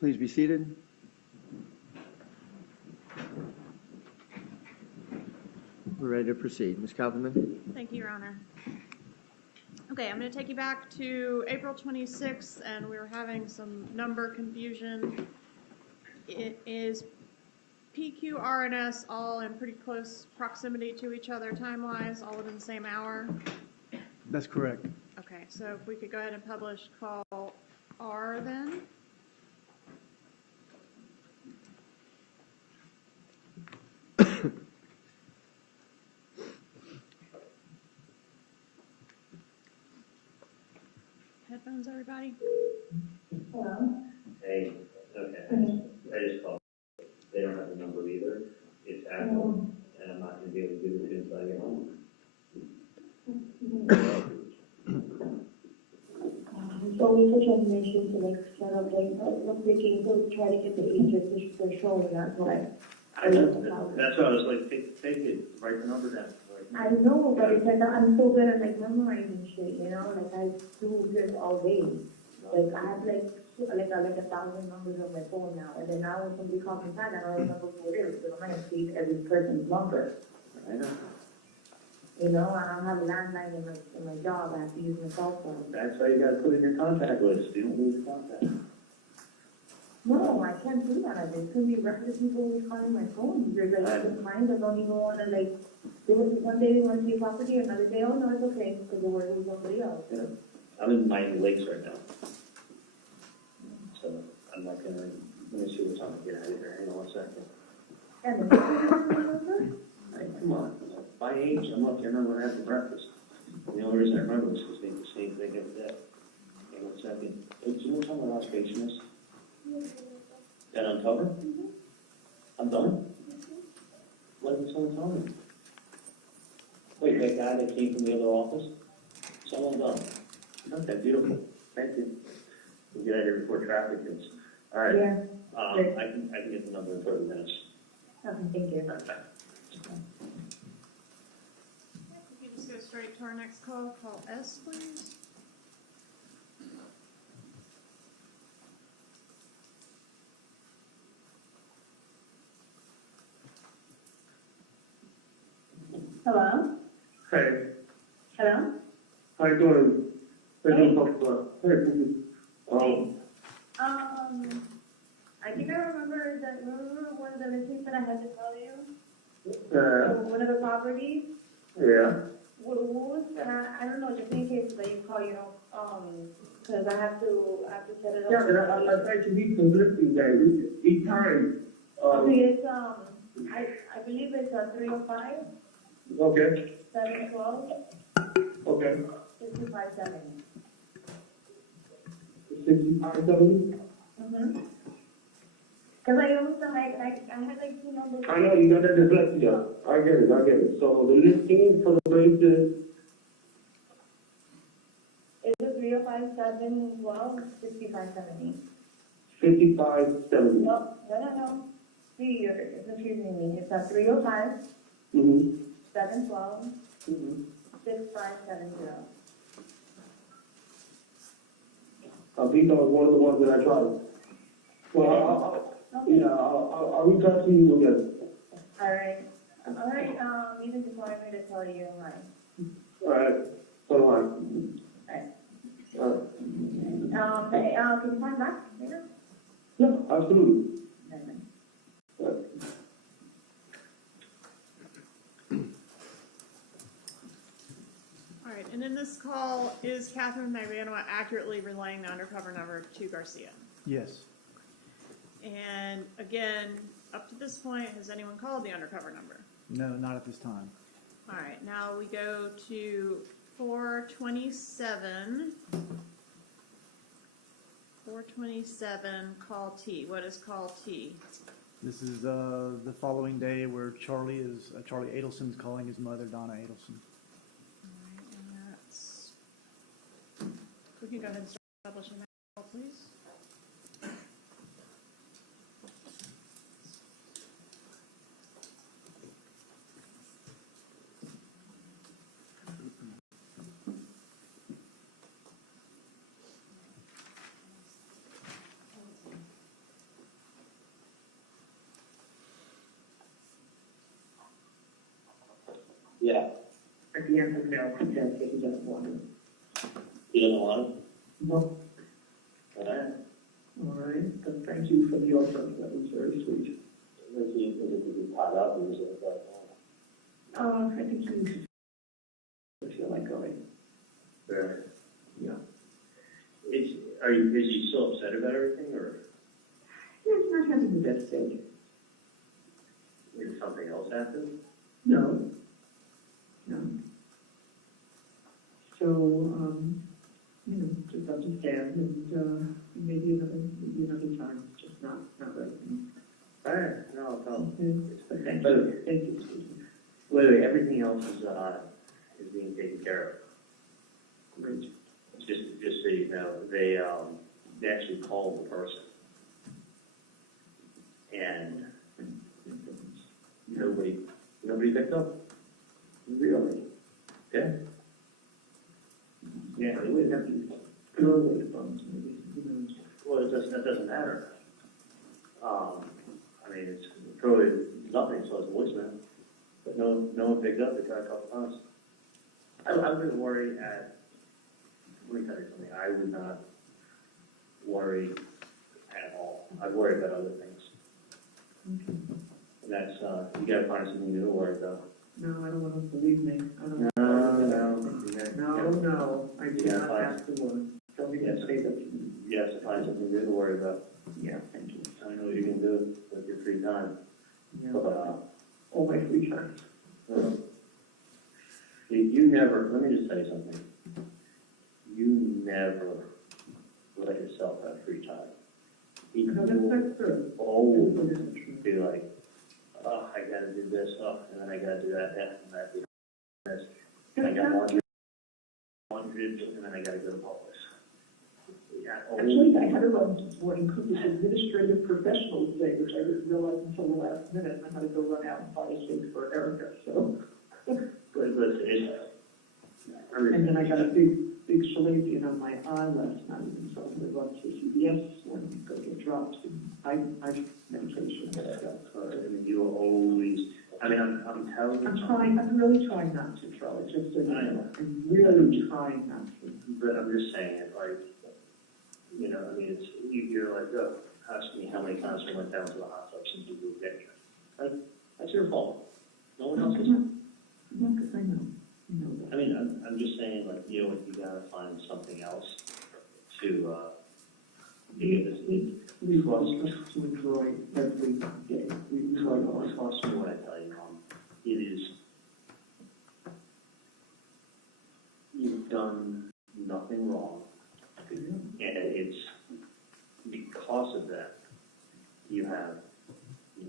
Please be seated. We're ready to proceed. Ms. Kaufman? Thank you, Your Honor. Okay, I'm going to take you back to April 26th, and we were having some number confusion. It is PQ, R, and S all in pretty close proximity to each other time-wise, all within the same hour? That's correct. Okay, so if we could go ahead and publish call R then. Headphones, everybody? Hello? Hey, okay, I just called. They don't have the number either. It's Apple, and I'm not gonna be able to do it until I get home. So we took information to like set up like, look, they came to try to get the agents for showing that, like. That's why I was like, take it, write the number down. I know, but it's like, I'm so good at like memorizing shit, you know, like I do this all day. Like I have like 1,000 numbers on my phone now, and then now when somebody calls me back, I don't remember who it is, but I'm gonna save every person's number. I know. You know, I don't have a landline in my job, I have to use my cell phone. That's why you gotta put in your contact list. You don't lose contact. No, I can't do that. There's too many records people always calling my phone. There's like certain times I don't even want to like, there was one day we want to see property, another day, oh no, it's okay, because the word was somebody else. Yeah. I'm in Miami Lakes right now. So I'm not gonna, let me see what's on here. Hang on one second. And the Hey, come on. My age, I'm lucky I remember having breakfast. The only reason I remember this is because the same thing every day. Hang on one second. Hey, do you know what time my last patient is? That uncover? I'm done? What did someone tell me? Wait, that guy that came from the other office? Someone done. Okay, beautiful. Thank you. We'll get out here before traffic hits. All right. Yeah. I can get the number in 30 minutes. Okay, thank you. All right, bye. If you just go straight to our next call, call S, please. Hello? Hey, Hello? how you doing? Hey. I think I remember one of the listings that I had to tell you? One of the properties? Yeah, What was, I don't know, just in case that you call, you know, because I have to set it up. yeah, I tried to read some listing guys, each time. Okay, it's, I believe it's 305, Okay, 712, okay. 6570. 6570? Mm-hmm. Because I also, I had like two numbers. I know, you got that dyslexia. I get it. So the listing for the place is, It's a 305, 712, 6570. 5570. No. Excuse me, it's a 305, Mm-hmm. 712, Mm-hmm. 6570. These are one of the ones that I tried. Well, I'll reach out to you again. Alright, you just wanted me to tell you mine. Alright, so on. Alright. Can you find back later? Yeah, absolutely. All right, and in this call, is Katherine Magbanua accurately relaying the undercover number to Garcia? Yes. And again, up to this point, has anyone called the undercover number? No, not at this time. All right, now we go to 427. 427, call T. What is call T? This is the following day where Charlie Adelson is calling his mother, Donna Adelson. All right, and that's, we can go ahead and start publishing that call, please. the answer no, he said that he doesn't want it. You don't want it? No. Alright. All right, but thank you for the offer, that was very sweet. Is it caught up, or is it like, I think he would feel like going. very? Yeah. Is he still upset about everything, or Yeah, it's not having the best day. did something else happen? No. No. So, just understand, and, maybe another time, it's just not right now. Alright, no, Okay, but thank But- you, thank you, Susan. wait, everything else is being taken care of. Great. Just so you know, they actually called the person. And nobody picked up. Really? Okay? Yeah, it would have to go away the phones, maybe, Well, that doesn't matter. I mean, it's probably nothing, so it's voicemail. But no one picked up, they tried a couple times. I wouldn't worry let me tell you something, I would not worry at all. I'd worry about other things. And that's, you gotta find something new to worry about. No, I don't want to believe me, I don't. No, I do Yeah, not fine. have to worry. Don't even say that to me. You have to find something new to worry about. Yeah, thank you. I know what you can do with your free time. Yeah. But, All my free time. you never, let me just tell you something. You never let yourself have free time. No, that's true. Always That isn't true. be like, oh, I gotta do this, and then I gotta do that, and that, this. I got laundry, and then I gotta go to Publix. Yeah, Actually, I had to run this morning because this administrative professionals day, which I didn't realize until the last minute. I had to go run out and buy a steak for Erica, so. And then I got a big chalazion on my eye last night, and so I'm gonna run to CVS and go get drops and eye medication and stuff. I mean, you will always, I mean, I'm telling you. I'm really trying not to, Charlie, just so you know. I'm really trying not to. But I'm just saying, like, I mean, it's, you're like, oh, ask me how many times I went down to the hot tub since you moved there. That's your fault. No one else's. No, because I know that. I mean, I'm just saying, like, you gotta find something else to get this. We want us to enjoy every day. We enjoy all It's possible what I tell you, Mom. It is, you've done nothing wrong. And it's because of that, you have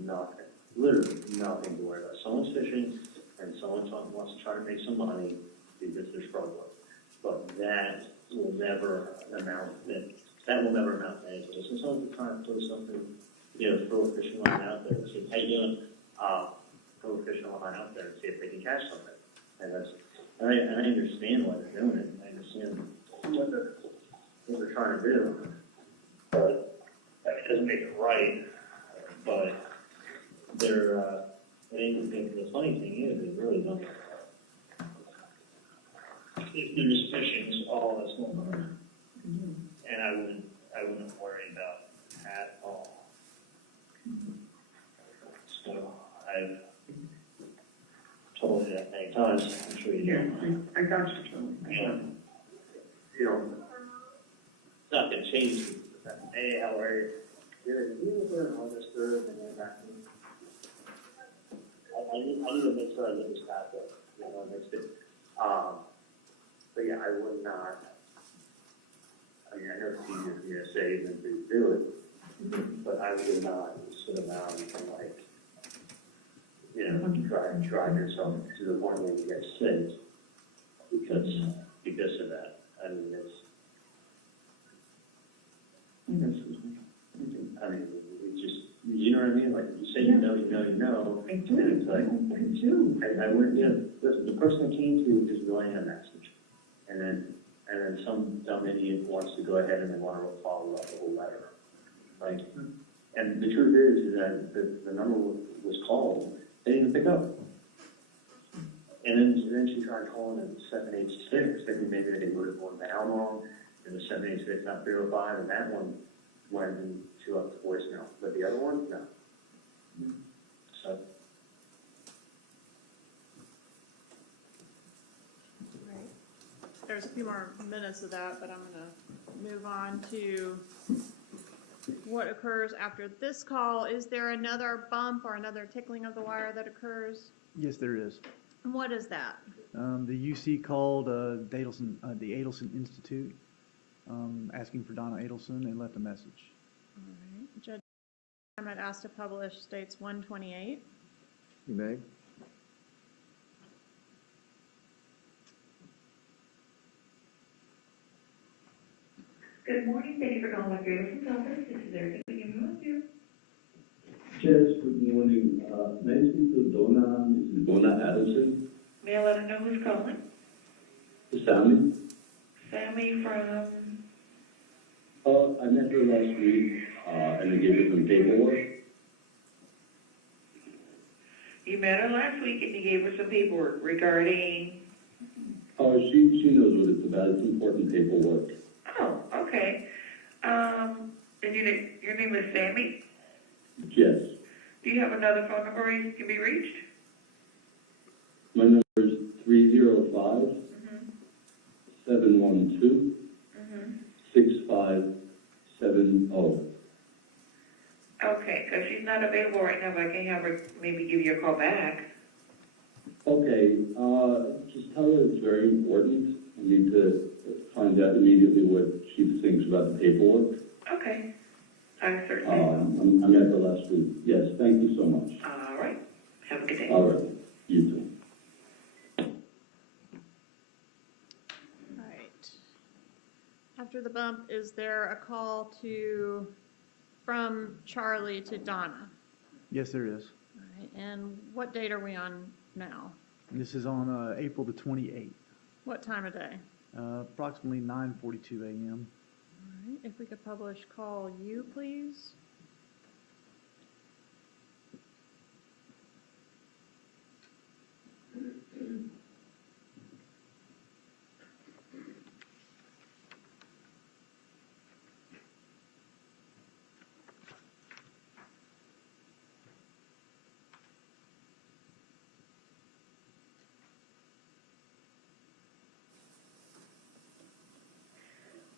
nothing, literally nothing to worry about. Someone's fishing and someone wants to try to make some money because they're struggling. But that will never amount to anything. So someone's trying to throw something, throw a fishing line out there and say, how you doing? Throw a fishing line out there and see if they can catch something. And I understand why they're doing it. I understand what they're trying to do. But it doesn't make it right. But they're, the funny thing is, they really don't. If they're just fishing, it's all that's going on. And I wouldn't worry about it at all. So I've told you that many times, I'm sure you do. I got you, Charlie. It's not gonna change the fact, hey, how are you? Good, and all this good, and then that. I need to make sure I get this back up, next bit. But yeah, I would not, I know it's easier for you to say than to do it, but I would not sit around and drive yourself to the point where you get sick because of that. I mean, it's just, you know what I mean? Like, you say you know. I do. And it's like, I do. I wouldn't, the person that came to just relying on that message. And then some dumb idiot wants to go ahead and they want to follow up the whole letter. Like, and the truth is that the number was called, they didn't pick up. And then she tried calling it 786, thinking maybe they would have gone down wrong, and the 786 not verified, and that one went into up to voicemail, but the other one, no. So, Right. There's a few more minutes of that, but I'm gonna move on to what occurs after this call. Is there another bump or another tickling of the wire that occurs? Yes, there is. And what is that? The UC called the Adelson Institute, asking for Donna Adelson, and left a message. All right. Judge, I'm asked to publish states 128. You may. Good morning, thank you for calling Wendi Adelson's office, this is Erica, can you help you? Yes, good morning. May I speak to Donna, Mrs. Donna Adelson? May I let her know who's calling? Sammy? Sammy from, I met her last week, and I gave her some paperwork. you met her last week and you gave her some paperwork regarding, She knows what it's about. It's important paperwork. oh, okay. And your name is Sammy? Yes. Do you have another phone number you can be reached? My number is 305 712 6570. Okay, because she's not available right now, but I can have her maybe give you a call back. Okay, just tell her it's very important. I need to find out immediately what she thinks about the paperwork. Okay, I certainly I will. met her last week. Yes, thank you so much. All right, have a good day. All right, you too. All right. After the bump, is there a call from Charlie to Donna? Yes, there is. All right. And what date are we on now? This is on April the 28th, What time of day? approximately 9:42 a.m. All right. If we could publish call you, please.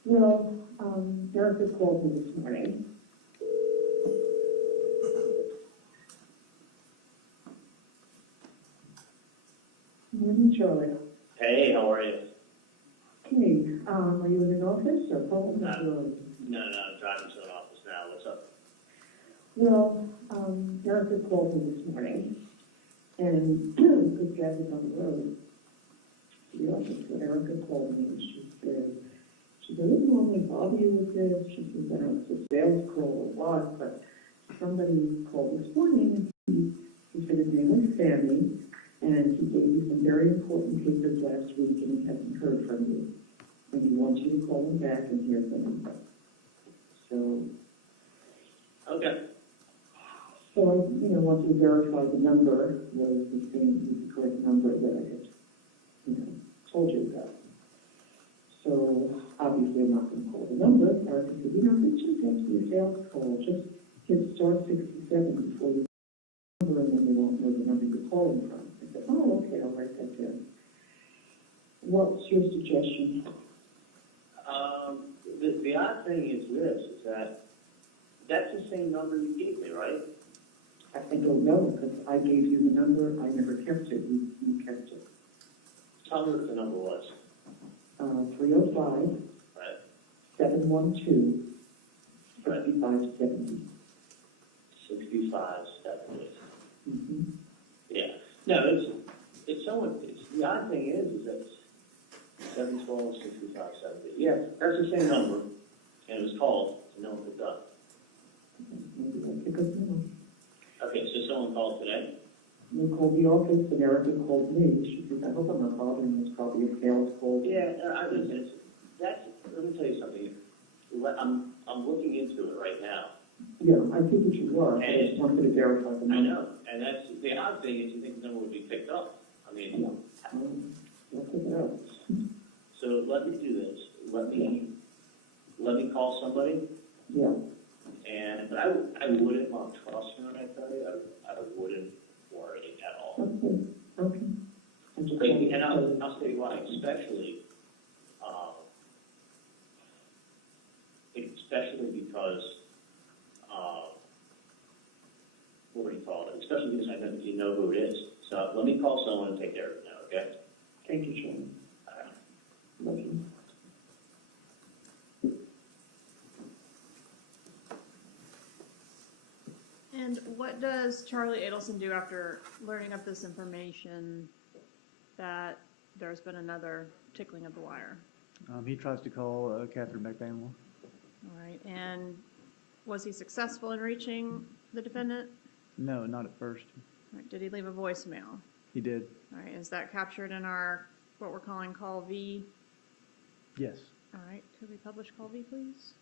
Well, Erica called me this morning. Morning, Charlie. hey, how are you? Hey, are you in an office or home? No, I'm driving to an office now, what's up? Well, Erica called me this morning, and because Jack was on the road to the office, so Erica called me, and she said, I didn't normally bother you with this. She said, I don't know if it's a sales call or what, but somebody called this morning, and he said his name was Sammy, and he gave you some very important papers last week, and he hasn't heard from you. And he wants you to call him back and hear from him. So, Okay. I, wanted to verify the number was the correct number that I had, told you about. So, obviously, I'm not going to call the number. Erica said, it's just actually a sales call. Just hit star 67 before you call the number, and then they won't know the number you're calling from. I said, oh, okay, I'll write that down. What's your suggestion? The odd thing is this, is that that's the same number you gave me, right? I don't know, because I gave you the number. I never kept it. You kept it. Tell me what the number was. 305 Right. 712 6570. 6570. Mm-hmm. Yeah. No, the odd thing is that it's 712, 6570. Yeah, that's the same number, and it was called, and no one picked up. Maybe that's a good one. Okay, so someone called today? You called the office, and Erica called me. She said, I hope I'm not bothering. It's probably a sales call. Yeah, let me tell you something. I'm looking into it right now. Yeah, I think that you were. I just wanted to verify the number. I know, and that's, the odd thing is you think the number would be picked up. I mean, Let's pick it up. So let me do this. Let me call somebody, Yeah. but I wouldn't, on trust me when I tell you, I wouldn't worry at all. Okay. And I'll say why, especially because, what do you call it? Especially because I know you know who it is. So let me call someone and take care of it now, okay? Thank you, Sean. Love you. And what does Charlie Adelson do after learning of this information that there's been another tickling of the wire? He tries to call Katherine Magbanua. All right, and was he successful in reaching the defendant? No, not at first. All right, did he leave a voicemail? He did. All right, is that captured in our, what we're calling call V? Yes. All right, could we publish call V, please?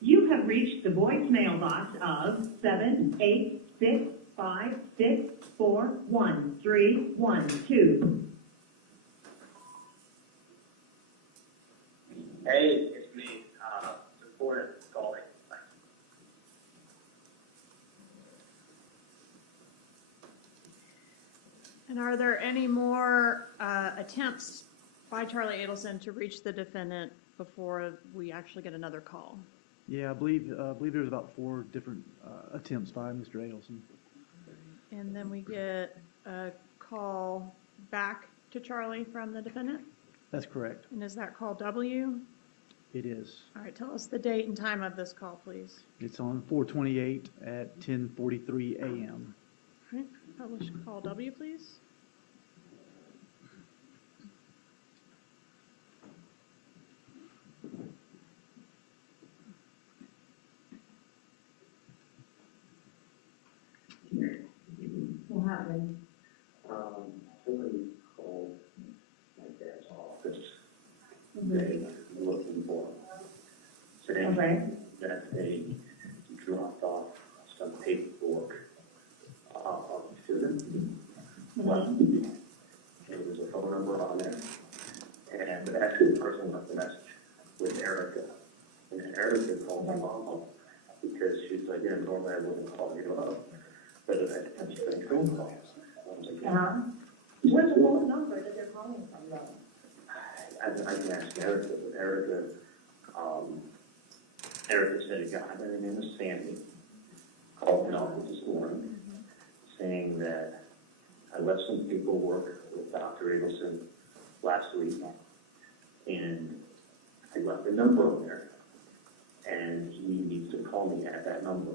You have reached the voicemail box of 78656411312. Hey, it's me. It's important calling. And are there any more attempts by Charlie Adelson to reach the defendant before we actually get another call? Yeah, I believe there was about 4 different attempts by Mr. Adelson. And then we get a call back to Charlie from the defendant? That's correct. And is that call W? It is. All right, tell us the date and time of this call, please. It's on 4/28 at 10:43 a.m. All right, publish call W, please. What happened? Somebody called my dad's office. They were looking for him, saying Okay. that they dropped off some paperwork on the student. And there was a phone number on there. And actually, the person left a message with Erica. And Erica called my mom because she's like, yeah, normally I wouldn't call you up, but I'm just getting phone calls. I was like, Uh-huh. What's the phone number that they're calling from, though? I can ask Erica, but Erica said a guy by the name of Sandy called me office this morning saying that I left some paperwork with Dr. Adelson last week, and I left a number on there, and he needs to call me at that number.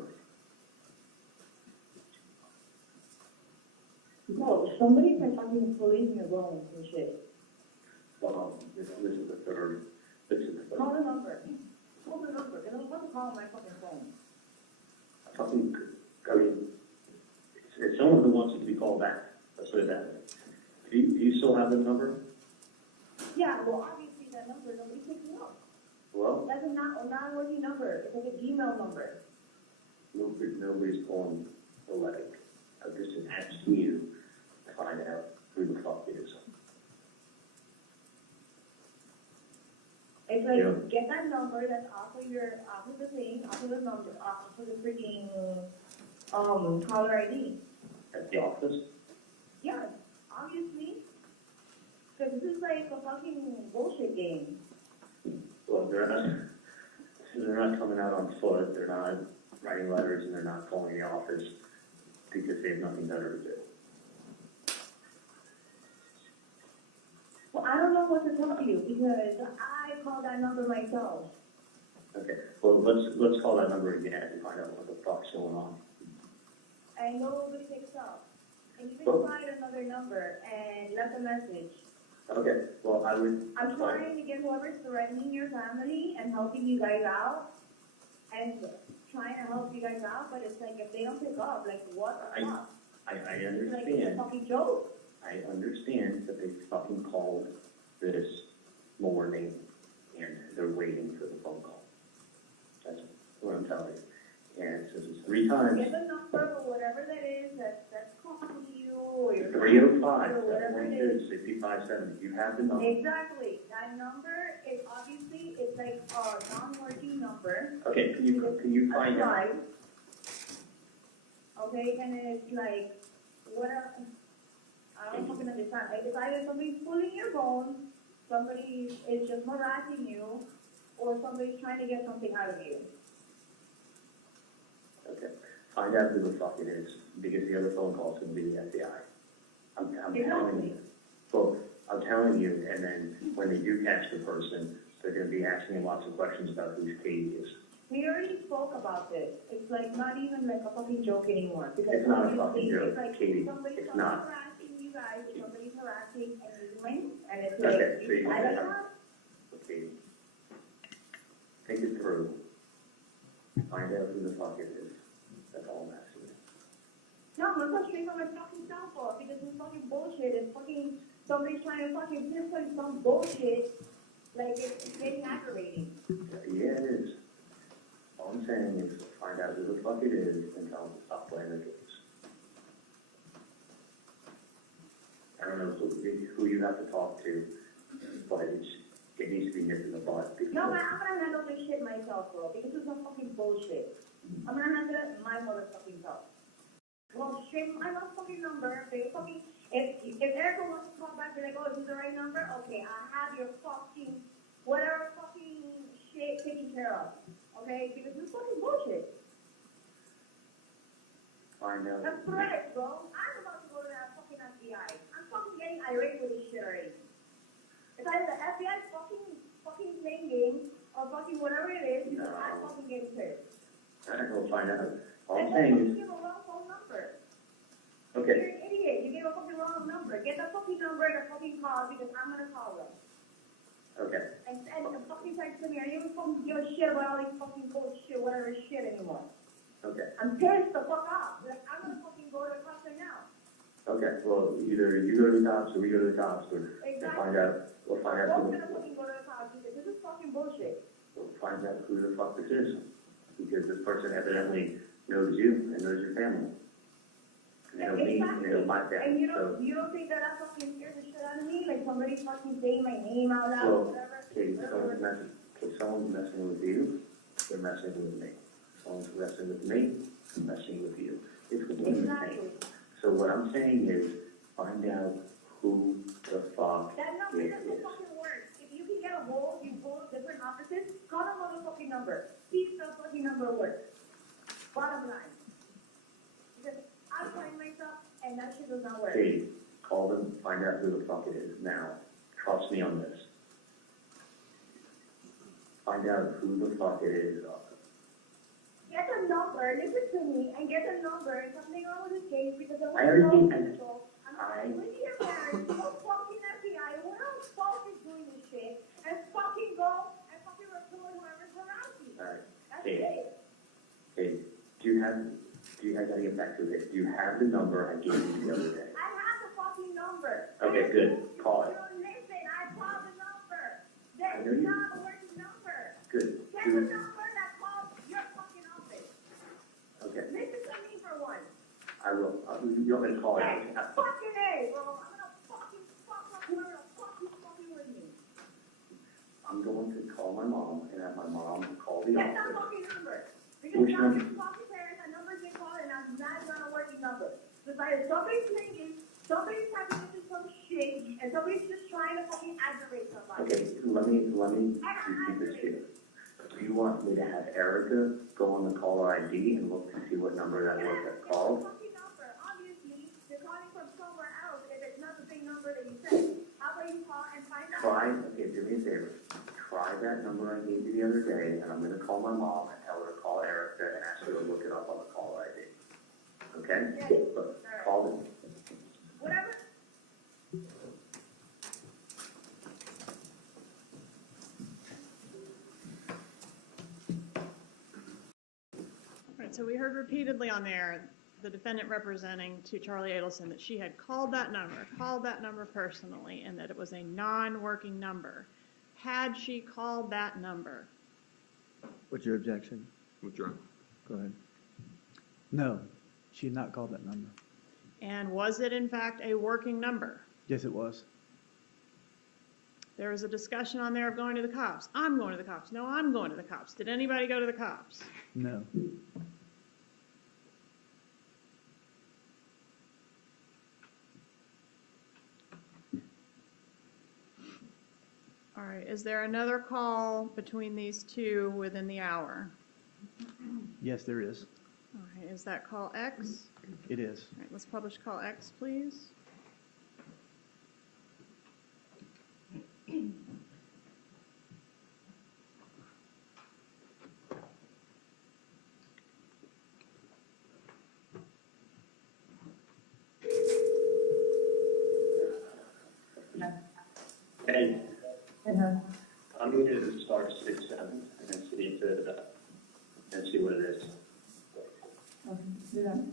No, somebody's been talking to police in your room and shit. This is the third. Call the number. Call the number, because I'm about to call my fucking phone. It's someone who wants it to be called back. Let's put it that way. Do you still have the number? Yeah, well, obviously that number, nobody picks it up. Well, That's a non-working number. It's like an email number. nobody's calling the like. I'm just asking you to find out who the fuck it is. It's like, Yeah. get that number that's off of the thing, off of the number, off of the freaking, caller ID. At the office? Yeah, obviously. Because this is like a fucking bullshit game. Well, they're not coming out on foot, they're not writing letters, and they're not calling the office because they have nothing better to do. Well, I don't know what to tell you because I called that number myself. Okay, well, let's call that number again and find out what the fuck's going on. And nobody picks up. And you Oh. can find another number and left a message. Okay, well, I would. I'm trying to get whoever's threatening your family and helping you guys out, and trying to help you guys out, but it's like, if they don't pick up, like, what the fuck? I It's like, it's a understand, fucking joke. I understand that they fucking called this morning and they're waiting for the phone call. That's what I'm telling you. And since it's 3 times, Get the number or whatever that is, that's calling you, or your. 305, or whatever it 712, is. 6570, you have the number. Exactly, that number is obviously, it's like a non-working number. Okay, can you find out? Right. Okay, and it's like, what I don't fucking understand, like, it's either somebody's pulling your phone, somebody is just harassing you, or somebody's trying to get something out of you. Okay, find out who the fuck it is, because the other phone call's gonna be the FBI. I'm telling Exactly. you. Well, I'm telling you, and then when they do catch the person, they're gonna be asking him lots of questions about whose Katie is. We already spoke about this, it's like not even like a fucking joke anymore, because It's not a obviously fucking joke, it's like Katie. somebody's It's not. harassing you guys, or somebody's harassing anyone, and it's Okay, like, so you I want to don't have, know. Katie, think it through. Find out who the fuck it is. That's all I'm asking. No, I'm not straight from my fucking cell phone, because it's fucking bullshit, it's fucking, somebody's trying to fucking pinpoint some bullshit, like, it's getting aggravating. Yeah, it is. All I'm saying is find out who the fuck it is and tell them to stop playing the games. I don't know who you have to talk to, but it needs to be nipped in the bud. No, man, I'm gonna handle this shit myself, bro, because it's some fucking bullshit. I'm gonna handle it my motherfucking self. Well, straight my motherfucking number, they fucking, if Erica wants to call back, be like, oh, is this the right number? Okay, I have your fucking, whatever fucking shit taken care of, okay? Because it's fucking bullshit. Find out. That's correct, bro. I'm about to go to that fucking FBI. I'm fucking getting irate with this shit already. It's either the FBI fucking playing games, or fucking whatever it is, because No. I'm fucking getting pissed. I don't know, find out. All I'm And saying then you is, give a wrong phone number. okay, You're an idiot. You gave a fucking wrong number. Get the fucking number and the fucking call, because I'm gonna call them. okay, And the fucking text to me, I didn't even fucking give a shit about all these fucking bullshit, whatever shit anymore. okay. I'm pissed the fuck off. Like, I'm gonna fucking go to the cops right now. Okay, well, either you go to the cops or we go to the cops, or Exactly. we'll find We're out both who, gonna fucking go to the cops, because this is fucking bullshit. we'll find out who the fuck this is. Because this person evidently knows you and knows your family. And they know me, and they know my And family, you so. don't think that fucking scares the shit out of me? Like, somebody's fucking saying my name out loud, Well, or whatever? Katie, if someone's messing with you, they're messing with me. If someone's messing with me, they're messing with you. It's the same Exactly. thing. So what I'm saying is, find out who the fuck That number it doesn't is. fucking work. If you can get a hold, you both different offices, call the motherfucking number. See if the fucking number works. Bottom line. Because I find myself, and that shit does not work. Katie, call them, find out who the fuck it is now. Trust me on this. Find out who the fuck it is. Get the number, listen to me, and get the number, and something wrong with this case, because I I already want did. to know. I'm with your parents, no fucking FBI, who else fucking doing this shit, and fucking go, and fucking report whoever's harassing. Alright, That's Katie. it. Katie, I gotta get back to this. Do you have the number I gave you the other day? I have the fucking number. Okay, good. Call it. You don't listen, I called the number. I That's know you- not a working number. Good. Get the number that calls your fucking office. Okay, Listen to me for once. I will. You want me to call it? Hey, fucking A, bro. I'm gonna fucking fuck up whoever the fuck is fucking with me. I'm going to call my mom and have my mom call the Get that office. fucking number. Because Which now number? your fucking parents, that number's been called, and that's not a working number. So it's either somebody's thinking, somebody's tapping into some shit, and somebody's just trying to fucking aggravate somebody. Okay, let me repeat this here. Do you want me to have Erica go on the caller ID and look to see what number that was that called? Fucking number. Obviously, you're calling from somewhere else if it's not the same number that you said. How about you call and find out? Okay, do me a favor. Try find that number I gave you the other day, and I'm gonna call my mom and tell her to call Erica and ask her to look it up on the caller ID. Okay? But call them. Whatever. All right, so we heard repeatedly on there, the defendant representing to Charlie Adelson that she had called that number personally, and that it was a non-working number. Had she called that number? What's your objection? Withdraw. Go ahead. No, she had not called that number. And was it in fact a working number? Yes, it was. There was a discussion on there of going to the cops. I'm going to the cops. No, I'm going to the cops. Did anybody go to the cops? No. All right, is there another call between these two within the hour? Yes, there is. All right, is that call X? It is. All right, let's publish call X, please. Hey, Uh-huh. I'm going to start 6-7 and then see if it, and see what it is. Okay, do that.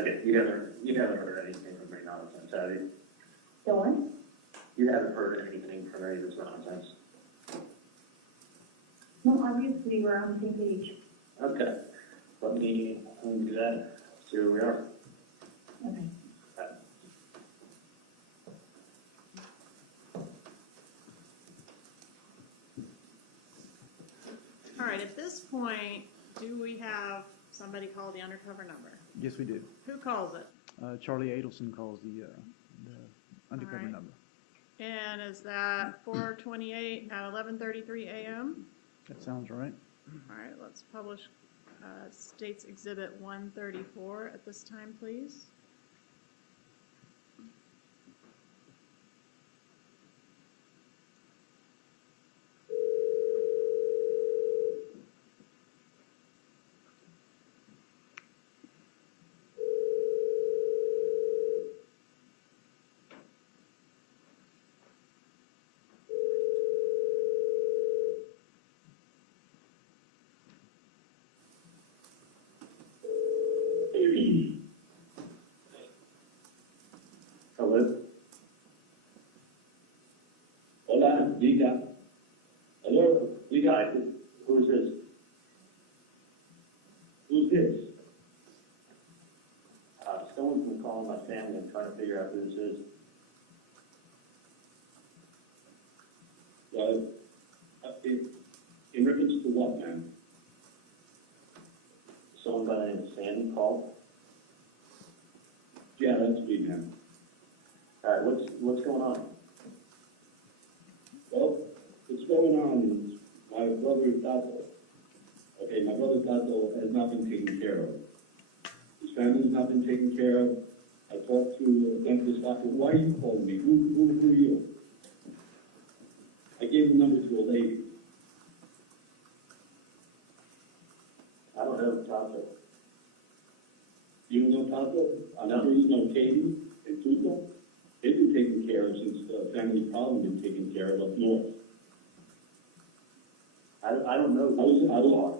Okay, you haven't heard anything from any nonsense, have you? The one? You haven't heard anything from any of this nonsense? No, obviously, we're on the same page. Okay, let me do that, see where we are. Okay. All right, at this point, do we have somebody call the undercover number? Yes, we do. Who calls it? Charlie Adelson calls the undercover All right. number. And is that 428 at 11:33 a.m.? That sounds right. All right, let's publish State's Exhibit 134 at this time, please. Hello? Hola, diga. Hello, Guy, who's this? who's this? Someone's been calling my family and trying to figure out who this is. In reference to what, man? Someone by the name of Sandy called. Yeah, that's me, man. All right, what's going on? Well, what's going on is my brother Tato. Okay, my brother Tato has not been taken care of. His family's not been taken care of. I talked to a dentist doctor. Why are you calling me? Who are you? I gave the number to a lady. I don't know, Tato. You know Tato? I'm sure you know Katie and Tuto. They've been taken care of since the family problem been taken care of up north. I don't know I was- who I was- you are.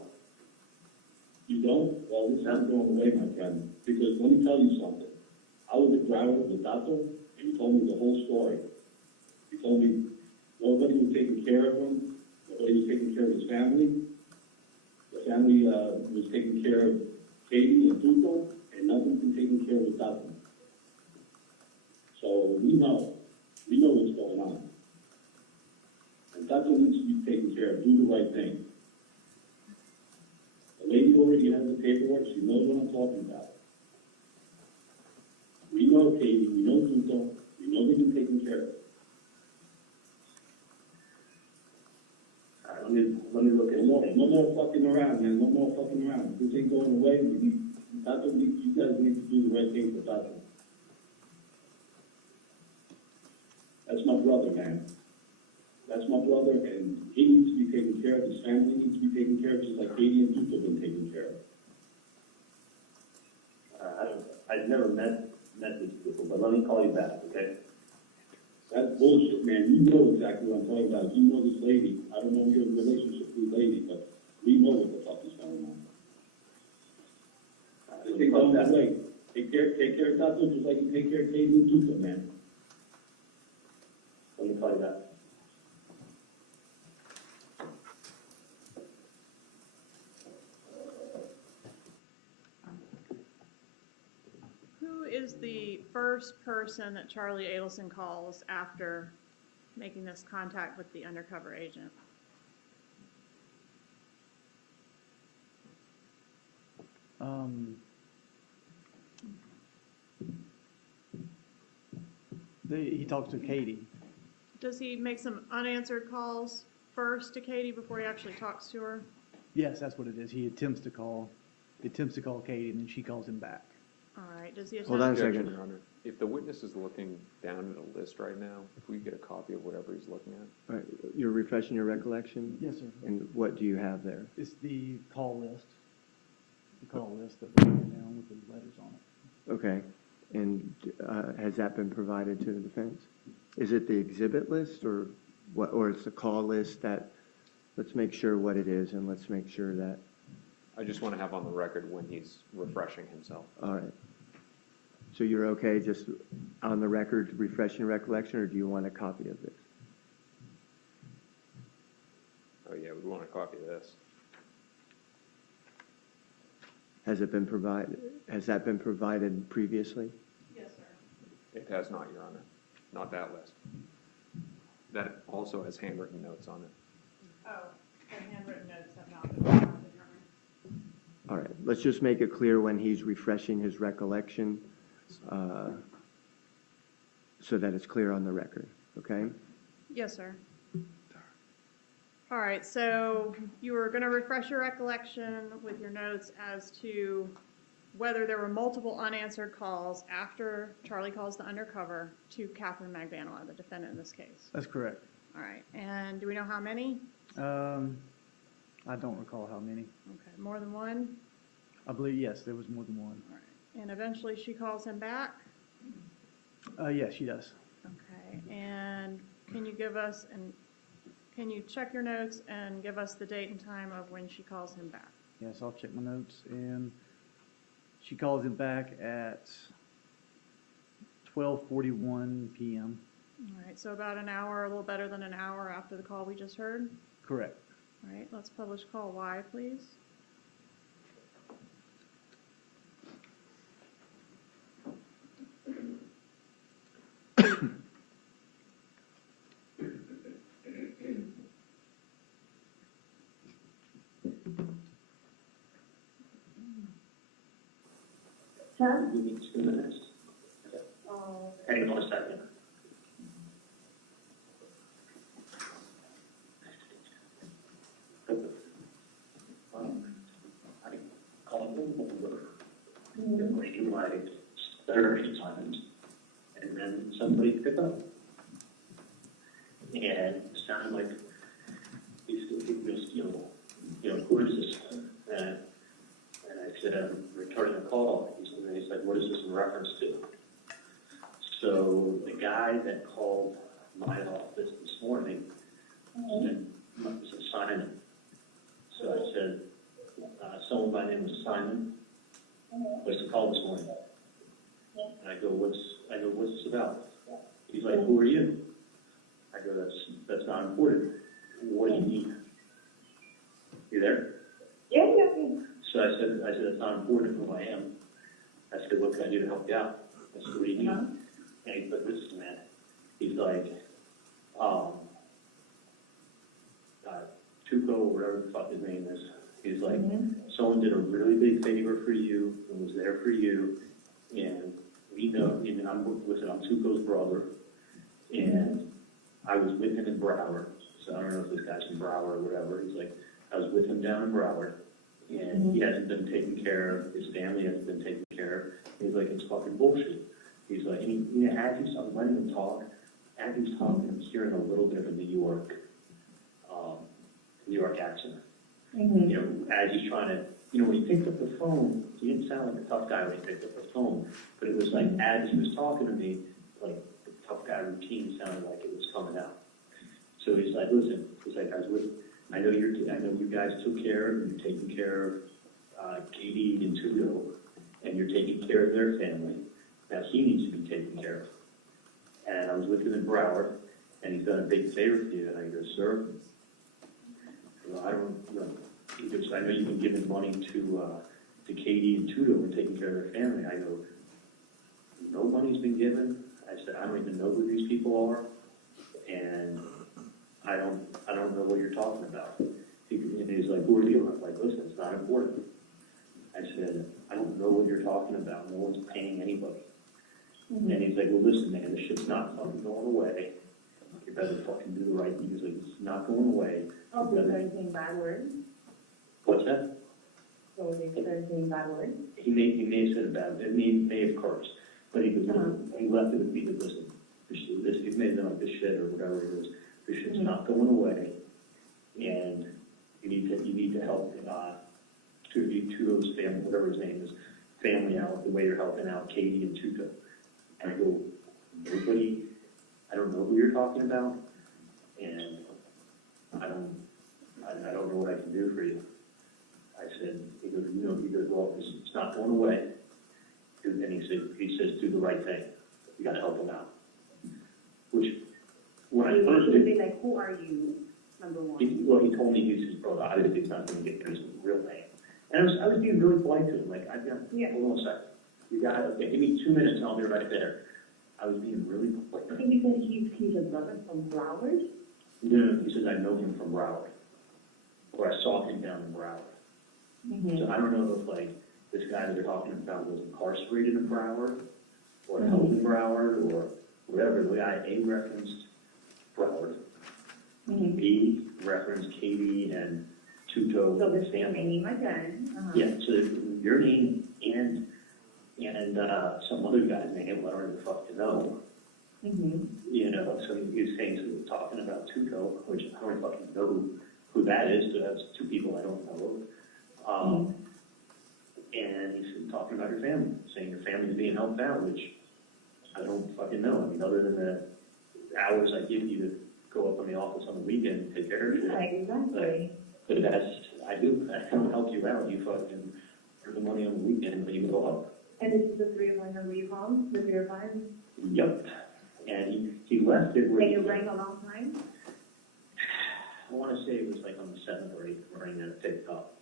You don't? Well, this is going away, my friend. Because let me tell you something. I was a driver with Tato, and he told me the whole story. He told me nobody was taking care of him, nobody was taking care of his family. The family was taking care of Katie and Tuto, and nothing's been taken care of Tato. So we know what's going on. And Tato needs to be taken care of, do the right thing. The lady already has the paperwork, she knows what I'm talking about. We know Katie, we know Tuto, we know they've been taken care of. All right, let me look at No more fucking around, man, no more fucking around. This ain't going away, you guys need to do the right thing for Tato. That's my brother, man. That's my brother, and He needs to be taken care of, his family needs to be taken care of, just like Katie and Duke have been taken care of. I've never met these people, but let me call you back, okay? That's bullshit, man. You know exactly what I'm talking about. You know this lady. I don't know your relationship with this lady, but we know what the fuck is going on. Just take on that way. Take care of Tato just like you take care of Katie and Duke, man. Let me call you back. Who is the first person that Charlie Adelson calls after making this contact with the undercover agent? He talks to Katie. Does he make some unanswered calls first to Katie before he actually talks to her? Yes, that's what it is. He attempts to call Katie, and then she calls him back. All right, does he attempt? Hold on a Objection, second. Your Honor. If the witness is looking down at a list right now, if we get a copy of whatever he's looking at. All right, you're refreshing your recollection? Yes, sir. And what do you have there? It's the call list. The call list that was written down with the letters on it. Okay, and has that been provided to the defense? Is it the exhibit list or what, or it's the call list that, let's make sure what it is and let's make sure that, I just want to have on the record when he's refreshing himself. all right. So you're okay just on the record refreshing recollection, or do you want a copy of this? Oh, yeah, we want a copy of this. Has it been provided, has that been provided previously? Yes, sir. It has not, Your Honor. Not that list. That also has handwritten notes on it. Oh, the handwritten notes have not been determined. All right, let's just make it clear when he's refreshing his recollection, so that it's clear on the record, okay? Yes, sir. All right, so you were going to refresh your recollection with your notes as to whether there were multiple unanswered calls after Charlie calls the undercover to Katherine Magbanua, the defendant in this case. That's correct. All right, and do we know how many? I don't recall how many. Okay, more than one? I believe, yes, there was more than one. All right, and eventually she calls him back? Yes, she does. Okay, and can you give us, can you check your notes and give us the date and time of when she calls him back? Yes, I'll check my notes, and she calls him back at 12:41 p.m. All right, so about an hour, a little better than an hour after the call we just heard. Correct. All right, let's publish call Y, please. Huh? Give me 2 minutes. Hang on a second. I called them over, waiting like 30 times, and then somebody picked up. And it sounded like these two people just, who is this? And I said, I'm returning a call. And he's like, what is this in reference to? So the guy that called my office this morning said Simon. So I said, someone by the name of Simon was the call this morning. And I go, what's this about? He's like, who are you? I go, that's not important. What do you need? You there? Yeah. So I said, it's not important who I am. I said, what can I do to help you out? I said, what do you need? And he said, this man. He's like, Tuco, or whatever the fuck his name is. He's like, someone did a really big favor for you and was there for you. And we know, I'm Tuco's brother. And I was with him in Broward. So I don't know if this guy's from Broward or whatever. He's like, I was with him down in Broward. And he hasn't been taken care of, his family hasn't been taken care of. He's like, it's fucking bullshit. He's like, and as he's letting him talk, as he's talking, I'm hearing a little bit of New York New York accent. Mm-hmm. You know, as he's trying to, you know, when he picked up the phone, he didn't sound like a tough guy when he picked up the phone, but it was like, as he was talking to me, like, the tough guy routine sounded like it was coming out. So he's like, listen, he's like, I know you guys took care of, you're taking care of, Katie and Tudo, and you're taking care of their family. Now he needs to be taken care of. And I was with him in Broward, and he's done a big favor for you, and I go, sir, I don't, he goes, I know you've been giving money to Katie and Tudo and taking care of their family. I go, no money's been given. I said, I don't even know who these people are, and I don't know what you're talking about. And he's like, who are you? I'm like, listen, it's not important. I said, I don't know what you're talking about. No one's paying anybody. Mm-hmm. And he's like, well, listen, man, this shit's not fucking going away. You better fucking do the right thing. He's like, it's not going away. Oh, so they're saying bad words? What's that? So they're saying bad words? He may have said about it, may have cursed, but he was, he left it with me to listen. This, it may have been like this shit or whatever it is. This shit's not going away, and you need to help, Tudo's family, whatever his name is, family out the way you're helping out Katie and Tudo. And I go, nobody, I don't know who you're talking about, and I don't know what I can do for you. I said, he goes, well, it's not going away. And he says, do the right thing. You gotta help him out. Which, when I first did, They like, who are you, number one? he told me he's his brother. Obviously, he's not gonna get his real name. And I was being really polite to him, like, hold on a second. You got it, okay, give me 2 minutes and I'll be right there. I was being really polite. I think he said he's a brother from Broward? No, he says, I know him from Broward. Or I saw him down in Broward. Mm-hmm. So I don't know if, like, this guy that they're talking about was incarcerated in Broward, or held in Broward, or whatever. The guy A referenced Broward. Mm-hmm. B referenced Katie and Tuto. So this family. name again. Yeah, so your name and some other guy's name, I don't even fucking know. Mm-hmm. You know, so he was saying, so he was talking about Tuto, which I don't fucking know who that is, so that's two people I don't know. And he's talking about your family, saying your family's being helped out, which I don't fucking know. I mean, other than the hours I give you to go up in the office on the weekend and take care of you. Right, exactly. But I don't help you out. You fucking earn the money on the weekend, but you go up. And this is the 301 number you called, the 305? Yep. And he left it where. And you rang a long time? I want to say it was like on the 7th or 8th ring that it picked up.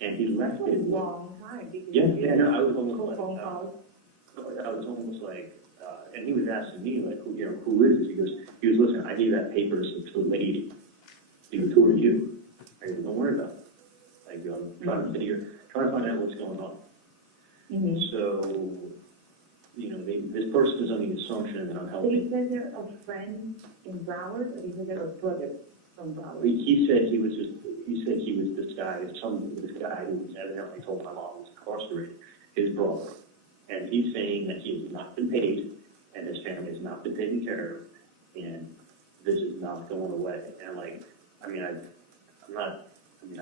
And he left That's it. a long time. No, I was almost like, phone calls. I was almost like, and he was asking me, like, who is this? He goes, listen, I gave that paper to a lady. He goes, who are you? I go, don't worry about it. I go, I'm trying to find out what's going on. Mm-hmm. So, you know, this person is under the assumption that I'm So helping. you said they're a friend in Broward, or you said they're a brother from Broward? He said he was this guy who was evidently told my mom was incarcerated, his brother. And he's saying that he has not been paid, and his family has not been taken care of, and this is not going away. And like, I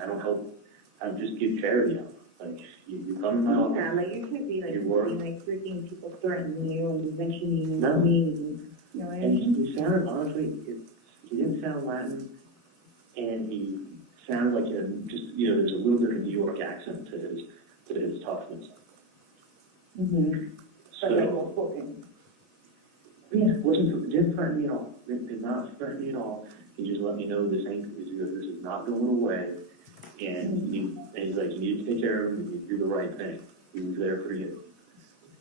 don't help, I just give charity out. Like, you come in my office. Yeah, like you can't be like, You work. like freaking people threatening you and mentioning No. me, you know what I And mean? he sounded, honestly, he didn't sound Latin, and he sounded like there's a little bit of New York accent to his toughness. Mm-hmm. So, But like well spoken. yeah, didn't threaten me at all. Did not threaten me at all. He just let me know this is not going away, and he's like, you need to take care of him, you do the right thing. He was there for you.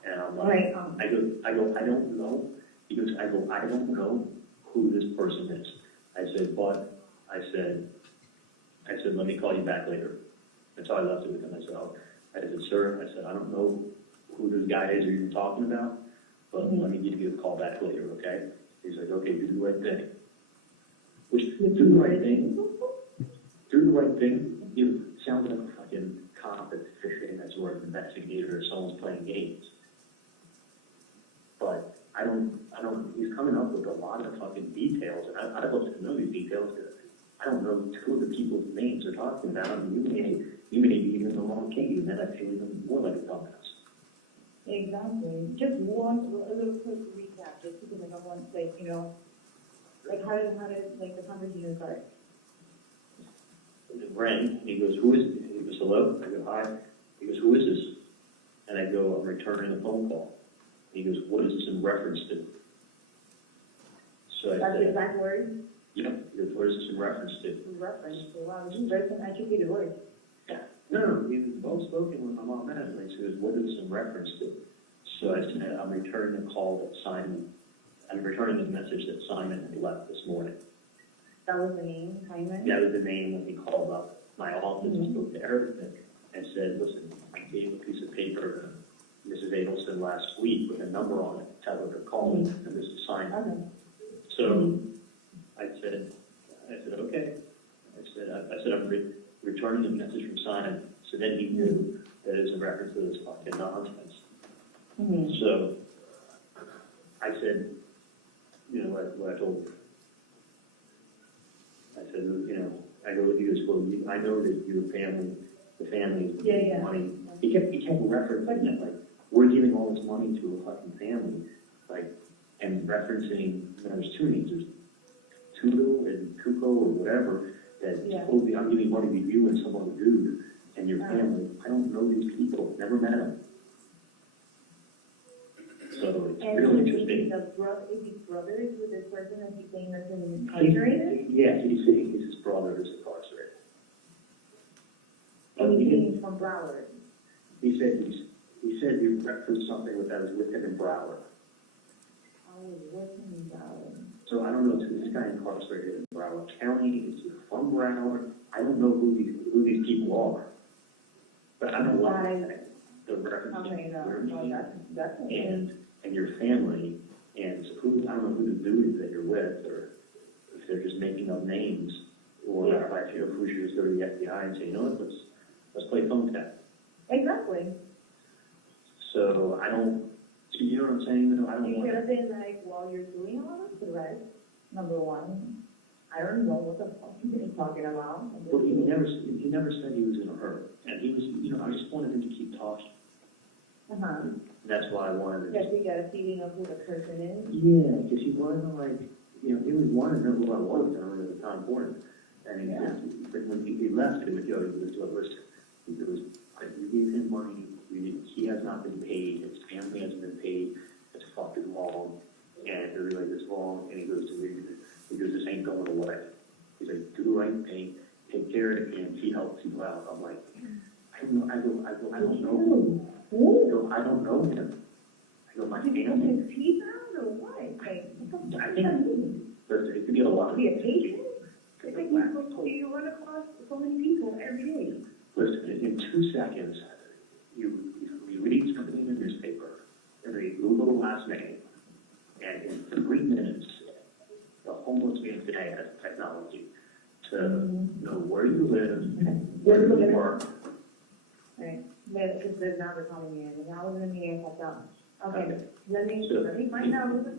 And I'm like, Right. I go, I don't know. He goes, I don't know who this person is. I said, let me call you back later. That's how I left it with him. I said, sir, I don't know who this guy is you're talking about, but let me give you a call back later, okay? He's like, okay, do the right thing. Which, do the right thing. Do the right thing. You sound like a fucking cop that's fishing, that's or an investigator, or someone's playing games. But he's coming up with a lot of fucking details, and I'd love to know these details, because I don't know who the people's names are talking about, and you may be even the wrong Katie, and then I feel even more like a dumbass. Exactly. Just a little quick recap, just because I don't want, like, you know, like, how did, like, the conversation start? It rang, he goes, who is it? He goes, hello? I go, hi. He goes, who is this? And I go, I'm returning a phone call. He goes, what is this in reference to? So I That's the said, exact word? yeah, he goes, what is this in reference to? Reference to, wow, this is very educated word. Yeah. No, we was both spoken with my mom and I said, what is this in reference to? So I said, I'm returning a call that Simon, I'm returning the message that Simon had left this morning. That was the name, Simon? That was the name when he called up my office and spoke to Eric and said, listen, I gave a piece of paper to Mrs. Adelson last week with a number on it, tell her to call me, and this is Simon. Okay. So I said, okay. I said, I'm returning the message from Simon. So then he knew that it was in reference to this fucking nonsense. Mm-hmm. So I said, you know, what I told him. I said, you know, I go with you as well. I know that your family, the family, Yeah. money. He kept referencing it, like, we're giving all this money to a fucking family, like, and referencing, you know, there's two names, there's Tudo and Kuko or whatever, that supposedly I'm giving money to you and some other dude and your family. I don't know these people, never met them. So it's really interesting. Is he brothers with this person that he's saying that's incarcerated? Yeah, he's saying his brother is incarcerated. And he's saying he's from Broward. He said he referenced something that was with him in Broward. Oh, what's in Broward? So I don't know, is this guy incarcerated in Broward County? Is he from Broward? I don't know who these people are. But I don't like the reference to your name and your family, and who, I don't know who the dude is that you're with, or if they're just making up names, or if I feel who should just go to the FBI and say, you know what, let's play phone tag. Exactly. So I don't, you know what I'm saying? I don't You want could have been like, while you're doing all this, right? Number one, I don't know what the fuck you're talking about. Well, he never said he was in a hurry, and he was, you know, I just wanted him to keep talking. That's why I wanted to. Just to get a feeling of who the person is. Yeah, because he wasn't like, you know, he was wanting to know who I was, and I remember the time for him. And but when he left, it was, you know, he was like, you gave him money, he has not been paid, his family hasn't been paid, it's fucking long, and they're like, it's long, and he goes, this ain't going away. He's like, do the right thing, take care of it, and he helps people out. I'm like, I don't know, I don't know. I don't know him. I go, my family. His teeth out or what? Like, I think, listen, it could be a lot. Be a patient? It's like you run across so many people every day. Listen, in 2 seconds, you read something in the newspaper, and then you Google the last name, and in 3 minutes, the homeless man today has technology to know where you live, where you work. Right. But because they're not recalling me, and I was in the air, I thought, okay, let me find out who the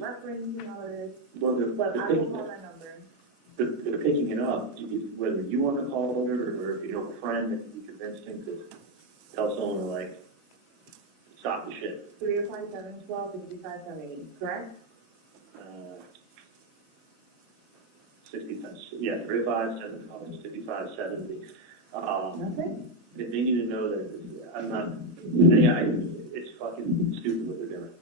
reference and all of this. Well, But I will call that number. they're picking it up, whether you want to call it or if you have a friend that you convinced him to tell someone to, like, stop the shit. 305-712-5570, correct? 65, yeah, 357-5570. Nothing? They need to know that I'm not, it's fucking stupid what they're doing.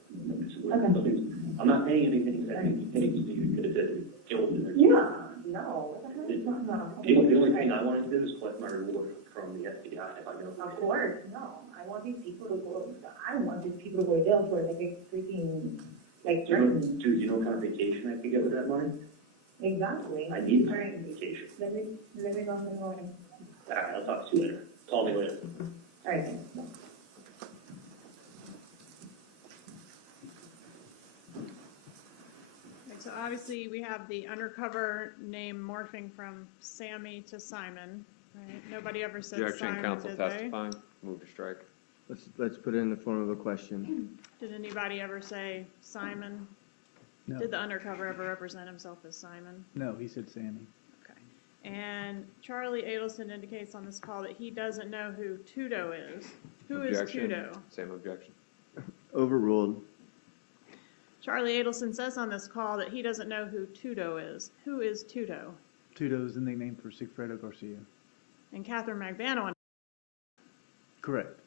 I'm not paying anything that he pays me because it's guilt in there. Yeah, no. The only thing I want to do is collect my reward from the FBI if I know. Of course, no. I want these people to go to jail for like a freaking, like, threatening. Dude, you know what kind of vacation I could get with that money? Exactly. I need a vacation. Let me go and go. All right, I'll talk to you later. Call me later. All right, thanks. Bye. Okay, so obviously we have the undercover name morphing from Sammy to Simon, right? Nobody ever said Objection, Simon, counsel did they? testifying, move to strike. Let's put it in the form of a question. Did anybody ever say Simon? No, Did the undercover ever represent himself as Simon? no, he said Sammy. And Charlie Adelson indicates on this call that he doesn't know who Tudo is. Who is Objection. Tudo? Same objection. Overruled. Charlie Adelson says on this call that he doesn't know who Tudo is. Who is Tudo? Tudo is the nickname for Sigfredo Garcia. And Katherine Magbanua. Correct.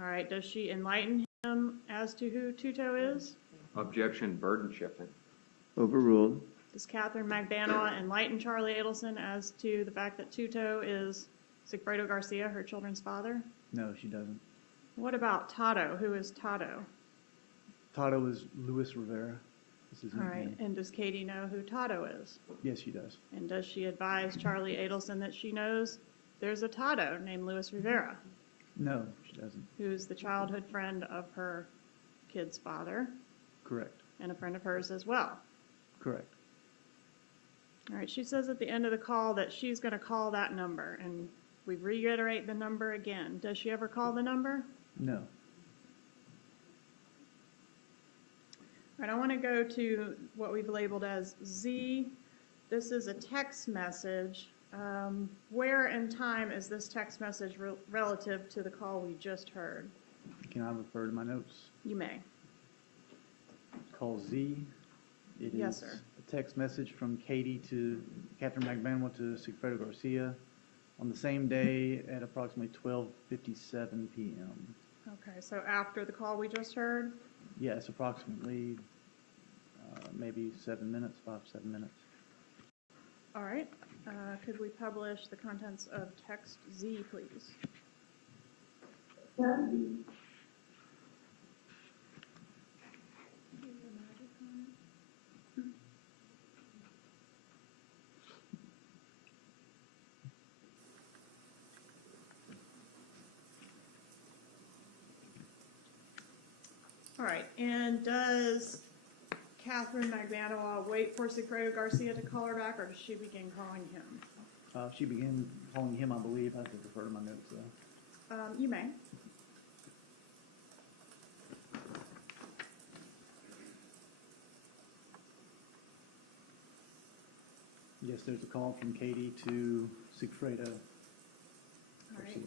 All right, does she enlighten him as to who Tudo is? Objection, burden shifting. Overruled. Does Katherine Magbanua enlighten Charlie Adelson as to the fact that Tudo is Sigfredo Garcia, her children's father? No, she doesn't. What about Tato? Who is Tato? Tato is Luis Rivera. This is his All right, nickname. and does Katie know who Tato is? Yes, she does. And does she advise Charlie Adelson that she knows there's a Tato named Luis Rivera, No, she doesn't. who's the childhood friend of her kid's father Correct. and a friend of hers as well? Correct. All right, she says at the end of the call that she's going to call that number, and we reiterate the number again. Does she ever call the number? No. All right, I want to go to what we've labeled as Z. This is a text message. Where in time is this text message relative to the call we just heard? Can I refer to my notes? You may. Call Z. It Yes, is sir. a text message from Katie to Katherine Magbanua to Sigfredo Garcia on the same day at approximately 12:57 p.m. Okay, so after the call we just heard? Yes, approximately maybe 7 minutes, 5-7 minutes. All right. Could we publish the contents of text Z, please? All right, and does Katherine Magbanua wait for Sigfredo Garcia to call her back, or does she begin calling him? She began calling him, I believe. I have to refer to my notes, though. You may. Yes, there's a call from Katie to Sigfredo All right. Garcia.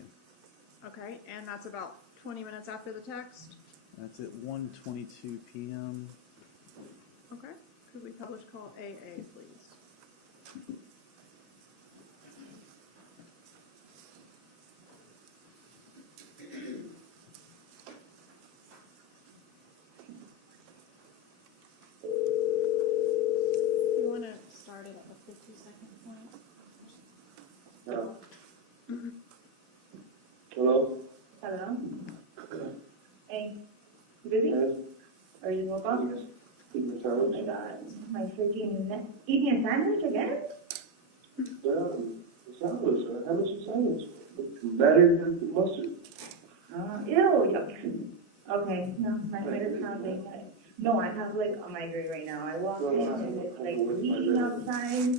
Okay, and that's about 20 minutes after the text? That's at 1:22 p.m. Okay. Could we publish call AA, please? You want to start it at the 50-second point? No. Hello? Hello? Hey, you busy? Yes. Are you woke up? Yes. Eating a Oh my sandwich? god, my freaking, eating a sandwich again? Well, the sandwich, how much a sandwich? Better than mustard. Ew, yuck. Okay, no, my head is pounding. No, I have like a migraine right now. I walked in and it's like a meeting outside.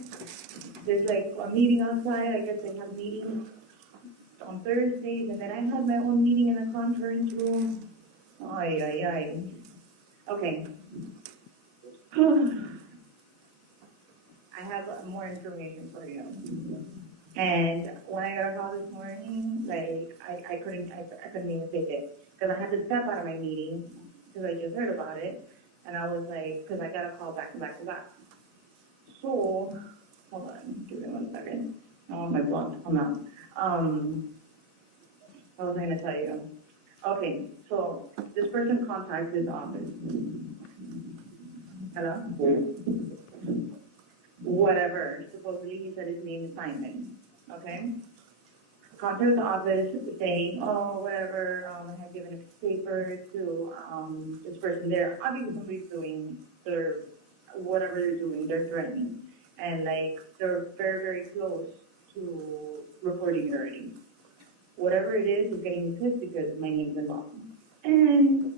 There's like a meeting outside. I guess they have meetings on Thursdays, and then I had my own meeting in the conference room. Ay, ay, ay. Okay. I have more information for you. And when I got a call this morning, like, I couldn't even take it. Because I had to step out of my meeting, because I just heard about it. And I was like, because I got a call back to back to back. So, hold on, give me 1 second. Oh, my blood, I'm out. What was I gonna tell you? Okay, so this person contacted the office. Hello? Whatever, supposedly he said his name is Simon, okay? Contacted the office saying, oh, whatever, I have given a paper to, this person there. Obviously somebody's doing their, whatever they're doing, they're threatening. And like, they're very, very close to reporting already. Whatever it is getting me pissed because my name's involved. And,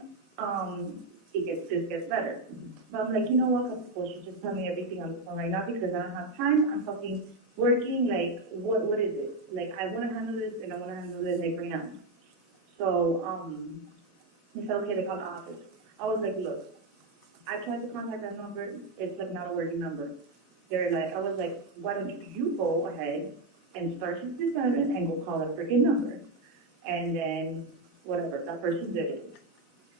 this gets better. So I'm like, you know what, well, she just tell me everything on the phone right now because I don't have time. I'm fucking working, like, what is it? Like, I want to handle this and I want to handle this like right now. So, he said, okay, they called the office. I was like, look, I tried to contact that number. It's like not a working number. they're like, I was like, why don't you go ahead and start his defendant and go call a freaking number? And then, whatever, that person did it.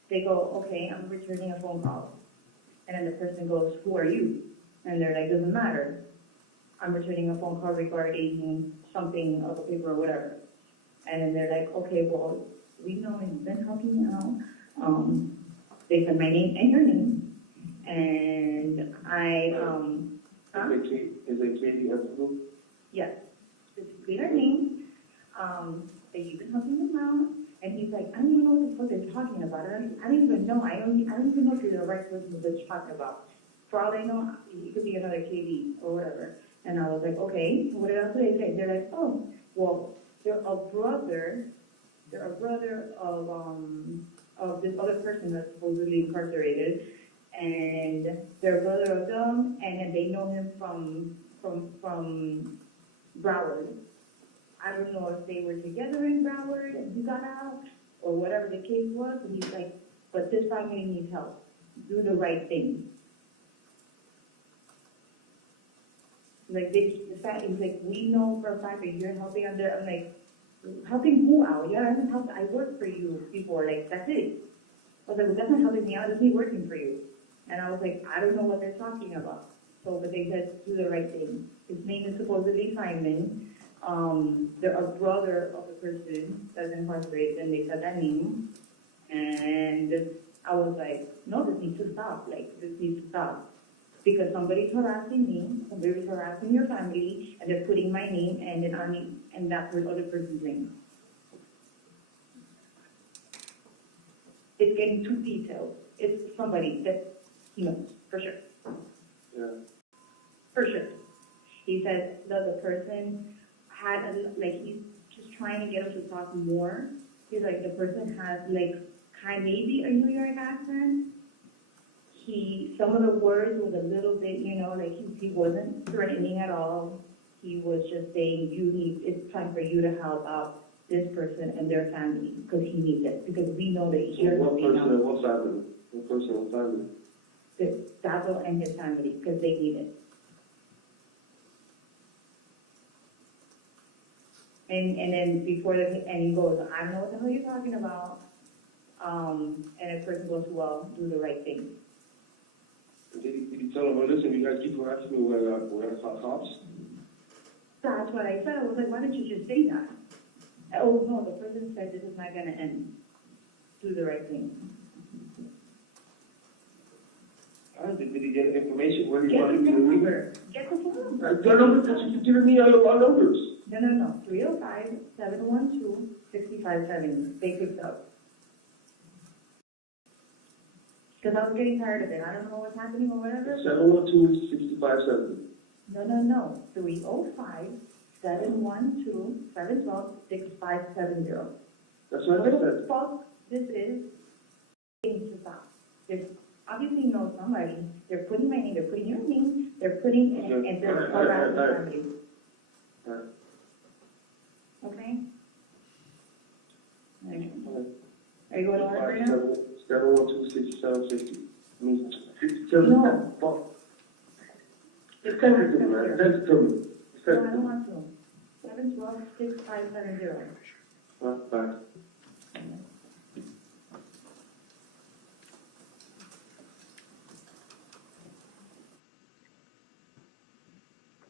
They go, okay, I'm returning a phone call. And then the person goes, who are you? And they're like, doesn't matter. I'm returning a phone call regarding something of a paper or whatever. And then they're like, okay, well, we know you've been helping me out. They said my name and your name. And I, huh? Is it Katie Evelyn? Yes, specifically her name, that you've been helping them out, and he's like, I don't even know what the fuck they're talking about, I don't even know, I don't even know if you're the right person that they're talking about. For all I know, it could be another KD or whatever, and I was like, okay, what else do they say? They're like, oh, well, they're a brother of this other person that's supposedly incarcerated, and they're a brother of them, and then they know him from Broward. I don't know if they were together in Broward and he got out, or whatever the case was, and he's like, but this family needs help. Do the right thing. Like, he's like, we know for a fact that you're helping out there. I'm like, helping who out? Yeah, I haven't helped, I worked for you before, like, that's it. I was like, well, that's not helping me out, it's me working for you. And I was like, I don't know what they're talking about. So, but they said, do the right thing. His name is supposedly Simon. They're a brother of the person that's incarcerated, and they said that name. And I was like, no, this needs to stop. Like, this needs to stop. Because somebody's harassing me, somebody's harassing your family, and they're putting my name and then and that's the other person's name. It's getting too detailed. It's somebody that he knows, for sure. Yeah. For sure. He said that the person had, he's just trying to get us to talk more. He's like, the person has, maybe a New York accent. Some of the words was a little bit, he wasn't threatening at all. He was just saying, it's time for you to help out this person and their family, because he needs it, because we know that So you're what helping person, out. what family? What person, what family? The Dabo and his family, because they need it. And then and he goes, I don't know what the hell you're talking about. And the person goes, well, do the right thing. Did you tell them, well, listen, you guys keep harassing me, we're cops? That's what I said. I was like, why didn't you just say that? Oh, no, the person said this is not going to end. Do the right thing. Did he get information where he Get wanted the me to phone leave? number. Get the phone number. The numbers that you've given me are numbers. No. 305-712-6570. They picked up. Because I was getting tired of it. I don't know what's happening or whatever. 712-6570. No. 305-712-6570. That's what I What the said. fuck this is, things to stop. There's obviously know somebody. They're putting my name, they're putting your name, they're putting, and they're harassing somebody. Okay? Alright. Are you going to work right now? 712-6760. I mean, 67, No. fuck. Just send it to me, man. Send it to me. No, I don't want to. 712-6570. Bye.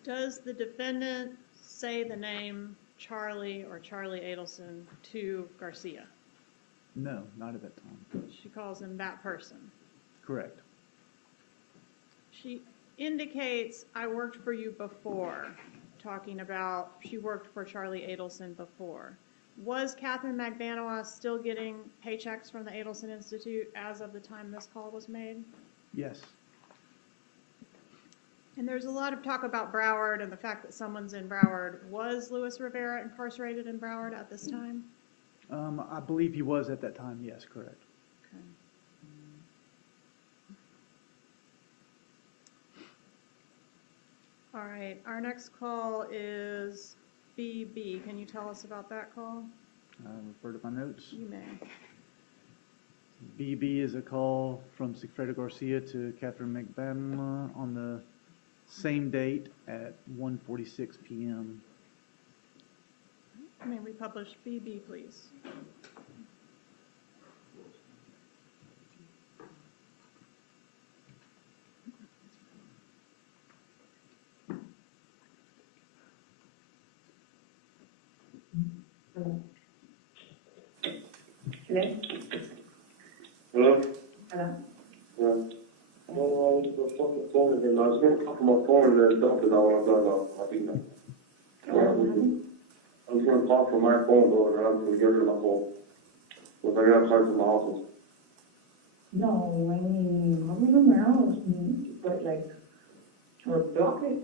Does the defendant say the name Charlie or Charlie Adelson to Garcia? No, not at that time. She calls him that person. Correct. She indicates, I worked for you before, talking about she worked for Charlie Adelson before. Was Katherine Magbanua still getting paychecks from the Adelson Institute as of the time this call was made? Yes. And there's a lot of talk about Broward and the fact that someone's in Broward. Was Luis Rivera incarcerated in Broward at this time? I believe he was at that time, yes, correct. Okay. All right, our next call is BB. Can you tell us about that call? Refer to my notes. You may. BB is a call from Sigfredo Garcia to Katherine Magbanua on the Same date at 1:46 p.m. May we publish BB, please? Hello? Hello? Hello? I was the fucking phone again. I was gonna talk on my phone and then dump it out when I got off. I think that. I was gonna talk from my phone though, and I'm gonna get rid of my phone. But I got cards in my office. No, I mean, I'm in my house, but like, or block it.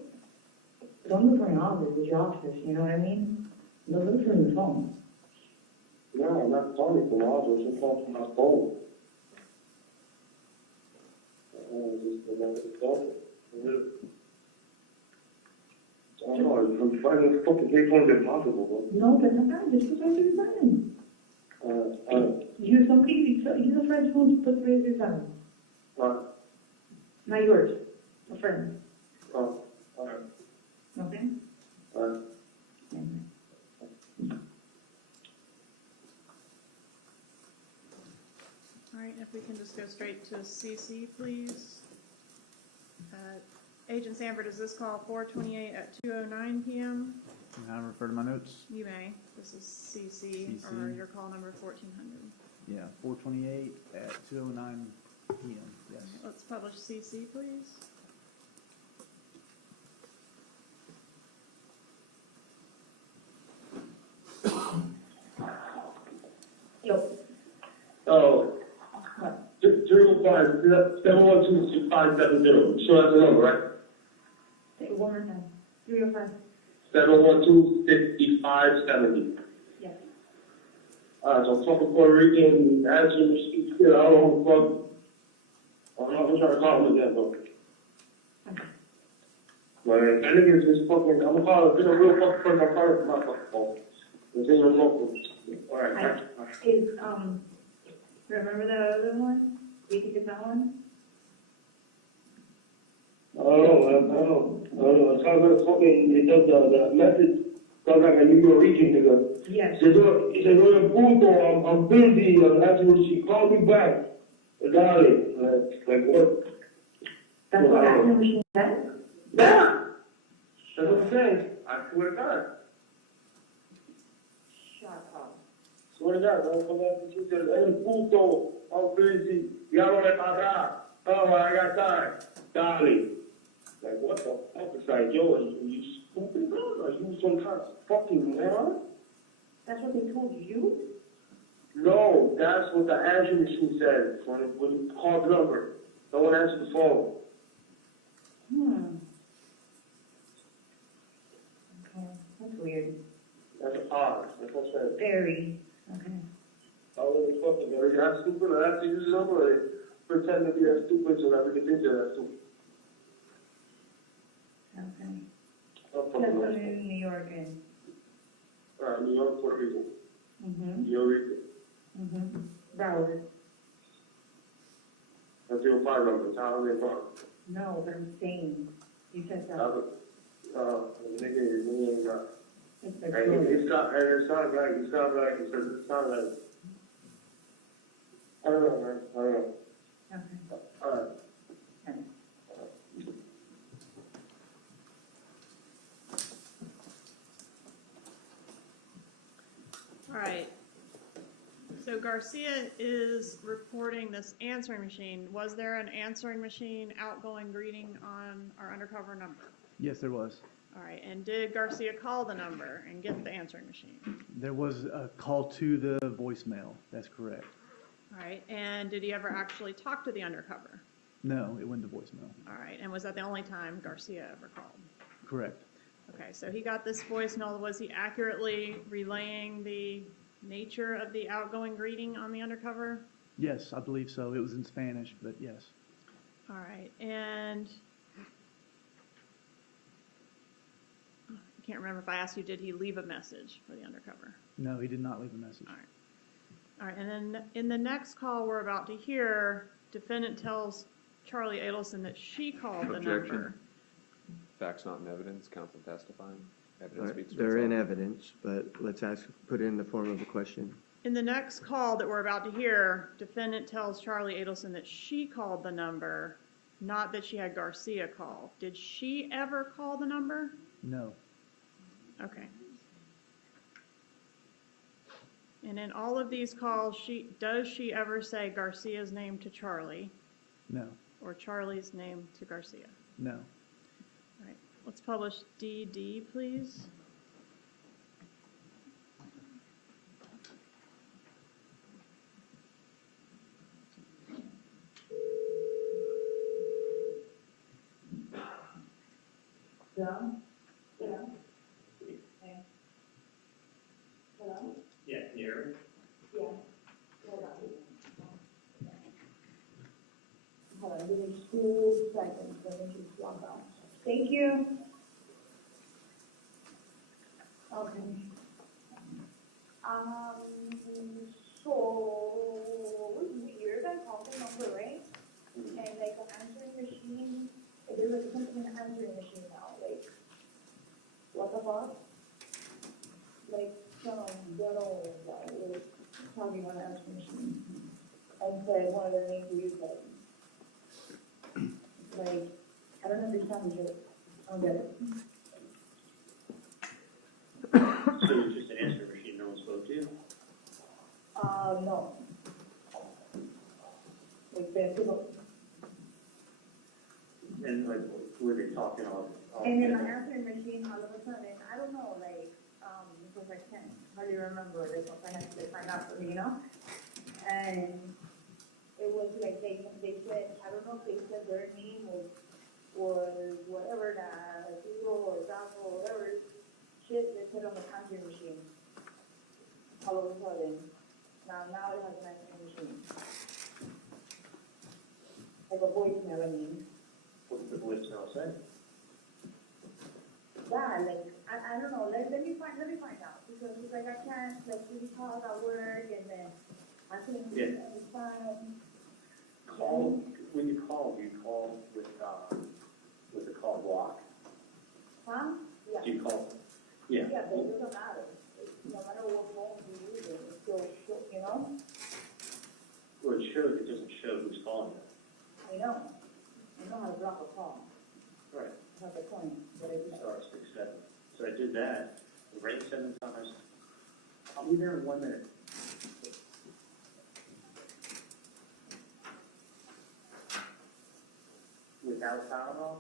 Don't look for an office, it's your office, you know what I mean? Don't look for your phone. No, I'm not calling from my office, I'm calling from my phone. I don't know, I'm finding this fucking pay phone is impossible, bro. No, but not that, just put your phone. Use a friend's phone to put raise your phone. Not yours, a friend, Alright. okay? Alright. All right, if we can just go straight to CC, please. Agent Sanford, is this call 428 at 2:09 p.m.? Can I refer to my notes? You may. This is CC, or your call number 1400. Yeah, 4:28 at 2:09 p.m. Yes. Let's publish CC, please. Yo, Oh. 057126570. Sure that's the number, right? say it one more time. 305, 712-5570. yes. So fucking Puerto Rican answering machine shit, I don't know who the fuck. I'm trying to call him again, though. But that nigga is just fucking, I'm gonna call it, it's a real fucking person, I'm calling from my fucking phone. It's in your local. Alright, Is, remember that other one? We could get that one? I don't know. It sounds like fucking, it does the message, sounds like a New York region nigga. Yes. He said, Punto, I'm busy, and that's what she called me back. Darling, like what? That's what answering machine said? Yeah! That's what I'm saying. I swear to God. Shut up. Swear to God, don't come back to you. Said, hey, Punto, I'm busy. Llámame para atrás. Oh, I got time. Darling. Like, what the fuck is that? Yo, are you stupid, bro? Are you some kind of fucking moron? That's what they told you? No, that's what the answering machine says when you call the number. No one answers the phone. Okay, that's weird. That's odd. That's what I'm saying. Very. Okay. How are you fucking are you that stupid or have to use the number or they pretend to be that stupid so that we can think they're that stupid? Okay. Don't That's fucking what know. in New York and. New York, Puerto Rico. Mm-hmm. New York, Rico. Mm-hmm. Broward. That's your 5 number. It's how they talk. No, but I'm saying, you said that. The nigga ain't got. It's like, And it sounds like, it sounds like, I don't know, man. I don't know. okay. Alright. All right. So Garcia is reporting this answering machine. Was there an answering machine outgoing greeting on our undercover number? Yes, there was. All right. And did Garcia call the number and get the answering machine? There was a call to the voicemail. That's correct. All right. And did he ever actually talk to the undercover? No, it went to voicemail. All right. And was that the only time Garcia ever called? Correct. Okay. So he got this voicemail. Was he accurately relaying the nature of the outgoing greeting on the undercover? Yes, I believe so. It was in Spanish, but yes. All right. And I can't remember if I asked you, did he leave a message for the undercover? No, he did not leave a message. All right. All right. And then in the next call we're about to hear, defendant tells Charlie Adelson that she called the Objection. number. Facts not in evidence, counsel testifying, All evidence right, speaks for they're in itself. evidence, but let's put it in the form of a question. In the next call that we're about to hear, defendant tells Charlie Adelson that she called the number, not that she had Garcia call. Did she ever call the number? No. Okay. And in all of these calls, does she ever say Garcia's name to Charlie No. or Charlie's name to Garcia? No. All right, let's publish DD, please. Yeah? Yeah. Okay. Hello? Yeah, can you hear me? Yeah. Hold on. Hold on, give me 2 seconds, let me just log out. Thank you. Okay. So, it was weird, I called the number, right? And like the answering machine, there's like something in the answering machine now, like, what the fuck? Like, some ghetto guy was talking on the answering machine and said one of their names we use like, I don't understand the joke. I don't get it. So it's just an answer machine no one spoke to? No. Like, people. And like, were they talking all? And then my answering machine, all of a sudden, I don't know, like, because I can't hardly remember, like, what I had to find out for me, you know? And it was like, they said, I don't know if they said their name was whatever, Zero or Zapo or whatever shit they put on the answering machine. All of a sudden. Now it has an answering machine. Like a voicemail, I mean. What did the voicemail say? Yeah, like, I don't know, let me find out, because it's like I can't, like, really talk at work, and then I can't understand. Call, when you call, do you call with the call block? Huh? Yeah. Do you call? Yeah. Yeah, but it doesn't matter. No matter what phone you use, it's still, you know? Well, it shows, it doesn't show who's calling you. I know how to block a call, Right. not the coin, but I do. Star 6 7. So I did that, rang 7 times. I'll be there in 1 minute. Without Tylenol,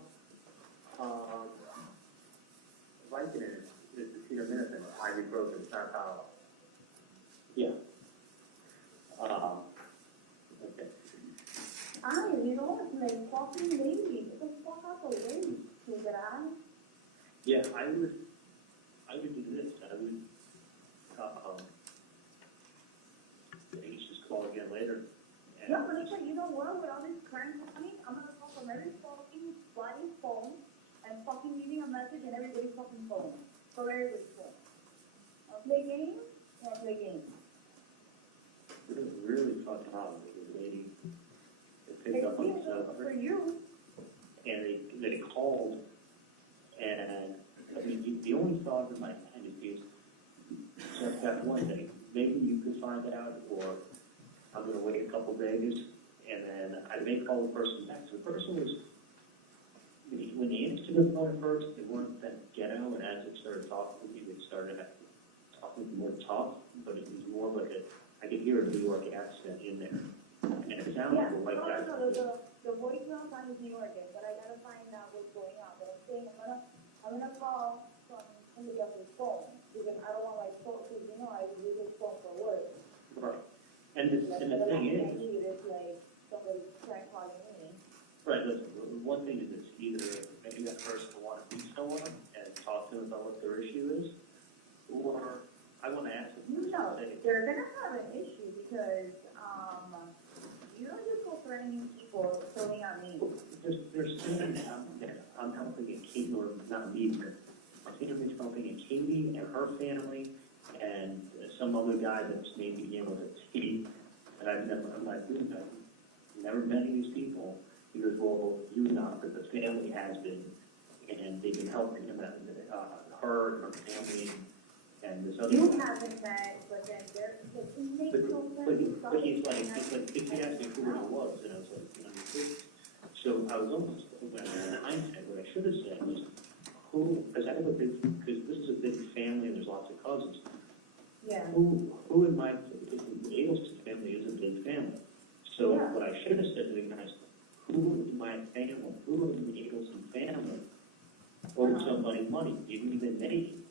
Vicodin is acetaminophen, ibuprofen, it's not Tylenol. Yeah. Okay. You know, it's like fucking lazy. It's a fuck up a lazy. Take it on. Yeah, I would do this, I would, you just call again later. And Yeah, but it's like, you know what, with all this current happening, I'm gonna call from every fucking bloody phone and fucking leaving a message in everybody's fucking phone. For everybody's phone. I'll play games, I'll play games. it was really fucking hot, because the lady, they picked up on the cell For you. and they called, and, I mean, the only thought in my mind is, just that one thing, maybe you could find out, or I'm gonna wait a couple days, and then I may call the person back. So the person was, when they answered the phone first, they weren't that ghetto, and as they started talking with me, they started talking more tough, but it was more like I could hear a New York accent in there, and it sounded Yeah, like that. the voicemail sound is New Yorker, but I gotta find out what's going on. But I'm saying, I'm gonna call from somebody else's phone, because I don't want my phone, because you know, I use this phone for work. Right. And the thing is, It's like somebody trying calling me. right, listen, one thing is it's either maybe that person will want to meet someone and talk to them about what their issue is, or I want to ask them. No, they're gonna have an issue because, you don't just go threatening people, throwing at me. There's saying that I'm helping a Katie, or not me, but Katie helping a Katie and her family, and some other guy that's maybe began with a T, and I'm like, dude, I've never met these people. He goes, well, you not, but the family has been, and they've been helping him, her and her family, and this other. You haven't met, but then there, it makes no sense. But he's like, if he asked me who it was, and I was like, so I was almost, in hindsight, what I should have said was, who, because I have a big, because this is a big family and there's lots of cousins. Yeah. Who in my, the Adelson family is a big family. So Yeah. what I should have said to the guys, who in my family, who in the Adelson family owed somebody money, give me the name.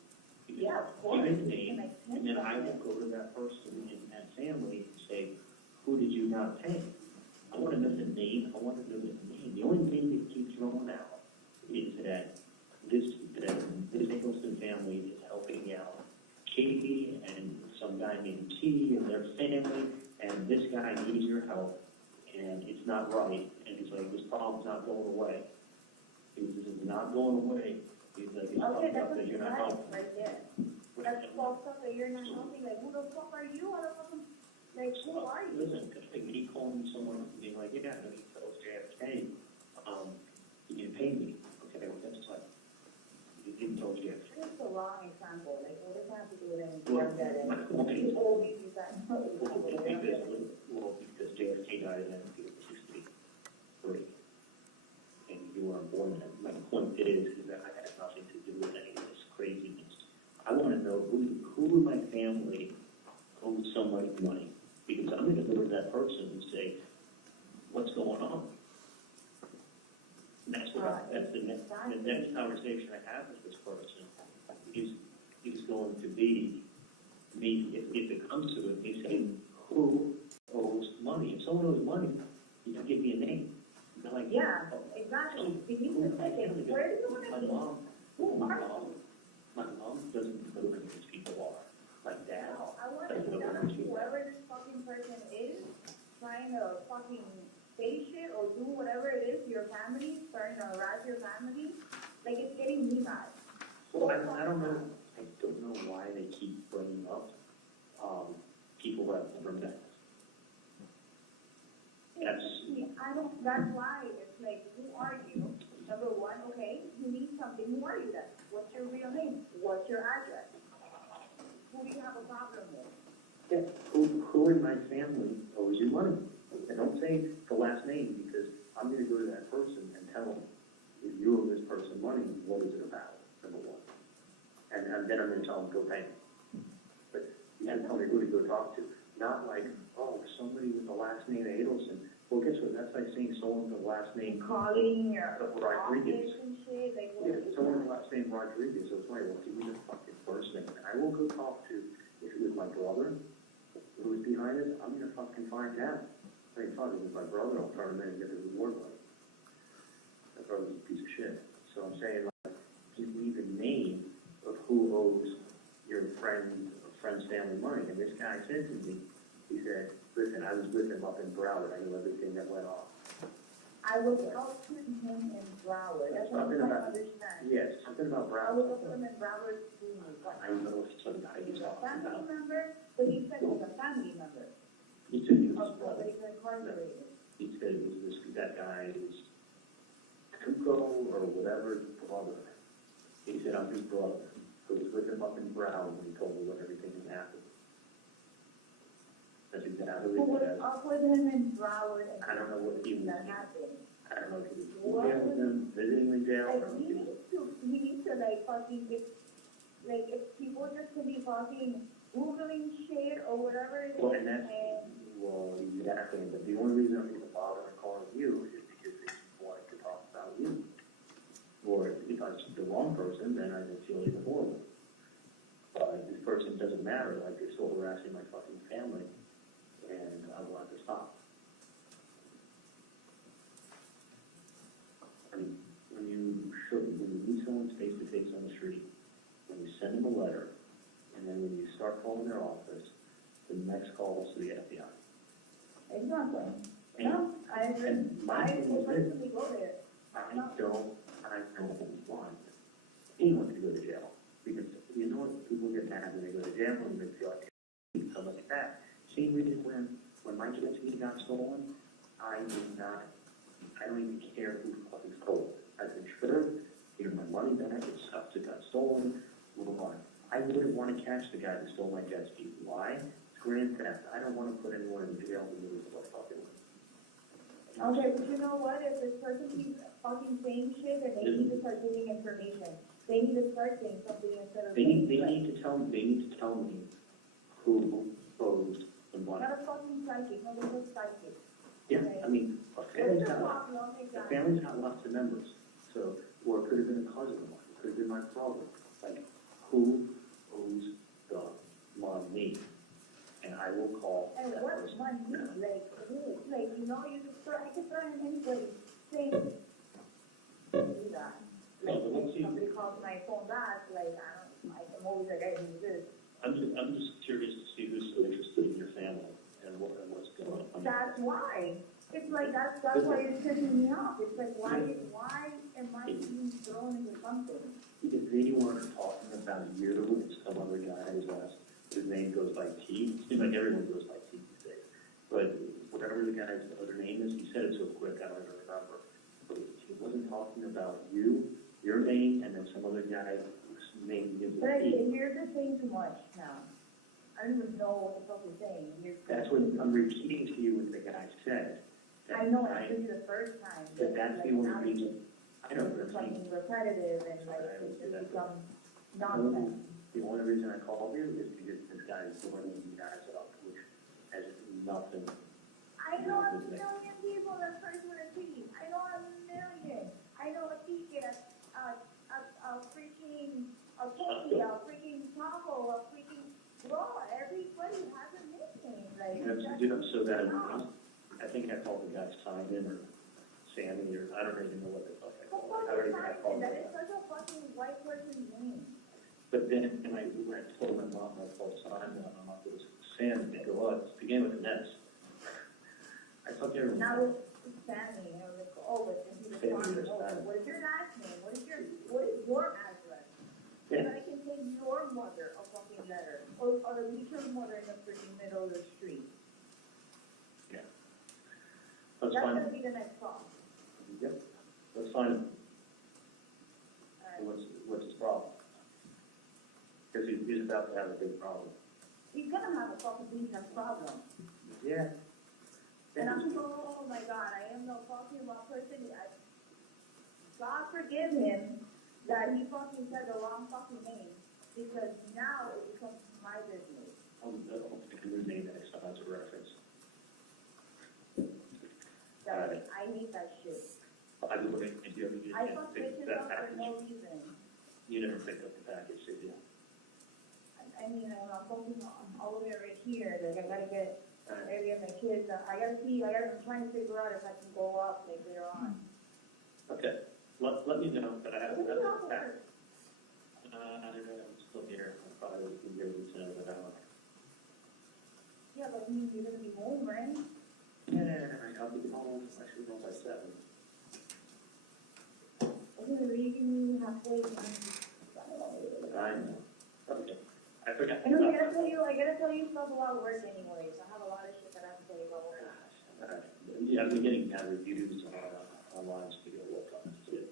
Yeah, of course. Give me the name, and then I will go to that person in that family and say, who did you not pay? I want to know the name, I want to know the name. The only thing that keeps throwing out is that this Adelson family is helping out Katie and some guy named T and their family, and this guy needs your help, and it's not right. And he's like, this problem's not going away. This is not going away. He's like, it's Okay, fucked up that's that you're not right, helping. right there. That's fucked up that you're not helping, like, who the fuck are you? How the fuck, like, who are you? Listen, like me calling someone up and being like, yeah, he tells JFK, you didn't pay me. Okay, well, that's like, you didn't tell JFK. That's the wrong example, like, what does that have to do with anything Well, like that? my point is- All these examples. Because JFK died in 1963, and you weren't born then. My point is that I had nothing to do with any of this craziness. I want to know who in my family owes somebody money, because I'm going to go to that person and say, what's going on? And that's what that's the next conversation I have with this person is going to be me, if it comes to it, me saying, who owes money? If someone owes money, you can give me a name. They're like, Yeah, exactly. You need to take it. Where do you want my to be? mom, Who my are you? mom, my mom doesn't know who these people are. My dad I want doesn't to know know who these people are. whoever this fucking person is, trying to fucking say shit or do whatever it is, your family, starting to harass your family, like, it's getting me mad. Well, I don't know why they keep bringing up, people that I've never met. That's, That's why it's like, who are you? Number one, okay, you need something, who are you then? What's your real name? What's your address? Who do you have a problem with? yeah, who in my family owes you money? And don't say the last name, because I'm gonna go to that person and tell them, if you owe this person money, what is it about, number one? And then I'm gonna tell them, go pay me. But you have to tell me who to go talk to, not like, oh, somebody with the last name Adelson. Well, guess what, that's like saying someone with the last name Calling your Rodriguez. office and shit, like, what Yeah, is someone with the that? last name Rodriguez, so it's like, well, give me the fucking first name. And I will go talk to, if it was my brother who was behind it, I'm gonna fucking find out. I mean, fuck, if it was my brother, I'll turn him in and get his reward money. My brother's a piece of shit. So I'm saying, like, give me the name of who owes your friend's family money. And this guy said to me, he said, listen, I was with him up in Broward, I knew everything that went on. I was helping him in Broward, that's what I'm trying to understand. Yes, something about I Broward. was helping him in Broward too, but I don't know if it's some guy he's he's a talking family about. member, but he said he's a family member. He said he was, Of course, he's incarcerated. he said it was that guy is Tuco or whatever, his brother. He said, I'm his brother, who was with him up in Brown when he told me what everything had happened. That's exactly Who what was he said. up with him in Broward and I don't know what he was, that happened. I don't know if he was in jail with him, visiting in jail, Like, or if he he was. needs to like fucking, if people just to be fucking Googling shit or whatever it is, Well, and that's, and well, exactly, but the only reason I'm even bothering calling you is because they wanted to talk about you. Or if I was the wrong person, then I would feel even horrible. But this person doesn't matter, like, they're still harassing my fucking family, and I want it to stop. I mean, when you meet someone face to face on the street, when you send them a letter, and then when you start calling their office, the next call is to the FBI. exactly. And- No, I agree. and my I thing is will this. personally go there. I don't want anyone to go to jail, because you know what, people get mad when they go to jail, and they feel like, something like that. Same reason when my GSP got stolen, I don't even care who fucking stole it. I've been sure, give my money back, it's stuff that got stolen, move on. I wouldn't want to catch the guy that stole my jet ski. Why? It's grand theft. I don't want to put anyone in jail who knows what fucking. Okay, but you know what, if this person keeps fucking saying shit, then they need to start giving information. They need to start saying something instead of. They need to tell me who posed the money. Not a fucking psychic, no, they're just psychic. Yeah, I mean, a family's They're got, just walking, a family's got lots of members, so, or it could have been a cousin of mine, it could have been my father. Like, who owes the money? And I will call And that what person. money, like, really, like, you know, you just throw, I could throw in anybody, say, do that. Like, No, but let's if see. somebody calls my phone back, like, I'm always like, hey, who's this? I'm just curious to see who's so interested in your family and what's going on. That's why. It's like, that's why it's pissing me off. It's like, why am I being thrown into something? If they weren't talking about you and some other guy whose name goes by T, it seems like everyone goes by T these days. But whatever the guy's other name is, he said it so quick, I don't even remember. But he wasn't talking about you, your name, and then some other guy whose name begins with But T. you're just saying too much now. I don't even know what the fuck you're saying. That's what I'm repeating to you what the guy said. I know, it's gonna be the first time. But that's the only reason. I know, It's but I'm fucking repetitive and like, it's just become nonsense. the only reason I called you is because this guy's blowing you guys up, which has nothing. I know a million people that first with a T. I know a million. I know a ticket, a freaking, a Kenny, a freaking Tahoe, a freaking, bro, everybody has a nickname, like. I'm so bad at names. I think I called the guy Simon or Sammy or I don't even know what the fuck I called him. I don't even know what I called That him. is such a fucking white person's name. But then when I told my mom I called Simon, my mom was Sam, and they go, oh, it began with an S. I thought they were. Now it's Sammy, you know, like, oh, but then he was talking, oh, what is your last name? What is your address? Yeah. And I can send your mother a fucking letter, or leave your mother in the freaking middle of the street. Yeah. Let's That's find gonna him. be the next call. Yep. Let's find him. Alright. What's his problem? Because he's about to have a big problem. He's gonna have a fucking decent problem. Yeah. And I'm going, oh my God, I am no fucking wrong person. God forgive him that he fucking said the wrong fucking name, because now it becomes my business. I'll pick a new name next time as a reference. That, I hate that shit. I was looking at you, I fuck bitches that up for package. no reason. You never picked up the package, did you? I mean, I'm focusing on all the way right here, like I gotta get maybe my kids, I'm trying to figure out if I can go up like later on. Okay, let me know, but I have What do you have pack. for? I'm still here, I probably would be here in another hour. Yeah, but you mean you're gonna be home, right? Yeah, I'll be home, I should be home by 7. Okay, you can halfway. I know. Okay, I forgot. I know, I gotta tell you stuff about work anyways. I have a lot of shit that I have to tell you about work. Yeah, I've been getting kind of reviews online to go work on this too.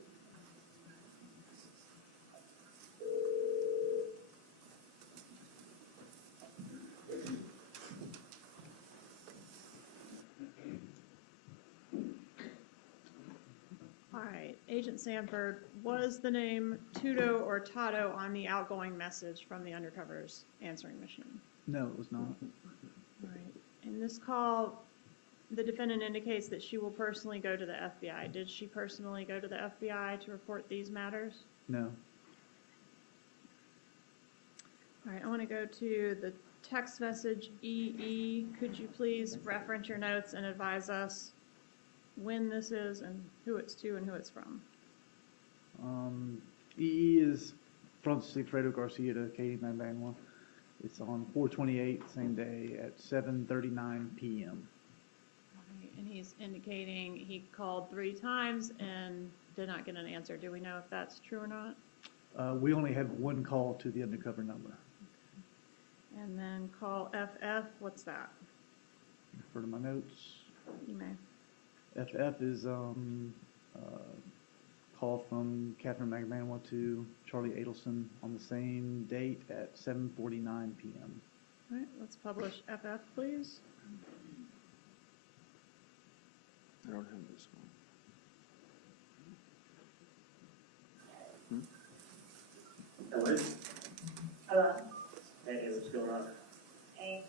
All right, Agent Sanford, was the name Tudo or Tato on the outgoing message from the undercover's answering machine? No, it was not. All right. In this call, the defendant indicates that she will personally go to the FBI. Did she personally go to the FBI to report these matters? No. All right, I want to go to the text message EE. Could you please reference your notes and advise us when this is and who it's to and who it's from? EE is from Sigfredo Garcia to Katherine Magbanua. It's on 4/28, same day at 7:39 p.m. All right, and he's indicating he called 3 times and did not get an answer. Do we know if that's true or not? We only had one call to the undercover number. And then call FF, what's that? Refer to my notes. You may. FF is call from Katherine Magbanua to Charlie Adelson on the same date at 7:49 PM. All right, let's publish FF, please. I don't have this one. Hello? Hello? Hey, what's going on? And,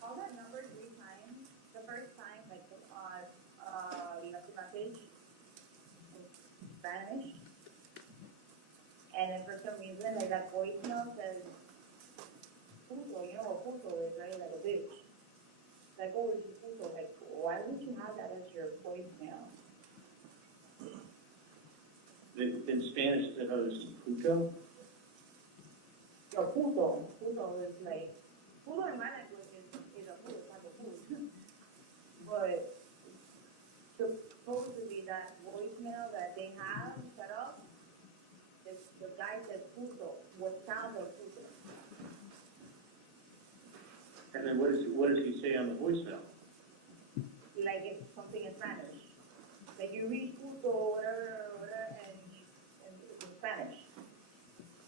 call that number 3 times. The first time, like, you left a message in Spanish. And then for some reason, like, that voicemail says, puto, you know what puto is, right? Like a bitch. Like, oh, it's puto. Like, why would you have that as your voicemail? In Spanish, it was puto? Yo, puto. Puto is like, puto in my language is a food, it's like a food. But supposedly that voicemail that they have set up, the guy says puto, what sounds like puto. And then what does he say on the voicemail? Like it's something in Spanish. Like you read puto, whatever, and it's in Spanish.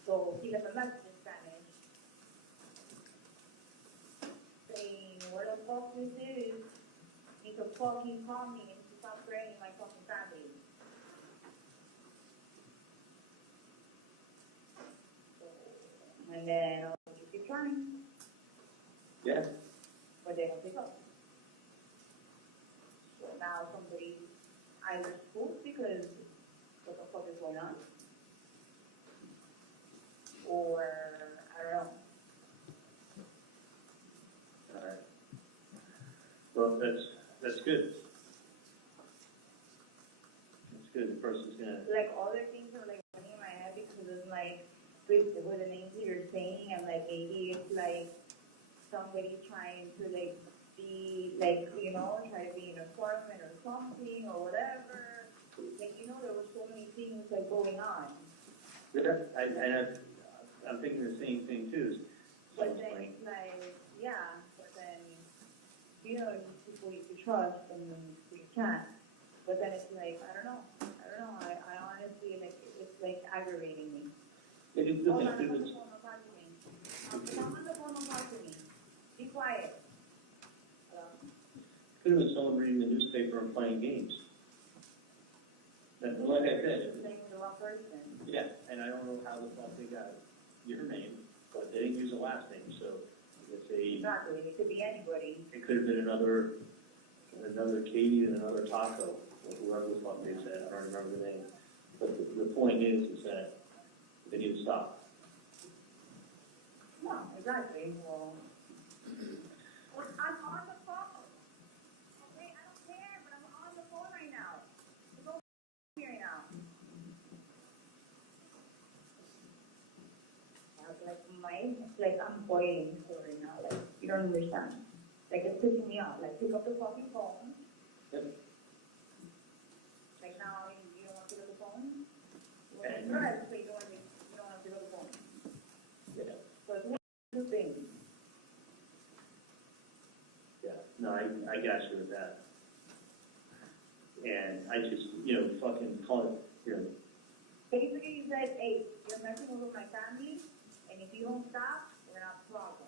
So he left a message in Spanish saying, what the fuck this is? He could fucking call me and to stop threatening my fucking family. And then you keep trying, Yeah. but they don't pick up. So now somebody either spoke because what the fuck is going on? Or, I don't know. All right. Well, that's good. That's good. The person's gonna, Like, other things are like running in my head because it's like, with the names that you're saying, I'm like, maybe it's like somebody trying to like be, like, you know, try to be in an apartment or something or whatever. Like, you know, there were so many things like going on. yeah, I'm thinking the same thing too. But then it's like, yeah, but then, you know, people you can trust and you can't. But then it's like, I don't know. I honestly, like, it's like aggravating me. It is, Oh, listen, I'm on it the was, phone, don't talk to me. I'm on the phone, don't talk to me. Be quiet. Hello? could have been someone reading the newspaper and playing games. And like I said, Saying the wrong person. yeah, and I don't know how the fuck they got your name, but they didn't use a last name, so it's Exactly, it could be anybody. it could have been another Katie and another Taco, or whoever the fuck they said, I don't remember the name. But the point is that they need to stop. No, exactly, well. I'm on the phone. Okay, I don't care, but I'm on the phone right now. Go here right now. Like I'm boiling right now, like, you don't understand. Like, it's pissing me off, like, pick up the fucking phone. Yep. Like, now, you don't want to pick up the phone? When And- you're at, you don't want to pick up the phone. Yeah. So it's one of the things. Yeah, no, I got you with that. And I just, fucking call it, Basically, he said, hey, you're messing with my family, and if you don't stop, we're not a problem.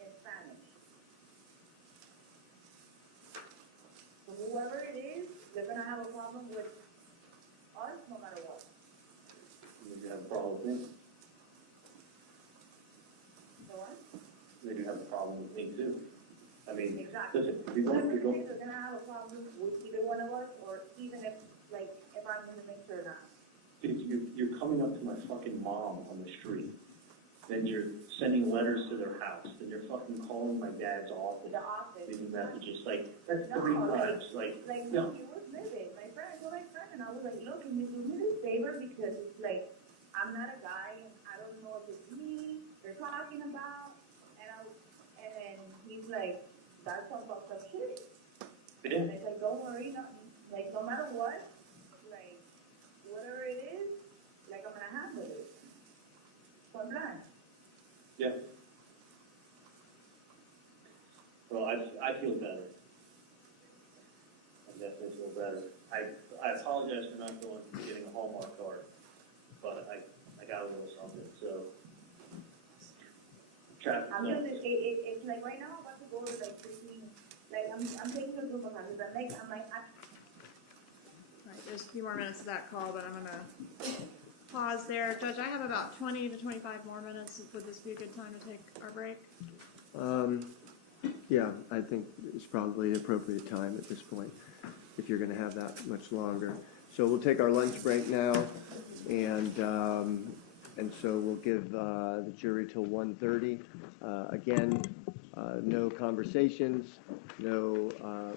In Spanish. So whoever it is, they're gonna have a problem with us no matter what. you have a problem with me. So what? Then you have a problem with me too. I mean, Exactly. listen, if you want Whoever to go, it is, they're gonna have a problem with either one of us, or even if I'm in the mix or not. you're coming up to my fucking mom on the street, then you're sending letters to their house, then you're fucking calling my dad's office, The office. leaving messages, like, that's No, 3 like- times, like, Like, no. no, he was livid. My friend, and I was like, look, can you do me this favor? Because it's like, I'm not a guy, and I don't know if it's me they're talking about. And then he's like, that's some fucked up shit. Yeah. And it's like, don't worry, no matter what, like, whatever it is, like, I'm gonna handle it. Point blank. Yeah. Well, I feel better. I definitely apologize for not getting a Hallmark card, but I got a little something, so. Traffic I'm counts. just, it's like right now, I'm about to go to like 15, like, I'm taking a group of hundreds, I'm like, All right, there's a few more minutes of that call, but I'm gonna pause there. Judge, I have about 20 to 25 more minutes. Would this be a good time to take our break? Yeah, I think it's probably the appropriate time at this point, if you're gonna have that much longer. So we'll take our lunch break now, and so we'll give the jury till 1:30. Again, no conversations, no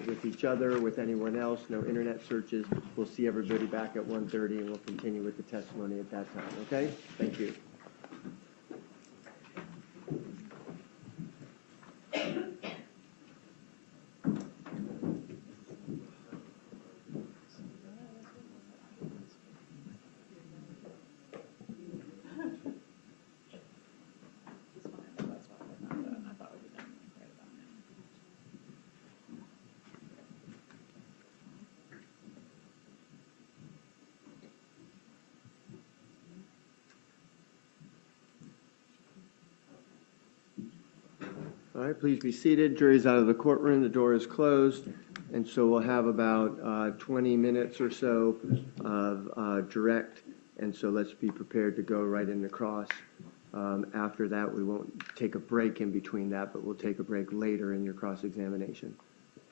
with each other, with anyone else, no internet searches. We'll see everybody back at 1:30, and we'll continue with the testimony at that time, okay? Thank you. All right, please be seated. Jury's out of the courtroom. The door is closed. And so we'll have about 20 minutes or so of direct. And so let's be prepared to go right in the cross. After that, we won't take a break in between that, but we'll take a break later in your cross-examination.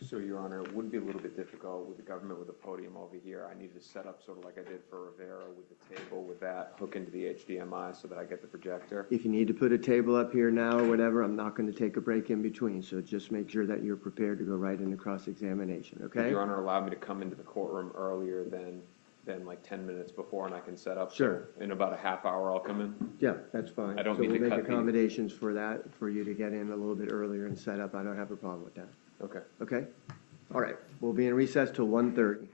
So, Your Honor, it would be a little bit difficult with the government with the podium over here. I needed to set up sort of like I did for Rivera with the table with that hook into the HDMI so that I get the projector. If you need to put a table up here now or whatever, I'm not going to take a break in between. So just make sure that you're prepared to go right into cross-examination, Would okay? Your Honor allow me to come into the courtroom earlier than like 10 minutes before and I can set up? Sure. So in about a half hour, I'll come in? Yeah, that's fine. I don't mean to So we'll cut make the- accommodations for that, for you to get in a little bit earlier and set up. I don't have a problem with that, Okay. okay? All right, we'll be in recess till 1:30.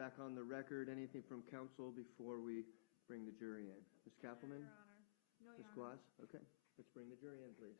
back on the record. Anything from council before we bring the jury in? Ms. Kappelman? Your Honor. No, Ms. Your Honor. Claus? Okay, let's bring the jury in, please.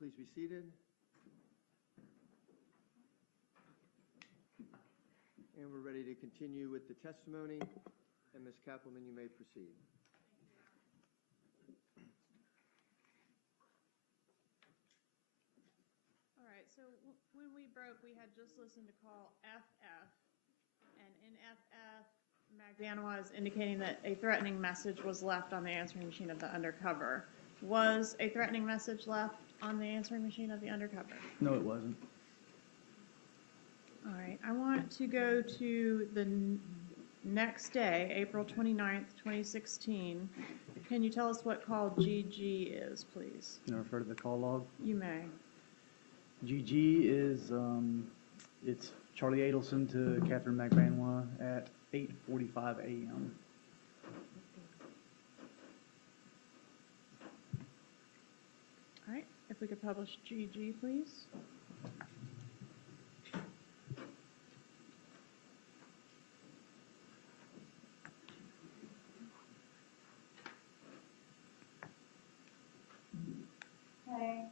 Please be seated. And we're ready to continue with the testimony. And Ms. Kappelman, you may proceed. All right, so when we broke, we had just listened to call FF, and in FF, Magbanua is indicating that a threatening message was left on the answering machine of the undercover. Was a threatening message left on the answering machine of the undercover? No, it wasn't. All right, I want to go to the next day, April 29th, 2016. Can you tell us what call GG is, please? Can I refer to the call log? You may. GG is, it's Charlie Adelson to Katherine Magbanua at 8:45 a.m. All right, if we could publish GG, please. Hi.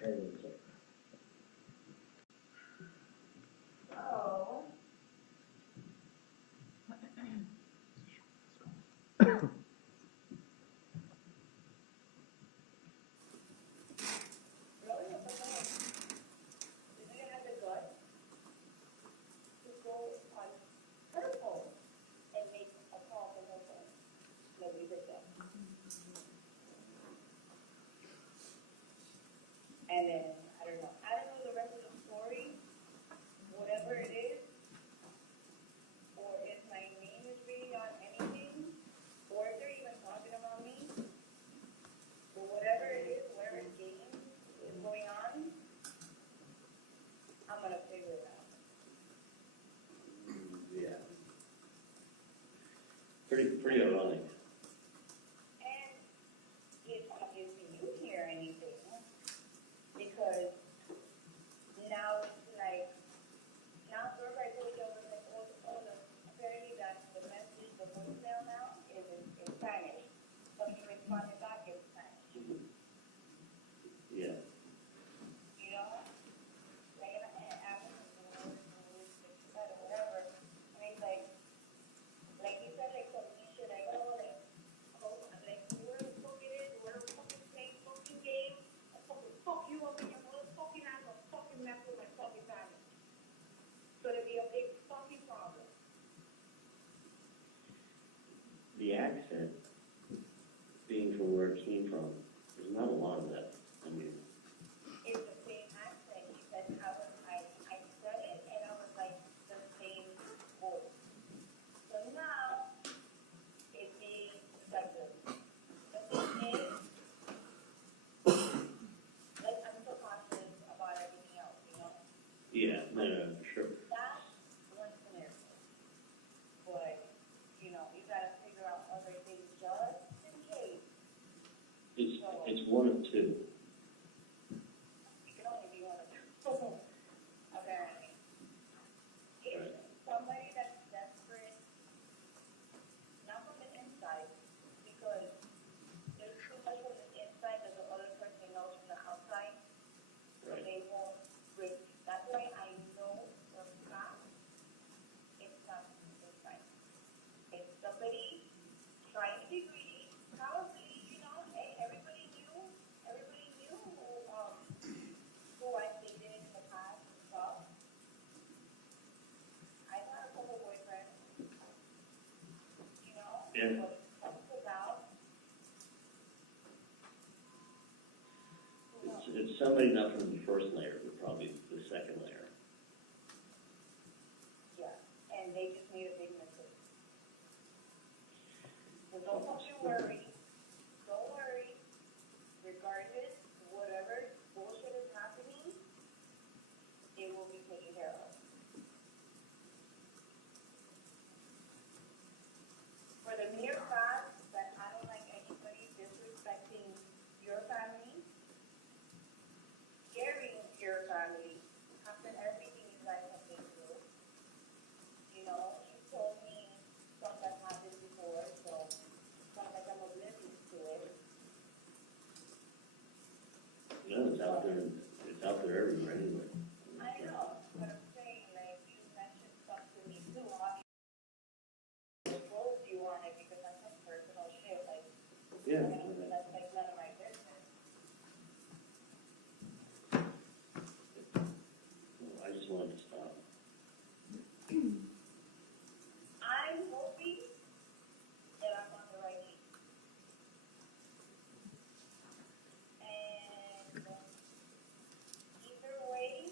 So. Really? What the heck? Did you have the guts to go on her phone and make a call from her phone? Nobody did that. And then, I don't know the rest of the story, whatever it is, or if my name is reading on anything, or if they're even talking about me, but whatever it is, whatever game is going on, I'm gonna figure it out. Yeah. Pretty ironic. And if obviously you hear anything, because now it's like, now remember I told you I was like, apparently that the message, the voicemail now is in Spanish. So you responded back in Spanish. Yeah. You know? Like, and after whatever, and it's like you said, like some shit, like, oh, Yeah. what comes about. It's somebody not from the first layer, but probably the second layer. Yeah, and they just made a big mistake. So don't you worry, don't worry, regardless, whatever bullshit is happening, it will be taken care of. For the mere fact that I don't like anybody disrespecting your family, scaring your family, after everything you guys have been through, you know, you told me stuff that happened before, so it's not like I'm oblivious to it. No, it's out there everywhere anyway. I know, but I'm saying, like, you mentioned stuff to me too, obviously, I told you on it because that's some personal shit, like, Yeah. that's like none of my business. I just wanted to stop. I'm hoping that I'm on the right track. And either way,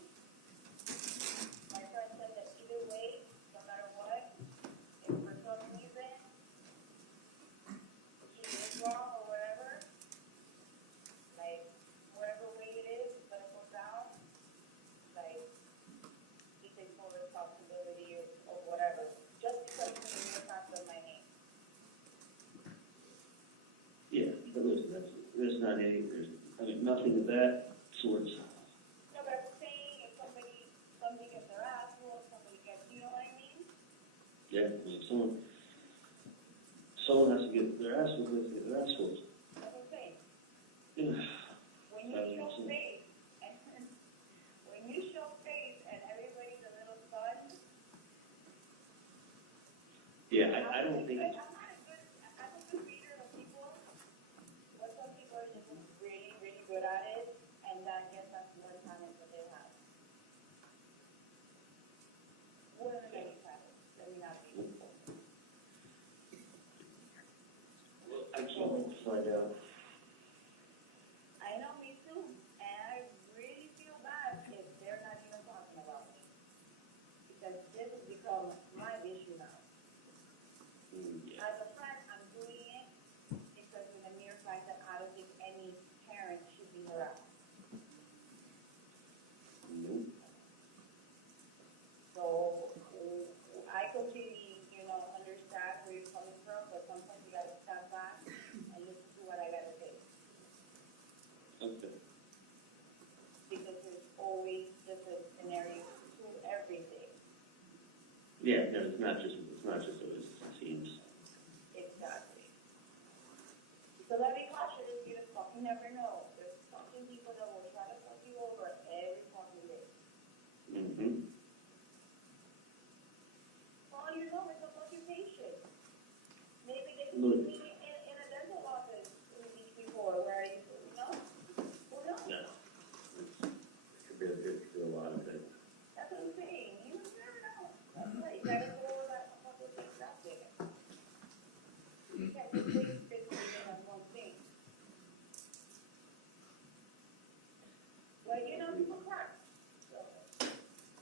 my friend said that either way, no matter what, if for some reason he is wrong or whatever, like, whatever way it is, it's gonna go down, like, he takes full responsibility or whatever, just because he made a pass on my name. Yeah, but listen, there's nothing of that sort. No, but I'm saying if somebody gets their ass whooped, somebody gets, you know what I mean? Yeah, I mean, someone has to get their ass whooped, they have to get their ass whooped. That's what I'm saying. Yeah. When you show face, and when you show face and everybody's a little stunned. Yeah, I don't think, I'm a good reader of people, but some people are just really, really good at it, and I guess that's one talent that they have. One of the many talents, let me not be. I can't wait to find out. I know, me too, and I really feel bad if they're not even talking about me. Because this has become my issue now. Yeah. As a friend, I'm doing it because of the mere fact that I don't think any parent should be harassed. Nope. So, I completely, understand where you're coming from, but sometimes you gotta stand back and listen to what I gotta say. Okay. Because there's always different scenarios to everything. Yeah, no, it's not just those, it seems. Exactly. So let me caution you, you fucking never know. There's fucking people that will try to fuck you over every fucking day. Mm-hmm. All you know is a fucking patient. Maybe they can Look. see me in a dental office week before, where I used to, who knows? No. It could be a lot of things. That's what I'm saying. You never know. That's right. You gotta go over that fucking thing out there. You can't just base everything on one thing. But people crack. So,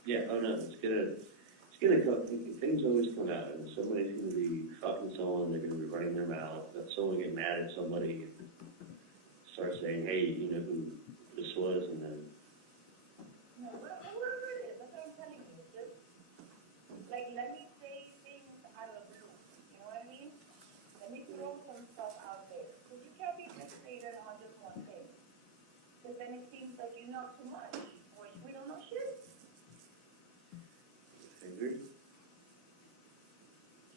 Yeah, oh no, it's gonna come, things always come out, and somebody's gonna be fucking someone, they're gonna be running their mouth, that someone get mad at somebody, and start saying, hey, you know who this was, and then, no, whatever it is, that's what I'm telling you. Just, like, let me say things out of the blue. You know what I mean? Let me throw some stuff out there. Because you can't be fixated on just one thing. Because then it seems like you know too much, which we don't know shit. fingers.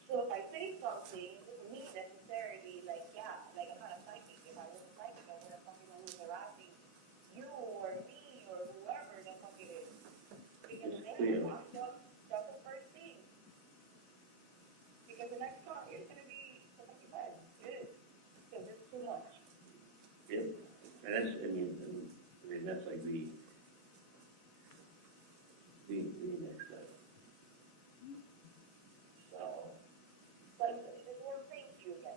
So if I say something, it doesn't mean necessarily, like, yeah, like, I'm not a psychic. If I was a psychic, I would have fucking known who's harassing you or me or whoever the fuck it is. Because then, that's the first thing. Because the next talk is going to be so fucking bad. It is. Because it's too much. Yep, and that's, I mean, that's like the next level. So, but it's more thank you again.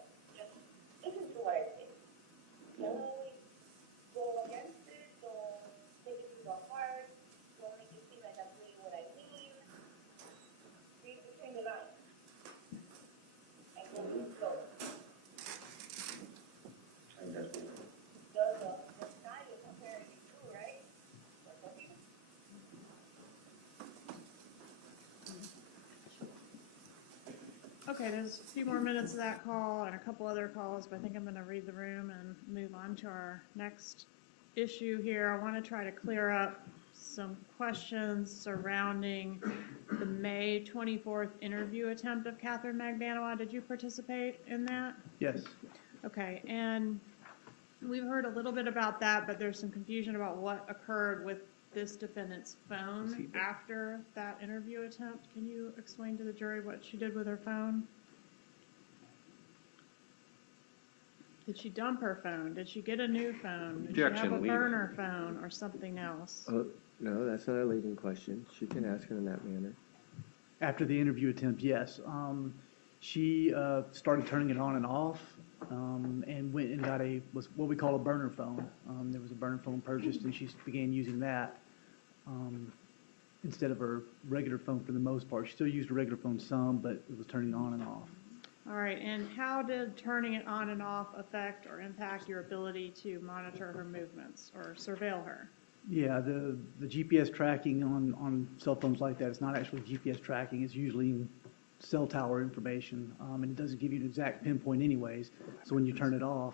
Okay, there's a few more minutes of that call and a couple other calls, but I think I'm going to read the room and move on to our next issue here. I want to try to clear up some questions surrounding the May 24th interview attempt of Katherine Magbanua. Did you participate in that? Yes. Okay, and we've heard a little bit about that, but there's some confusion about what occurred with this defendant's phone after that interview attempt. Can you explain to the jury what she did with her phone? Did she dump her phone? Did she get a new phone? Did she Objection, have a leave it. burner phone or something else? Oh, no, that's not a leading question. She can ask it in that manner. After the interview attempt, yes. She started turning it on and off, and went and got was what we call a burner phone. There was a burner phone purchased, and she began using that instead of her regular phone for the most part. She still used her regular phone some, but it was turning on and off. All right, and how did turning it on and off affect or impact your ability to monitor her movements or surveil her? Yeah, the GPS tracking on cell phones like that, it's not actually GPS tracking, it's usually cell tower information, and it doesn't give you an exact pinpoint anyways. So when you turn it off,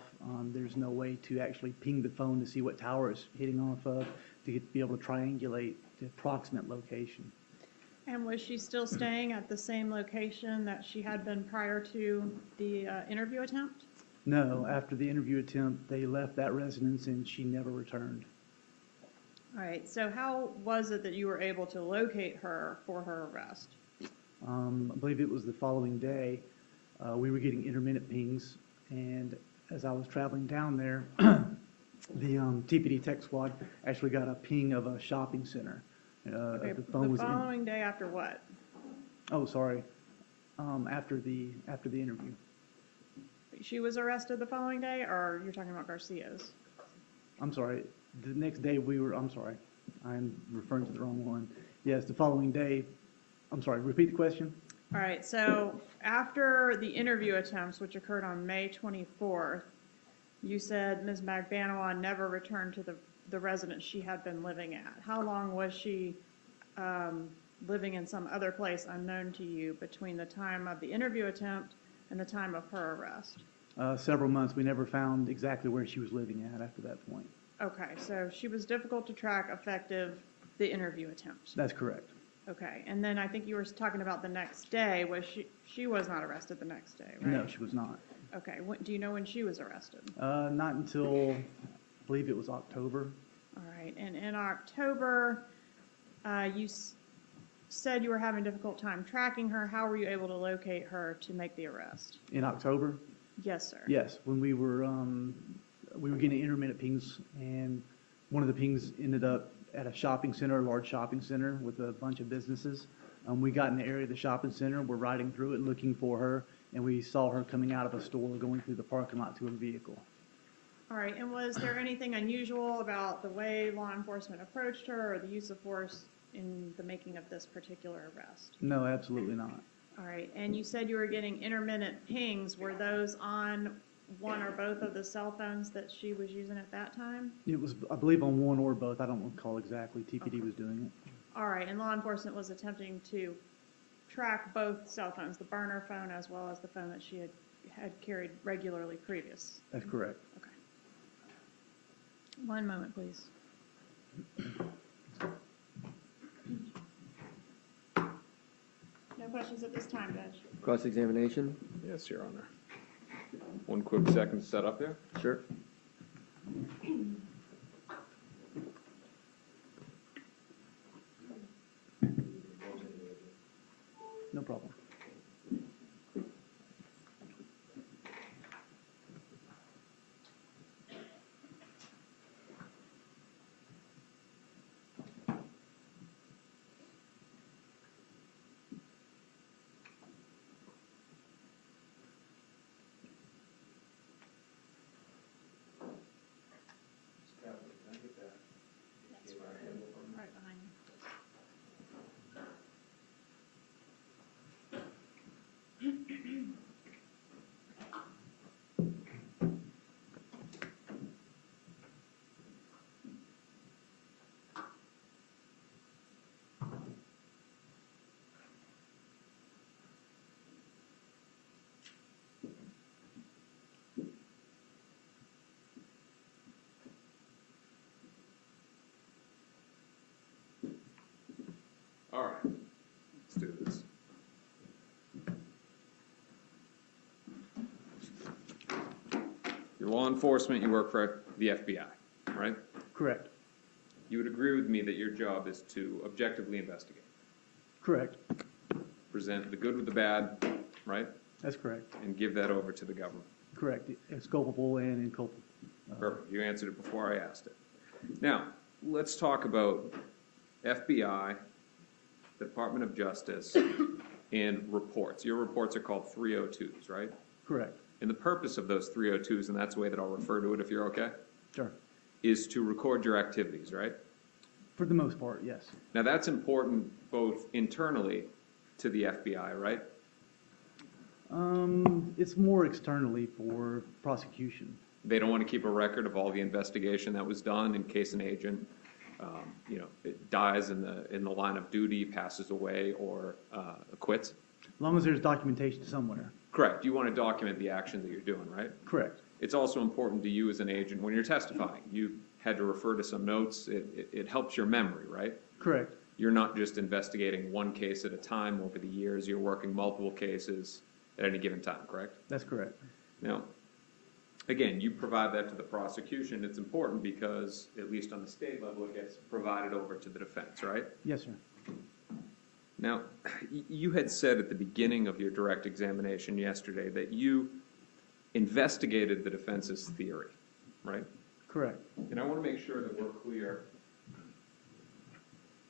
there's no way to actually ping the phone to see what tower it's hitting off of to be able to triangulate the approximate location. And was she still staying at the same location that she had been prior to the interview attempt? No, after the interview attempt, they left that residence and she never returned. All right, so how was it that you were able to locate her for her arrest? I believe it was the following day. We were getting intermittent pings, and as I was traveling down there, the TPD tech squad actually got a ping of a shopping center. Okay, The phone the was following day after what? oh, sorry. After the interview. She was arrested the following day, or you're talking about Garcia's? I'm sorry. The next day I'm sorry. I'm referring to the wrong one. Yes, the following day. I'm sorry, repeat the question? All right, so after the interview attempts, which occurred on May 24th, you said Ms. Magbanua never returned to the residence she had been living at. How long was she living in some other place unknown to you between the time of the interview attempt and the time of her arrest? Several months. We never found exactly where she was living at after that point. Okay, so she was difficult to track effective the interview attempt. That's correct. Okay, and then I think you were talking about the next day. Was she was not arrested the next day, right? No, she was not. Okay, do you know when she was arrested? Not until, I believe it was October. All right, and in October, you said you were having a difficult time tracking her. How were you able to locate her to make the arrest? In October? Yes, sir. Yes, when we were getting intermittent pings, and one of the pings ended up at a shopping center, a large shopping center with a bunch of businesses. We got in the area of the shopping center, we're riding through it looking for her, and we saw her coming out of a store, going through the parking lot to her vehicle. All right, and was there anything unusual about the way law enforcement approached her or the use of force in the making of this particular arrest? No, absolutely not. All right, and you said you were getting intermittent pings. Were those on one or both of the cell phones that she was using at that time? It was, I believe, on one or both. I don't recall exactly. TPD was doing it. All right, and law enforcement was attempting to track both cell phones, the burner phone as well as the phone that she had carried regularly previous. That's correct. Okay. One moment, please. No questions at this time, Judge. Cross-examination? Yes, Your Honor. One quick second to set up there. Sure. No problem. Right behind you. law enforcement, you work for the FBI, right? Correct. You would agree with me that your job is to objectively investigate, Correct. present the good with the bad, right? That's correct. And give that over to the government. Correct. It's culpable and inculpable. Perfect, you answered it before I asked it. Now, let's talk about FBI, the Department of Justice, and reports. Your reports are called 302s, right? Correct. And the purpose of those 302s, and that's the way that I'll refer to it if you're okay, Sure. is to record your activities, right? For the most part, yes. Now, that's important both internally to the FBI, right? It's more externally for prosecution. They don't want to keep a record of all the investigation that was done in case an agent, it dies in the line of duty, passes away, or quits. As long as there's documentation somewhere. Correct. You want to document the action that you're doing, right? Correct. It's also important to you as an agent when you're testifying. You had to refer to some notes. It helps your memory, right? Correct. You're not just investigating one case at a time over the years. You're working multiple cases at any given time, correct? That's correct. Now, again, you provide that to the prosecution. It's important because, at least on the state level, it gets provided over to the defense, right? Yes, sir. Now, you had said at the beginning of your direct examination yesterday that you investigated the defense's theory, right? Correct. And I want to make sure that we're clear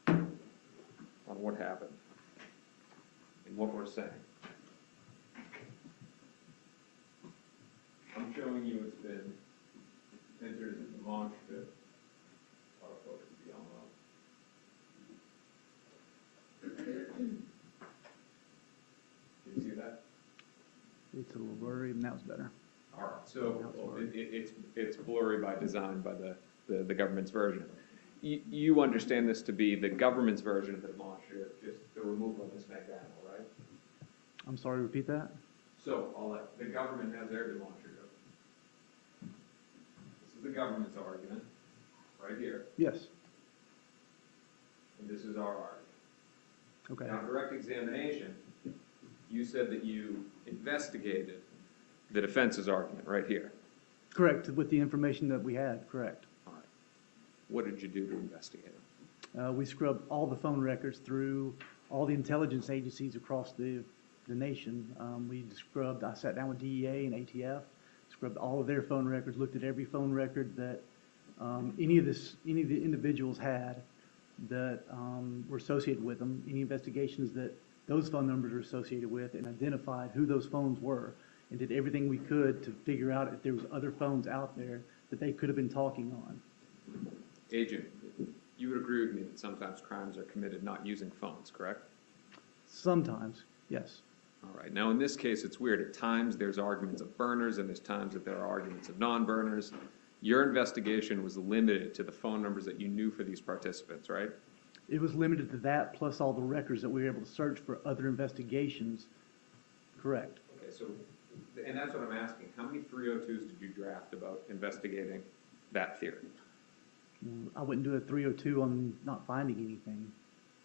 on what happened and what we're saying. I'm showing you it's been entered as a demonstrative. Autofocus beyond Can you see that? It's a little blurry, and that was better. All right, so it's blurry by design by the government's version. You understand this to be the government's version of the demonstrative, just the removal of Ms. Magbanua, right? I'm sorry, repeat that? So the government has their demonstrative. This is the government's argument, right here, Yes. and this is our argument. Okay. Now, direct examination, you said that you investigated the defense's argument right here. Correct, with the information that we had, correct. All right. What did you do to investigate it? We scrubbed all the phone records through all the intelligence agencies across the nation. I sat down with DEA and ATF, scrubbed all of their phone records, looked at every phone record that any of the individuals had that were associated with them, any investigations that those phone numbers are associated with, and identified who those phones were, and did everything we could to figure out if there was other phones out there that they could have been talking on. Agent, you would agree with me that sometimes crimes are committed not using phones, correct? Sometimes, yes. All right. Now, in this case, it's weird. At times, there's arguments of burners, and there's times that there are arguments of non-burners. Your investigation was limited to the phone numbers that you knew for these participants, right? It was limited to that, plus all the records that we were able to search for other investigations. Correct. Okay, so, and that's what I'm asking. How many 302s did you draft about investigating that theory? I wouldn't do a 302 on not finding anything.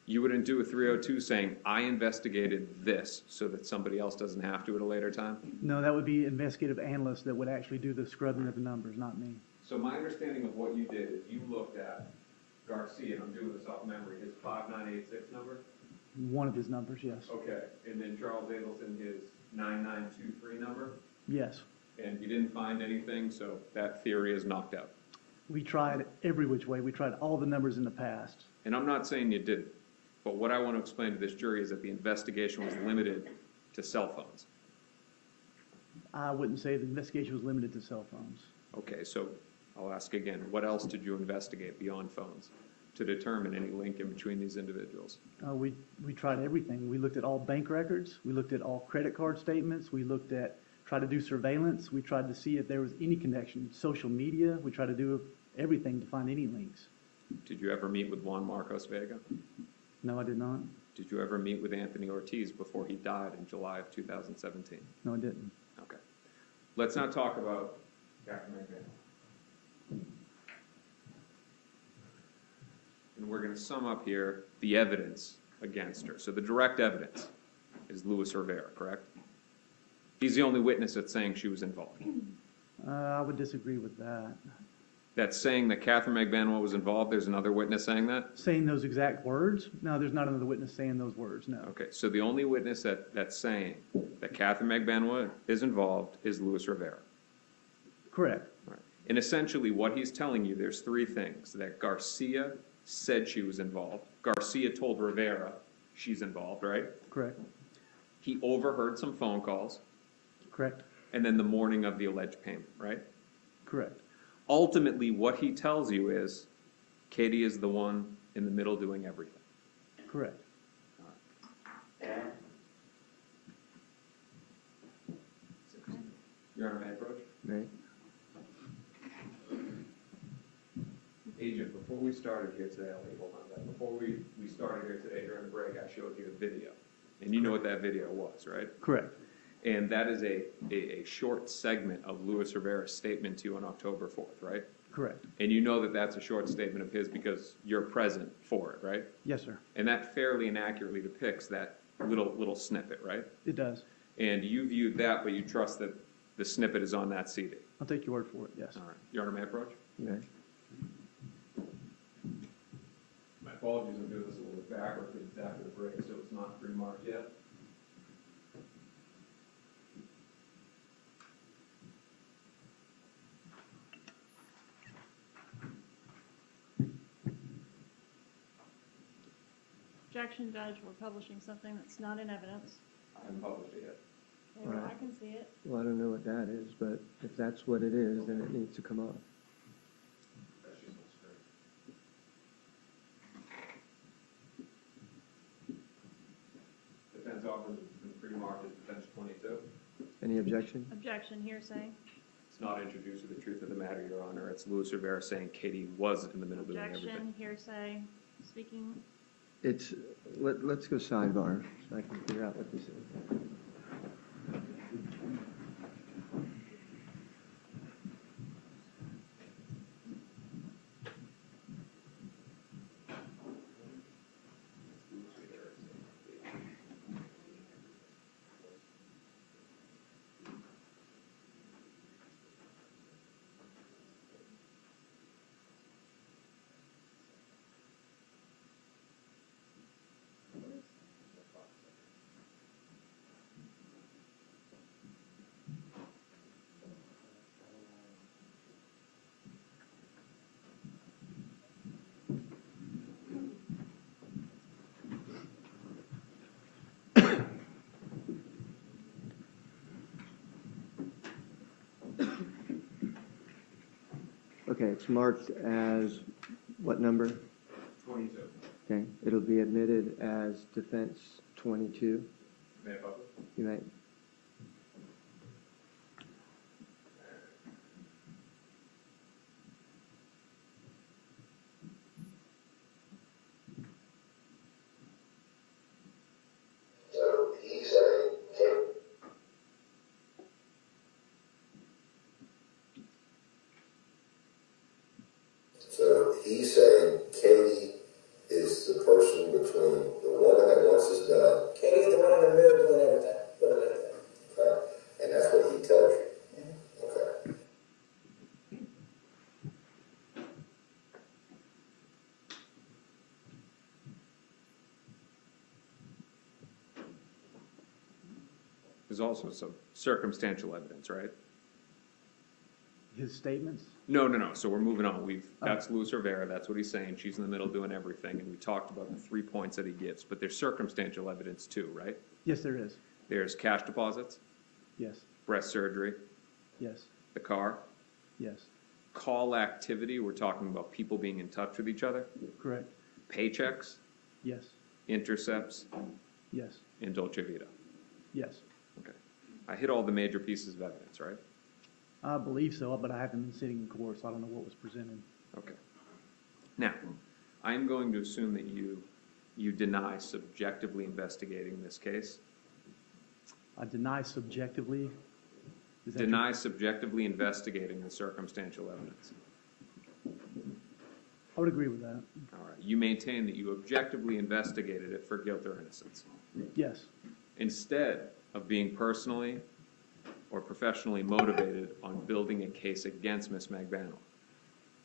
You wouldn't do a 302 saying, I investigated this so that somebody else doesn't have to at a later time? No, that would be investigative analysts that would actually do the scrubbing of the numbers, not me. So my understanding of what you did is you looked at Garcia, and I'm doing this off memory, his 5986 number? One of his numbers, yes. Okay, and then Charles Adelson, his 9923 number? Yes. And you didn't find anything, so that theory is knocked out. We tried every which way. We tried all the numbers in the past. And I'm not saying you didn't, but what I want to explain to this jury is that the investigation was limited to cell phones. I wouldn't say the investigation was limited to cell phones. Okay, so I'll ask again, what else did you investigate beyond phones to determine any link in between these individuals? We tried everything. We looked at all bank records. We looked at all credit card statements. We tried to do surveillance. We tried to see if there was any connection. Social media. We tried to do everything to find any links. Did you ever meet with Juan Marcos Vega? No, I did not. Did you ever meet with Anthony Ortiz before he died in July of 2017? No, I didn't. Okay. Let's not talk about Katherine Magbanua. And we're going to sum up here the evidence against her. So the direct evidence is Luis Rivera, correct? He's the only witness that's saying she was involved. I would disagree with that. That's saying that Katherine Magbanua was involved, there's another witness saying that? Saying those exact words? No, there's not another witness saying those words, no. Okay, so the only witness that's saying that Katherine Magbanua is involved is Luis Rivera. Correct, All right. And essentially what he's telling you, there's three things. That Garcia said she was involved. Garcia told Rivera she's involved, right? correct, He overheard some phone calls, correct, and then the morning of the alleged payment, right? correct, Ultimately, what he tells you is Katie is the one in the middle doing everything. correct. Your Honor, may I approach? Right? Agent, before we started here today, hold on a second. Before we started here today during the break, I showed you a video. And you know what that video was, right? Correct, And that is a short segment of Luis Rivera's statement to you on October 4th, right? correct. And you know that that's a short statement of his because you're present for it, right? Yes, sir, And that fairly and accurately depicts that little snippet, right? it does. And you viewed that, but you trust that the snippet is on that CD. I'll take your word for it, yes. All right. Your Honor, may I approach? Right. My apologies, I'm doing this a little bit backwards, but it's after the break, so it's not pre-marked yet. Objection, Judge, we're publishing something that's not in evidence. I haven't published it yet. Okay, well, I can see it. Well, I don't know what that is, but if that's what it is, then it needs to come off. That's just not straight. Defense offers it's been pre-marked as defense 22. Any objection? Objection, hearsay. It's not introduced to the truth of the matter, Your Honor. It's Luis Rivera saying Katie was in the middle doing everything. Objection, hearsay, speaking. It's, let's go sidebar, so I can figure out what this is. Okay, it's marked as what number? 22. Okay, it'll be admitted as defense 22. May I publish? You might, So he's saying Katie is the person between the woman that wants this done. Katie's the one in the middle doing everything. Okay. And that's what he tells you. Okay. There's also some circumstantial evidence, right? His statements? No. So we're moving on. That's Luis Rivera. That's what he's saying. She's in the middle doing everything. And we talked about the 3 points that he gives. But there's circumstantial evidence too, right? Yes, there is. There's cash deposits, Yes, breast surgery, yes, the car, yes, call activity. We're talking about people being in touch with each other, correct. paychecks, Yes, intercepts, yes, and Dolce Vita. yes. Okay. I hit all the major pieces of evidence, right? I believe so, but I haven't been sitting in court, so I don't know what was presented. Okay. Now, I'm going to assume that you deny subjectively investigating this case. I deny subjectively. Is that Deny subjectively investigating the circumstantial evidence. I would agree with that. All right. You maintain that you objectively investigated it for guilt or innocence. Yes, Instead of being personally or professionally motivated on building a case against Ms. Magbanua.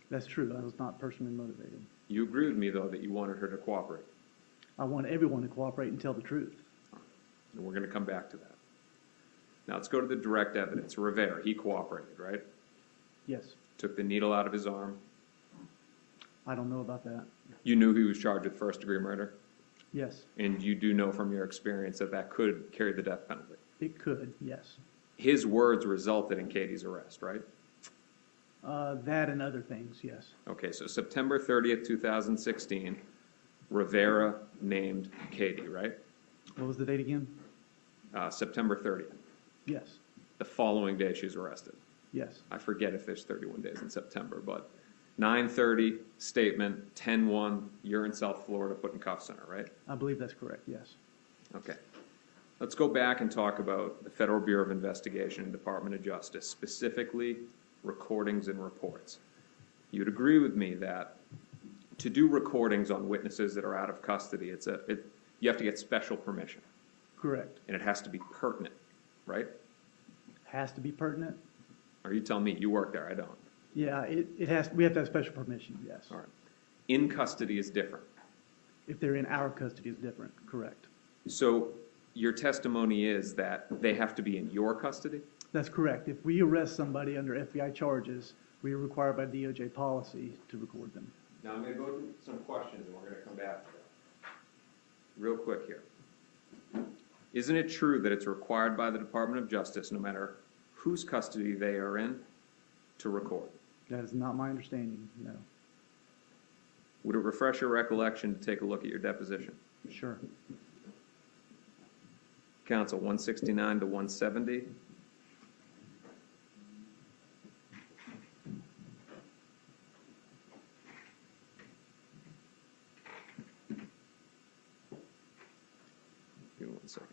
That's true. I was not personally motivated. You agree with me, though, that you wanted her to cooperate, I want everyone to cooperate and tell the truth. and we're going to come back to that. Now, let's go to the direct evidence. Rivera, he cooperated, right? Yes. Took the needle out of his arm. I don't know about that. You knew he was charged with first-degree murder, Yes. and you do know from your experience that that could carry the death penalty. It could, yes. His words resulted in Katie's arrest, right? That and other things, yes. Okay, so September 30th, 2016, Rivera named Katie, right? What was the date again? September 30th. Yes. The following day, she was arrested. Yes. I forget if there's 31 days in September, but 9:30, statement, 10:01, you're in South Florida, put in cuffs on her, right? I believe that's correct, yes. Okay. Let's go back and talk about the Federal Bureau of Investigation and Department of Justice, specifically recordings and reports. You'd agree with me that to do recordings on witnesses that are out of custody, you have to get special permission, Correct. and it has to be pertinent, right? Has to be pertinent? Or you tell me, you work there, I don't. Yeah, we have to have special permission, yes. All right. In custody is different. If they're in our custody, it's different, correct. So your testimony is that they have to be in your custody? That's correct. If we arrest somebody under FBI charges, we are required by DOJ policy to record them. Now, I'm going to go through some questions, and we're going to come back to that. Real quick here. Isn't it true that it's required by the Department of Justice, no matter whose custody they are in, to record? That is not my understanding, no. Would it refresh your recollection to take a look at your deposition? Sure. Counsel, 169 to 170. Give me 1 second.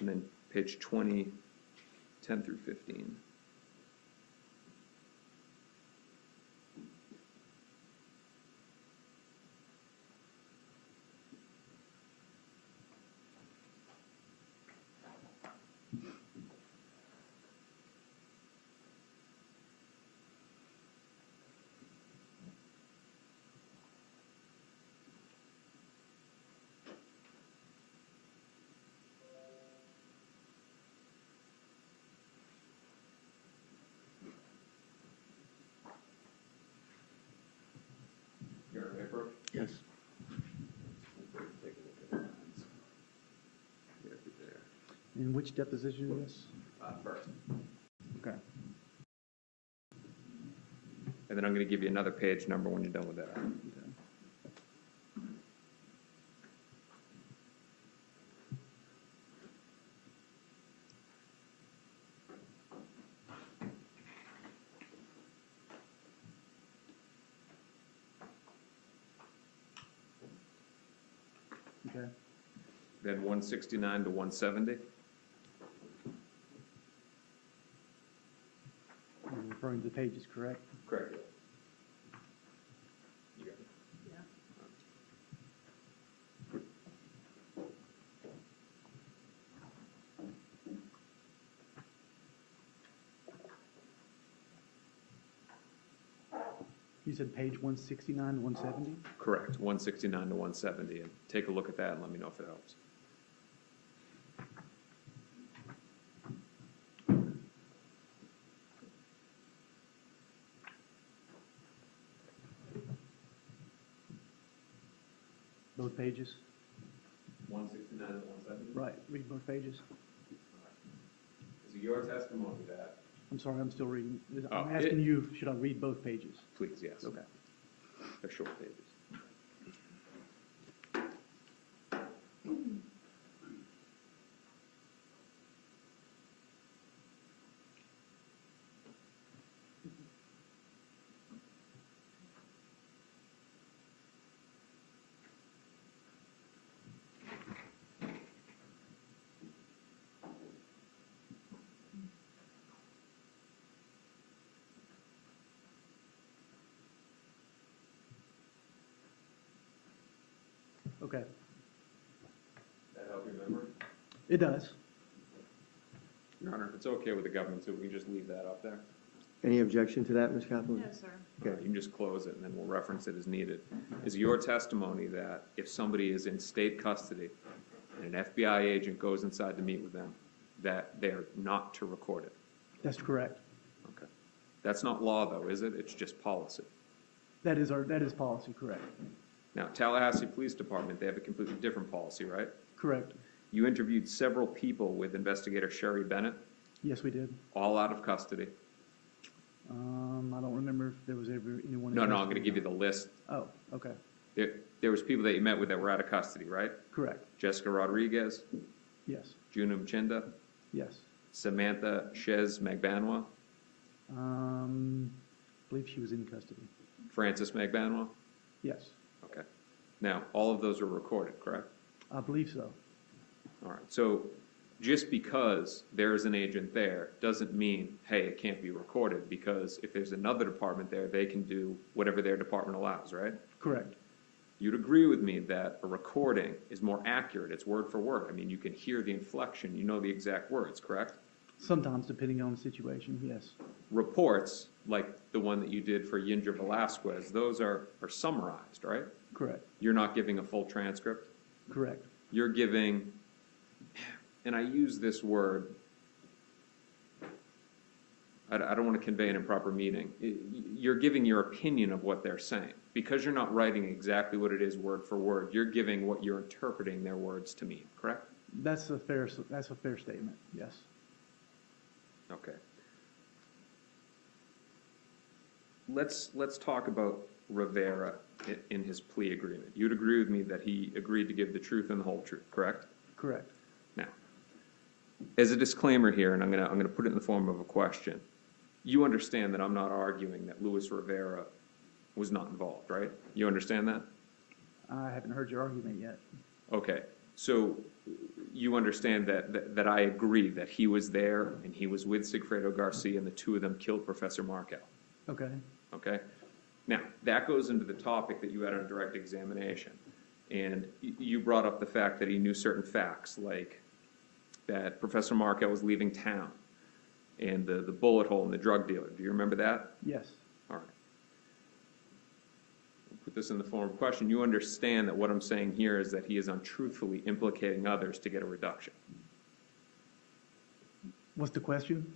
And then page 20, 10 through 15. Your paper? Yes. Take a look at the lines. Yeah, there. And which deposition is this? First. Okay. And then I'm going to give you another page number when you're done with that. Okay. Okay. Then 169 to 170. You're referring to the pages, correct? Correct. You got it. You said page 169 to 170? Correct, 169 to 170, and take a look at that and let me know if it helps. Both pages? 169 to 170? Right, read both pages. Is it your testimony that? I'm sorry, I'm still reading. I'm Oh, asking you, should I read both pages? Please, yes. Okay. They're short pages. Okay. That help you remember? It does. Your Honor, if it's okay with the government, so we can just leave that up there. Any objection to that, Ms. Kaplan? No, sir. Okay. You can just close it, and then we'll reference it as needed. Is your testimony that if somebody is in state custody and an FBI agent goes inside to meet with them, that they're not to record it? That's correct. Okay. That's not law, though, is it? It's just policy. That is policy, correct. Now, Tallahassee Police Department, they have a completely different policy, right? Correct. You interviewed several people with investigator Sherry Bennett, Yes, we did. all out of custody. I don't remember if there was ever anyone. No, I'm going to give you the list. Oh, okay. There was people that you met with that were out of custody, right? Correct. Jessica Rodriguez, Yes. Juna Mchinda, Yes. Samantha Shez Magbanua, I believe she was in custody. Francis Magbanua. Yes. Okay. Now, all of those were recorded, correct? I believe so. All right. So just because there's an agent there doesn't mean, hey, it can't be recorded, because if there's another department there, they can do whatever their department allows, right? Correct. You'd agree with me that a recording is more accurate. It's word for word. I mean, you can hear the inflection. You know the exact words, correct? Sometimes, depending on the situation, yes. Reports, like the one that you did for Yindra Velasquez, those are summarized, right? Correct. You're not giving a full transcript. Correct. You're giving, and I use this word, I don't want to convey an improper meaning. You're giving your opinion of what they're saying. Because you're not writing exactly what it is word for word, you're giving what you're interpreting their words to mean, correct? That's a fair statement, yes. Okay. Let's talk about Rivera in his plea agreement. You'd agree with me that he agreed to give the truth and the whole truth, correct? Correct. Now, as a disclaimer here, and I'm gonna put it in the form of a question, you understand that I'm not arguing that Luis Rivera was not involved, right? You understand that? I haven't heard your argument yet. Okay, so you understand that I agree that he was there and he was with Sigfredo Garcia and the two of them killed Professor Markel, Okay. okay? Now, that goes into the topic that you had on direct examination. And you brought up the fact that he knew certain facts, like that Professor Markel was leaving town and the bullet hole in the drug dealer. Do you remember that? Yes. All right. I'll put this in the form of a question. You understand that what I'm saying here is that he is untruthfully implicating others to get a reduction. What's the question?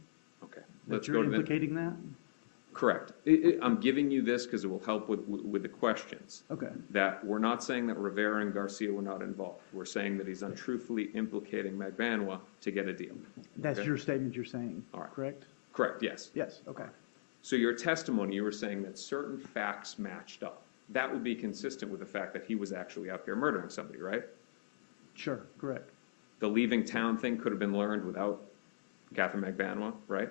Okay. That Let's you're go to the... implicating that? Correct. I'm giving you this because it will help with the questions. Okay. That we're not saying that Rivera and Garcia were not involved. We're saying that he's untruthfully implicating Magbanua to get a deal. That's Okay. your statement you're saying, All right. correct? Correct, yes. Yes, okay. So your testimony, you were saying that certain facts matched up. That would be consistent with the fact that he was actually out there murdering somebody, right? Sure, correct. The leaving town thing could have been learned without Katherine Magbanua, right?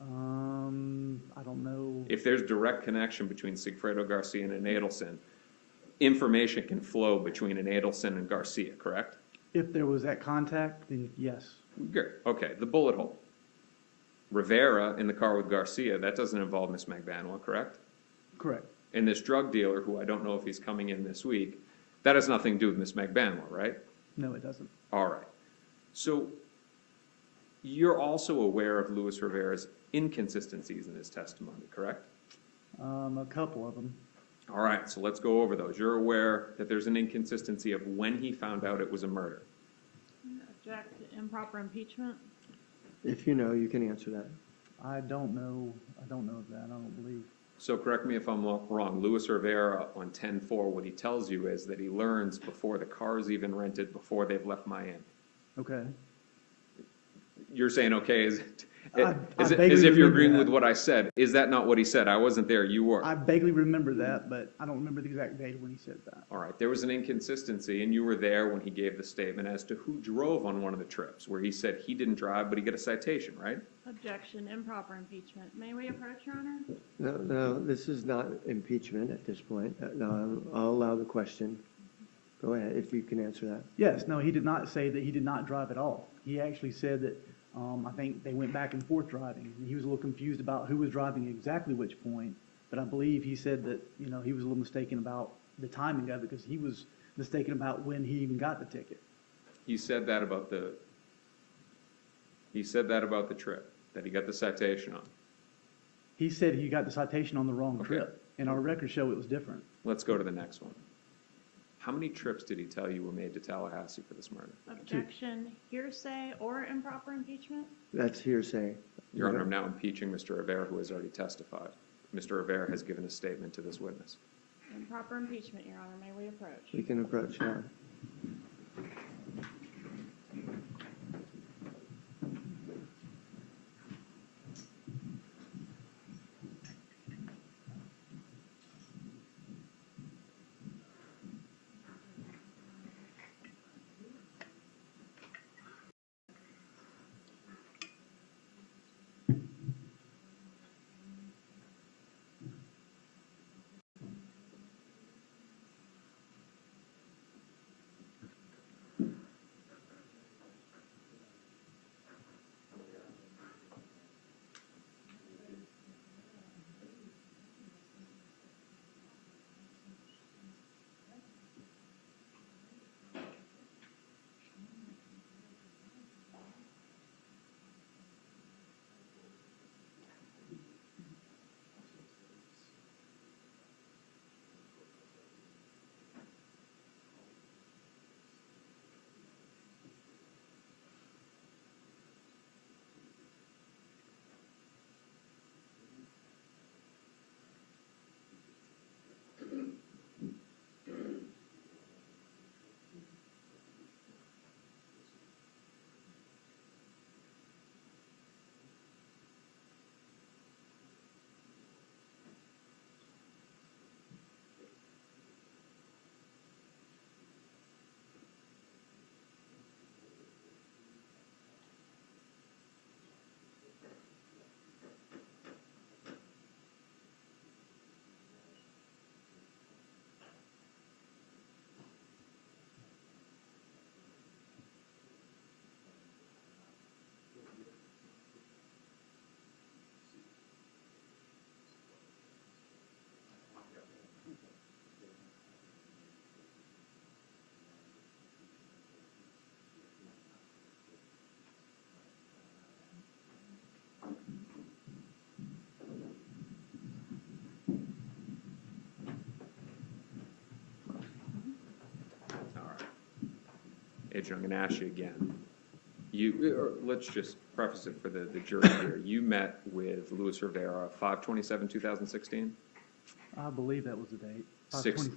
I don't know. If there's direct connection between Sigfredo Garcia and an Adelson, information can flow between an Adelson and Garcia, correct? If there was that contact, then yes. Good. Okay, the bullet hole. Rivera in the car with Garcia, that doesn't involve Miss Magbanua, correct? Correct. And this drug dealer, who I don't know if he's coming in this week, that has nothing to do with Miss Magbanua, right? No, it doesn't. All right. So you're also aware of Luis Rivera's inconsistencies in his testimony, correct? A couple of them. All right, so let's go over those. You're aware that there's an inconsistency of when he found out it was a murder. Object to improper impeachment. If you know, you can answer that. I don't know that, I don't believe. So correct me if I'm wrong. Luis Rivera on 10-4, what he tells you is that he learns before the car is even rented, before they've left Miami. Okay. You're saying, okay, as vaguely if you're remember agreeing that. with what I said. Is that not what he said? I wasn't there, you were. I vaguely remember that, but I don't remember the exact date when he said that. All right, there was an inconsistency, and you were there when he gave the statement as to who drove on one of the trips, where he said he didn't drive, but he got a citation, right? Objection, improper impeachment. May we approach, Your Honor? No, this is not impeachment at this point. No, I'll allow the question. Go ahead, if you can answer that. Yes, no, he did not say that he did not drive at all. He actually said that, I think they went back and forth driving. He was a little confused about who was driving exactly which point, but I believe he said that, he was a little mistaken about the timing of it because he was mistaken about when he even got the ticket. He said that about the trip, that he got the citation on. He said he got the citation on the wrong Okay. trip, and our records show it was different. Let's go to the next one. How many trips did he tell you were made to Tallahassee for this murder? Objection, hearsay, or improper impeachment? That's hearsay. Your Honor, I'm now impeaching Mr. Rivera, who has already testified. Mr. Rivera has given a statement to this witness. Improper impeachment, Your Honor, may we approach? We can approach now. Agent, I'm going to ask you again. Let's just preface it for the jury here. You met with Luis Rivera 5/27/2016? I believe that was the date. 5/20.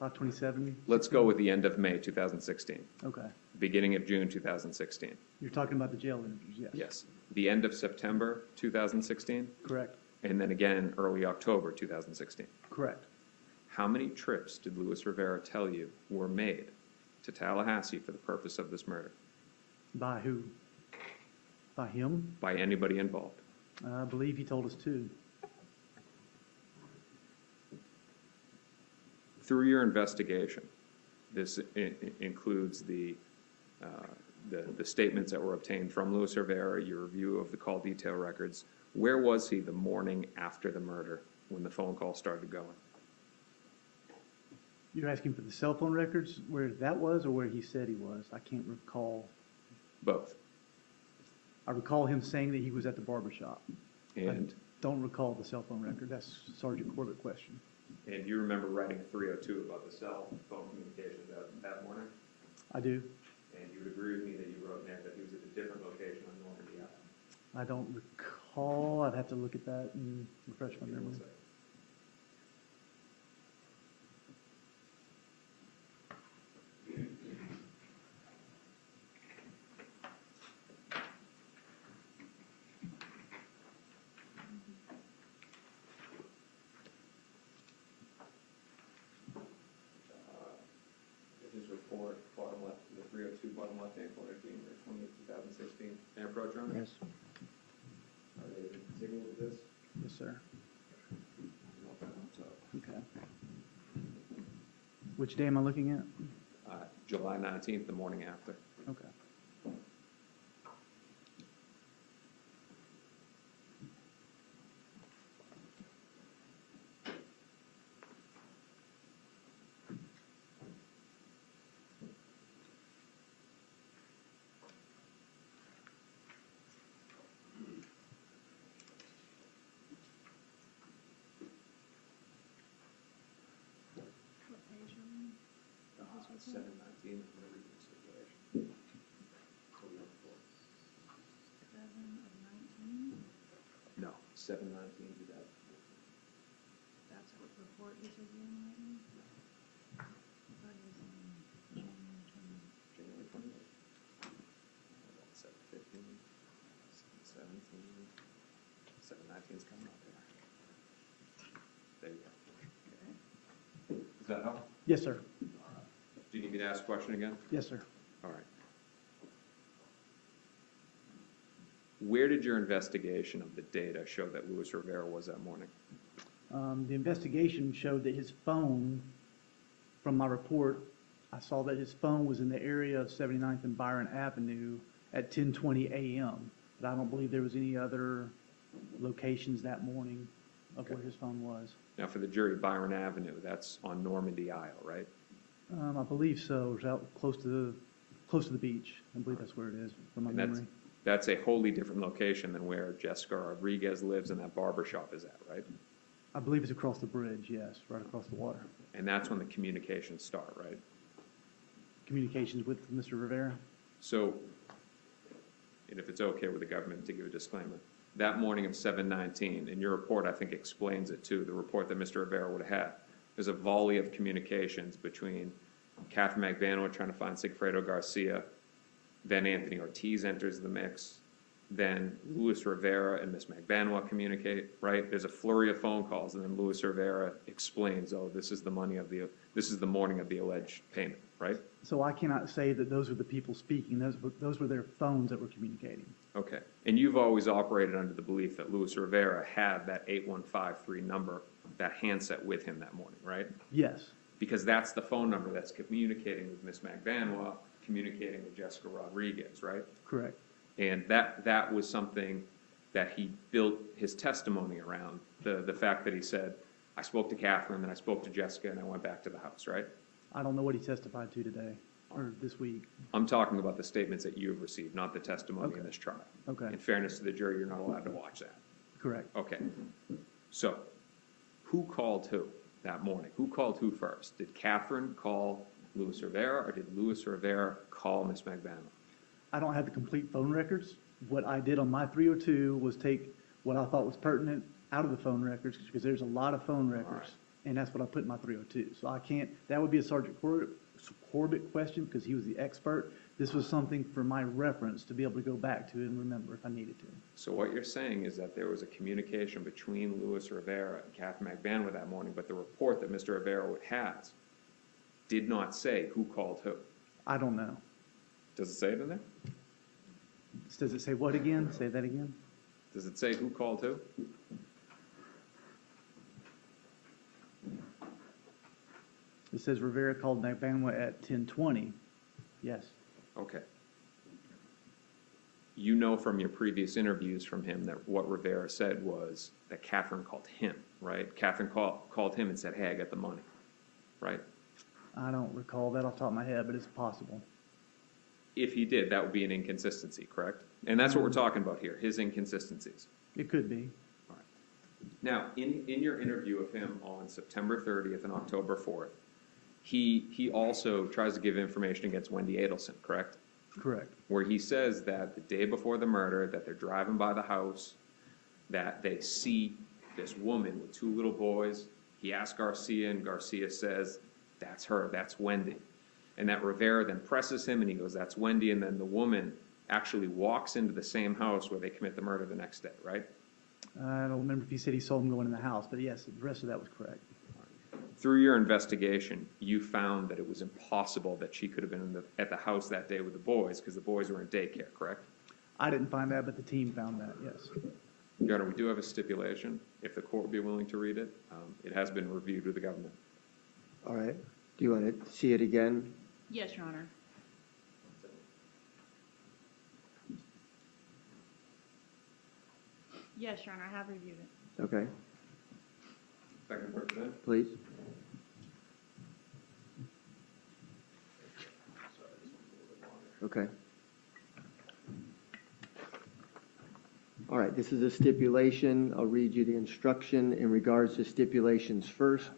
5/27? Let's go with the end of May 2016, Okay. beginning of June 2016. You're talking about the jail interviews, yes? Yes. The end of September 2016, Correct, and then again early October 2016. correct. How many trips did Luis Rivera tell you were made to Tallahassee for the purpose of this murder? By who? By him? By anybody involved? I believe he told us two. Through your investigation, this includes the statements that were obtained from Luis Rivera, your review of the call detail records. Where was he the morning after the murder when the phone call started going? You're asking for the cell phone records, where that was or where he said he was? I can't recall. Both. I recall him saying that he was at the barber shop. And Don't recall the cell phone record. That's Sergeant Corbett question. you remember writing 302 about the cell phone communications that morning? I do. And you would agree with me that you wrote in there that he was at a different location on Normandy Ave? I don't recall. I'd have to look at that and refresh my memory. His report, bottom left, the 302, bottom left-hand corner, January 20th, 2016. May I approach, Your Honor? Yes. Are they taking a look at this? Yes, sir. Okay. Which day am I looking at? July 19th, the morning after. Okay. 7/19. 7/19. No, 7/19, do that. That's what report you said you were writing? I thought it was in January 20. January 28th. 7/15, 7/17, 7/19 is coming up there. There you go. Does that help? Yes, sir. Do you need me to ask a question again? Yes, sir. All right. Where did your investigation of the data show that Luis Rivera was that morning? The investigation showed that his phone, from my report, I saw that his phone was in the area of 79th and Byron Avenue at 10:20 a.m. But I don't believe there was any other locations that morning of where his phone was. Now, for the jury, Byron Avenue, that's on Normandy Isle, right? I believe so. It was out close to the beach. I believe that's where it is, from my And memory. that's a wholly different location than where Jessica Rodriguez lives and that barber shop is at, right? I believe it's across the bridge, yes, right across the water. And that's when the communications start, right? Communications with Mr. Rivera? So, and if it's okay with the government to give a disclaimer, that morning of 7/19, and your report, I think, explains it too, the report that Mr. Rivera would have had, there's a volley of communications between Katherine Magbanua trying to find Sigfredo Garcia, then Anthony Ortiz enters the mix, then Luis Rivera and Miss Magbanua communicate, right? There's a flurry of phone calls, and then Luis Rivera explains, oh, this is the morning of the alleged payment, right? So I cannot say that those were the people speaking. Those were their phones that were communicating. Okay. And you've always operated under the belief that Luis Rivera had that 8153 number, that handset with him that morning, right? Yes, Because that's the phone number that's communicating with Miss Magbanua, communicating with Jessica Rodriguez, right? correct. And that was something that he built his testimony around, the fact that he said, I spoke to Katherine, then I spoke to Jessica, and I went back to the house, right? I don't know what he testified to today, or this week. I'm talking about the statements that you've received, not the testimony in Okay. this trial. Okay, In fairness to the jury, you're not allowed to watch that. correct. Okay. So, who called who that morning? Who called who first? Did Katherine call Luis Rivera, or did Luis Rivera call Miss Magbanua? I don't have the complete phone records. What I did on my 302 was take what I thought was pertinent out of the phone records, because there's a lot of phone records, and that's what I put in my 302. So I can't, that would be a Sergeant Corbett question, because he was the expert. This was something for my reference to be able to go back to and remember if I needed to. So what you're saying is that there was a communication between Luis Rivera and Katherine Magbanua that morning, but the report that Mr. Rivera has did not say who called who. I don't know. Does it say it in there? Does it say what again? Say that again? Does it say who called who? It says Rivera called Magbanua at 10:20. Yes. Okay. You know from your previous interviews from him that what Rivera said was that Katherine called him, right? Katherine called him and said, hey, I got the money, right? I don't recall that off the top of my head, but it's possible. If he did, that would be an inconsistency, correct? And that's what we're talking about here, his inconsistencies. It could be. All right. Now, in your interview of him on September 30th and October 4th, he also tries to give information against Wendi Adelson, correct? Correct. Where he says that the day before the murder, that they're driving by the house, that they see this woman with two little boys. He asks Garcia, and Garcia says, that's her, that's Wendi. And that Rivera then presses him, and he goes, that's Wendi, and then the woman actually walks into the same house where they commit the murder the next day, right? I don't remember if he said he saw him going in the house, but yes, the rest of that was correct. Through your investigation, you found that it was impossible that she could have been at the house that day with the boys, because the boys were in daycare, correct? I didn't find that, but the team found that, yes. Your Honor, we do have a stipulation, if the court would be willing to read it. It has been reviewed with the government. All right. Do you want to see it again? Yes, Your Honor. Yes, Your Honor, I have reviewed it. Okay, Second person. please. Okay. All right, this is a stipulation. I'll read you the instruction in regards to stipulations first.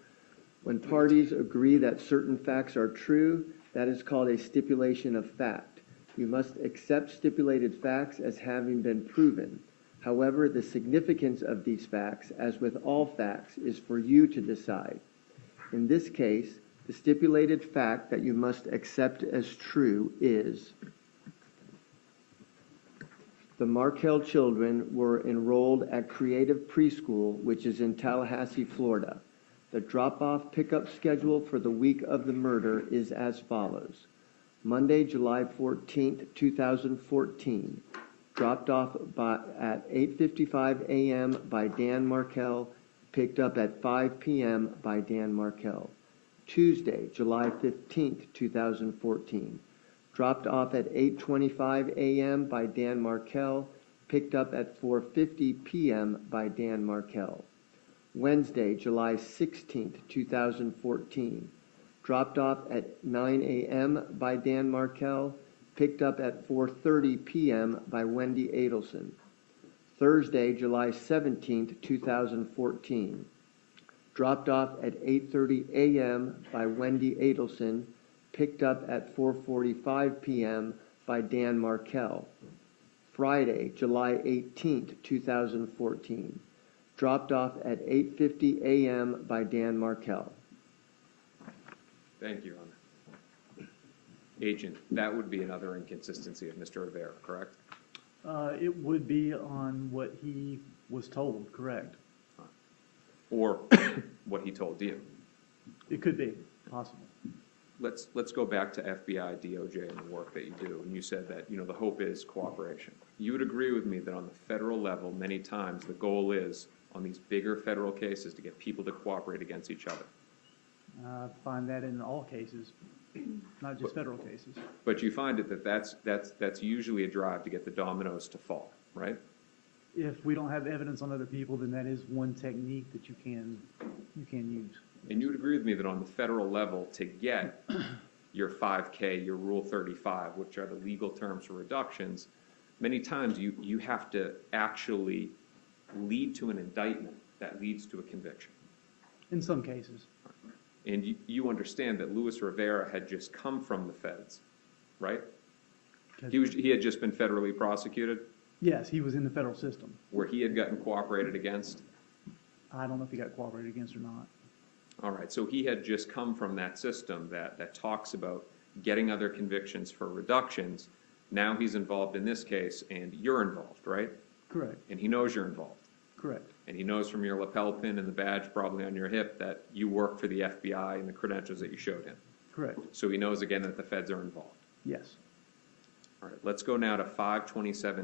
When parties agree that certain facts are true, That is called a stipulation of fact. You must accept stipulated facts as having been proven. However, the significance of these facts, as with all facts, is for you to decide. In this case, the stipulated fact that you must accept as true is: the Markel children were enrolled at Creative Preschool, which is in Tallahassee, Florida. The drop-off pickup schedule for the week of the murder is as follows: Monday, July 14th, 2014, dropped off at 8:55 a.m. by Dan Markel, picked up at 5 p.m. by Dan Markel. Tuesday, July 15th, 2014, dropped off at 8:25 a.m. by Dan Markel, picked up at 4:50 p.m. by Dan Markel. Wednesday, July 16th, 2014, dropped off at 9 a.m. by Dan Markel, picked up at 4:30 p.m. by Wendi Adelson. Thursday, July 17th, 2014, dropped off at 8:30 a.m. by Wendi Adelson, picked up at 4:45 p.m. by Dan Markel. Friday, July 18th, 2014, dropped off at 8:50 a.m. by Dan Markel. Thank you, Your Honor. Agent, that would be another inconsistency of Mr. Rivera, correct? It would be on what he was told, correct? Or what he told you? It could be, possible. Let's go back to FBI, DOJ, and the work that you do. And you said that, the hope is cooperation. You would agree with me that on the federal level, many times the goal is, on these bigger federal cases, to get people to cooperate against each other. I find that in all cases, not just federal cases. But you find it that's usually a drive to get the dominoes to fall, right? If we don't have evidence on other people, then that is one technique that you can use. And you would agree with me that on the federal level, to get your 5K, your Rule 35, which are the legal terms for reductions, many times you have to actually lead to an indictment that leads to a conviction. In some cases. And you understand that Luis Rivera had just come from the feds, right? He had just been federally prosecuted, Yes, he was in the federal system. where he had gotten cooperated against. I don't know if he got cooperated against or not. All right, so he had just come from that system that talks about getting other convictions for reductions. Now he's involved in this case, and you're involved, right? Correct, And he knows you're involved. correct, And he knows from your lapel pin and the badge probably on your hip that you work for the FBI and the credentials that you showed him. correct. So he knows again that the feds are involved. Yes, All right, let's go now to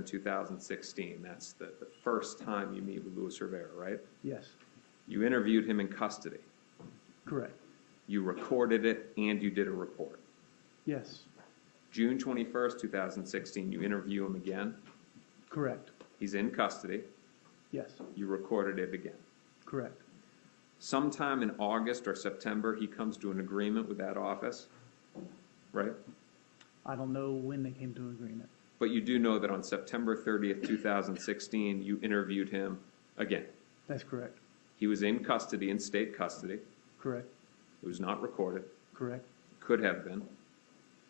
5/27/2016. That's the first time you meet with Luis Rivera, right? yes, You interviewed him in custody. correct. You recorded it and you did a report. Yes, June 21st, 2016, you interview him again. correct. He's in custody. Yes, You recorded it again. correct. Sometime in August or September, he comes to an agreement with that office, right? I don't know when they came to an agreement. But you do know that on September 30th, 2016, you interviewed him again. That's correct, He was in custody, in state custody. correct, It was not recorded. correct. Could have been.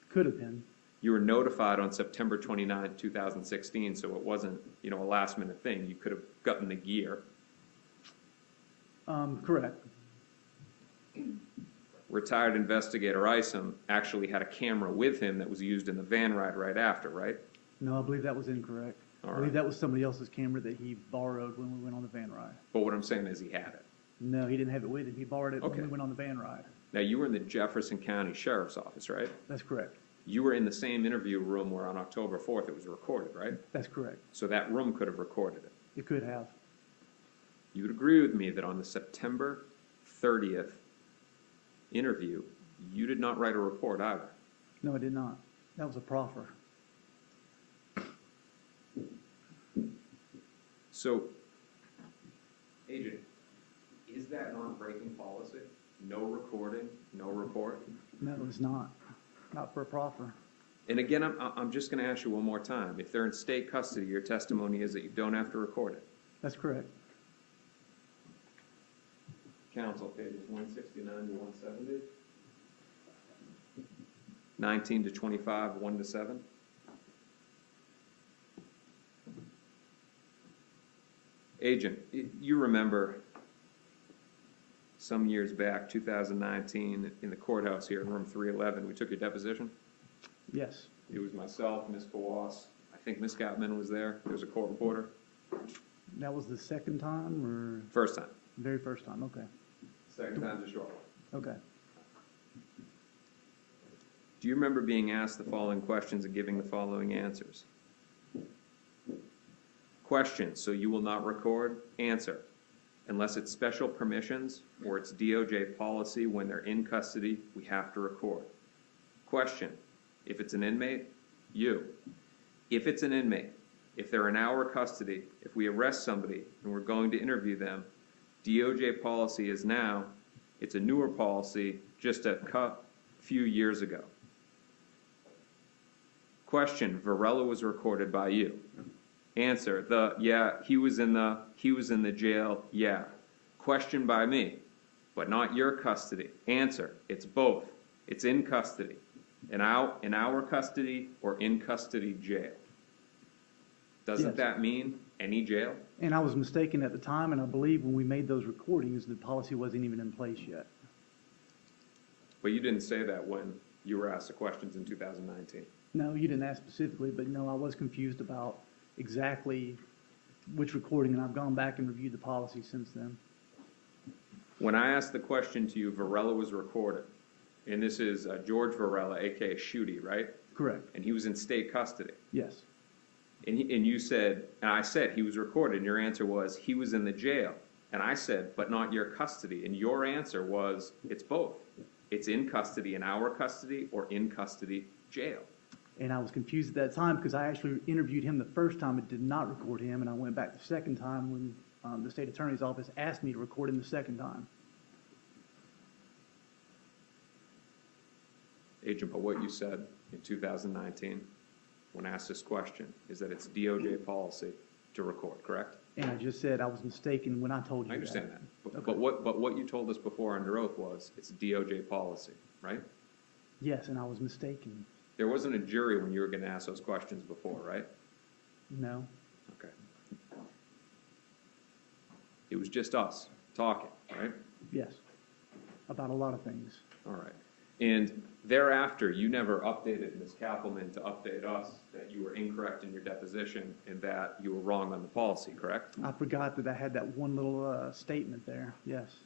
Could have been, You were notified on September 29th, 2016, so it wasn't, a last-minute thing. You could have gotten the gear. correct. Retired investigator Isom actually had a camera with him that was used in the van ride right after, right? No, I believe that was incorrect. All I right. believe that was somebody else's camera that he borrowed when we went on the van ride. But what I'm saying is he had it. No, he didn't have it with him. He borrowed it Okay. when we went on the van ride. Now, you were in the Jefferson County Sheriff's Office, right? That's correct. You were in the same interview room where on October 4th it was recorded, right? That's correct. So that room could have recorded it. It could have. You would agree with me that on the September 30th interview, you did not write a report either. No, it did not. That was a proffer. So, Agent, is that not breaking policy? No recording, no report? No, it's not. Not for a proffer. And again, I'm just going to ask you one more time. If they're in state custody, your testimony is that you don't have to record it. That's correct. Counsel, pages 169 to 170. 19 to 25, 1 to 7. Agent, you remember some years back, 2019, in the courthouse here in room 311, we took your deposition? Yes, It was myself, Ms. Kawas, I think Ms. Gottman was there, there was a court reporter. that was the second time or First time. very first time? Okay, Second time's a short one. okay. Do you remember being asked the following questions and giving the following answers? Question, so you will not record? Answer, unless it's special permissions or it's DOJ policy when they're in custody, we have to record. Question, if it's an inmate? You. If it's an inmate, if they're in our custody, if we arrest somebody and we're going to interview them, DOJ policy is now, it's a newer policy, just a few years ago. Question, Varela was recorded by you. Answer, he was in the jail, yeah. Question by me, but not your custody. Answer, it's both. It's in custody. In our custody or in custody jail. Doesn't Yes. that mean any jail? And I was mistaken at the time, and I believe when we made those recordings, the policy wasn't even in place yet. But you didn't say that when you were asked the questions in 2019. No, you didn't ask specifically, but no, I was confused about exactly which recording, and I've gone back and reviewed the policy since then. When I asked the question to you, Varela was recorded. And this is George Varela, aka Shooty, right? Correct, And he was in state custody. yes. And you said, and I said he was recorded, and your answer was he was in the jail. And I said, but not your custody. And your answer was, it's both. It's in custody, in our custody, or in custody jail. And I was confused at that time because I actually interviewed him the first time and did not record him, and I went back the second time when the state attorney's office asked me to record him the second time. Agent, but what you said in 2019, when asked this question, is that it's DOJ policy to record, correct? And I just said I was mistaken when I told you I that. understand that. Okay. But what you told us before under oath was, it's DOJ policy, right? Yes, and I was mistaken. There wasn't a jury when you were gonna ask those questions before, right? No, Okay. It was just us talking, right? yes, about a lot of things. All right. And thereafter, you never updated Ms. Kappelman to update us that you were incorrect in your deposition and that you were wrong on the policy, correct? I forgot that I had that one little statement there, yes.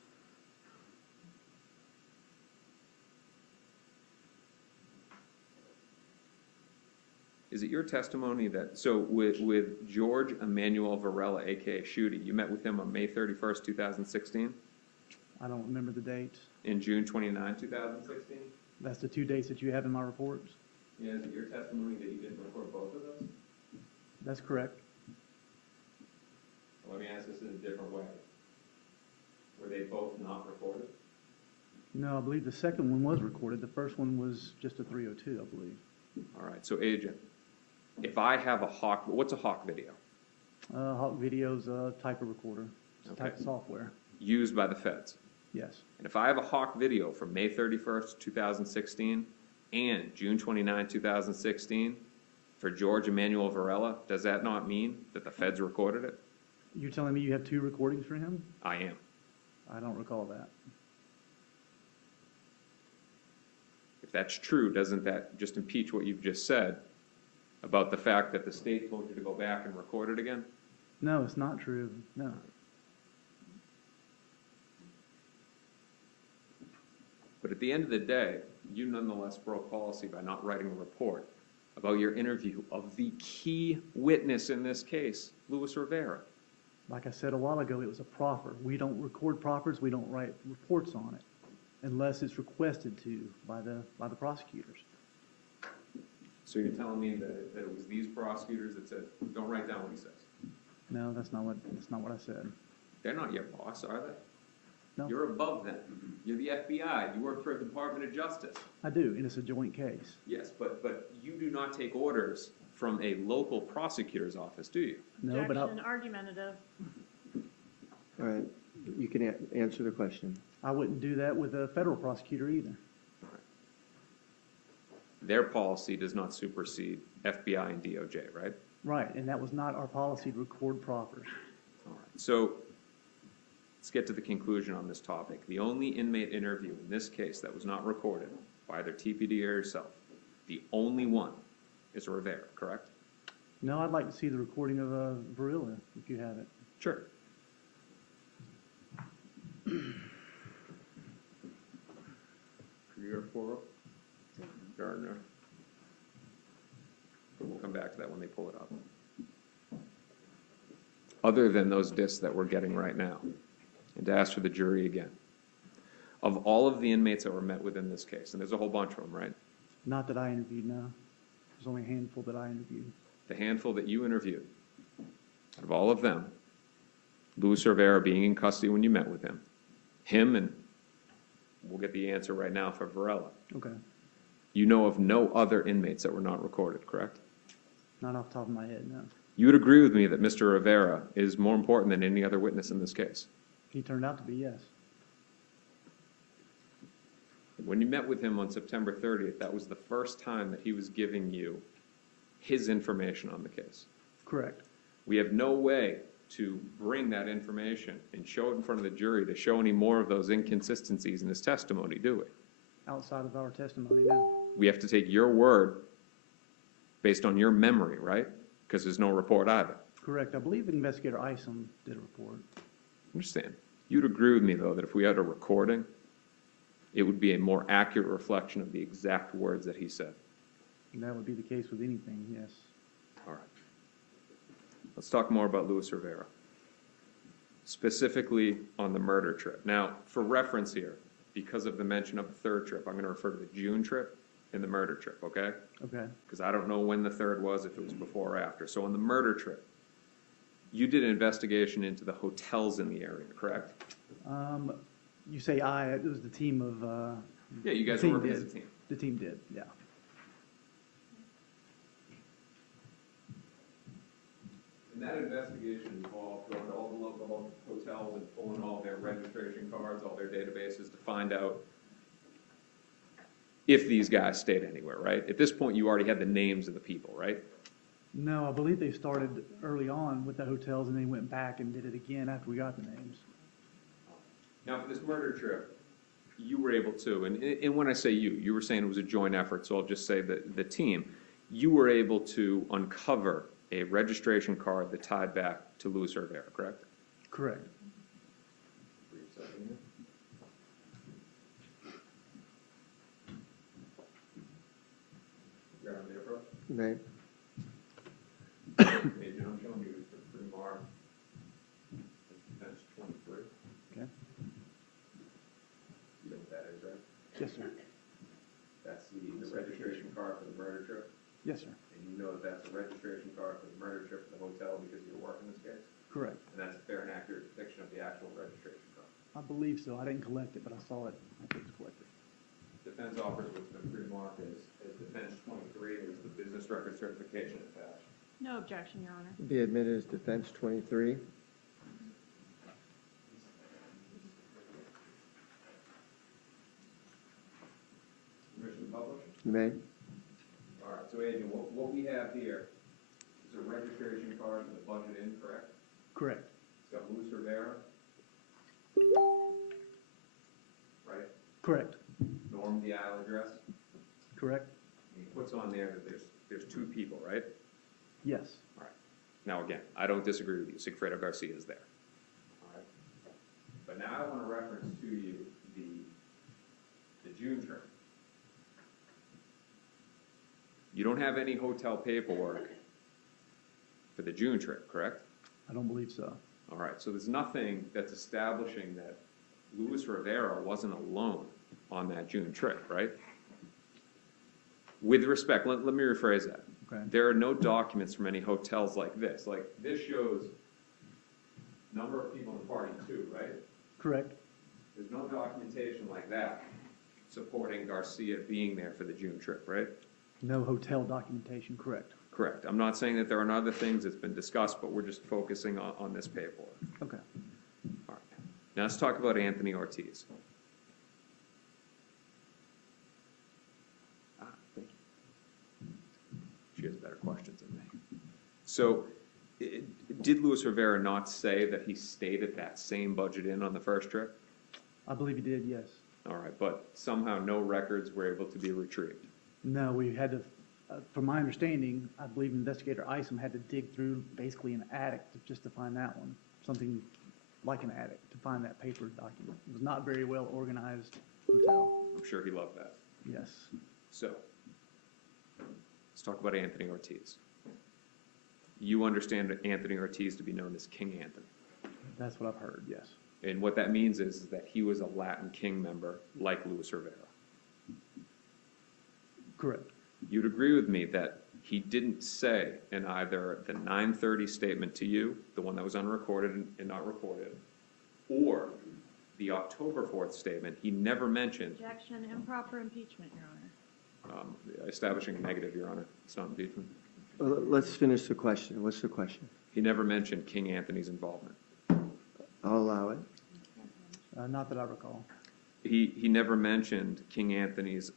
Is it your testimony that, so with George Emmanuel Varela, aka Shooty, you met with him on May 31st, 2016, I don't remember the dates. and June 29, 2016? That's the 2 dates that you have in my reports? Yeah, is it your testimony that you didn't record both of those? That's correct. Let me ask this in a different way. Were they both not recorded? No, I believe the second one was recorded. The first one was just a 302, I believe. All right, so agent, if I have a Hawk, what's a Hawk video? Hawk Video's a type of recorder. It's a type of software. Used by the feds. Yes, And if I have a Hawk video from May 31st, 2016 and June 29, 2016 for George Emmanuel Varela, does that not mean that the feds recorded it? you're telling me you have 2 recordings for him? I am. I don't recall that. If that's true, doesn't that just impeach what you've just said about the fact that the state told you to go back and record it again? No, it's not true, no. But at the end of the day, you nonetheless broke policy by not writing a report about your interview of the key witness in this case, Luis Rivera. Like I said a while ago, it was a proffer. We don't record proffers, we don't write reports on it unless it's requested to by the prosecutors. So you're telling me that it was these prosecutors that said, don't write down what he says? No, that's not what I said. They're not your boss, are they? No. You're above them. You're the FBI. You work for the Department of Justice. I do, and it's a joint case. Yes, but you do not take orders from a local prosecutor's office, do you? No, but Objection, argumentative. All right, you can answer the question. I wouldn't do that with a federal prosecutor either. their policy does not supersede FBI and DOJ, right? Right, and that was not our policy to record proffers. All right. So let's get to the conclusion on this topic. The only inmate interview in this case that was not recorded by either TPD or yourself, the only one is Rivera, correct? No, I'd like to see the recording of Barilla, if you have it. Sure. Creer, Poro, Gardner. We'll come back to that when they pull it up. Other than those discs that we're getting right now, and to ask for the jury again, of all of the inmates that were met with in this case, and there's a whole bunch of them, right? Not that I interviewed, no. There's only a handful that I interviewed. The handful that you interviewed, out of all of them, Luis Rivera being in custody when you met with him, and we'll get the answer right now for Varela. Okay. You know of no other inmates that were not recorded, correct? Not off the top of my head, no. You would agree with me that Mr. Rivera is more important than any other witness in this case? He turned out to be, yes. When you met with him on September 30th, that was the first time that he was giving you his information on the case. Correct. We have no way to bring that information and show it in front of the jury to show any more of those inconsistencies in his testimony, do we? Outside of our testimony, no. We have to take your word based on your memory, right? Because there's no report either. Correct. I believe Investigator Isom did a report. Understand. You'd agree with me, though, that if we had a recording, it would be a more accurate reflection of the exact words that he said. And that would be the case with anything, yes. All right. Let's talk more about Luis Rivera, specifically on the murder trip. Now, for reference here, because of the mention of the third trip, I'm going to refer to the June trip and the murder trip, okay? Okay. Because I don't know when the third was, if it was before or after. So on the murder trip, you did an investigation into the hotels in the area, correct? You say it was the team of, Yeah, you guys the were team working as a did. team. The team did, yeah. And that investigation involved going to all the local hotels and pulling all their registration cards, all their databases to find out if these guys stayed anywhere, right? At this point, you already had the names of the people, right? No, I believe they started early on with the hotels and they went back and did it again after we got the names. Now, for this murder trip, you were able to, and when I say you were saying it was a joint effort, so I'll just say that the team, you were able to uncover a registration card that tied back to Luis Rivera, correct? Correct. Right. Agent, I'm showing you the pre-mark, defense 23. Okay. You know what that is, right? Yes, sir. That's the registration card for the murder trip, Yes, sir. and you know that that's a registration card for the murder trip to the hotel because you were working this case? Correct. And that's a fair and accurate depiction of the actual registration card. I believe so. I didn't collect it, but I saw it. I think it's collected. Defense offers what's been pre-marked as defense 23 is the business record certification attached. No objection, Your Honor. Be admitted as defense 23. Permission to publish? You may. All right, so Agent, what we have here is a registration card for the budget in, correct? Correct. It's got Luis Rivera. Right? Correct. Norm Dial address. Correct. He puts on there that there's two people, right? Yes. All right. Now, again, I don't disagree with you. Sigfredo Garcia is there. All right. But now I want to reference to you the June trip. You don't have any hotel paperwork for the June trip, correct? I don't believe so. All right, so there's nothing that's establishing that Luis Rivera wasn't alone on that June trip, right? With respect, let me rephrase that. Okay. There are no documents from any hotels like this. Like, this shows number of people in the party too, right? Correct. There's no documentation like that supporting Garcia being there for the June trip, right? No hotel documentation, correct. Correct. I'm not saying that there aren't other things that's been discussed, but we're just focusing on this paperwork. Okay. All right. Now let's talk about Anthony Ortiz. Thank you. She has better questions than me. So, did Luis Rivera not say that he stayed at that same Budget Inn on the first trip? I believe he did, yes. All right, but somehow no records were able to be retrieved. No, we had to, from my understanding, I believe investigator Isom had to dig through basically an attic just to find that one. Something like an attic to find that paper document. It was not very well organized hotel, I'm sure he loved that. yes. So, let's talk about Anthony Ortiz. You understand Anthony Ortiz to be known as King Anthony. That's what I've heard, yes. And what that means is that he was a Latin King member like Luis Rivera. Correct. You'd agree with me that he didn't say in either the 9:30 statement to you, the one that was unrecorded and not recorded, or the October 4th statement, he never mentioned Objection, improper impeachment, Your Honor. establishing a negative, Your Honor. It's not impeachment. Let's finish the question. What's the question? He never mentioned King Anthony's involvement. I'll allow it. Not that I recall. He never mentioned King Anthony's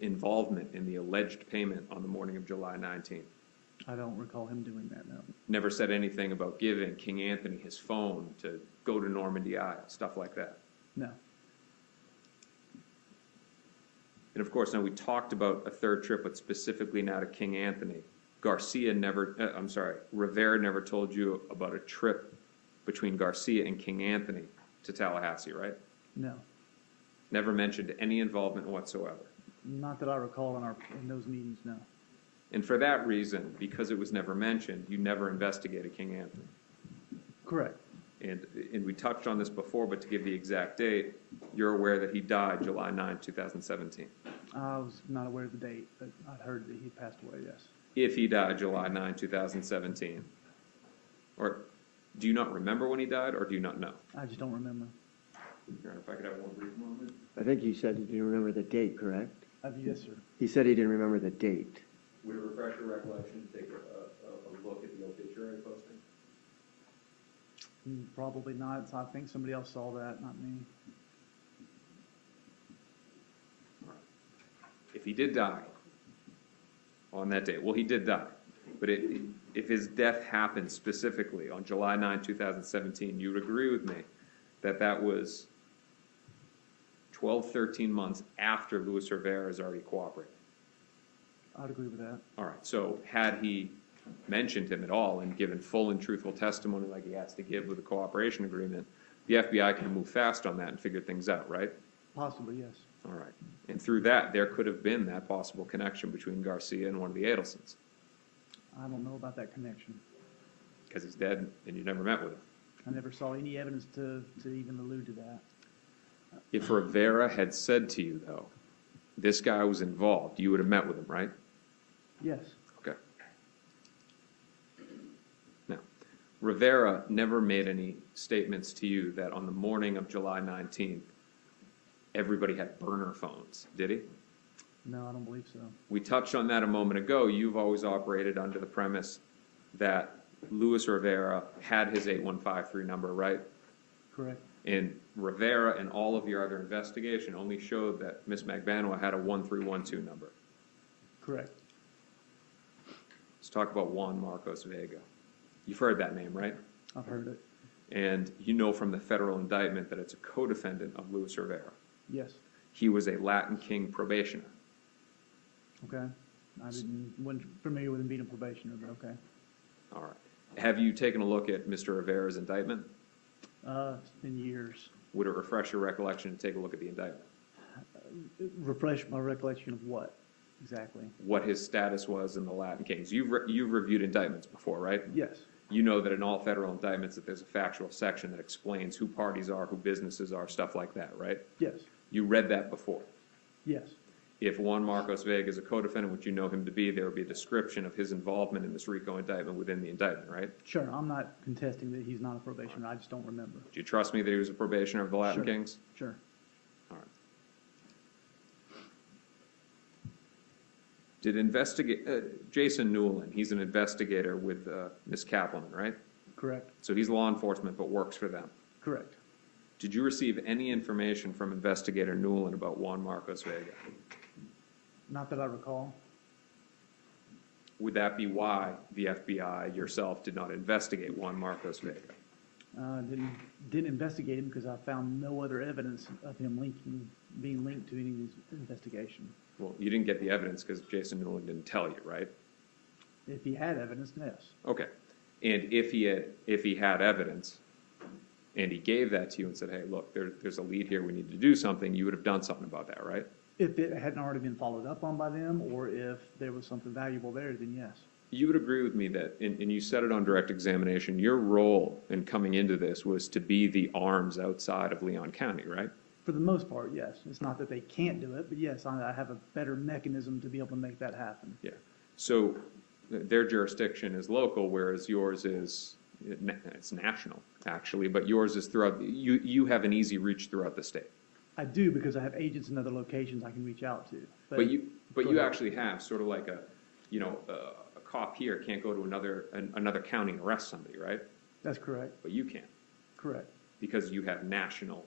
involvement in the alleged payment on the morning of July 19th. I don't recall him doing that, no. Never said anything about giving King Anthony his phone to go to Normandy Isle, stuff like that. No. And of course, now we talked about a third trip, but specifically now to King Anthony. Rivera never told you about a trip between Garcia and King Anthony to Tallahassee, right? No. Never mentioned any involvement whatsoever. Not that I recall in those meetings, no. And for that reason, because it was never mentioned, you never investigated King Anthony. Correct. And we touched on this before, but to give the exact date, you're aware that he died July 9, 2017. I was not aware of the date, but I'd heard that he passed away, yes. If he died July 9, 2017. Or do you not remember when he died, or do you not know? I just don't remember. Your Honor, if I could have one brief moment. I think you said you didn't remember the date, correct? Yes, sir. He said he didn't remember the date. Would it refresh your recollection to take a look at the obituary posting? Probably not. So I think somebody else saw that, not me. If he did die on that date, well, he did die, but if his death happened specifically on July 9, 2017, you would agree with me that that was 12, 13 months after Luis Rivera has already cooperated. I'd agree with that. All right, so had he mentioned him at all and given full and truthful testimony like he has to give with a cooperation agreement, the FBI could have moved fast on that and figured things out, right? Possibly, yes. All right. And through that, there could have been that possible connection between Garcia and one of the Adelsons, I don't know about that connection. because he's dead and you never met with him. I never saw any evidence to even allude to that. If Rivera had said to you, though, this guy was involved, you would have met with him, right? Yes. Okay. Now, Rivera never made any statements to you that on the morning of July 19th, everybody had burner phones, did he? No, I don't believe so. We touched on that a moment ago. You've always operated under the premise that Luis Rivera had his 8153 number, right? Correct. And Rivera and all of your other investigation only showed that Ms. Magbanua had a 1312 number. Correct. Let's talk about Juan Marcos Vega. You've heard that name, right? I've heard it. And you know from the federal indictment that it's a co-defendant of Luis Rivera. Yes. He was a Latin King probationer. Okay. Wasn't familiar with him being a probationer, but okay. All right. Have you taken a look at Mr. Rivera's indictment? It's been years. Would it refresh your recollection to take a look at the indictment? Refresh my recollection of what exactly? What his status was in the Latin Kings. You've reviewed indictments before, right? Yes. You know that in all federal indictments that there's a factual section that explains who parties are, who businesses are, stuff like that, right? Yes. You read that before. Yes. If Juan Marcos Vega is a co-defendant, which you know him to be, there would be a description of his involvement in this RICO indictment within the indictment, right? Sure. I'm not contesting that he's not a probationer. I just don't remember. Do you trust me that he was a probationer of the Latin Sure. Kings? Sure. All right. Did Jason Newland, he's an investigator with Ms. Kaplan, right? Correct. So he's law enforcement but works for them. Correct. Did you receive any information from investigator Newland about Juan Marcos Vega? Not that I recall. Would that be why the FBI yourself did not investigate Juan Marcos Vega? Didn't investigate him because I found no other evidence of him being linked to any of these investigations. Well, you didn't get the evidence because Jason Newland didn't tell you, right? If he had evidence, yes. Okay. And if he had evidence, and he gave that to you and said, hey, look, there's a lead here, we need to do something, you would have done something about that, right? If it hadn't already been followed up on by them, or if there was something valuable there, then yes. You would agree with me that, and you said it on direct examination, your role in coming into this was to be the arms outside of Leon County, right? For the most part, yes. It's not that they can't do it, but yes, I have a better mechanism to be able to make that happen. Yeah. So their jurisdiction is local, whereas yours is, it's national, actually, but yours is throughout, you have an easy reach throughout the state. I do because I have agents in other locations I can reach out to. But you Go ahead. actually have sort of like a cop here can't go to another county and arrest somebody, right? That's correct. But you can, Correct. because you have national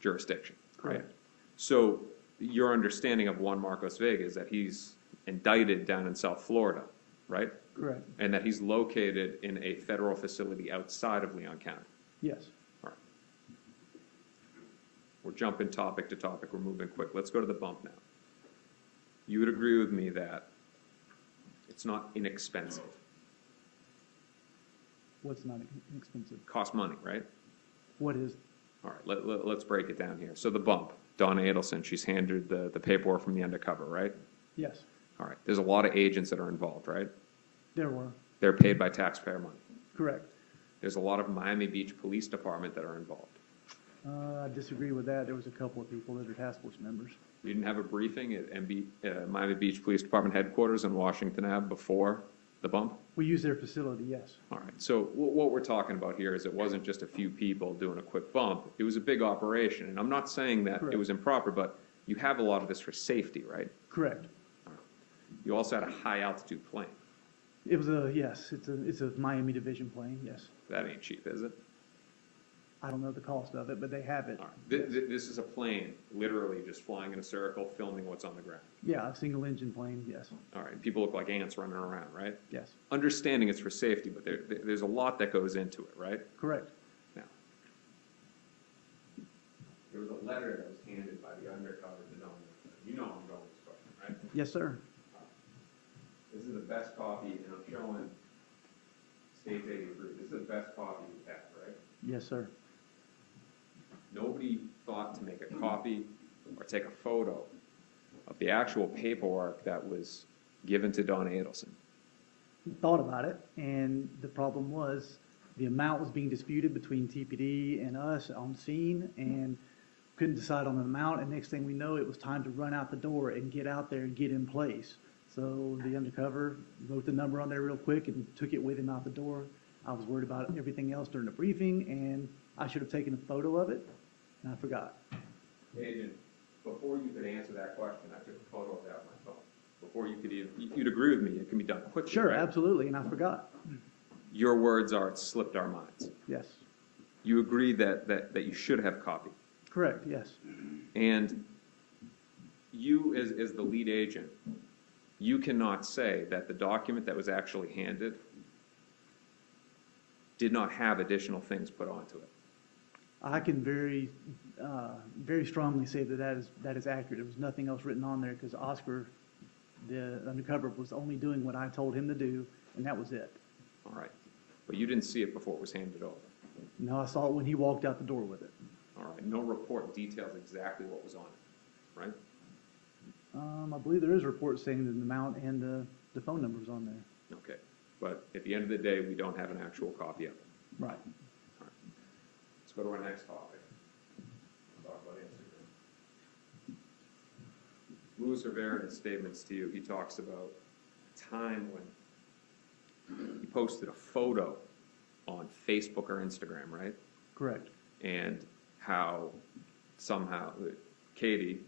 jurisdiction, right? Correct. So your understanding of Juan Marcos Vega is that he's indicted down in South Florida, right? Correct. And that he's located in a federal facility outside of Leon County. Yes. All right. We're jumping topic to topic. We're moving quick. Let's go to the bump now. You would agree with me that it's not inexpensive. What's not inexpensive? Costs money, right? What is? All right, let's break it down here. So the bump, Donna Adelson, she's handed the paperwork from the undercover, right? Yes. All right, there's a lot of agents that are involved, right? There were. They're paid by taxpayer money. Correct. There's a lot of Miami Beach Police Department that are involved. I disagree with that. There was a couple of people that are task force members. You didn't have a briefing at Miami Beach Police Department headquarters in Washington Ave before the bump? We use their facility, yes. All right, so what we're talking about here is it wasn't just a few people doing a quick bump. It was a big operation, and I'm not saying that Correct. it was improper, but you have a lot of this for safety, right? Correct. You also had a high-altitude plane. It was yes, it's a Miami division plane, yes. That ain't cheap, is it? I don't know the cost of it, but they have it. All right. This is a plane, literally just flying in a circle, filming what's on the ground. Yeah, a single engine plane, yes. All right, people look like ants running around, right? Yes. Understanding it's for safety, but there's a lot that goes into it, right? Correct. Now, there was a letter that was handed by the undercover to Don. You know I'm going with this question, right? Yes, sir. This is the best copy, and I'm showing State 83. This is the best copy we have, right? Yes, sir. Nobody thought to make a copy or take a photo of the actual paperwork that was given to Don Adelson. Thought about it, and the problem was the amount was being disputed between TPD and us on scene, and couldn't decide on an amount, and next thing we know, it was time to run out the door and get out there and get in place. So the undercover wrote the number on there real quick and took it with him out the door. I was worried about everything else during the briefing, and I should have taken a photo of it, and I forgot. Agent, before you could answer that question, I took a photo of that on my phone. Before you could even, you'd agree with me, it can be done quickly, Sure, right? absolutely, and I forgot. Your words are, it slipped our minds. Yes. You agree that you should have copied. Correct, yes. And you, as the lead agent, you cannot say that the document that was actually handed did not have additional things put onto it. I can very strongly say that is accurate. There was nothing else written on there because Oscar, the undercover, was only doing what I told him to do, and that was it. All right. But you didn't see it before it was handed over. No, I saw it when he walked out the door with it. All right. No report details exactly what was on it, right? I believe there is a report saying the amount and the phone numbers on there. Okay. But at the end of the day, we don't have an actual copy of it. Right. All right. Let's go to our next topic. We'll talk about Instagram. Luis Rivera, in his statements to you, he talks about a time when he posted a photo on Facebook or Instagram, right? Correct. And how somehow Katie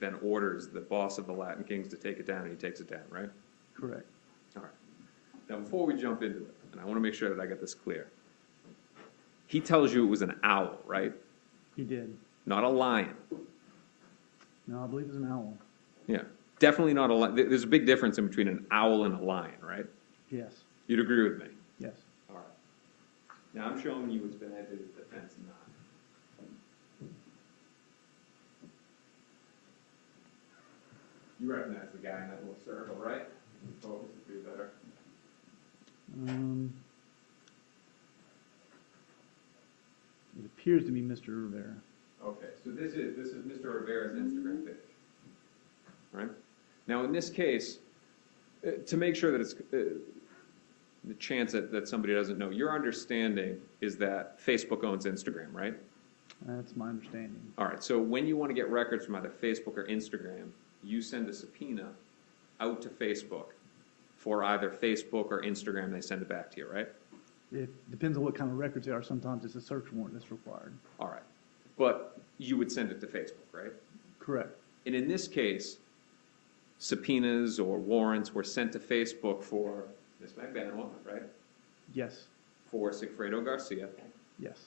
then orders the boss of the Latin Kings to take it down, and he takes it down, right? Correct. All right. Now, before we jump into it, and I want to make sure that I get this clear, he tells you it was an owl, right? He did. Not a lion. No, I believe it was an owl. Yeah. definitely not a lion. There's a big difference in between an owl and a lion, right? Yes, You'd agree with me? yes. All right. Now I'm showing you what's been edited, the fence not. You recognize the guy in that little circle, right? Focus would be better. It appears to be Mr. Rivera. Okay, so this is Mr. Rivera's Instagram page, right? Now, in this case, to make sure that it's the chance that somebody doesn't know, your understanding is that Facebook owns Instagram, right? That's my understanding. All right, so when you want to get records from either Facebook or Instagram, you send a subpoena out to Facebook for either Facebook or Instagram, they send it back to you, right? It depends on what kind of records they are. Sometimes it's a search warrant that's required. All right, but you would send it to Facebook, right? Correct. And in this case, subpoenas or warrants were sent to Facebook for Ms. Magbanua, right? Yes, For Sigfredo Garcia. yes.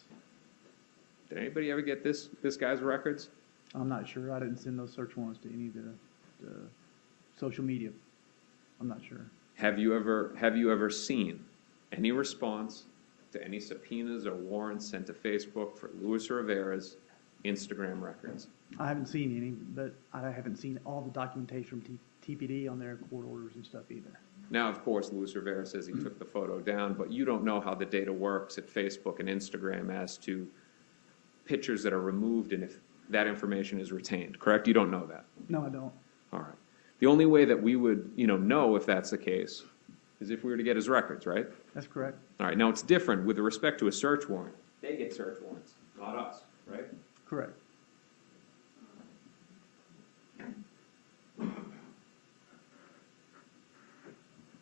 Did anybody ever get this guy's records? I'm not sure. I didn't send those search warrants to any of the social media. I'm not sure. Have you ever seen any response to any subpoenas or warrants sent to Facebook for Luis Rivera's Instagram records? I haven't seen any, but I haven't seen all the documentation from TPD on their court orders and stuff either. Now, of course, Luis Rivera says he took the photo down, but you don't know how the data works at Facebook and Instagram as to pictures that are removed and if that information is retained, correct? You don't know that? No, I don't. All right. The only way that we would, know if that's the case is if we were to get his records, right? That's correct. All right. Now, it's different with respect to a search warrant. They get search warrants, not us, right? Correct.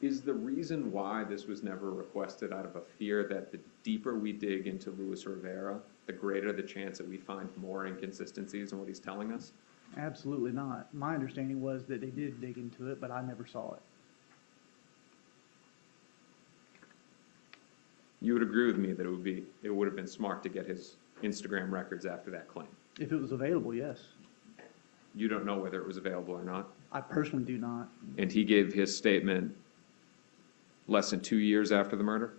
Is the reason why this was never requested out of a fear that the deeper we dig into Luis Rivera, the greater the chance that we find more inconsistencies in what he's telling us? Absolutely not. My understanding was that they did dig into it, but I never saw it. You would agree with me that it would have been smart to get his Instagram records after that claim. If it was available, yes. You don't know whether it was available or not. I personally do not. And he gave his statement less than 2 years after the murder?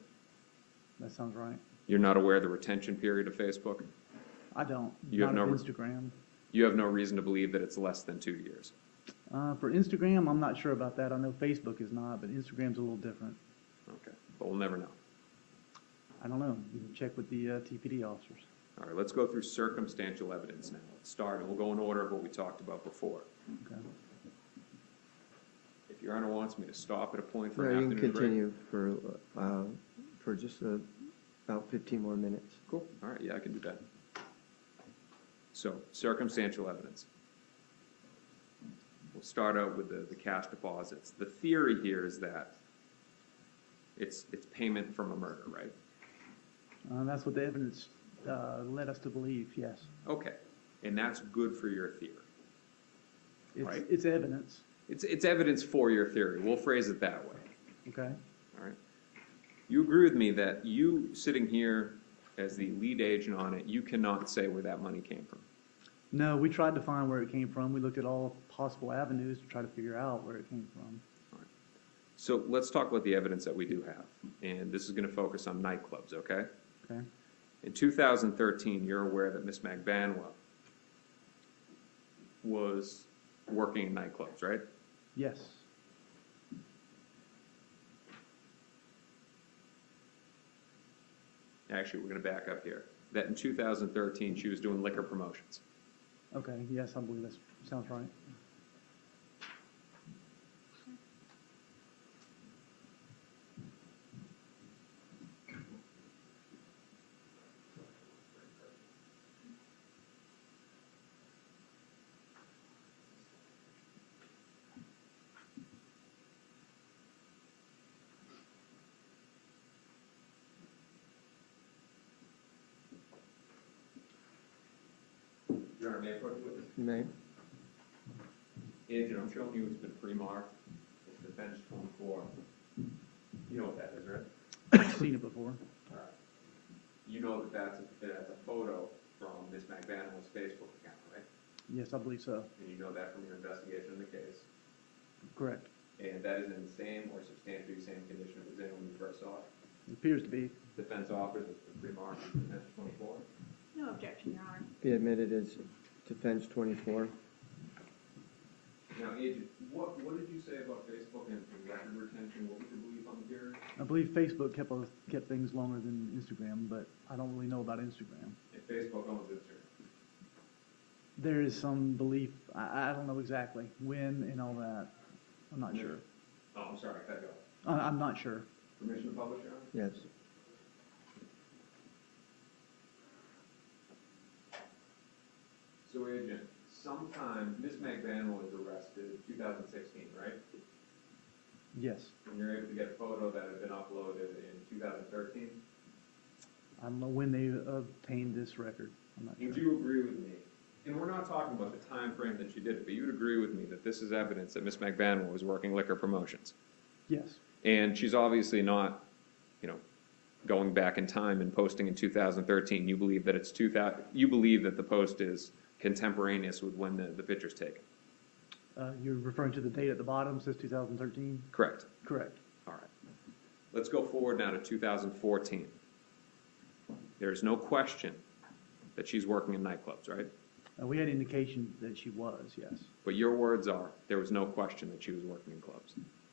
That sounds right. You're not aware of the retention period of Facebook? I don't. You have Not no- of Instagram. You have no reason to believe that it's less than 2 years. For Instagram, I'm not sure about that. I know Facebook is not, but Instagram's a little different. Okay, but we'll never know. I don't know. You can check with the TPD officers. All right, let's go through circumstantial evidence now. Let's start, and we'll go in order of what we talked about before. Okay. If Your Honor wants me to stop at a point for No, an you can afternoon break. continue for just about 15 more minutes. Cool, all right, yeah, I can do that. So, circumstantial evidence. We'll start out with the cash deposits. The theory here is that it's payment from a murder, right? That's what the evidence led us to believe, yes. Okay, and that's good for your theory. Right. It's evidence, It's evidence for your theory. We'll phrase it that way. okay? All right. You agree with me that you sitting here as the lead agent on it, you cannot say where that money came from. No, we tried to find where it came from. We looked at all possible avenues to try to figure out where it came from. So let's talk about the evidence that we do have. And this is going to focus on nightclubs, okay? Okay. In 2013, you're aware that Ms. Magbanua was working in nightclubs, right? Yes, Actually, we're going to back up here. That in 2013, she was doing liquor promotions. okay, yes, I believe that sounds right. Your Honor, may I approach the witness? You may. Agent, I'm showing you it's been pre-marked. It's the bench 24. You know what that is, right? I've seen it before. All right. You know that that's a photo from Ms. Magbanua's Facebook account, right? Yes, I believe so. And you know that from your investigation of the case. Correct. And that is in the same or substantially the same condition it was in when you first saw it? It appears to be. Defense offers it's been pre-marked, defense 24. No objection, Your Honor. Be admitted as defense 24. Now, Agent, what did you say about Facebook and record retention? What was your belief on the jury? I believe Facebook kept things longer than Instagram, but I don't really know about Instagram. And Facebook owns Instagram. There is some belief, I don't know exactly when and all that. I'm not sure. Oh, I'm sorry, I cut you off. I'm not sure. Permission to publish, Your Honor? Yes. So, Agent, sometime, Ms. Magbanua was arrested 2016, right? Yes. And you're able to get a photo that had been uploaded in 2013? I don't know when they obtained this record. I'm not Would sure. you agree with me? And we're not talking about the time frame that she did it, but you would agree with me that this is evidence that Ms. Magbanua was working liquor promotions. Yes. And she's obviously not, going back in time and posting in 2013. You believe that you believe that the post is contemporaneous with when the picture's taken. You're referring to the date at the bottom, says 2013? Correct. Correct. All right. Let's go forward now to 2014. There's no question that she's working in nightclubs, right? We had indication that she was, yes. But your words are, there was no question that she was working in clubs.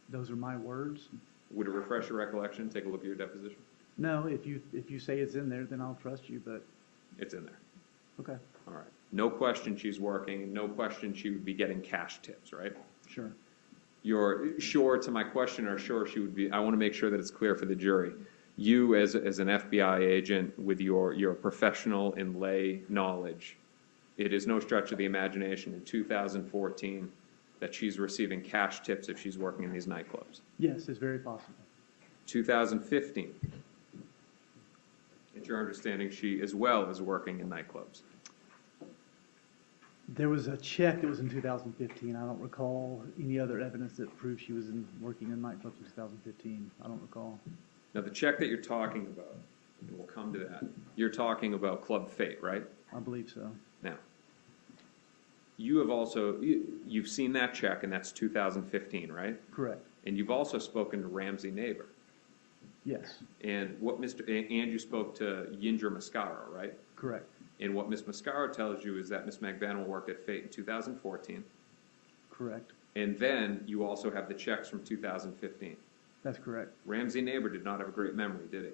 Those are my words. Would it refresh your recollection? Take a look at your deposition. No, if you say it's in there, then I'll trust you, but, It's in there. okay, All right. No question she's working, and no question she would be getting cash tips, right? sure. You're sure to my question, or sure she would be, I want to make sure that it's clear for the jury. You, as an FBI agent, with your professional and lay knowledge, it is no stretch of the imagination in 2014 that she's receiving cash tips if she's working in these nightclubs. Yes, it's very possible. 2015, it's your understanding she as well is working in nightclubs. There was a check that was in 2015. I don't recall any other evidence that proved she was working in nightclubs in 2015. I don't recall. Now, the check that you're talking about, and we'll come to that, you're talking about Club Fate, right? I believe so. Now, you have also, you've seen that check, and that's 2015, right? Correct. And you've also spoken to Ramsey Neighbor. Yes, And and you spoke to Yindra Mascaro, right? correct. And what Ms. Mascaro tells you is that Ms. Magbanua worked at Fate in 2014, Correct. and then you also have the checks from 2015. That's correct. Ramsey Neighbor did not have a great memory, did he?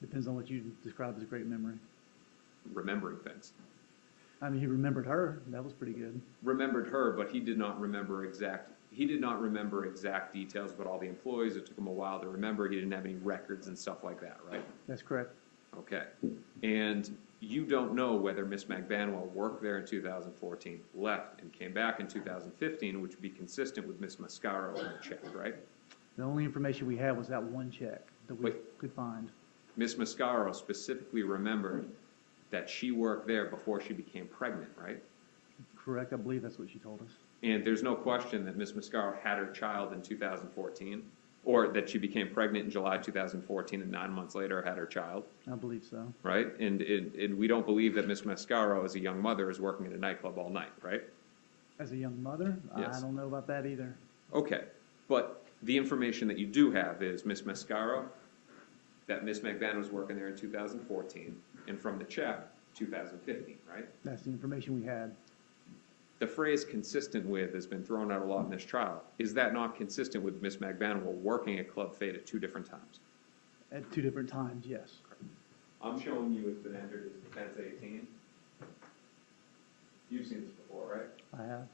Depends on what you describe as a great memory. Remembering things. I mean, he remembered her. That was pretty good. Remembered her, but he did not remember exact details about all the employees. It took him a while to remember. He didn't have any records and stuff like that, right? That's correct. Okay. And you don't know whether Ms. Magbanua worked there in 2014, left, and came back in 2015, which would be consistent with Ms. Mascaro in the check, right? The only information we had was that one check that we Wait. could find. Ms. Mascaro specifically remembered that she worked there before she became pregnant, right? Correct. I believe that's what she told us. And there's no question that Ms. Mascaro had her child in 2014, or that she became pregnant in July 2014 and 9 months later had her child, I believe so. right? And we don't believe that Ms. Mascaro, as a young mother, is working in a nightclub all night, right? As a young mother, Yes. I don't know about that either. Okay, but the information that you do have is Ms. Mascaro, that Ms. Magbanua was working there in 2014, and from the check, 2015, right? That's the information we had. The phrase consistent with has been thrown out a lot in this trial. Is that not consistent with Ms. Magbanua working at Club Fate at 2 different times? At 2 different times, yes. I'm showing you it's been entered as defense 18. You've seen this before, right? I have.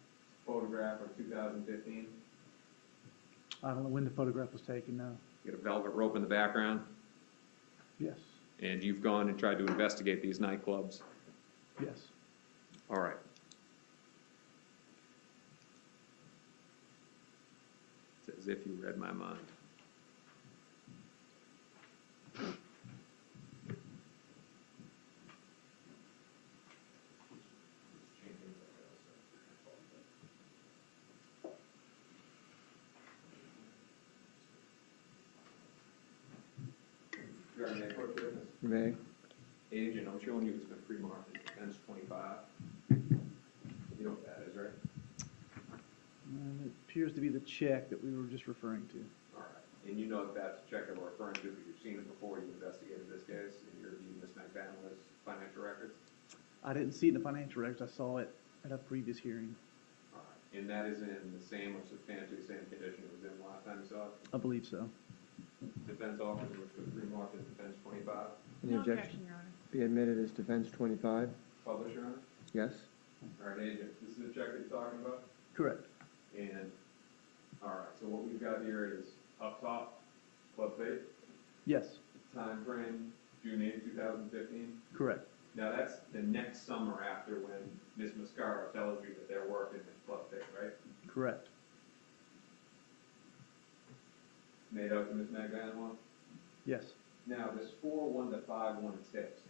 Photograph of 2015. I don't know when the photograph was taken, no. You got a velvet rope in the background, Yes. and you've gone and tried to investigate these nightclubs. Yes. All right. It's as if you read my mind. Your Honor, may I approach witness? You may. Agent, I'm showing you it's been pre-marked as defense 25. You know what that is, right? be the check that we were just referring to. All right. And you know that that's the check that we're referring to because you've seen it before you investigated this case and you reviewed Ms. Magbanua's financial records? I didn't see it in the financial records. I saw it at a previous hearing. All right. And that is in the same or substantially same condition it was in last time you saw it? I believe so. Defense officer, which was remarked as defense 25. Any No objection? objection, Your Honor. Be admitted as defense 25? Publish, Your Honor? Yes? All right, agent, this is the check that you're talking about? Correct. And, all right, so what we've got here is up top, club fate, Yes, time frame, June 8, 2015. correct. Now, that's the next summer after when Ms. Mascaro tells you that they're working at club fate, right? Correct. Made out to Ms. Magbanua? Yes. Now, this 4-1 to 5-1 tips.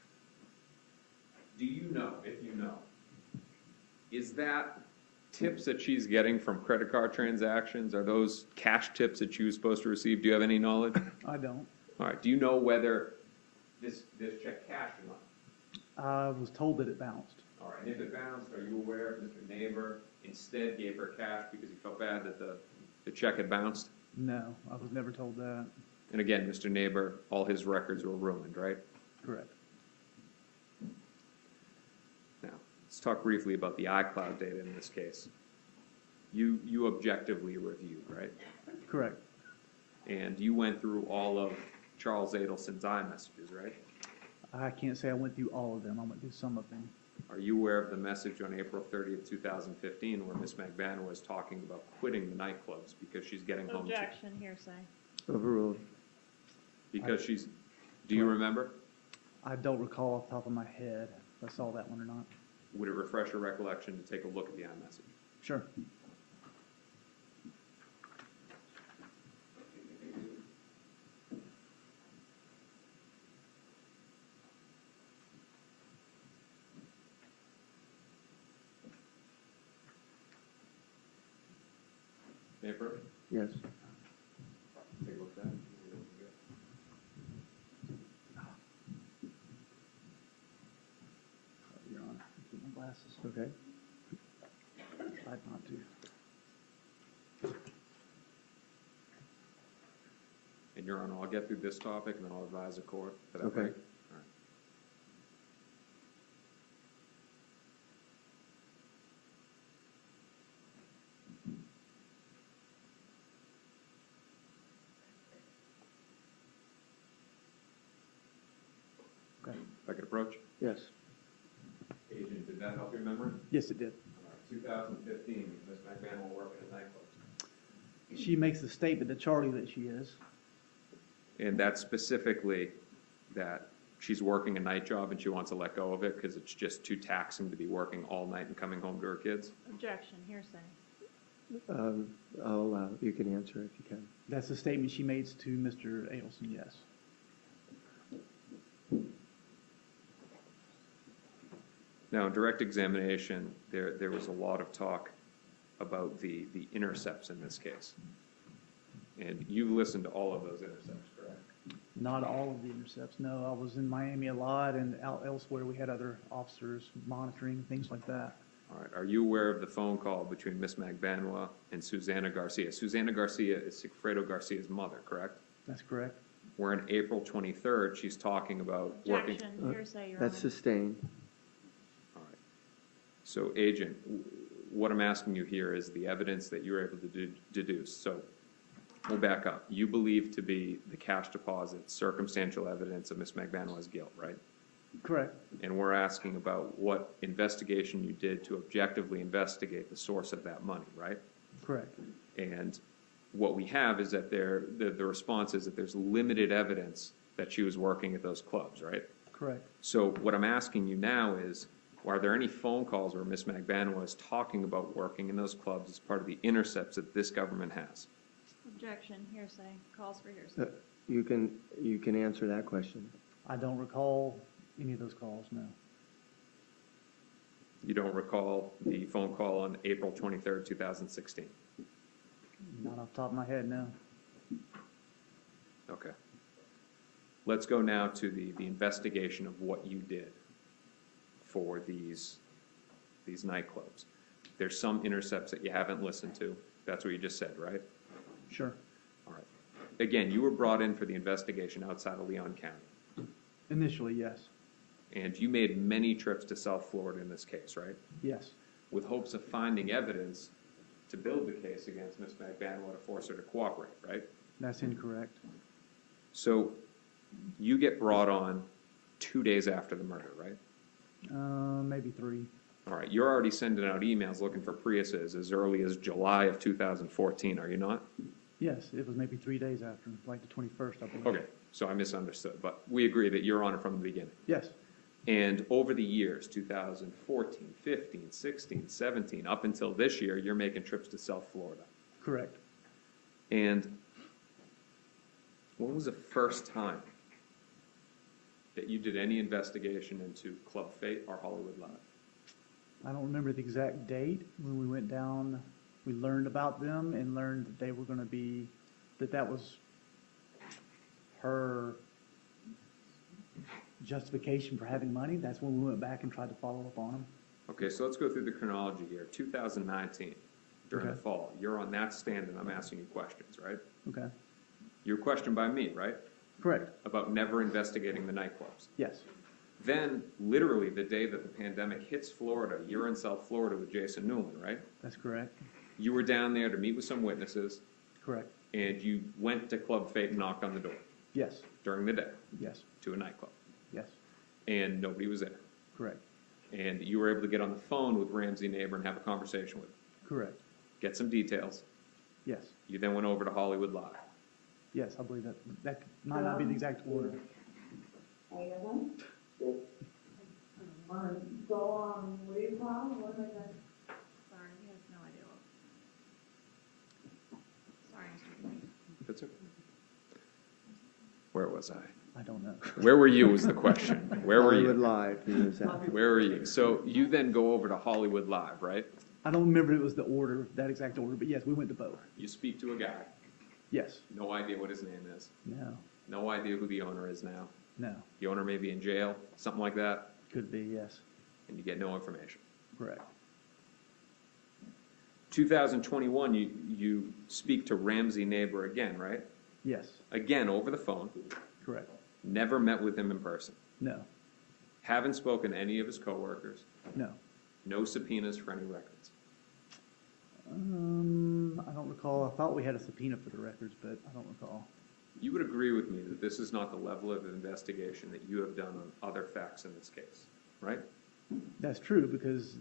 Do you know, if you know, is that tips that she's getting from credit card transactions? Are those cash tips that she was supposed to receive? Do you have any knowledge? I don't. All right, do you know whether this check cashed or not? I was told that it bounced. All right, and if it bounced, are you aware if Mr. Neighbor instead gave her cash because he felt bad that the check had bounced? No, I was never told that. And again, Mr. Neighbor, all his records were ruined, right? Correct. Now, let's talk briefly about the iCloud data in this case. You objectively reviewed, right? Correct. And you went through all of Charles Adelson's iMessages, right? I can't say I went through all of them. I went through some of them. Are you aware of the message on April 30th, 2015, where Ms. Magbanua was talking about quitting the nightclubs because she's getting home? Objection, hearsay. Overruled. Because she's, do you remember? I don't recall off the top of my head if I saw that one or not. Would it refresh your recollection to take a look at the iMessage? Sure. Neighbor, Yes. take a look at that. Your Honor, get my glasses. Okay. Tried not to. And Your Honor, I'll get through this topic and then I'll advise the court. Is that Okay. right? All right. Okay. If I could approach? Yes. Agent, did that help your memory? Yes, it did. All right, 2015, Ms. McMahon will work in a nightclub. She makes the statement to Charlie that she is. And that's specifically that she's working a night job and she wants to let go of it because it's just too taxing to be working all night and coming home to her kids? Objection, hearsay. I'll allow, you can answer if you can. That's the statement she made to Mr. Adelson, yes. Now, in direct examination, there was a lot of talk about the intercepts in this case. And you listened to all of those intercepts, correct? Not all of the intercepts, no. I was in Miami a lot, and out elsewhere we had other officers monitoring, things like that. All right, are you aware of the phone call between Ms. Magbanua and Susanna Garcia? Susanna Garcia is Sigfredo Garcia's mother, correct? That's correct. Where on April 23rd, she's talking about working. Objection, hearsay, Your Honor. That's sustained. All right. So, Agent, what I'm asking you here is the evidence that you're able to deduce. So, we'll back up. You believe to be the cash deposit circumstantial evidence of Ms. Magbanua's guilt, right? Correct. And we're asking about what investigation you did to objectively investigate the source of that money, right? Correct. And what we have is that the response is that there's limited evidence that she was working at those clubs, right? Correct. So what I'm asking you now is, are there any phone calls where Ms. Magbanua is talking about working in those clubs as part of the intercepts that this government has? Objection, hearsay. Calls for hearsay. You can answer that question. I don't recall any of those calls, no. You don't recall the phone call on April 23rd, 2016? Not off the top of my head, no. Okay. Let's go now to the investigation of what you did for these nightclubs. There's some intercepts that you haven't listened to. That's what you just said, right? Sure. All right. Again, you were brought in for the investigation outside of Leon County, Initially, yes. and you made many trips to South Florida in this case, right? Yes. With hopes of finding evidence to build the case against Ms. Magbanua to force her to cooperate, right? That's incorrect. So you get brought on 2 days after the murder, right? Maybe 3. All right, you're already sending out emails looking for Priuses as early as July of 2014, are you not? Yes, it was maybe 3 days after, like the 21st, I believe. Okay, so I misunderstood, but we agree that you're on it from the beginning. Yes, And over the years, 2014, 15, 16, 17, up until this year, you're making trips to South Florida. correct. And when was the first time that you did any investigation into Club Fate or Hollywood Live? I don't remember the exact date when we went down. We learned about them and learned that they were going to be, that was her justification for having money. That's when we went back and tried to follow up on them. Okay, so let's go through the chronology here. 2019, during the Okay. fall, you're on that stand and I'm asking you questions, right? Okay, You were questioned by me, right? correct. About never investigating the nightclubs. Yes, Then, literally, the day that the pandemic hits Florida, you're in South Florida with Jason Newman, right? that's correct. You were down there to meet with some witnesses, Correct. and you went to Club Fate and knocked on the door Yes, during the day yes, to a nightclub, yes, and nobody was there. correct. And you were able to get on the phone with Ramsey Neighbor and have a conversation with him, Correct. get some details. Yes, You then went over to Hollywood Live. yes, I believe that might not be the exact order. What do you call, what am I gonna? Sorry, he has no idea what. Sorry, Mr. Lee. That's it. Where was I? I don't know. Where were you was the question. Where were Hollywood you? Live, he was at. Where were you? So you then go over to Hollywood Live, right? I don't remember it was the order, that exact order, but yes, we went to both. You speak to a guy, Yes, no idea what his name is, no, no idea who the owner is now. no, The owner may be in jail, something like that, could be, yes, and you get no information. correct. 2021, you speak to Ramsey Neighbor again, right? Yes, Again, over the phone, correct. never met with him in person. No, Haven't spoken to any of his coworkers, no. no subpoenas for any records. I don't recall. I thought we had a subpoena for the records, but I don't recall. You would agree with me that this is not the level of investigation that you have done on other facts in this case, right? That's true, because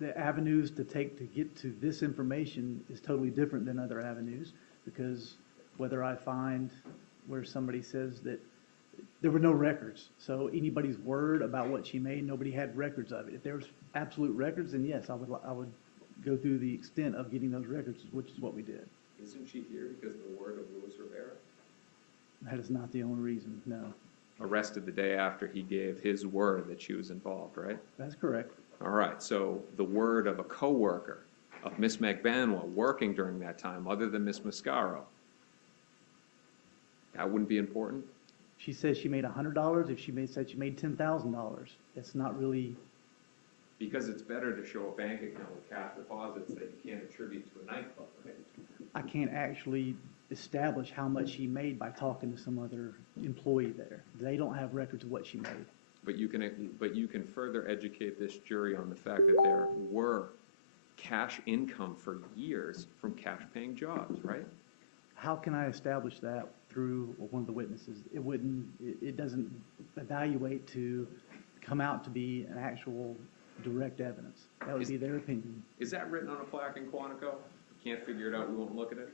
the avenues to take to get to this information is totally different than other avenues, because whether I find where somebody says that there were no records, so anybody's word about what she made, nobody had records of it. If there was absolute records, then yes, I would go through the extent of getting those records, which is what we did. Isn't she here because of the word of Luis Rivera? That is not the only reason, no. Arrested the day after he gave his word that she was involved, right? That's correct. All right, so the word of a coworker of Miss Magbanua working during that time, other than Miss Mascaro, that wouldn't be important? She says she made $100 if said she made $10,000. It's not really, Because it's better to show a bank account with cash deposits that you can't attribute to a nightclub, right? I can't actually establish how much she made by talking to some other employee there. They don't have records of what she made. But you can further educate this jury on the fact that there were cash income for years from cash-paying jobs, right? How can I establish that through one of the witnesses? It doesn't evaluate to come out to be an actual direct evidence. That would be their opinion. Is that written on a plaque in Quantico? Can't figure it out, we won't look at it?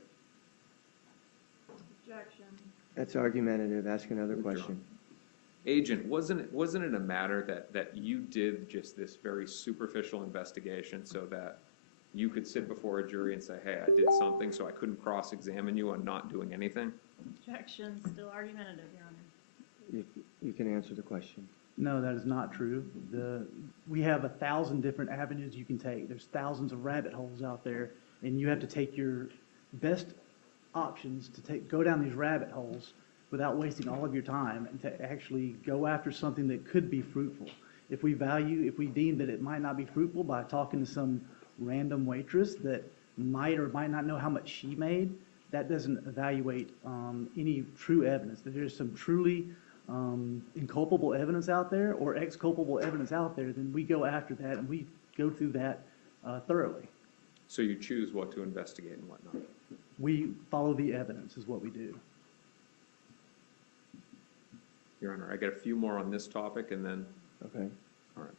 Objection. That's argumentative, ask another question. Agent, wasn't it a matter that you did just this very superficial investigation so that you could sit before a jury and say, hey, I did something, so I couldn't cross-examine you on not doing anything? Objection, still argumentative, Your Honor. You can answer the question. No, that is not true. We have 1,000 different avenues you can take. There's thousands of rabbit holes out there, and you have to take your best options to go down these rabbit holes without wasting all of your time and to actually go after something that could be fruitful. If we deem that it might not be fruitful by talking to some random waitress that might or might not know how much she made, that doesn't evaluate any true evidence. If there's some truly inculpable evidence out there or exculpable evidence out there, then we go after that and we go through that thoroughly. So you choose what to investigate and whatnot. We follow the evidence is what we do. Your Honor, I got a few more on this topic and then, Okay. all right.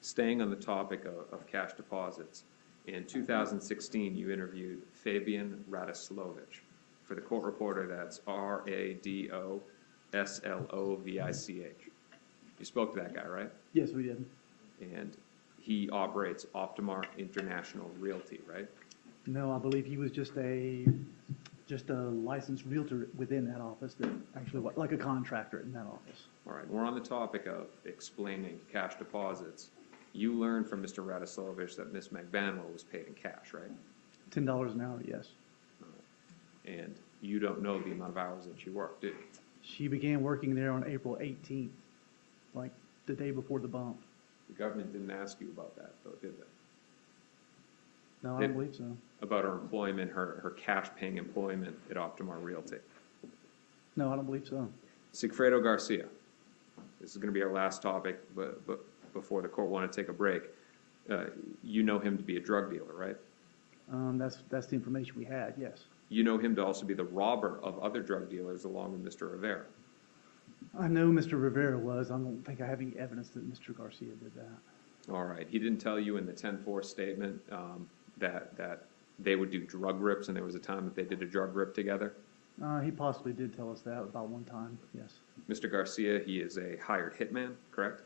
Staying on the topic of cash deposits, in 2016, you interviewed Fabian Radoslovich. For the court reporter, that's Radoslovich. You spoke to that guy, right? Yes, we did. And he operates Optimark International Realty, right? No, I believe he was just a licensed realtor within that office that actually, like a contractor in that office. All right, we're on the topic of explaining cash deposits. You learned from Mr. Radoslovich that Ms. Magbanua was paid in cash, right? $10 an hour, yes. And you don't know the amount of hours that she worked, do you? She began working there on April 18th, like the day before the bump. The government didn't ask you about that, though, did they? No, I don't believe so. About her employment, her cash-paying employment at Optimark Realty. No, I don't believe so. Sigfredo Garcia. This is going to be our last topic, but before the court want to take a break. You know him to be a drug dealer, right? That's the information we had, yes. You know him to also be the robber of other drug dealers along with Mr. Rivera. I know Mr. Rivera was. I don't think I have any evidence that Mr. Garcia did that. All right. He didn't tell you in the 10-4 statement that they would do drug rips, and there was a time that they did a drug rip together? He possibly did tell us that about one time, yes. Mr. Garcia, he is a hired hitman, correct?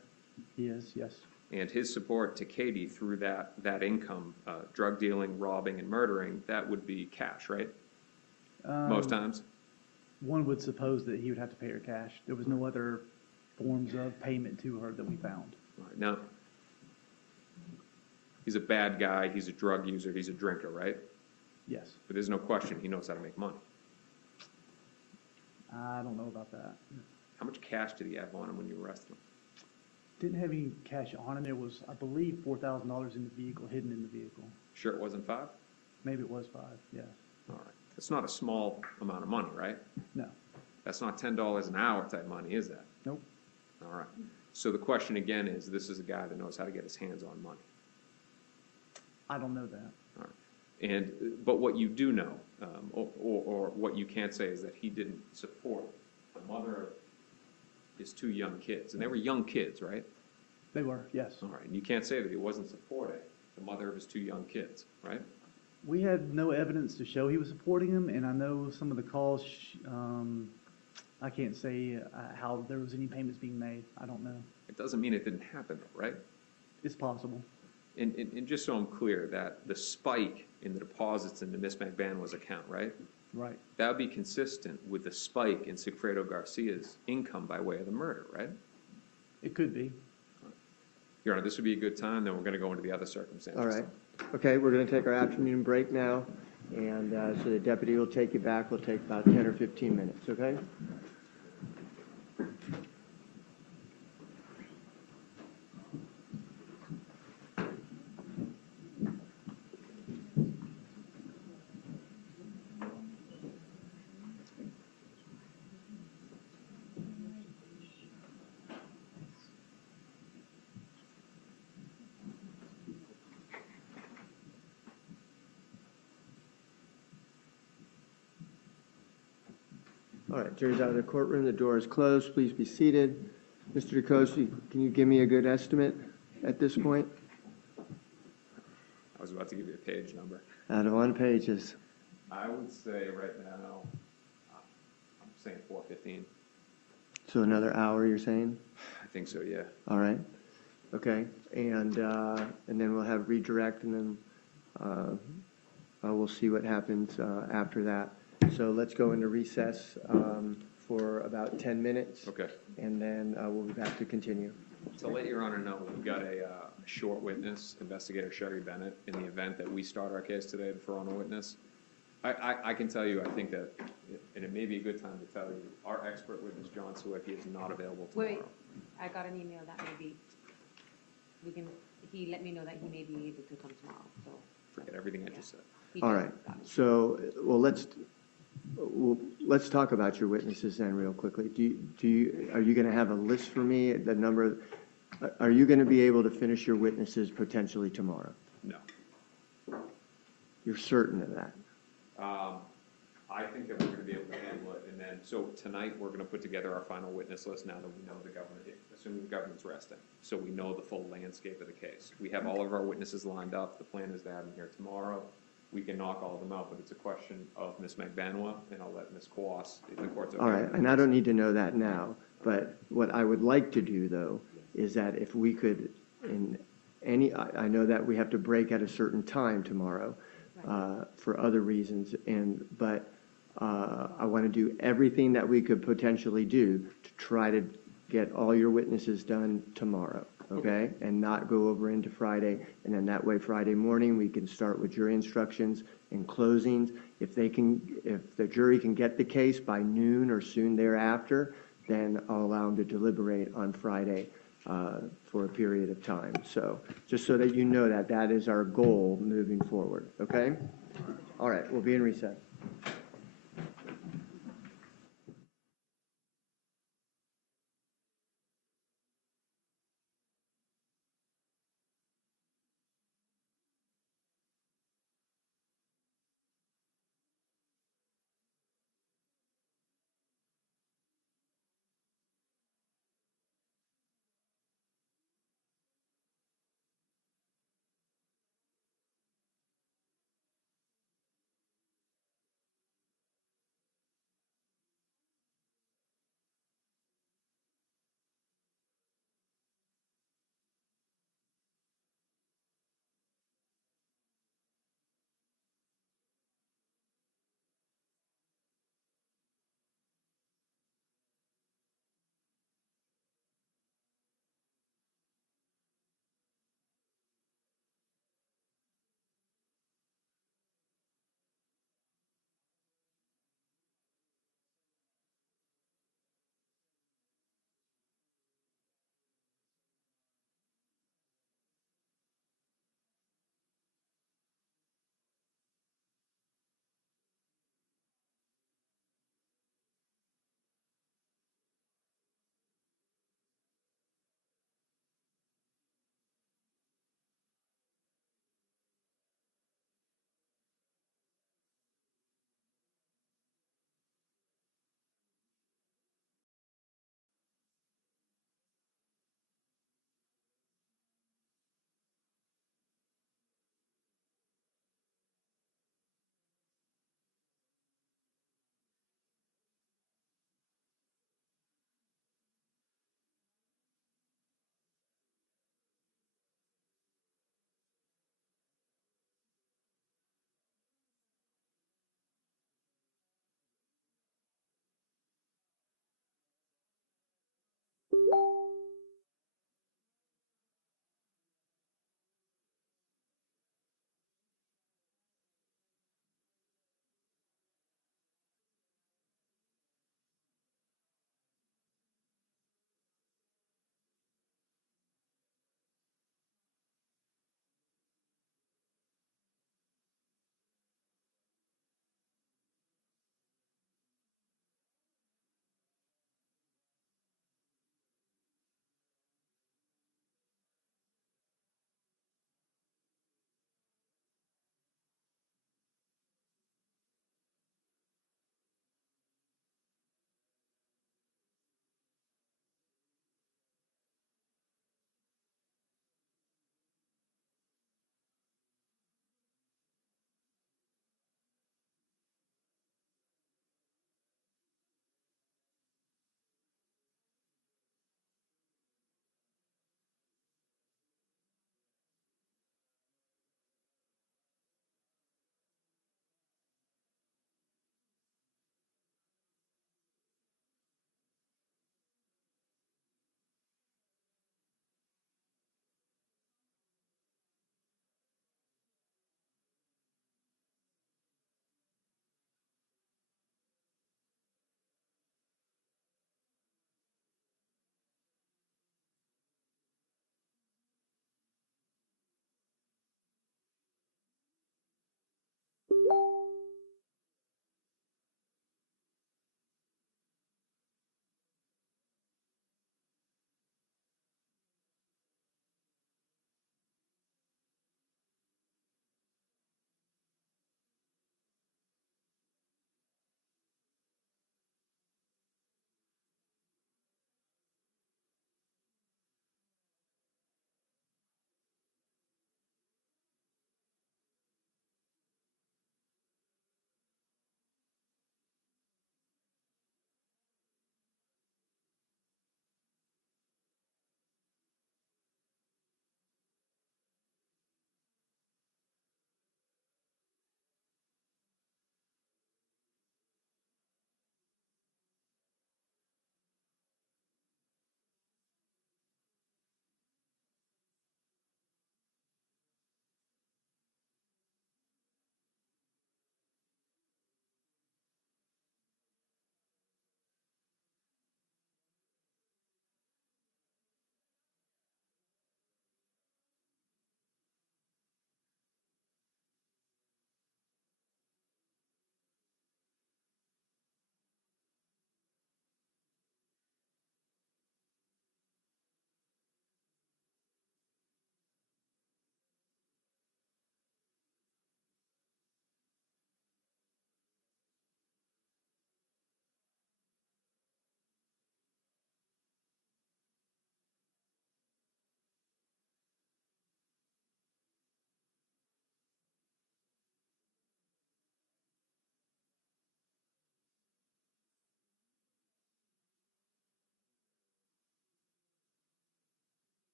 He is, yes. And his support to Katie through that income, drug dealing, robbing, and murdering, that would be cash, right? Most times? One would suppose that he would have to pay her cash. There was no other forms of payment to her that we found. All right. Now, he's a bad guy, he's a drug user, he's a drinker, right? Yes. But there's no question he knows how to make money. I don't know about that. How much cash did he have on him when you arrested him? Didn't have any cash on him. There was, I believe, $4,000 in the vehicle, hidden in the vehicle. Sure it wasn't $5? Maybe it was 5, yes. All right. That's not a small amount of money, right? No. That's not $10 an hour type money, is that? Nope. All right. So the question again is, this is a guy that knows how to get his hands on money. I don't know that. All right. But what you do know, or what you can't say, is that he didn't support the mother of his 2 young kids. And they were young kids, right? They were, yes. All right. And you can't say that he wasn't supporting the mother of his 2 young kids, right? We had no evidence to show he was supporting him, and I know some of the calls, I can't say how there was any payments being made. I don't know. It doesn't mean it didn't happen, though, right? It's possible. And just so I'm clear, that the spike in the deposits into Ms. Magbanua's account, right? Right. That would be consistent with the spike in Sigfredo Garcia's income by way of the murder, right? It could be. Your Honor, this would be a good time, then we're going to go into the other circumstances. All right. Okay, we're going to take our afternoon break now, and so the deputy will take you back. We'll take about 10 or 15 minutes, okay? All right, jury's out of the courtroom. The door is closed. Please be seated. Mr. DeCoste, can you give me a good estimate at this point? I was about to give you a page number. Out of 1 pages. I would say right now, I'm saying 4:15. So another hour, you're saying? I think so, yeah. All right. Okay, and then we'll have redirect, and then we'll see what happens after that. So let's go into recess for about 10 minutes. Okay. And then we'll be back to continue. To let Your Honor know, we've got a short witness, Investigator Sherry Bennett, in the event that we start our case today to throw on a witness. I can tell you, I think that, and it may be a good time to tell you, our expert witness, John Sawicki, is not available tomorrow. Wait, I got an email that may be. he let me know that he may be able to come tomorrow, so. Forget everything I just said. he All just right, got it. so, let's talk about your witnesses then real quickly. Are you gonna have a list for me, the number, are you gonna be able to finish your witnesses potentially tomorrow? No. You're certain of that? I think that we're gonna be able to handle it, and then, so tonight, we're gonna put together our final witness list now that we know the government, assuming the government's resting, so we know the full landscape of the case. We have all of our witnesses lined up, the plan is to have them here tomorrow, we can knock all of them out, but it's a question of Ms. Magbanua, and I'll let Ms. Kwas, the court's okay. All right, and I don't need to know that now, but what I would like to do, though, is that if we could, I know that we have to break at a certain time tomorrow, for other reasons, but I want to do everything that we could potentially do to try to get all your witnesses done tomorrow, okay? And not go over into Friday, and then that way Friday morning, we can start with jury instructions and closings. If the jury can get the case by noon or soon thereafter, then I'll allow them to deliberate on Friday for a period of time. So, just so that you know that is our goal moving forward, okay? All right, we'll be in recess.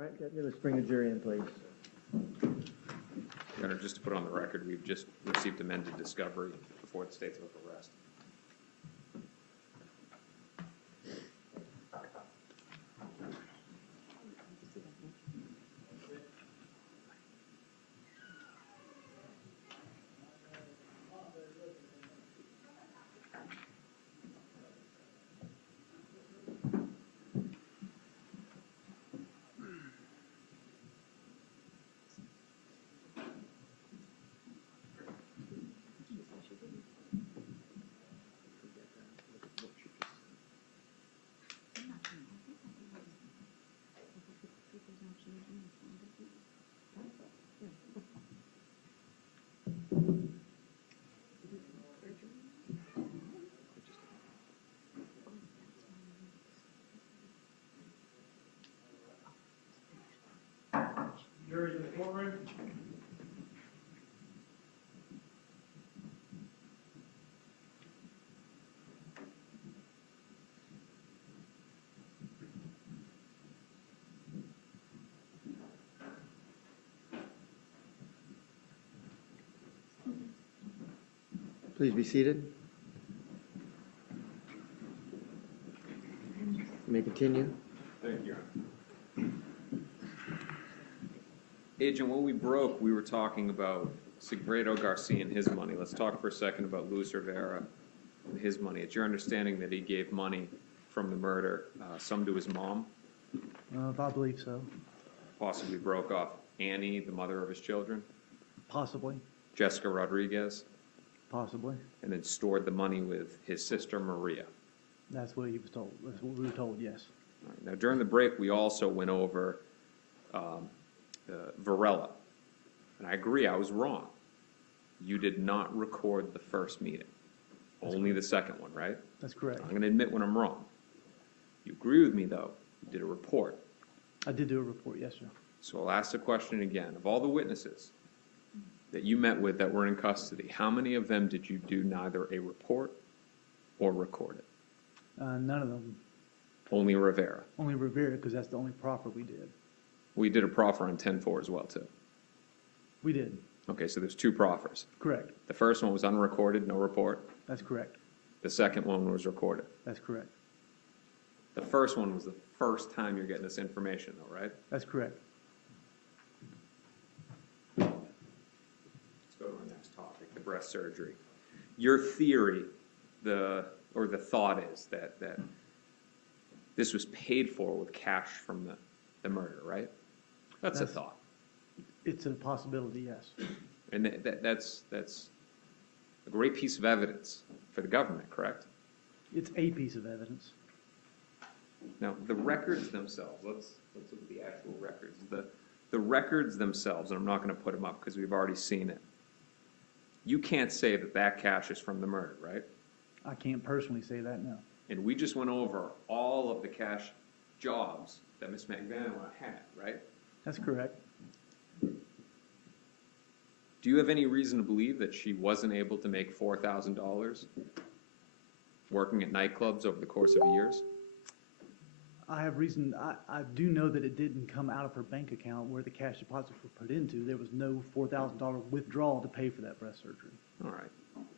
All right, Deputy, let's bring the jury in, please. Your Honor, just to put on the record, we've just received amended discovery before the state's of arrest. Jury's in the courtroom. Please be seated. You may continue. Thank you, Your Honor. Agent, when we broke, we were talking about Sigfredo Garcia and his money. Let's talk for a second about Luis Rivera and his money. It's your understanding that he gave money from the murder, some to his mom, I believe so. possibly broke off Annie, the mother of his children, Possibly, Jessica Rodriguez, possibly. and then stored the money with his sister Maria. That's what he was told. That's what we were told, yes. All right. Now, during the break, we also went over Varela, and I agree, I was wrong. You did not record the first meeting, only the second one, right? That's correct. I'm going to admit when I'm wrong. You agree with me, though, you did a report. I did do a report, yes, sir. So I'll ask the question again. Of all the witnesses that you met with that were in custody, how many of them did you do neither a report or record it? None of them, Only Rivera. only Rivera, because that's the only proffer we did. We did a proffer on 10-4 as well, too. We did, Okay, so there's two proffers. correct. The first one was unrecorded, no report. That's correct. The second one was recorded. That's correct. The first one was the first time you're getting this information, though, right? That's correct. Let's go to our next topic, the breast surgery. Your theory, the thought is that this was paid for with cash from the murder, right? That's a thought. It's a possibility, yes. And that's a great piece of evidence for the government, correct? It's a piece of evidence. Now, the records themselves, let's look at the actual records. The records themselves, and I'm not going to put them up because we've already seen it. You can't say that cash is from the murder, right? I can't personally say that, no. And we just went over all of the cash jobs that Ms. Magbanua had, right? That's correct. Do you have any reason to believe that she wasn't able to make $4,000 working at nightclubs over the course of years? I have reason, I do know that it didn't come out of her bank account where the cash deposits were put into. There was no $4,000 withdrawal to pay for that breast surgery. All right.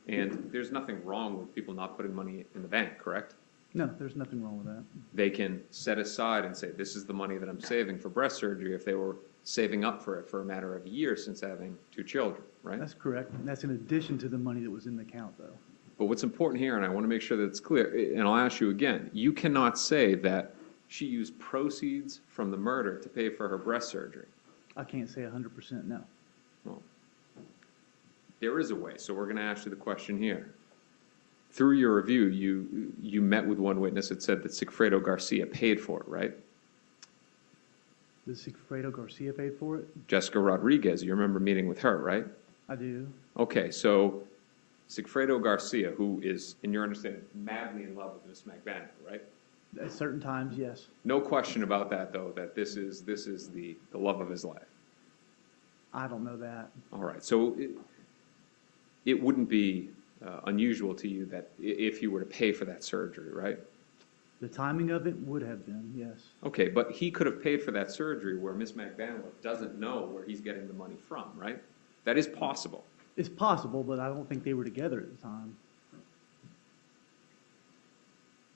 And there's nothing wrong with people not putting money in the bank, correct? No, there's nothing wrong with that. They can set aside and say, this is the money that I'm saving for breast surgery if they were saving up for it for a matter of years since having 2 children, right? That's correct. And that's in addition to the money that was in the account, though. But what's important here, and I want to make sure that it's clear, and I'll ask you again, you cannot say that she used proceeds from the murder to pay for her breast surgery. I can't say 100% no. Well, there is a way, so we're going to ask you the question here. Through your review, you met with one witness that said that Sigfredo Garcia paid for it, right? Did Sigfredo Garcia pay for it? Jessica Rodriguez, you remember meeting with her, right? I do. Okay, so Sigfredo Garcia, who is, in your understanding, madly in love with Ms. Magbanua, right? At certain times, yes. No question about that, though, that this is the love of his life. I don't know that. All right, so it wouldn't be unusual to you that if you were to pay for that surgery, right? The timing of it would have been, yes. Okay, but he could have paid for that surgery where Ms. Magbanua doesn't know where he's getting the money from, right? That is possible. It's possible, but I don't think they were together at the time.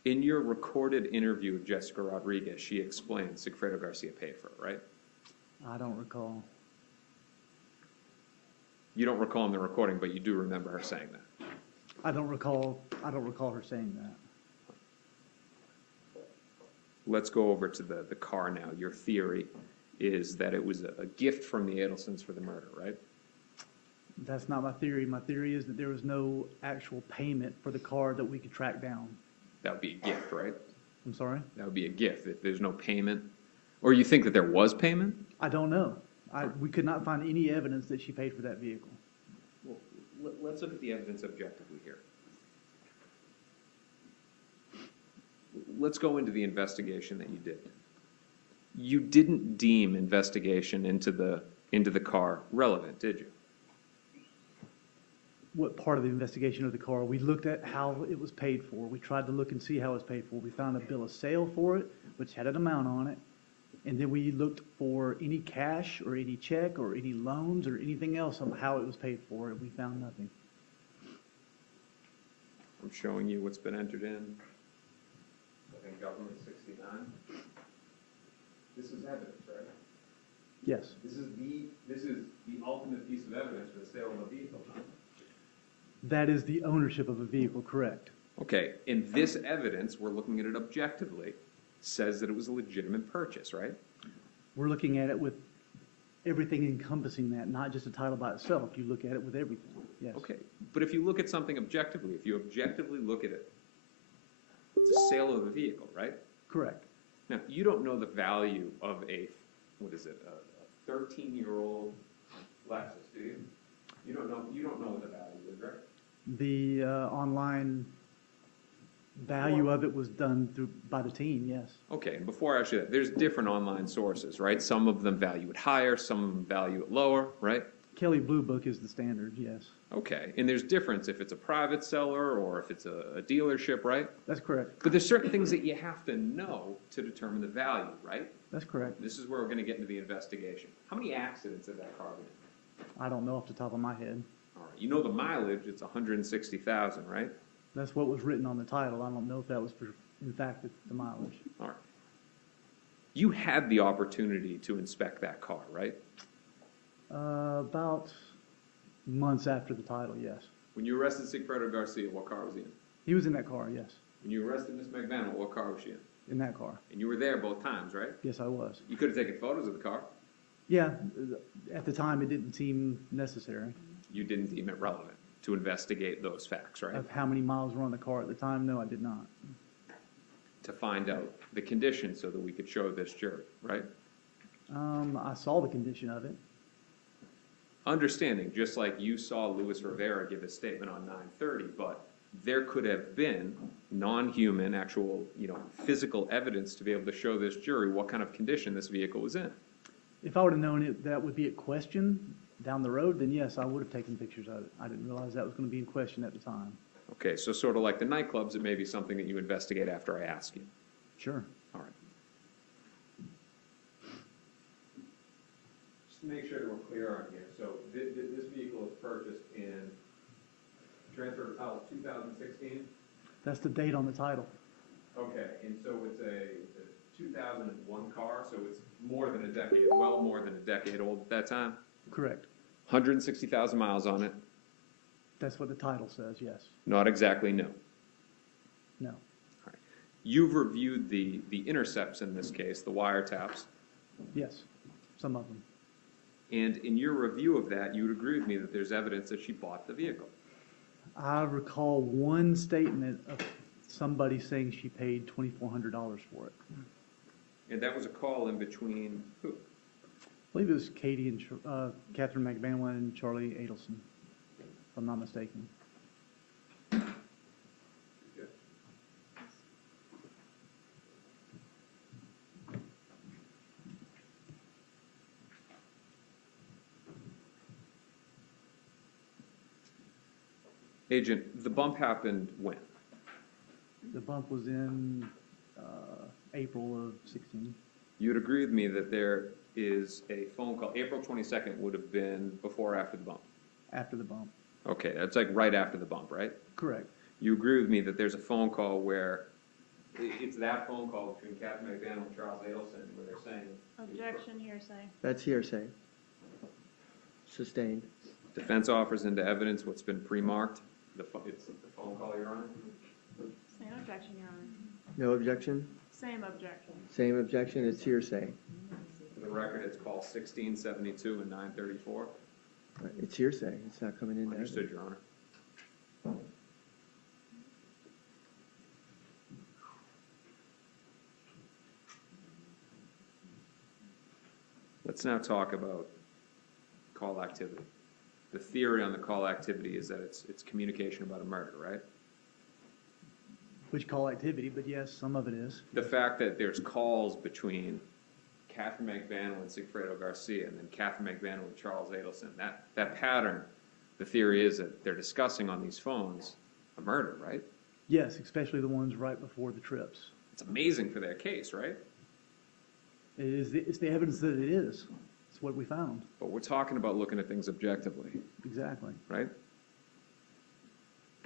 In your recorded interview with Jessica Rodriguez, she explained Sigfredo Garcia paid for it, right? I don't recall. You don't recall in the recording, but you do remember her saying that. I don't recall her saying that. Let's go over to the car now. Your theory is that it was a gift from the Adelsons for the murder, right? That's not my theory. My theory is that there was no actual payment for the car that we could track down. That would be a gift, right? I'm sorry? That would be a gift if there's no payment. Or you think that there was payment? I don't know. We could not find any evidence that she paid for that vehicle. Well, let's look at the evidence objectively here. Let's go into the investigation that you did. You didn't deem investigation into the car relevant, did you? What part of the investigation of the car? We looked at how it was paid for. We tried to look and see how it was paid for. We found a bill of sale for it, which had an amount on it. And then we looked for any cash or any check or any loans or anything else on how it was paid for, and we found nothing. I'm showing you what's been entered in. I think government 69. This is evidence, right? Yes. This is the ultimate piece of evidence for the sale of a vehicle. That is the ownership of a vehicle, correct? Okay, and this evidence, we're looking at it objectively, says that it was a legitimate purchase, right? We're looking at it with everything encompassing that, not just the title by itself. You look at it with everything, yes. Okay, but if you look at something objectively, if you objectively look at it, it's a sale of a vehicle, right? Correct. Now, you don't know the value of a 13-year-old Lexus, do you? You don't know what the value is, right? The online value of it was done by the team, yes. Okay, and before I ask you that, there's different online sources, right? Some of them value it higher, some of them value it lower, right? Kelley Blue Book is the standard, yes. Okay, and there's difference if it's a private seller or if it's a dealership, right? That's correct. But there's certain things that you have to know to determine the value, right? That's correct. This is where we're going to get into the investigation. How many accidents have that car been in? I don't know off the top of my head. All right, you know the mileage, it's 160,000, right? That's what was written on the title. I don't know if that was, in fact, the mileage. All right. You had the opportunity to inspect that car, right? About months after the title, yes. When you arrested Sigfredo Garcia, what car was he in? He was in that car, yes. When you arrested Ms. Magbanua, what car was she in? In that car. And you were there both times, right? Yes, I was. You could have taken photos of the car. Yeah, at the time it didn't seem necessary. You didn't deem it relevant to investigate those facts, right? Of how many miles were on the car at the time? No, I did not. To find out the condition so that we could show this jury, right? I saw the condition of it. Understanding, just like you saw Luis Rivera give a statement on 9:30, but there could have been non-human, actual, physical evidence to be able to show this jury what kind of condition this vehicle was in. If I would have known that would be a question down the road, then yes, I would have taken pictures of it. I didn't realize that was going to be in question at the time. Okay, so sort of like the nightclubs, it may be something that you investigate after I ask you. Sure. All right. Just to make sure that we're clear on here, so this vehicle was purchased in transfer of title 2016? That's the date on the title. Okay, and so it's a 2001 car, so it's more than a decade, well more than a decade old at that time? Correct. 160,000 miles on it? That's what the title says, yes. Not exactly, no. No. All right. You've reviewed the intercepts in this case, the wiretaps, Yes, some of them. and in your review of that, you would agree with me that there's evidence that she bought the vehicle. I recall one statement of somebody saying she paid $2,400 for it. And that was a call in between who? I believe it was Katie and Katherine Magbanua and Charlie Adelson, if I'm not mistaken. Agent, the bump happened when? The bump was in April of 16, You'd agree with me that there is a phone call, April 22nd would have been before or after the bump? after the bump. Okay, that's like right after the bump, right? Correct. You agree with me that there's a phone call where, it's that phone call between Katherine Magbanua and Charles Adelson where they're saying. Objection, hearsay. That's hearsay. Sustained. Defense offers into evidence what's been pre-marked, it's the phone call, Your Honor? Same objection, Your Honor. No objection? Same objection. Same objection, it's hearsay. For the record, it's call 1672 and 934. It's hearsay, it's not coming in. Understood, Your Honor. Let's now talk about call activity. The theory on the call activity is that it's communication about a murder, right? Which call activity, but yes, some of it is. The fact that there's calls between Katherine Magbanua and Sigfredo Garcia, and then Katherine Magbanua and Charles Adelson, that pattern, the theory is that they're discussing on these phones a murder, right? Yes, especially the ones right before the trips. It's amazing for their case, right? It's the evidence that it is. It's what we found. But we're talking about looking at things objectively, Exactly. right?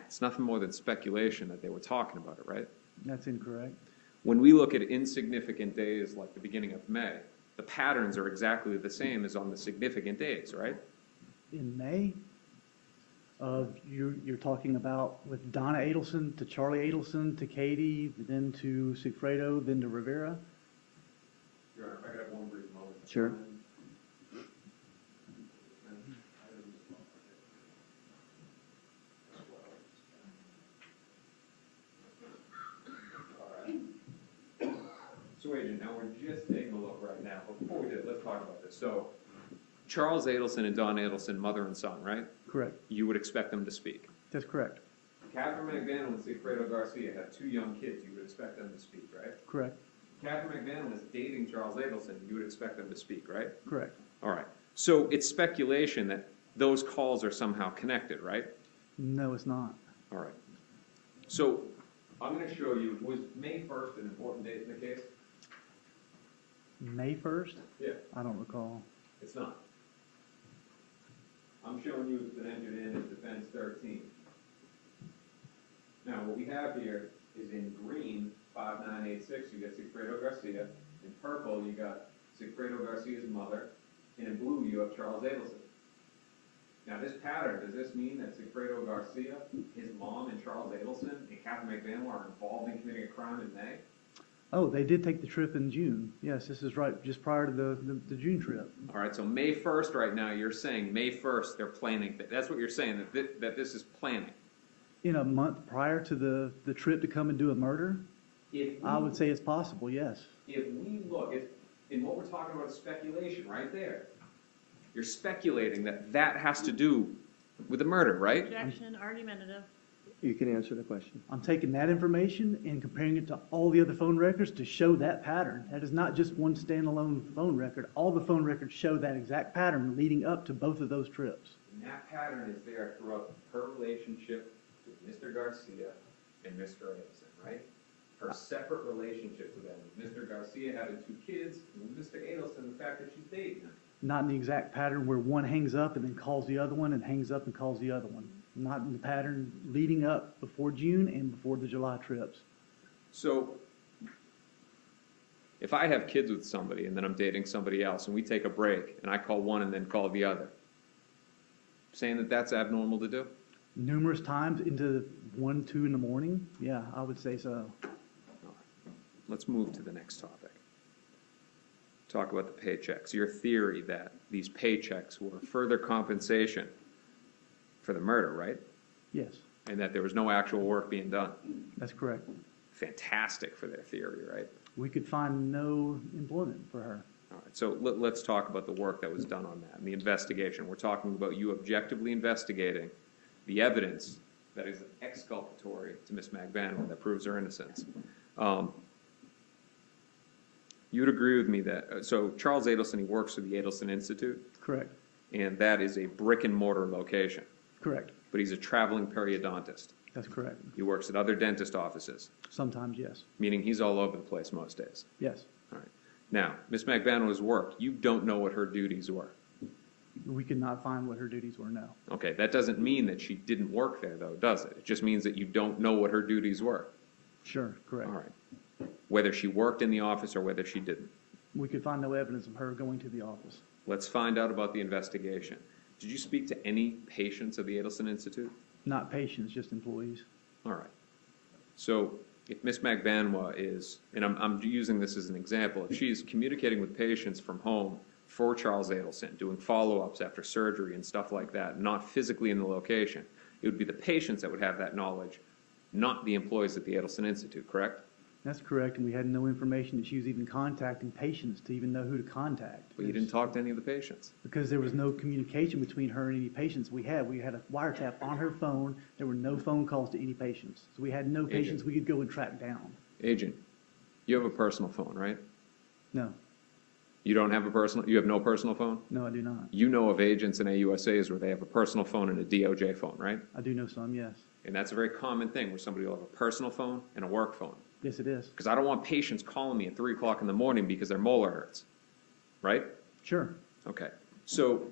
It's nothing more than speculation that they were talking about it, right? That's incorrect. When we look at insignificant days like the beginning of May, the patterns are exactly the same as on the significant days, right? In May, you're talking about with Donna Adelson to Charlie Adelson to Katie, then to Sigfredo, then to Rivera. Your Honor, if I could have one brief moment. Sure. So Agent, now we're just taking a look right now. But before we do, let's talk about this. So Charles Adelson and Don Adelson, mother and son, right? Correct. You would expect them to speak. That's correct. Katherine Magbanua and Sigfredo Garcia have 2 young kids. You would expect them to speak, right? Correct. Katherine Magbanua is dating Charles Adelson. You would expect them to speak, right? Correct. All right. So it's speculation that those calls are somehow connected, right? No, it's not. All right. So I'm going to show you, was May 1st an important date in the case? May 1st? Yeah. I don't recall. It's not. I'm showing you it's been entered in as defense 13. Now, what we have here is in green, 5986, you got Sigfredo Garcia. In purple, you got Sigfredo Garcia's mother. And in blue, you have Charles Adelson. Now, this pattern, does this mean that Sigfredo Garcia, his mom, and Charles Adelson, and Katherine Magbanua are involved in committing a crime in May? Oh, they did take the trip in June. Yes, this is right, just prior to the June trip. All right, so May 1st right now, you're saying May 1st they're planning, that's what you're saying, that this is planning. In a month prior to the trip to come and do a murder, I would say it's possible, yes. If we look at, in what we're talking about is speculation right there. You're speculating that that has to do with the murder, right? Objection, argumentative. You can answer the question. I'm taking that information and comparing it to all the other phone records to show that pattern. That is not just one standalone phone record. All the phone records show that exact pattern leading up to both of those trips. And that pattern is there throughout her relationship with Mr. Garcia and Mr. Adelson, right? Her separate relationships with them, with Mr. Garcia having 2 kids, and with Mr. Adelson, the fact that she's dating him. Not in the exact pattern where one hangs up and then calls the other one and hangs up and calls the other one. Not in the pattern leading up before June and before the July trips. So, if I have kids with somebody and then I'm dating somebody else and we take a break and I call one and then call the other, saying that that's abnormal to do? Numerous times into 1, 2 in the morning, yeah, I would say so. Let's move to the next topic. Talk about the paychecks. Your theory that these paychecks were further compensation for the murder, right? Yes, And that there was no actual work being done. that's correct. Fantastic for their theory, right? We could find no employment for her. All right, so let's talk about the work that was done on that and the investigation. We're talking about you objectively investigating the evidence that is exculpatory to Ms. Magbanua that proves her innocence. You'd agree with me that, so Charles Adelson, he works for the Adelson Institute, Correct, and that is a brick and mortar location, correct, but he's a traveling periodontist. That's correct. He works at other dentist offices, Sometimes, yes. meaning he's all over the place most days. Yes. All right. Now, Ms. Magbanua's work, you don't know what her duties were. We could not find what her duties were, no. Okay, that doesn't mean that she didn't work there, though, does it? It just means that you don't know what her duties were. Sure, correct. All right. Whether she worked in the office or whether she didn't. We could find no evidence of her going to the office. Let's find out about the investigation. Did you speak to any patients of the Adelson Institute? Not patients, just employees. All right. So if Ms. Magbanua is, and I'm using this as an example, if she's communicating with patients from home for Charles Adelson, doing follow-ups after surgery and stuff like that, not physically in the location, it would be the patients that would have that knowledge, not the employees at the Adelson Institute, correct? That's correct, and we had no information that she was even contacting patients to even know who to contact. But you didn't talk to any of the patients. Because there was no communication between her and any patients we had. We had a wiretap on her phone. There were no phone calls to any patients. So we had no patients we could go and track down. Agent, you have a personal phone, right? No, You don't have you have no personal phone? no, I do not. You know of agents in AUSAs where they have a personal phone and a DOJ phone, right? I do know some, yes. And that's a very common thing where somebody will have a personal phone and a work phone. Yes, it is. Because I don't want patients calling me at 3 o'clock in the morning because their molar hurts, right? Sure. Okay, so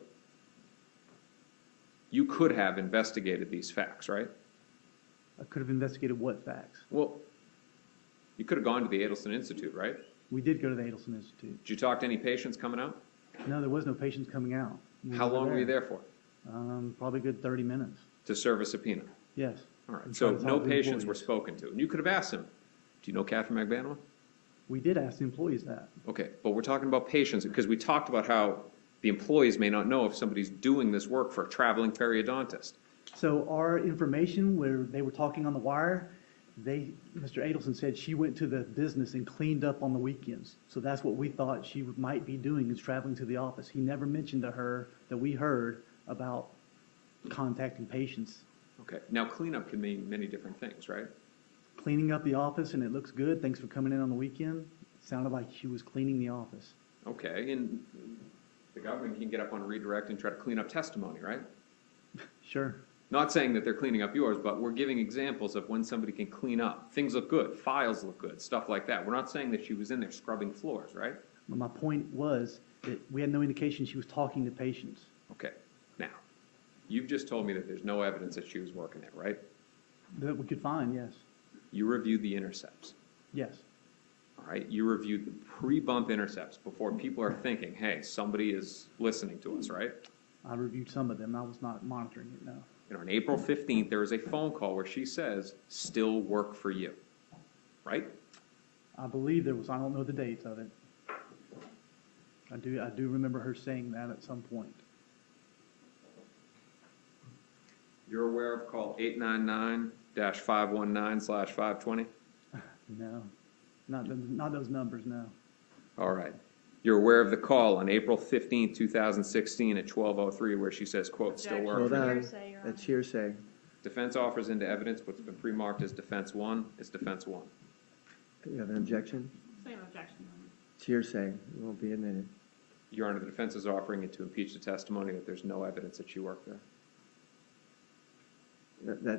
you could have investigated these facts, right? I could have investigated what facts. Well, you could have gone to the Adelson Institute, right? We did go to the Adelson Institute. Did you talk to any patients coming out? No, there was no patients coming out. How long were you there for? Probably a good 30 minutes. To serve a subpoena? Yes. All right, And so try to no talk to the patients were employees. spoken to. And you could have asked them, do you know Katherine Magbanua? We did ask the employees that. Okay, but we're talking about patients, because we talked about how the employees may not know if somebody's doing this work for a traveling periodontist. So our information, where they were talking on the wire, Mr. Adelson said she went to the business and cleaned up on the weekends. So that's what we thought she might be doing, is traveling to the office. He never mentioned to her that we heard about contacting patients. Okay, now cleanup can mean many different things, right? Cleaning up the office and it looks good, thanks for coming in on the weekend. Sounded like she was cleaning the office. Okay, and the government can get up on redirect and try to clean up testimony, right? Sure. Not saying that they're cleaning up yours, but we're giving examples of when somebody can clean up. Things look good, files look good, stuff like that. We're not saying that she was in there scrubbing floors, right? But my point was that we had no indication she was talking to patients. Okay, now, you've just told me that there's no evidence that she was working there, right? That we could find, yes. You reviewed the intercepts, Yes. all right? You reviewed the pre-bump intercepts before people are thinking, hey, somebody is listening to us, right? I reviewed some of them. I was not monitoring it, no. And on April 15th, there was a phone call where she says, still work for you, right? I believe there was, I don't know the dates of it. I do remember her saying that at some point. You're aware of call 899-519/520? No, not those numbers, no. All right. You're aware of the call on April 15th, 2016 at 12:03 where she says, quote, still work Hold for you. on, Hearsay, Your Honor. that's hearsay. Defense offers into evidence what's been pre-marked as defense 1 is defense 1. You have an objection? Same objection, Your Honor. It's hearsay, it won't be admitted. Your Honor, the defense is offering it to impeach the testimony that there's no evidence that she worked there.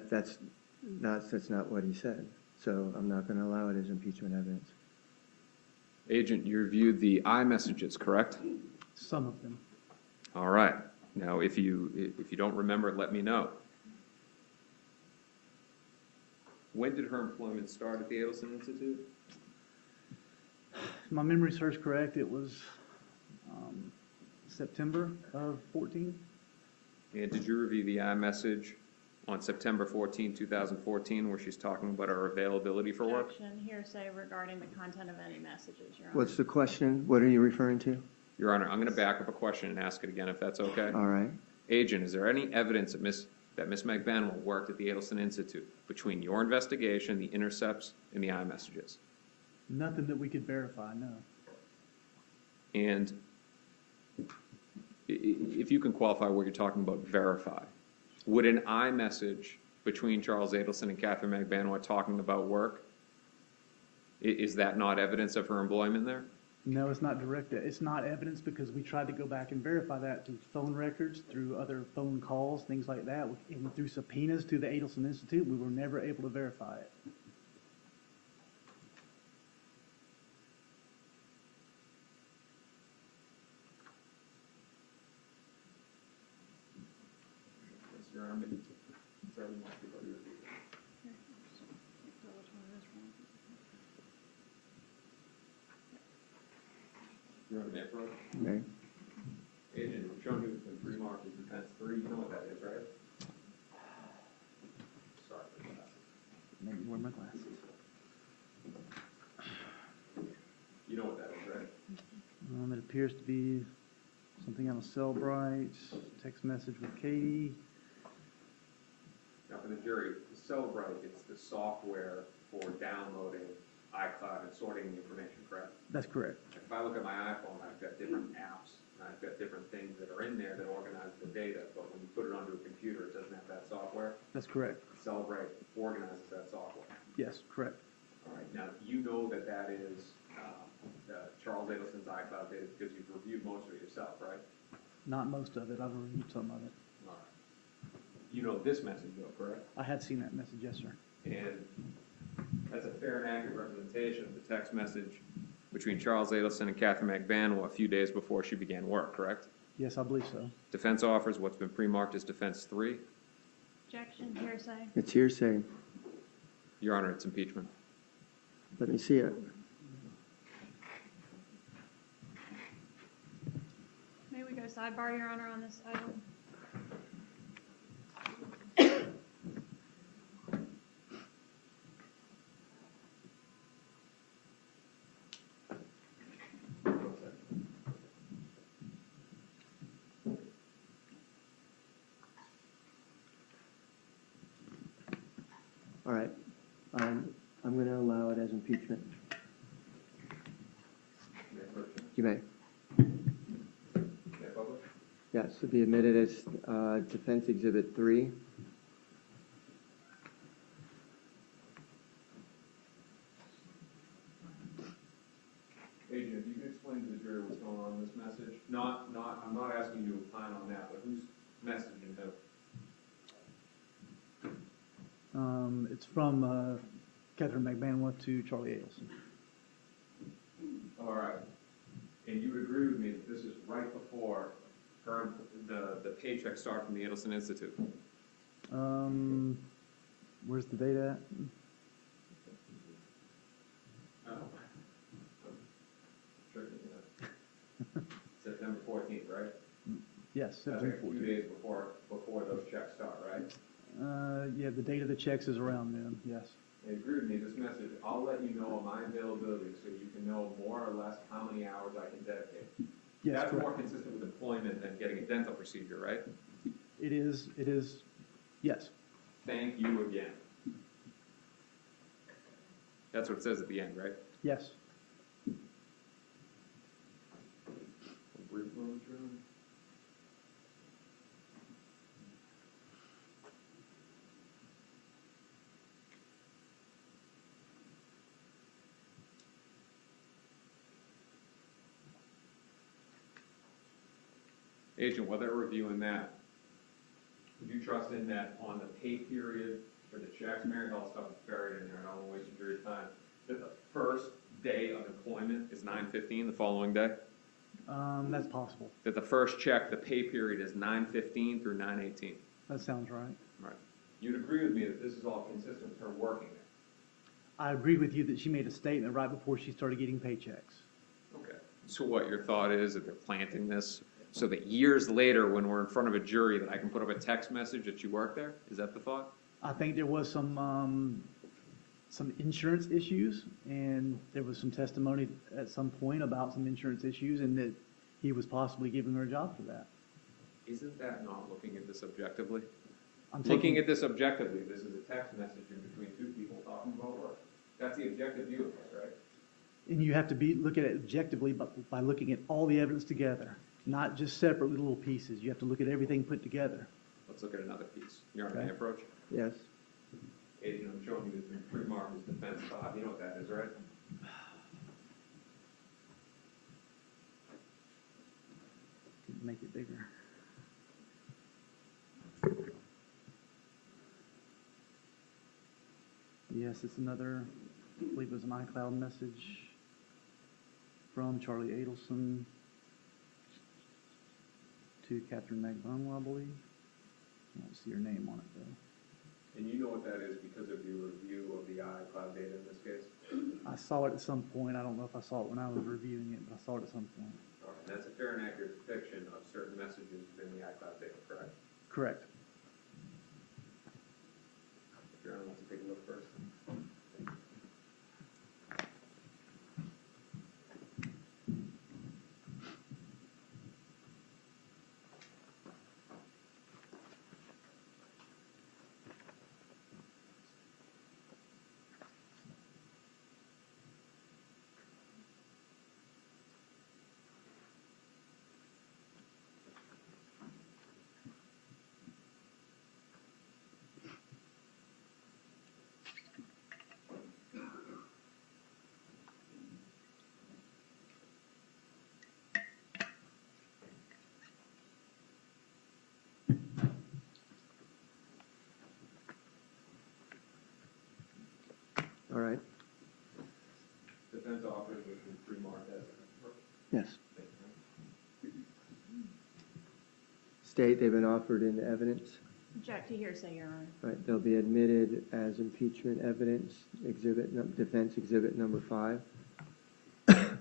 That's not what he said, so I'm not gonna allow it as impeachment evidence. Agent, you reviewed the iMessages, correct? Some of them. All right. Now, if you don't remember, let me know. When did her employment start at the Adelson Institute? If my memory serves correct, it was September of 14. And did you review the iMessage on September 14, 2014, where she's talking about her availability for work? Objection, hearsay regarding the content of any messages, Your Honor. What's the question? What are you referring to? Your Honor, I'm going to back up a question and ask it again, if that's okay. All right. Agent, is there any evidence that Ms. Magbanua worked at the Adelson Institute between your investigation, the intercepts, and the iMessages? Nothing that we could verify, no. And if you can qualify what you're talking about, verify. Would an iMessage between Charles Adelson and Katherine Magbanua talking about work, is that not evidence of her employment there? No, it's not direct, it's not evidence because we tried to go back and verify that through phone records, through other phone calls, things like that, and through subpoenas to the Adelson Institute, we were never able to verify it. Yes, Your Honor. Sorry, you must be ready to do it. Your Honor, may I approach? May. Agent, I'm showing you the pre-marked as defense 3, you know what that is, right? Sorry for the glasses. Let me wear my glasses. You know what that is, right? It appears to be something on a Cellbrite, text message with Katie. Now, for the jury, Cellbrite, it's the software for downloading iCloud and sorting the information, correct? That's correct. If I look at my iPhone, I've got different apps, and I've got different things that are in there that organize the data, but when you put it onto a computer, it doesn't have that software. That's correct. Cellbrite organizes that software. Yes, correct. All right, now, you know that that is Charles Adelson's iCloud data because you've reviewed most of it yourself, right? Not most of it. I've reviewed some of it. All right. You know this message though, correct? I had seen that message, yes, sir. And that's a fair and accurate representation of the text message between Charles Adelson and Katherine Magbanua a few days before she began work, correct? Yes, I believe so. Defense offers what's been pre-marked as defense 3. Objection, hearsay. It's hearsay. Your Honor, it's impeachment. Let me see it. May we go sidebar, Your Honor, on this item? All right. I'm going to allow it as impeachment. You may. Yes, it'll be admitted as Defense Exhibit 3. Agent, if you can explain to the jury what's going on in this message, I'm not asking you to opine on that, but who's messaging who? It's from Katherine Magbanua to Charlie Adelson. All right. And you would agree with me that this is right before the paycheck start from the Adelson Institute? Where's the date at? Oh. September 14th, right? Yes, That's September like a few 14th. days before those checks start, right? Yeah, the date of the checks is around then, yes. And agree with me, this message, I'll let you know my availability so you can know more or less how many hours I can dedicate. Yes, That's correct. more consistent with employment than getting a dental procedure, right? It is, yes. Thank you again. That's what it says at the end, right? Yes. Agent, while they're reviewing that, would you trust in that on the pay period for the checks, Mary, all stuff is buried in there, and I won't waste your jury's time, that the first day of employment is 9/15 the following day? That's possible. That the first check, the pay period is 9/15 through 9/18? That sounds right. Right. You'd agree with me that this is all consistent with her working there? I agree with you that she made a statement right before she started getting paychecks. Okay. So what your thought is that they're planting this so that years later, when we're in front of a jury, that I can put up a text message that you work there? Is that the thought? I think there was some insurance issues, and there was some testimony at some point about some insurance issues, and that he was possibly giving her a job for that. Isn't that not looking at this objectively? I'm Looking taking, at this objectively, this is a text message in between two people talking about work. That's the objective view of this, right? and you have to look at it objectively, but by looking at all the evidence together, not just separate little pieces. You have to look at everything put together. Let's look at another piece. Your Honor, may I Okay. approach? Yes. Agent, I'm showing you this pre-marked as defense 5. You know what that is, right? make it bigger. Yes, it's another, I believe it was an iCloud message from Charlie Adelson to Katherine Magbanua, I believe. I don't see her name on it, though. And you know what that is because of your review of the iCloud data in this case? I saw it at some point. I don't know if I saw it when I was reviewing it, but I saw it at some point. All right, that's a fair and accurate depiction of certain messages within the iCloud data, correct? Correct. If your honor wants to take a look first. All right, Defense offers which was pre-marked as. yes. State they've been offered into evidence. Object to hearsay, Your Honor. Right, they'll be admitted as impeachment evidence, defense exhibit number 5. I'm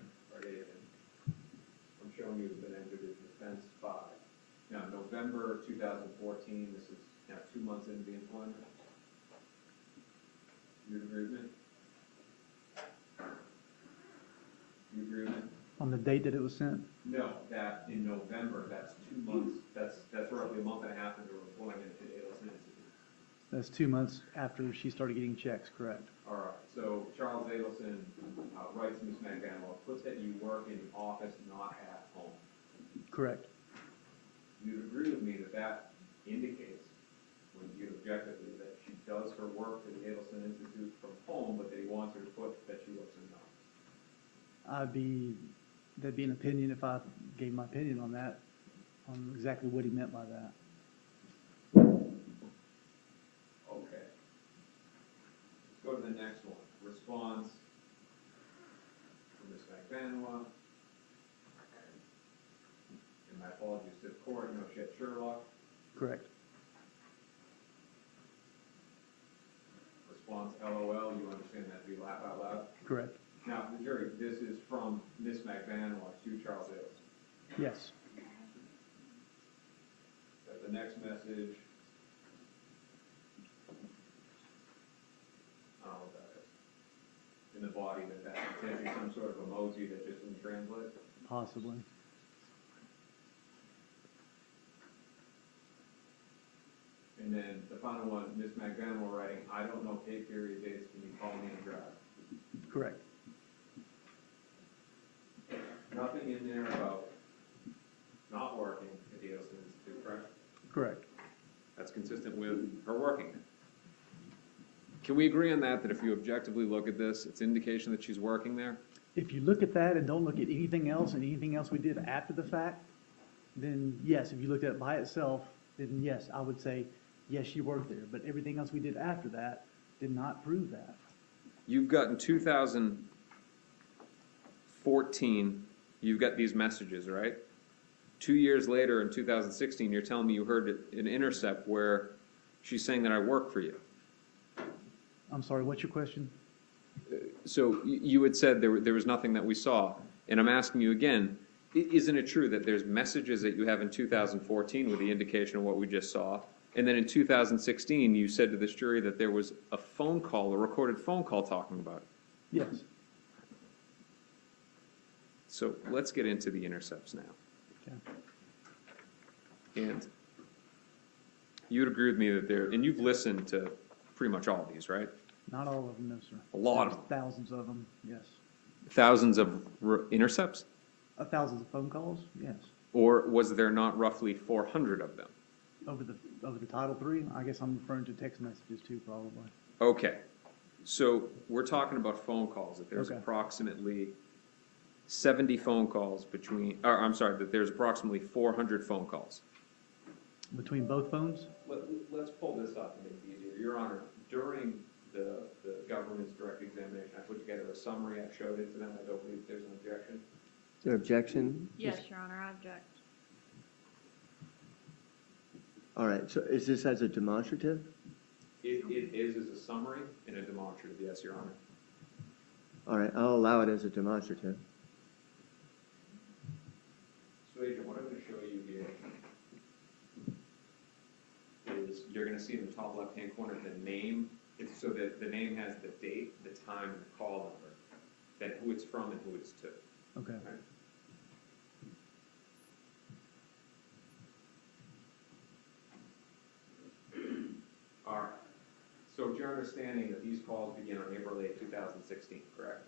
showing you the entered as defense 5. Now, November 2014, this is now 2 months into the employment. You agree with me? You agree with me? On the date that it was sent? No, that in November, that's 2 months, that's roughly a month and a half into her employment at Adelson Institute. That's 2 months after she started getting checks, correct? All right, so Charles Adelson writes Ms. Magbanua, puts that you work in the office, not at home. Correct. You'd agree with me that that indicates, when viewed objectively, that she does her work for the Adelson Institute from home, but that he wants her to put that she works in the office. That'd be an opinion if I gave my opinion on that, on exactly what he meant by that. Okay. Let's go to the next one. Response from Ms. Magbanua. And my apologies to the court, no shit Sherlock. Correct. Response LOL, you understand that to be laugh out loud? Correct. Now, the jury, this is from Ms. Magbanua to Charles Adelson. Yes. The next message. I don't know what that is. In the body, that's potentially some sort of emoji that just didn't translate. Possibly. And then the final one, Ms. Magbanua writing, I don't know pay period dates, can you call me and drive? Correct. Nothing in there about not working at the Adelson Institute, correct? Correct. That's consistent with her working there. Can we agree on that, that if you objectively look at this, it's indication that she's working there? If you look at that and don't look at anything else and anything else we did after the fact, then yes, if you looked at it by itself, then yes, I would say, yes, she worked there. But everything else we did after that did not prove that. You've got in 2014, you've got these messages, right? 2 years later, in 2016, you're telling me you heard an intercept where she's saying that I work for you. I'm sorry, what's your question? So you had said there was nothing that we saw, and I'm asking you again, isn't it true that there's messages that you have in 2014 with the indication of what we just saw, and then in 2016 you said to this jury that there was a phone call, a recorded phone call talking about it? Yes. So let's get into the intercepts now. Okay. And you'd agree with me that and you've listened to pretty much all of these, right? Not all of them, no, sir. A lot of them. Thousands of them, yes. Thousands of intercepts? Thousands of phone calls, yes. Or was there not roughly 400 of them? Over the Title III, I guess I'm referring to text messages too, probably. Okay. So we're talking about phone calls, that there's Okay. approximately 70 phone calls between, or I'm sorry, that there's approximately 400 phone calls. Between both phones? Let's pull this up and make it easier. Your Honor, during the government's direct examination, I put together a summary, I showed it to them, I don't believe there's an objection. Is there objection? Yes, Your Honor, I object. All right, so is this as a demonstrative? It is as a summary and a demonstrative, yes, Your Honor. All right, I'll allow it as a demonstrative. So Agent, what I'm going to show you here is you're going to see in the top left-hand corner the name. So that the name has the date, the time, and the call number, then who it's from and who it's to. Okay. Right? All right. So it's your understanding that these calls begin on April 8, 2016, correct?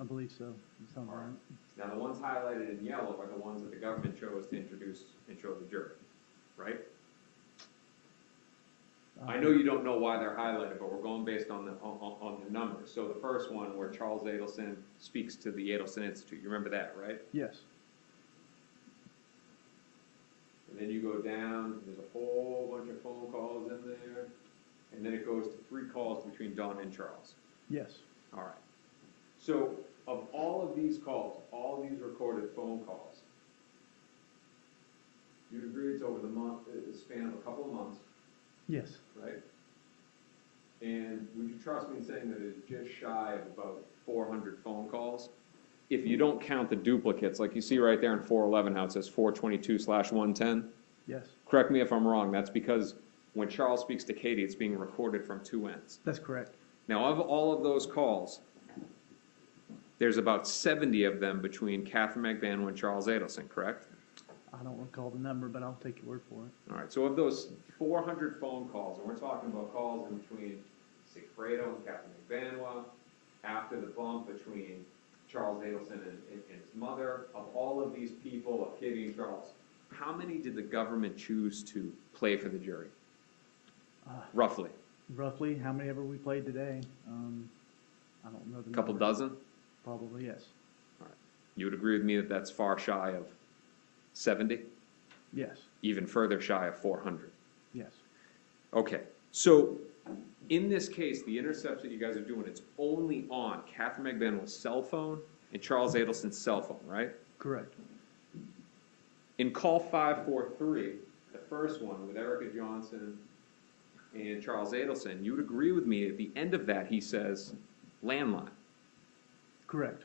I believe so. Sounds All right. right. Now, the ones highlighted in yellow are the ones that the government chose to introduce and show the jury, right? I know you don't know why they're highlighted, but we're going based on the numbers. So the first one where Charles Adelson speaks to the Adelson Institute, you remember that, right? Yes. And then you go down, there's a whole bunch of phone calls in there, and then it goes to 3 calls between Don and Charles. Yes. All right. So of all of these calls, all of these recorded phone calls, you'd agree it's over the span of a couple of months, Yes. right? And would you trust me in saying that it's just shy of about 400 phone calls? If you don't count the duplicates, like you see right there in 411 how it says 422/110, Yes. correct me if I'm wrong, that's because when Charles speaks to Katie, it's being recorded from 2 ends. That's correct. Now, of all of those calls, there's about 70 of them between Katherine Magbanua and Charles Adelson, correct? I don't recall the number, but I'll take your word for it. All right, so of those 400 phone calls, and we're talking about calls in between Sigfredo and Katherine Magbanua, after the bump between Charles Adelson and his mother, of all of these people, of Katie and Charles, how many did the government choose to play for the jury? Roughly? Roughly, how many ever we played today? I don't know the A couple number. dozen? Probably, yes. You would agree with me that that's far shy of 70? Yes. Even further shy of 400? Yes. Okay, so in this case, the intercepts that you guys are doing, it's only on Katherine Magbanua's cell phone and Charles Adelson's cell phone, right? Correct. In call 543, the first one with Erica Johnson and Charles Adelson, you would agree with me at the end of that he says landline, Correct.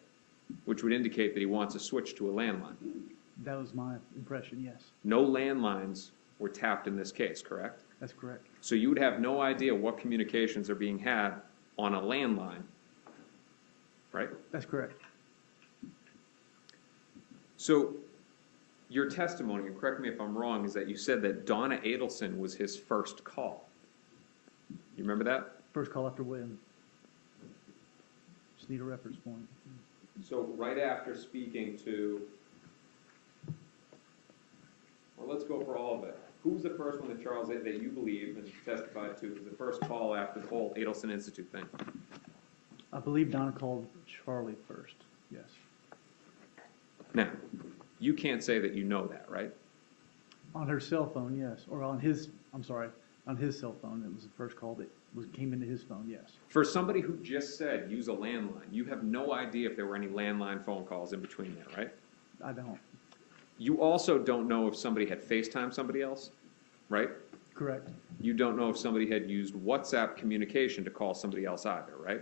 which would indicate that he wants to switch to a landline. That was my impression, yes. No landlines were tapped in this case, correct? That's correct. So you would have no idea what communications are being had on a landline, right? That's correct. So your testimony, and correct me if I'm wrong, is that you said that Donna Adelson was his first call. You remember that? First call after win. Just need a reference point. So right after speaking to, well, let's go for all of it. Who was the first one that Charles, that you believe and testified to, was the first call after the whole Adelson Institute thing? I believe Donna called Charlie first, yes. Now, you can't say that you know that, right? On her cell phone, yes, or on his, I'm sorry, on his cell phone, it was the first call that came into his phone, yes. For somebody who just said use a landline, you have no idea if there were any landline phone calls in between there, right? I don't. You also don't know if somebody had FaceTimed somebody else, right? Correct. You don't know if somebody had used WhatsApp communication to call somebody else either, right?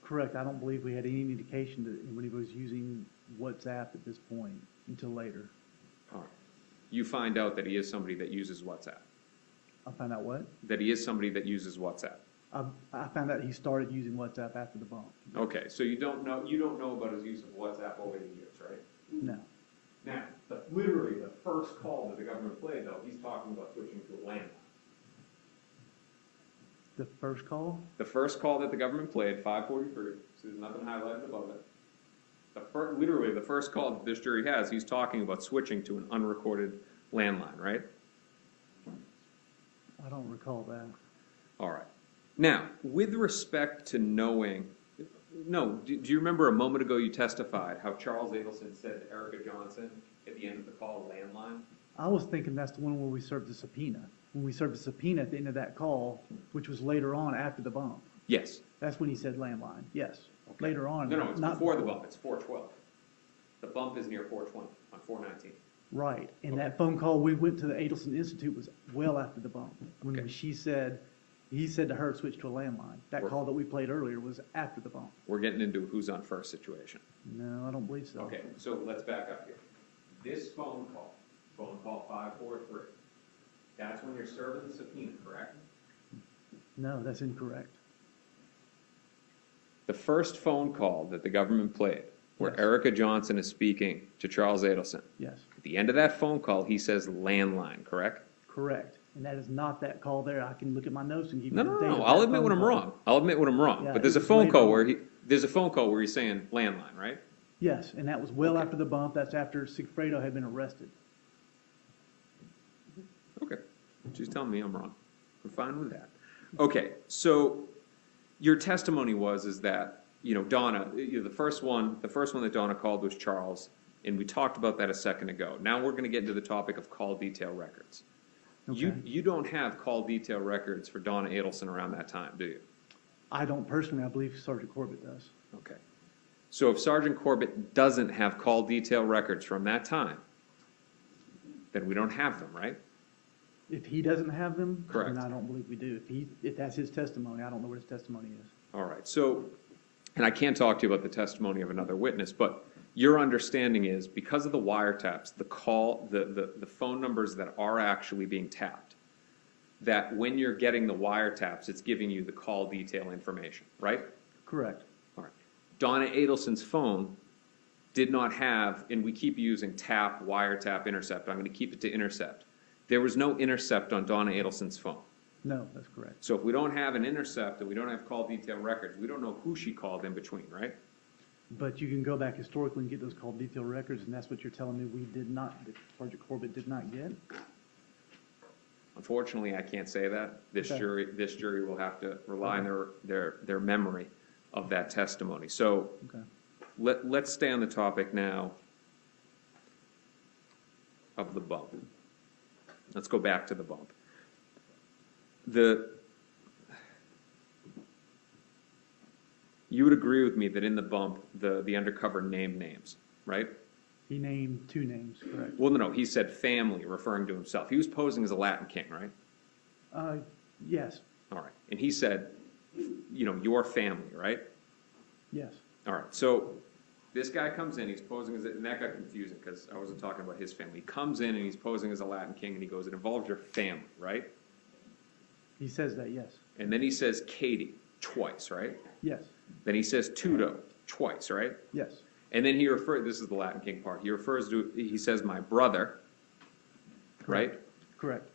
Correct. I don't believe we had any indication that anybody was using WhatsApp at this point until later. All right. You find out that he is somebody that uses WhatsApp. I found out what? That he is somebody that uses WhatsApp. I found out he started using WhatsApp after the bump. Okay, so you don't know about his use of WhatsApp over the years, right? No. Now, literally the first call that the government played, though, he's talking about switching to a landline. The first call? The first call that the government played, 543, so there's nothing highlighted above it. Literally, the first call that this jury has, he's talking about switching to an unrecorded landline, right? I don't recall that. All right. Now, with respect to knowing, No, do you remember a moment ago you testified how Charles Adelson said to Erica Johnson at the end of the call, landline? I was thinking that's the one where we served the subpoena. When we served the subpoena at the end of that call, which was later on after the bump. Yes. That's when he said landline, yes. Okay. Later on. No, it's not before the bump, it's 4:12. The bump is near 4:20 on 4:19. Right, and that phone call we went to the Adelson Institute was well after the bump. When Okay. he said to her, switch to a landline. That We're- call that we played earlier was after the bump. We're getting into who's on first situation. No, I don't believe so. Okay, so let's back up here. This phone call 543, that's when you're serving the subpoena, correct? No, that's incorrect. The first phone call that the government played, where Yes. Erica Johnson is speaking to Charles Adelson, Yes, at the end of that phone call, he says landline, correct? correct. And that is not that call there. I can look at my notes and give you No, the no, date no, of I'll that admit phone when I'm call. wrong. I'll admit when I'm wrong. Yeah, But there's a it was phone later call on. where there's a phone call where he's saying landline, right? Yes, and that was well Okay. after the bump. That's after Sigfredo had been arrested. Okay, she's telling me I'm wrong. I'm fine with that. Okay, so your testimony is that, Donna, the first one that Donna called was Charles, and we talked about that a second ago. Now we're gonna get into the topic of call detail records. Okay. You don't have call detail records for Donna Adelson around that time, do you? I don't personally, I believe Sergeant Corbett does. Okay. So if Sergeant Corbett doesn't have call detail records from that time, then we don't have them, right? If he doesn't have them, Correct. then I don't believe we do. If that's his testimony, I don't know what his testimony is. All right, so, and I can't talk to you about the testimony of another witness, but your understanding is because of the wiretaps, the phone numbers that are actually being tapped, that when you're getting the wiretaps, it's giving you the call detail information, right? Correct. All right. Donna Adelson's phone did not have, and we keep using tap, wiretap, intercept. I'm going to keep it to intercept. There was no intercept on Donna Adelson's phone. No, that's correct. So if we don't have an intercept and we don't have call detail records, we don't know who she called in between, right? But you can go back historically and get those call detail records, and that's what you're telling me we did not, that Sergeant Corbett did not get? Unfortunately, I can't say that. This Okay. jury will have to rely on their memory of that testimony. So Okay. let's stay on the topic now of the bump. Let's go back to the bump. You would agree with me that in the bump, the undercover named names, right? He named 2 names, correct? Well, no, he said family, referring to himself. He was posing as a Latin king, right? Yes, All right. And he said, your family, right? yes. All right. So this guy comes in, he's posing as, and that got confusing because I wasn't talking about his family. He comes in and he's posing as a Latin king and he goes, it involves your family, right? He says that, yes. And then he says Katie twice, right? Yes, Then he says Tudo twice, right? yes, And then this is the Latin king part. He says my brother, right? correct.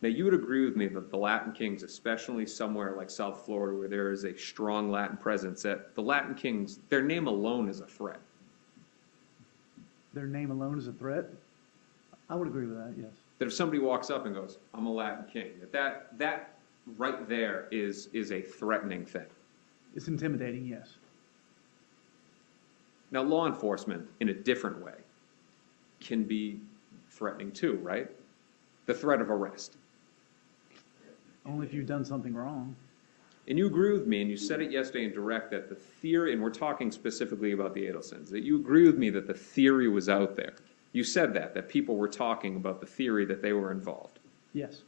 Now, you would agree with me that the Latin kings, especially somewhere like South Florida where there is a strong Latin presence, that the Latin kings, their name alone is a threat. Their name alone is a threat? I would agree with that, yes. That if somebody walks up and goes, I'm a Latin king, that right there is a threatening thing. It's intimidating, yes. Now, law enforcement, in a different way, can be threatening too, right? The threat of arrest. Only if you've done something wrong. And you agree with me, and you said it yesterday in direct, that the theory, and we're talking specifically about the Adelsons, that you agree with me that the theory was out there. You said that people were talking about the theory that they were involved. Yes.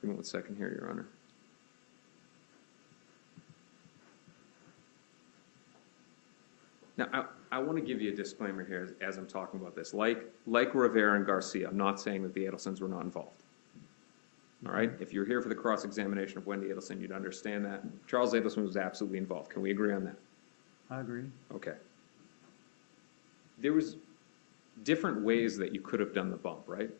Give me 1 second here, Your Honor. Now, I want to give you a disclaimer here as I'm talking about this. Like Rivera and Garcia, I'm not saying that the Adelsons were not involved. All right? If you're here for the cross-examination of Wendi Adelson, you'd understand that. Charles Adelson was absolutely involved. Can we agree on that? I agree. Okay. There was different ways that you could have done the bump, right?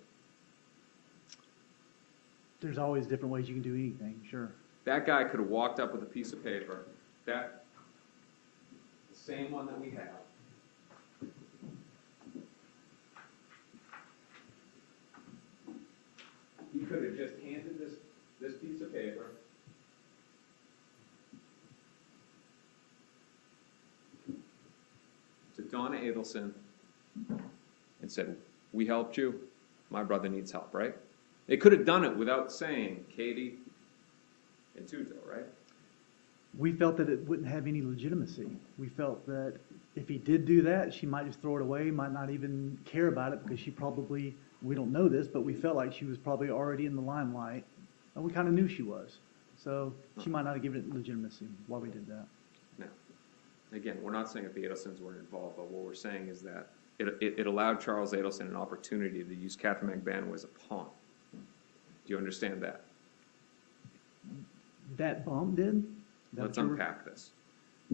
There's always different ways you can do anything, sure. That guy could have walked up with a piece of paper, the same one that we have, Adelson and said, we helped you, my brother needs help, right? They could have done it without saying Katie and Tuzo, right? We felt that it wouldn't have any legitimacy. We felt that if he did do that, she might just throw it away, might not even care about it, because she probably, we don't know this, but we felt like she was probably already in the limelight, and we kind of knew she was. So she might not have given it legitimacy while we did that. Now, again, we're not saying that the Adelsons weren't involved, but what we're saying is that it allowed Charles Adelson an opportunity to use Katherine Magbanua as a pawn. Do you understand that? That bump did? That Let's what you were- unpack this.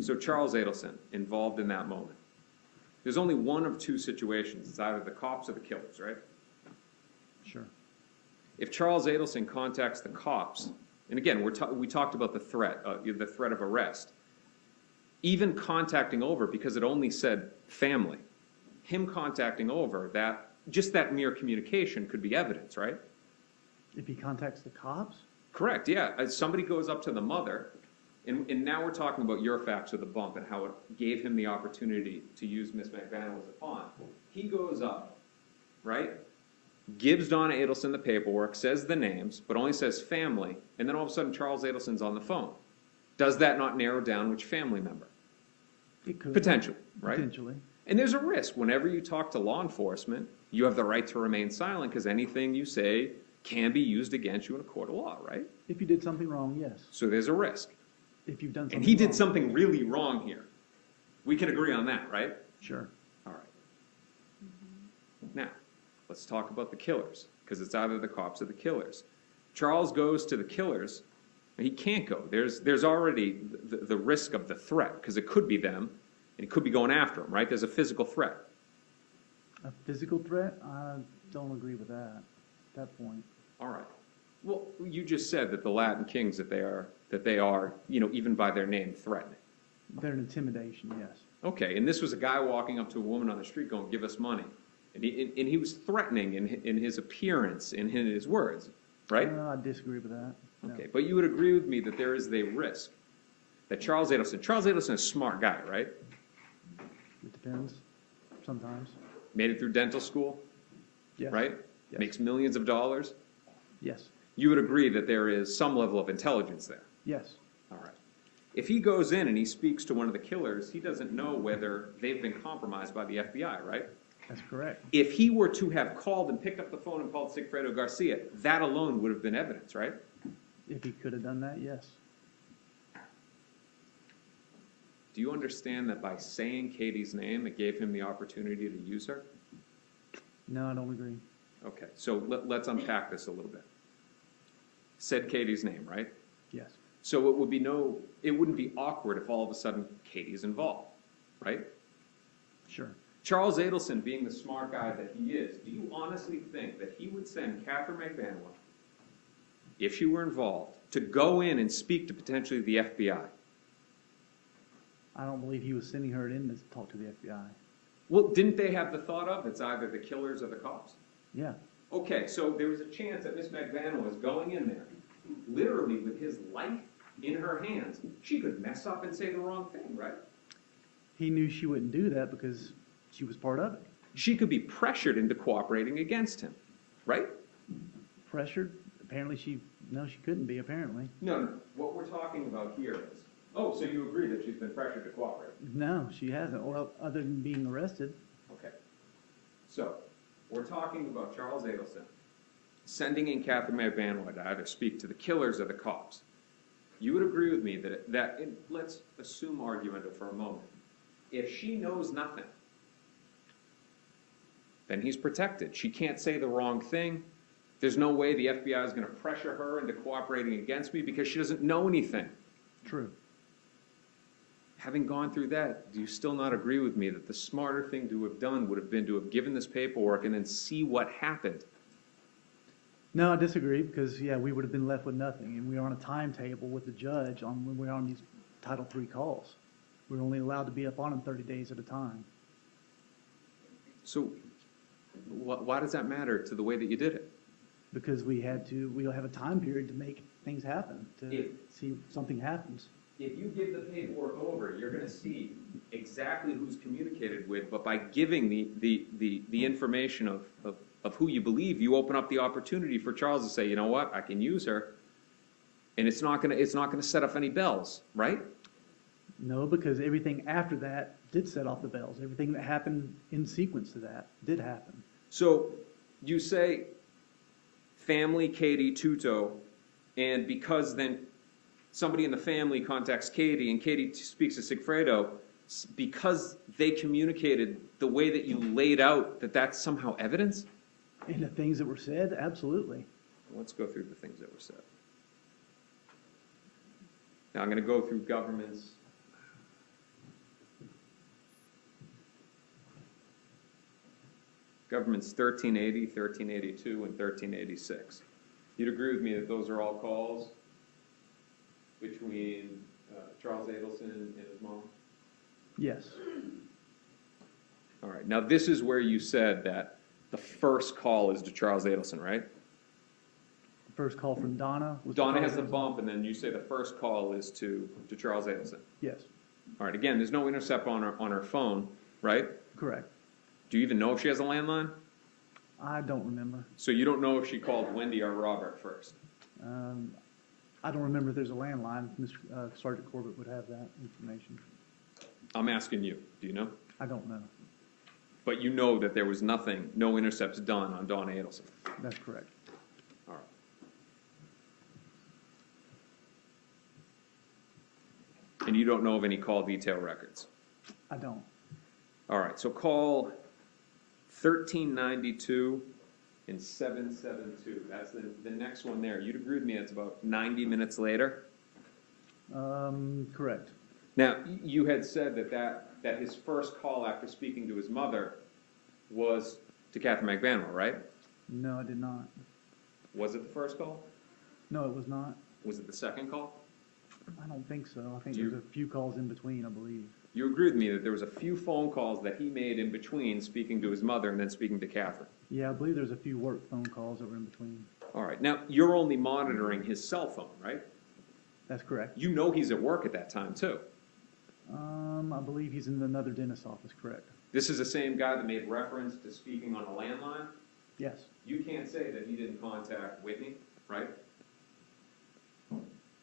So Charles Adelson, involved in that moment. There's only one of two situations. It's either the cops or the killers, right? Sure. If Charles Adelson contacts the cops, and again, we talked about the threat of arrest. Even contacting over, because it only said family, him contacting over, just that mere communication could be evidence, right? If he contacts the cops? Correct, yeah. As somebody goes up to the mother, and now we're talking about your facts of the bump and how it gave him the opportunity to use Miss Magbanua as a pawn. He goes up, right? Gives Donna Adelson the paperwork, says the names, but only says family, and then all of a sudden Charles Adelson's on the phone. Does that not narrow down which family member? It could. Potentially, right? Potentially. And there's a risk. Whenever you talk to law enforcement, you have the right to remain silent because anything you say can be used against you in a court of law, right? If you did something wrong, yes. So there's a risk. If you've done something And he did wrong. something really wrong here. We can agree on that, right? Sure. All right. Now, let's talk about the killers, because it's either the cops or the killers. Charles goes to the killers, and he can't go. There's already the risk of the threat, because it could be them, and it could be going after them, right? There's a physical threat. A physical threat? I don't agree with that, at that point. All right. Well, you just said that the Latin kings, that they are, even by their name, threatening. They're an intimidation, yes. Okay, and this was a guy walking up to a woman on the street going, give us money. And he was threatening in his appearance, in his words, right? I disagree with that. No. Okay, but you would agree with me that there is a risk that Charles Adelson is a smart guy, right? It depends, sometimes. Made it through dental school, Yes. right? Yes. Makes millions of dollars. Yes. You would agree that there is some level of intelligence there. Yes. All right. If he goes in and he speaks to one of the killers, he doesn't know whether they've been compromised by the FBI, right? That's correct. If he were to have called and picked up the phone and called Sigfredo Garcia, that alone would have been evidence, right? If he could have done that, yes. Do you understand that by saying Katie's name, it gave him the opportunity to use her? No, I don't agree. Okay, so let's unpack this a little bit. Said Katie's name, right? Yes. So it wouldn't be awkward if all of a sudden Katie's involved, right? Sure. Charles Adelson, being the smart guy that he is, do you honestly think that he would send Katherine Magbanua, if she were involved, to go in and speak to potentially the FBI? I don't believe he was sending her in to talk to the FBI. Well, didn't they have the thought of it's either the killers or the cops? Yeah. Okay, so there was a chance that Miss Magbanua was going in there, literally with his life in her hands. She could mess up and say the wrong thing, right? He knew she wouldn't do that because she was part of it. She could be pressured into cooperating against him, right? Pressured? Apparently she couldn't be, apparently. No. What we're talking about here is, so you agree that she's been pressured to cooperate? No, she hasn't, well, other than being arrested. Okay. So, we're talking about Charles Adelson sending in Katherine Magbanua to either speak to the killers or the cops. You would agree with me that let's assume argument for a moment. If she knows nothing, then he's protected. She can't say the wrong thing. There's no way the FBI is going to pressure her into cooperating against me because she doesn't know anything. True. Having gone through that, do you still not agree with me that the smarter thing to have done would have been to have given this paperwork and then see what happened? No, I disagree because, yeah, we would have been left with nothing. And we were on a timetable with the judge when we were on these Title III calls. We were only allowed to be up on them 30 days at a time. So why does that matter to the way that you did it? Because we'll have a time period to make things happen, to see if something happens. if you give the paperwork over, you're gonna see exactly who's communicated with, but by giving the information of who you believe, you open up the opportunity for Charles to say, you know what, I can use her, and it's not gonna set off any bells, right? No, because everything after that did set off the bells. Everything that happened in sequence to that did happen. So you say family, Katie, Tuto, and because then somebody in the family contacts Katie and Katie speaks to Sigfredo, because they communicated the way that you laid out, that's somehow evidence? And the things that were said, absolutely. Let's go through the things that were said. Now I'm going to go through governments. Governments 1380, 1382, and 1386. You'd agree with me that those are all calls between Charles Adelson and his mom? Yes. All right. Now this is where you said that the first call is to Charles Adelson, right? The first call from Donna was. Donna has the bump, and then you say the first call is to Charles Adelson. Yes, All right. Again, there's no intercept on her phone, right? correct. Do you even know if she has a landline? I don't remember. So you don't know if she called Wendi or Robert first? I don't remember if there's a landline. Sergeant Corbett would have that information. I'm asking you. Do you know? I don't know. But you know that there was nothing, no intercepts done on Donna Adelson. That's correct. All right. And you don't know of any call detail records? I don't. All right, so call 1392 and 772. That's the next one there. You'd agree with me, it's about 90 minutes later? Correct. Now, you had said that his first call after speaking to his mother was to Katherine Magbanua, right? No, I did not. Was it the first call? No, it was not. Was it the second call? I don't think so. I think Do you- there's a few calls in between, I believe. You agree with me that there was a few phone calls that he made in between speaking to his mother and then speaking to Katherine? Yeah, I believe there's a few work phone calls that were in between. All right, now, you're only monitoring his cell phone, right? That's correct. You know he's at work at that time, too. I believe he's in another dentist's office, correct? This is the same guy that made reference to speaking on a landline? Yes. You can't say that he didn't contact Whitney, right?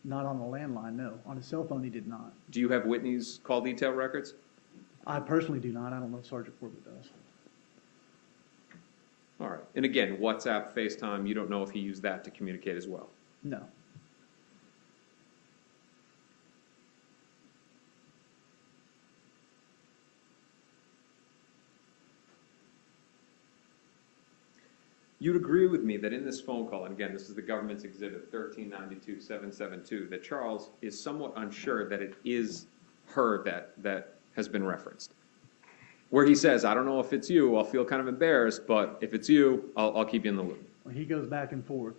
Not on the landline, no. On his cell phone, he did not. Do you have Whitney's call detail records? I personally do not. I don't know if Sergeant Corbett does. All right, and again, WhatsApp, FaceTime, you don't know if he used that to communicate as well? No. You'd agree with me that in this phone call, and again, this is the government's exhibit 1392-772, that Charles is somewhat unsure that it is her that has been referenced. Where he says, I don't know if it's you, I'll feel kind of embarrassed, but if it's you, I'll keep you in the loop. Well, he goes back and forth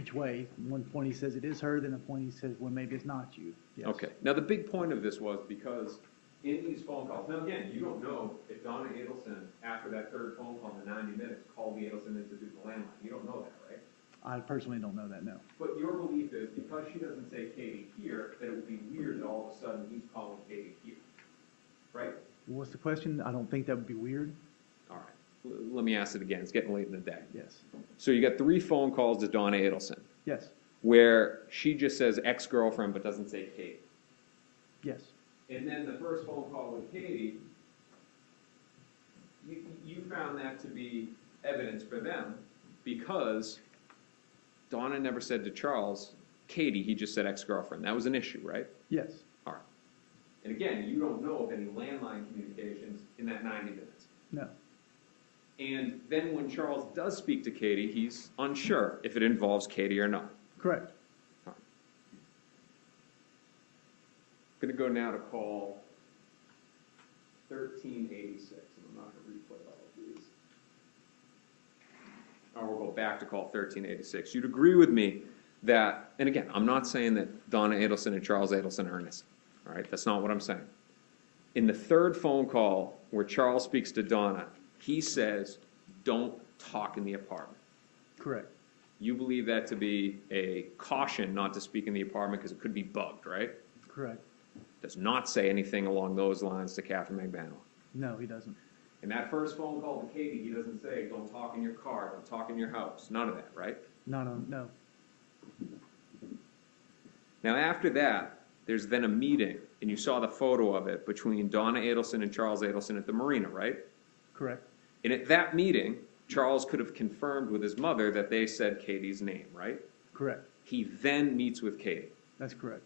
each way. One point he says it is her, then a point he says, well, maybe it's not you. Yes. Okay, now the big point of this was because in these phone calls, now again, you don't know if Donna Adelson, after that third phone call in the 90 minutes, called the Adelson into the landline. You don't know that, right? I personally don't know that, no. But your belief is because she doesn't say Katie here, that it would be weird that all of a sudden he's calling Katie here, right? What's the question? I don't think that would be weird. All right, let me ask it again. It's getting late in the day. Yes. So you got 3 phone calls to Donna Adelson Yes. where she just says ex-girlfriend but doesn't say Katie. Yes. And then the first phone call with Katie, you found that to be evidence for them because Donna never said to Charles, Katie, he just said ex-girlfriend. That was an issue, right? Yes. All right. And again, you don't know of any landline communications in that 90 minutes. No. And then when Charles does speak to Katie, he's unsure if it involves Katie or not. Correct. I'm going to go now to call 1386, and I'm not going to replay all of these. Or we'll go back to call 1386. You'd agree with me that, and again, I'm not saying that Donna Adelson and Charles Adelson are innocent. All right, that's not what I'm saying. In the third phone call where Charles speaks to Donna, he says, don't talk in the apartment. Correct. You believe that to be a caution not to speak in the apartment because it could be bugged, right? Correct. Does not say anything along those lines to Katherine Magbanua. No, he doesn't. In that first phone call to Katie, he doesn't say, don't talk in your car, don't talk in your house. None of that, right? No. Now, after that, there's then a meeting, and you saw the photo of it between Donna Adelson and Charles Adelson at the marina, right? Correct. And at that meeting, Charles could have confirmed with his mother that they said Katie's name, right? Correct. He then meets with Katie. That's correct.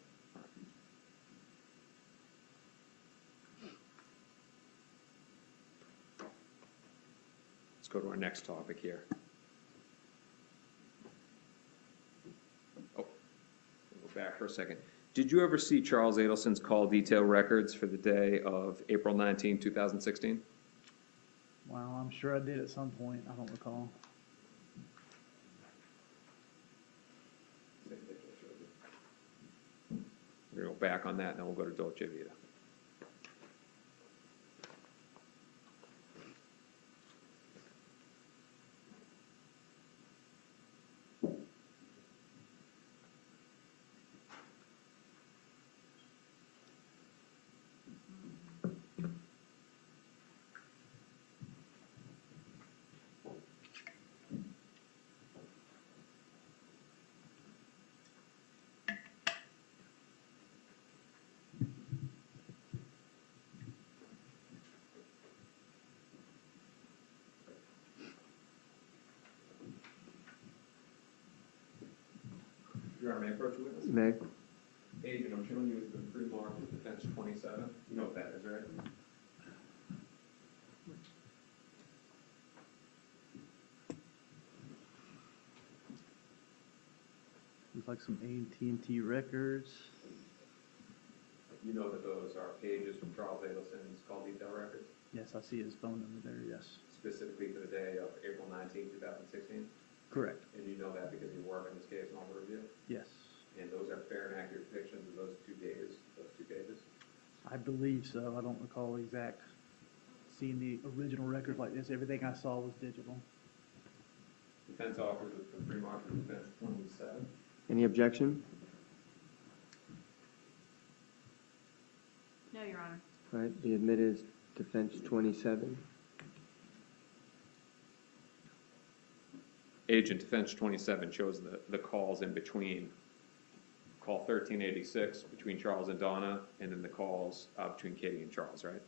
Let's go to our next topic here. Oh, we'll go back for a second. Did you ever see Charles Adelson's call detail records for the day of April 19, 2016? Well, I'm sure I did at some point. I don't recall. We're going to go back on that, and then we'll go to Dolce Vita. Your Honor, may I approach the witness? May? Agent, I'm showing you the pre-marked defense 27. You know what that is, right? Looks like some AT&T records. You know that those are pages from Charles Adelson's call detail records, Yes, I see his phone number there, yes. specifically for the day of April 19, 2016? Correct. And you know that because you work on this case and all the review? Yes. And those are fair and accurate depictions of those 2 days, those 2 pages? I believe so. I don't recall exact seeing the original records like this. Everything I saw was digital. Defense offers with the pre-marked defense 27. Any objection? No, Your Honor. All right, the admitted is defense 27. Agent defense 27 shows the calls in between. Call 1386 between Charles and Donna, and then the calls between Katie and Charles, right?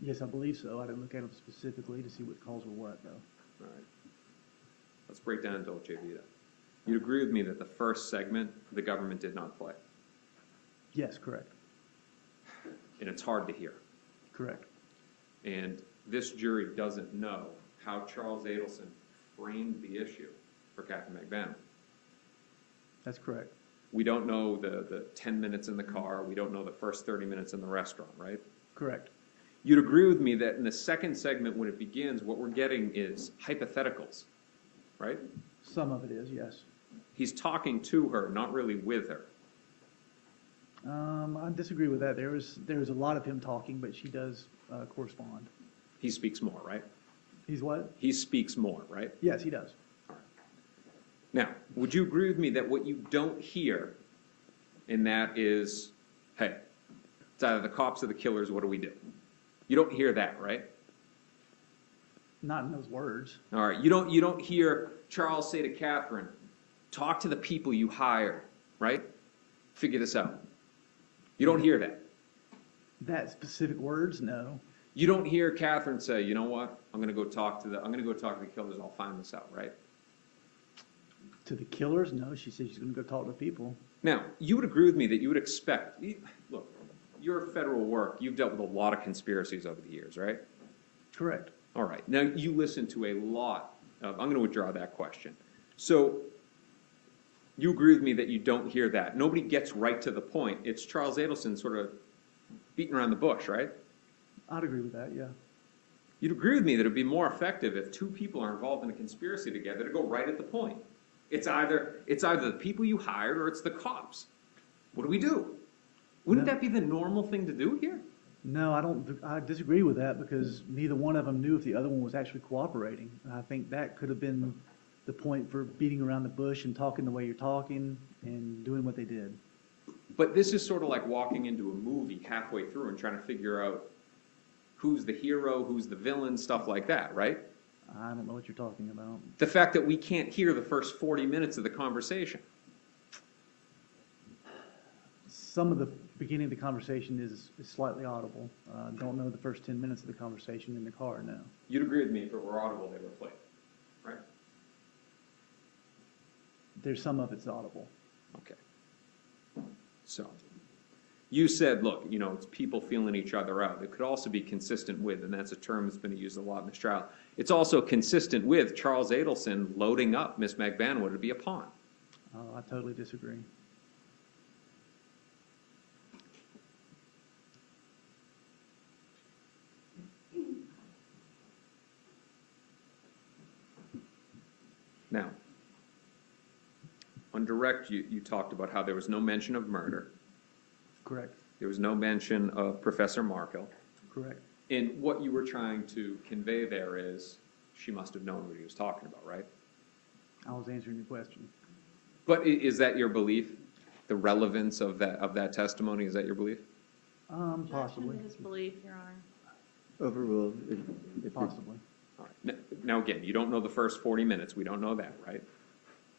Yes, I believe so. I didn't look at them specifically to see what calls were what, though. All right. Let's break down Dolce Vita. You'd agree with me that the first segment, the government did not play, Yes, correct. and it's hard to hear. Correct. And this jury doesn't know how Charles Adelson framed the issue for Katherine Magbanua. That's correct. We don't know the 10 minutes in the car. We don't know the first 30 minutes in the restaurant, right? Correct. You'd agree with me that in the second segment, when it begins, what we're getting is hypotheticals, right? Some of it is, yes. He's talking to her, not really with her. I disagree with that. There was a lot of him talking, but she does correspond. He speaks more, right? He's what? He speaks more, right? Yes, he does. Now, would you agree with me that what you don't hear in that is, hey, it's either the cops or the killers, what do we do? You don't hear that, right? Not in those words. All right, you don't hear Charles say to Katherine, talk to the people you hired, right? Figure this out. You don't hear that. That specific words, no. You don't hear Katherine say, you know what? I'm gonna go talk to the killers, I'll find this out, right? To the killers, no. She said she's going to go talk to people. Now, you would agree with me that you would expect, look, your federal work, you've dealt with a lot of conspiracies over the years, right? Correct. All right, now you listen to a lot of, I'm gonna withdraw that question. So, you agree with me that you don't hear that. Nobody gets right to the point. It's Charles Adelson sort of beating around the bush, right? I'd agree with that, yeah. You'd agree with me that it'd be more effective if 2 people are involved in a conspiracy together to go right at the point. It's either the people you hired or it's the cops. What do we do? Wouldn't that be the normal thing to do here? No, I disagree with that because neither one of them knew if the other one was actually cooperating. And I think that could have been the point for beating around the bush and talking the way you're talking and doing what they did. But this is sort of like walking into a movie halfway through and trying to figure out who's the hero, who's the villain, stuff like that, right? I don't know what you're talking about. The fact that we can't hear the first 40 minutes of the conversation. Some of the beginning of the conversation is slightly audible. Don't know the first 10 minutes of the conversation in the car, no. You'd agree with me if it were audible, they were played, right? There's some of it's audible. Okay. So, you said, look, you know, it's people feeling each other out. It could also be consistent with, and that's a term that's been used a lot in this trial. It's also consistent with Charles Adelson loading up Miss Magbanua to be a pawn. I totally disagree. Now, on direct, you talked about how there was no mention of murder. Correct. There was no mention of Professor Markel. Correct. And what you were trying to convey there is she must have known what he was talking about, right? I was answering your question. But is that your belief? The relevance of that testimony, is that your belief? Possibly. His belief, Your Honor. Overruled. Possibly. All right. Now again, you don't know the first 40 minutes. We don't know that, right?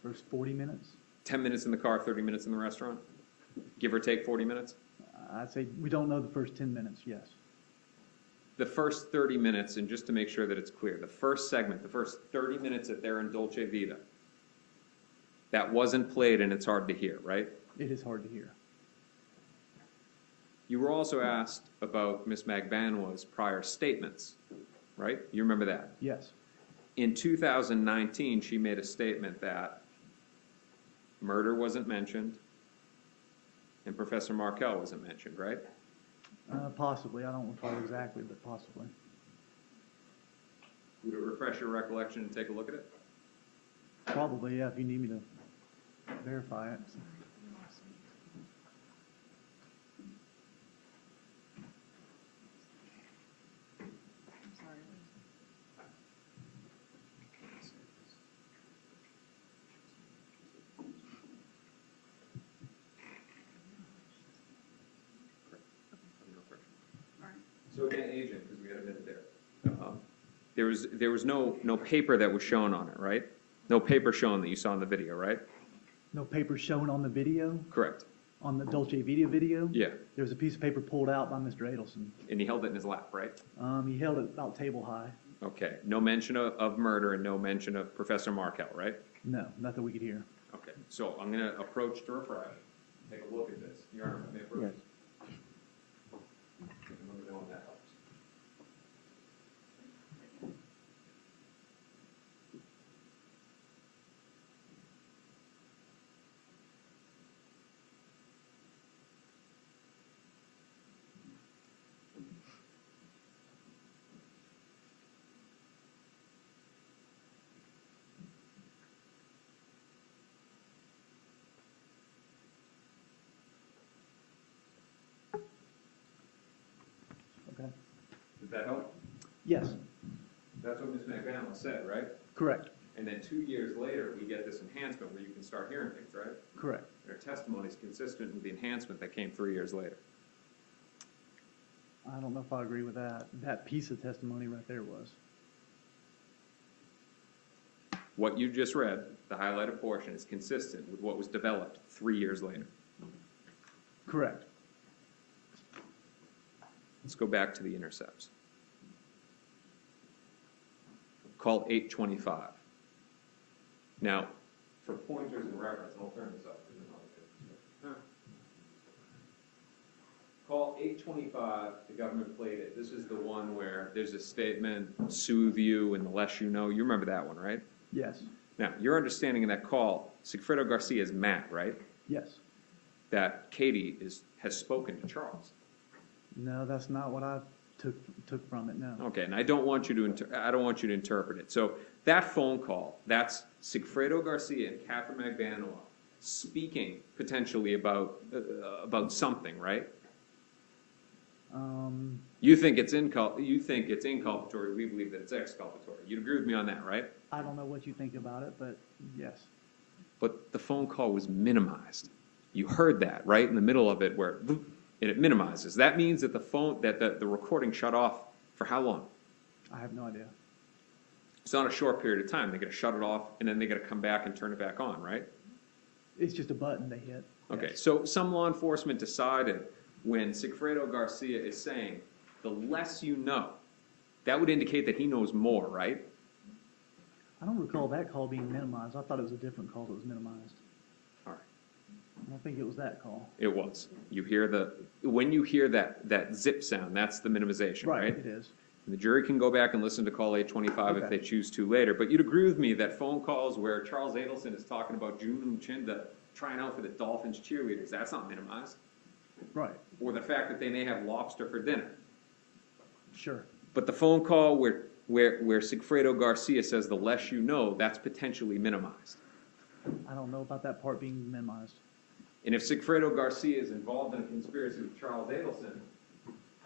First 40 minutes? 10 minutes in the car, 30 minutes in the restaurant? Give or take 40 minutes? I'd say we don't know the first 10 minutes, yes. The first 30 minutes, and just to make sure that it's clear, the first segment, the first 30 minutes that they're in Dolce Vita, that wasn't played and it's hard to hear, right? It is hard to hear. You were also asked about Miss Magbanua's prior statements, right? You remember that? Yes. In 2019, she made a statement that murder wasn't mentioned and Professor Markel wasn't mentioned, right? Possibly. I don't recall exactly, but possibly. Would it refresh your recollection and take a look at it? Probably, yeah, if you need me to verify it. So again, agent, because we got a minute there. There was no paper that was shown on it, right? No paper shown that you saw in the video, right? No paper shown on the video, Correct. on the Dolce Vita video? Yeah. There was a piece of paper pulled out by Mr. Adelson. And he held it in his lap, right? He held it about table high. Okay. No mention of murder and no mention of Professor Markel, right? No, not that we could hear. Okay. So I'm going to approach to refresh. Take a look at this. Your Honor, may I approach? Yes. Let me know if that helps. Okay. Does that help? Yes, That's what Ms. Magbanua said, right? correct, And then 2 years later, we get this enhancement where you can start hearing things, right? correct. And her testimony is consistent with the enhancement that came 3 years later. I don't know if I agree with that. That piece of testimony right there was. What you just read, the highlighted portion, is consistent with what was developed 3 years later. Correct. Let's go back to the intercepts. Call 825. Now, for pointers and reference, and I'll turn this up. Call 825, the government played it. This is the one where there's a statement, soothe you, and the less you know. You remember that one, right? Yes, Now, your understanding of that call, Sigfredo Garcia is mad, right? yes. That Katie has spoken to Charles. No, that's not what I took from it, no. Okay, and I don't want you to interpret it. So that phone call, that's Sigfredo Garcia and Katherine Magbanua speaking potentially about something, right? You think it's inculpatory. We believe that it's exculpatory. You'd agree with me on that, right? I don't know what you think about it, but yes. But the phone call was minimized. You heard that, right, in the middle of it where, and it minimizes. That means that the recording shut off for how long? I have no idea. It's not a short period of time. They gotta shut it off, and then they gotta come back and turn it back on, right? It's just a button they hit. Okay, so some law enforcement decided when Sigfredo Garcia is saying, the less you know, that would indicate that he knows more, right? I don't recall that call being minimized. I thought it was a different call that was minimized. All right. I don't think it was that call. It was. When you hear that zip sound, that's the minimization, right? It is. And the jury can go back and listen to call 825 if Okay. they choose to later. But you'd agree with me that phone calls where Charles Adelson is talking about June Luchinda trying out for the Dolphins cheerleaders, that's not minimized. Right. Or the fact that they may have lobster for dinner. Sure. But the phone call where Sigfredo Garcia says the less you know, that's potentially minimized. I don't know about that part being minimized. And if Sigfredo Garcia is involved in a conspiracy with Charles Adelson,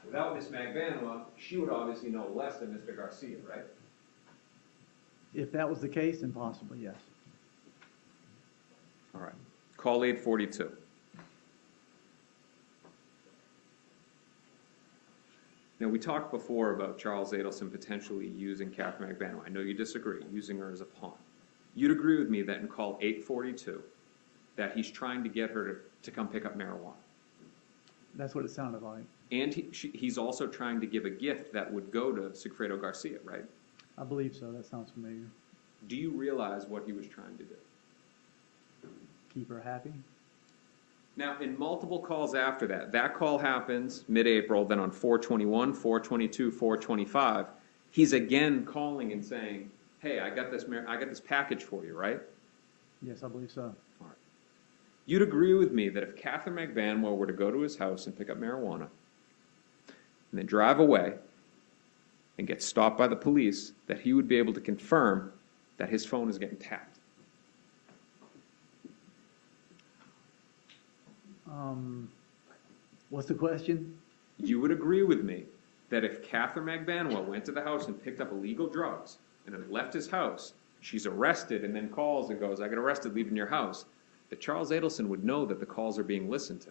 without Miss Magbanua, she would obviously know less than Mr. Garcia, right? If that was the case, then possibly, yes. All right. Call 842. Now, we talked before about Charles Adelson potentially using Katherine Magbanua. I know you disagree, using her as a pawn. You'd agree with me that in call 842, that he's trying to get her to come pick up marijuana. That's what it sounded like. And he's also trying to give a gift that would go to Sigfredo Garcia, right? I believe so. That sounds familiar. Do you realize what he was trying to do? Keep her happy. Now, in multiple calls after that call happens mid-April, then on 421, 422, 425, he's again calling and saying, hey, I got this package for you, right? Yes, I believe so. All right. You'd agree with me that if Katherine Magbanua were to go to his house and pick up marijuana, and then drive away and get stopped by the police, that he would be able to confirm that his phone is getting tapped. What's the question? You would agree with me that if Katherine Magbanua went to the house and picked up illegal drugs and then left his house, she's arrested and then calls and goes, I got arrested leaving your house, that Charles Adelson would know that the calls are being listened to.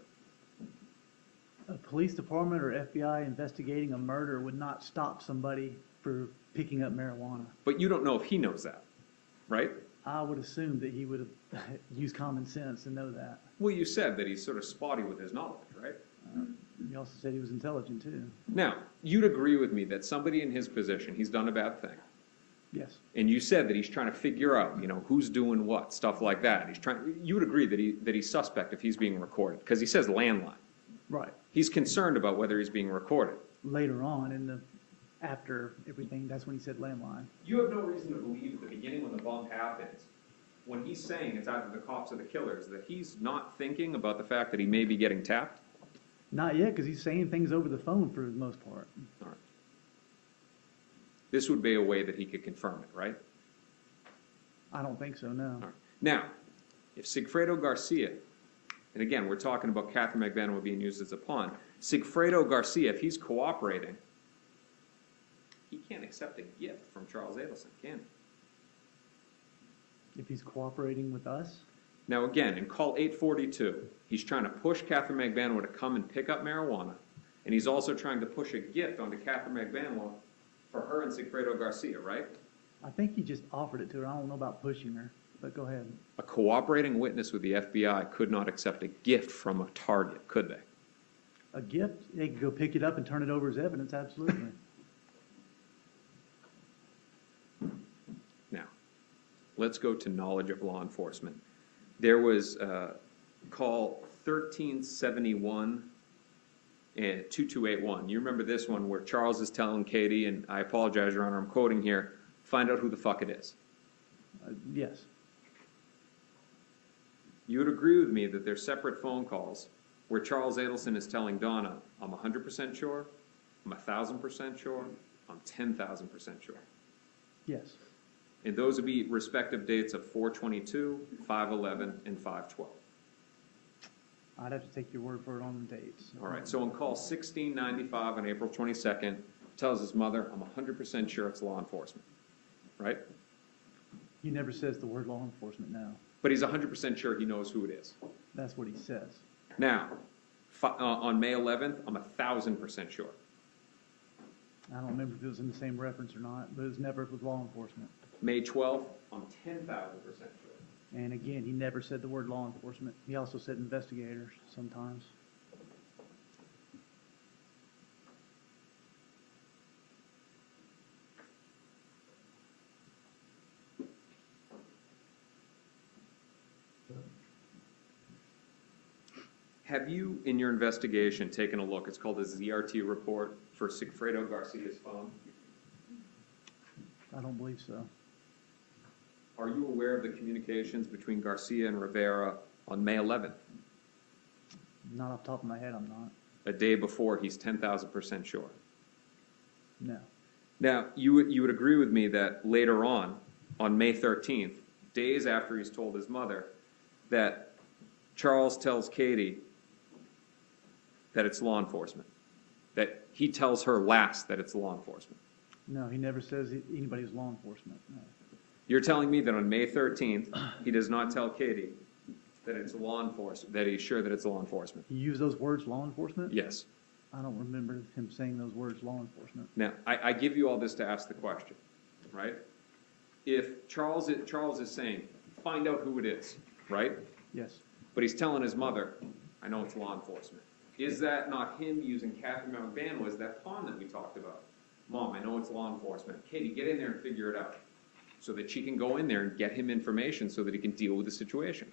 A police department or FBI investigating a murder would not stop somebody for picking up marijuana. But you don't know if he knows that, right? I would assume that he would have used common sense and know that. Well, you said that he's sort of spotty with his knowledge, right? He also said he was intelligent too. Now, you'd agree with me that somebody in his position, he's done a bad thing. Yes. And you said that he's trying to figure out, who's doing what, stuff like that. You would agree that he's suspect if he's being recorded, because he says landline. Right. He's concerned about whether he's being recorded. Later on, after everything, that's when he said landline. You have no reason to believe at the beginning when the bump happens, when he's saying it's either the cops or the killers, that he's not thinking about the fact that he may be getting tapped? Not yet, because he's saying things over the phone for the most part. All right. This would be a way that he could confirm it, right? I don't think so, no. All right. Now, if Sigfredo Garcia, and again, we're talking about Katherine Magbanua being used as a pawn, Sigfredo Garcia, if he's cooperating, he can't accept a gift from Charles Adelson, can he? If he's cooperating with us? Now again, in call 842, he's trying to push Katherine Magbanua to come and pick up marijuana, and he's also trying to push a gift onto Katherine Magbanua for her and Sigfredo Garcia, right? I think he just offered it to her. I don't know about pushing her, but go ahead. A cooperating witness with the FBI could not accept a gift from a target, could they? A gift? They could go pick it up and turn it over as evidence, absolutely. Now, let's go to knowledge of law enforcement. There was call 1371 and 2281. You remember this one where Charles is telling Katie, and I apologize, Your Honor, I'm quoting here, find out who the fuck it is. Yes. You would agree with me that they're separate phone calls where Charles Adelson is telling Donna, I'm 100% sure, I'm 1,000% sure, I'm 10,000% sure. Yes. And those would be respective dates of 4/22, 5/11, and 5/12. I'd have to take your word for it on the dates. All right, so on call 1695 on April 22nd, tells his mother, I'm 100% sure it's law enforcement, right? He never says the word law enforcement now. But he's 100% sure he knows who it is. That's what he says. Now, on May 11th, I'm 1,000% sure. I don't remember if it was in the same reference or not, but it was never with law enforcement. May 12th, I'm 10,000% sure. And again, he never said the word law enforcement. He also said investigators sometimes. Have you, in your investigation, taken a look, it's called a ZRT report for Sigfredo Garcia's phone? I don't believe so. Are you aware of the communications between Garcia and Rivera on May 11th? Not off the top of my head, I'm not. A day before, he's 10,000% sure. No. Now, you would agree with me that later on May 13th, days after he's told his mother, that Charles tells Katie that it's law enforcement, that he tells her last that it's law enforcement. No, he never says anybody's law enforcement, no. You're telling me that on May 13th, he does not tell Katie that it's law enforcement, that he's sure that it's law enforcement? He used those words, law enforcement? Yes. I don't remember him saying those words, law enforcement. Now, I give you all this to ask the question, right? If Charles is saying, find out who it is, right? Yes. But he's telling his mother, I know it's law enforcement. Is that not him using Katherine Magbanua as that pawn that we talked about? Mom, I know it's law enforcement. Katie, get in there and figure it out. So that she can go in there and get him information so that he can deal with the situation.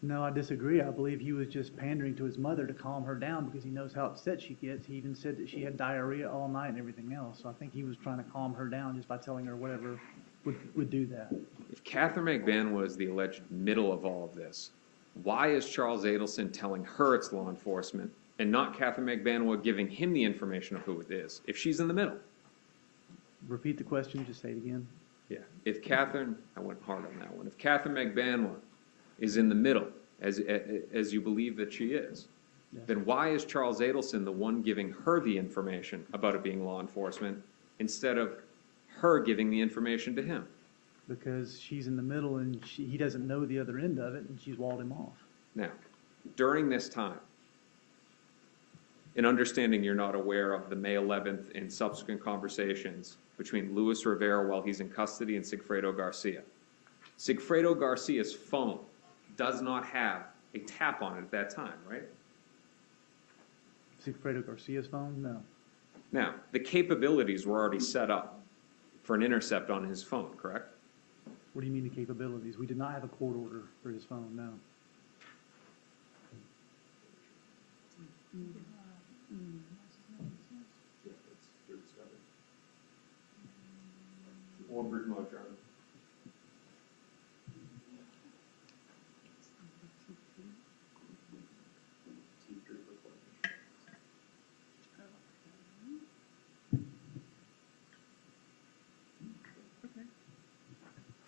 No, I disagree. I believe he was just pandering to his mother to calm her down because he knows how upset she gets. He even said that she had diarrhea all night and everything else. So I think he was trying to calm her down just by telling her whatever would do that. If Katherine Magbanua is the alleged middle of all of this, why is Charles Adelson telling her it's law enforcement and not Katherine Magbanua giving him the information of who it is, if she's in the middle? Repeat the question, just say it again. Yeah. If Katherine, I went hard on that one. If Katherine Magbanua is in the middle, as you believe that she is, Yes. then why is Charles Adelson the one giving her the information about it being law enforcement instead of her giving the information to him? Because she's in the middle and he doesn't know the other end of it and she's walled him off. Now, during this time, in understanding you're not aware of the May 11th and subsequent conversations between Luis Rivera while he's in custody and Sigfredo Garcia. Sigfredo Garcia's phone does not have a tap on it at that time, right? Sigfredo Garcia's phone? No. Now, the capabilities were already set up for an intercept on his phone, correct? What do you mean the capabilities? We did not have a court order for his phone, no.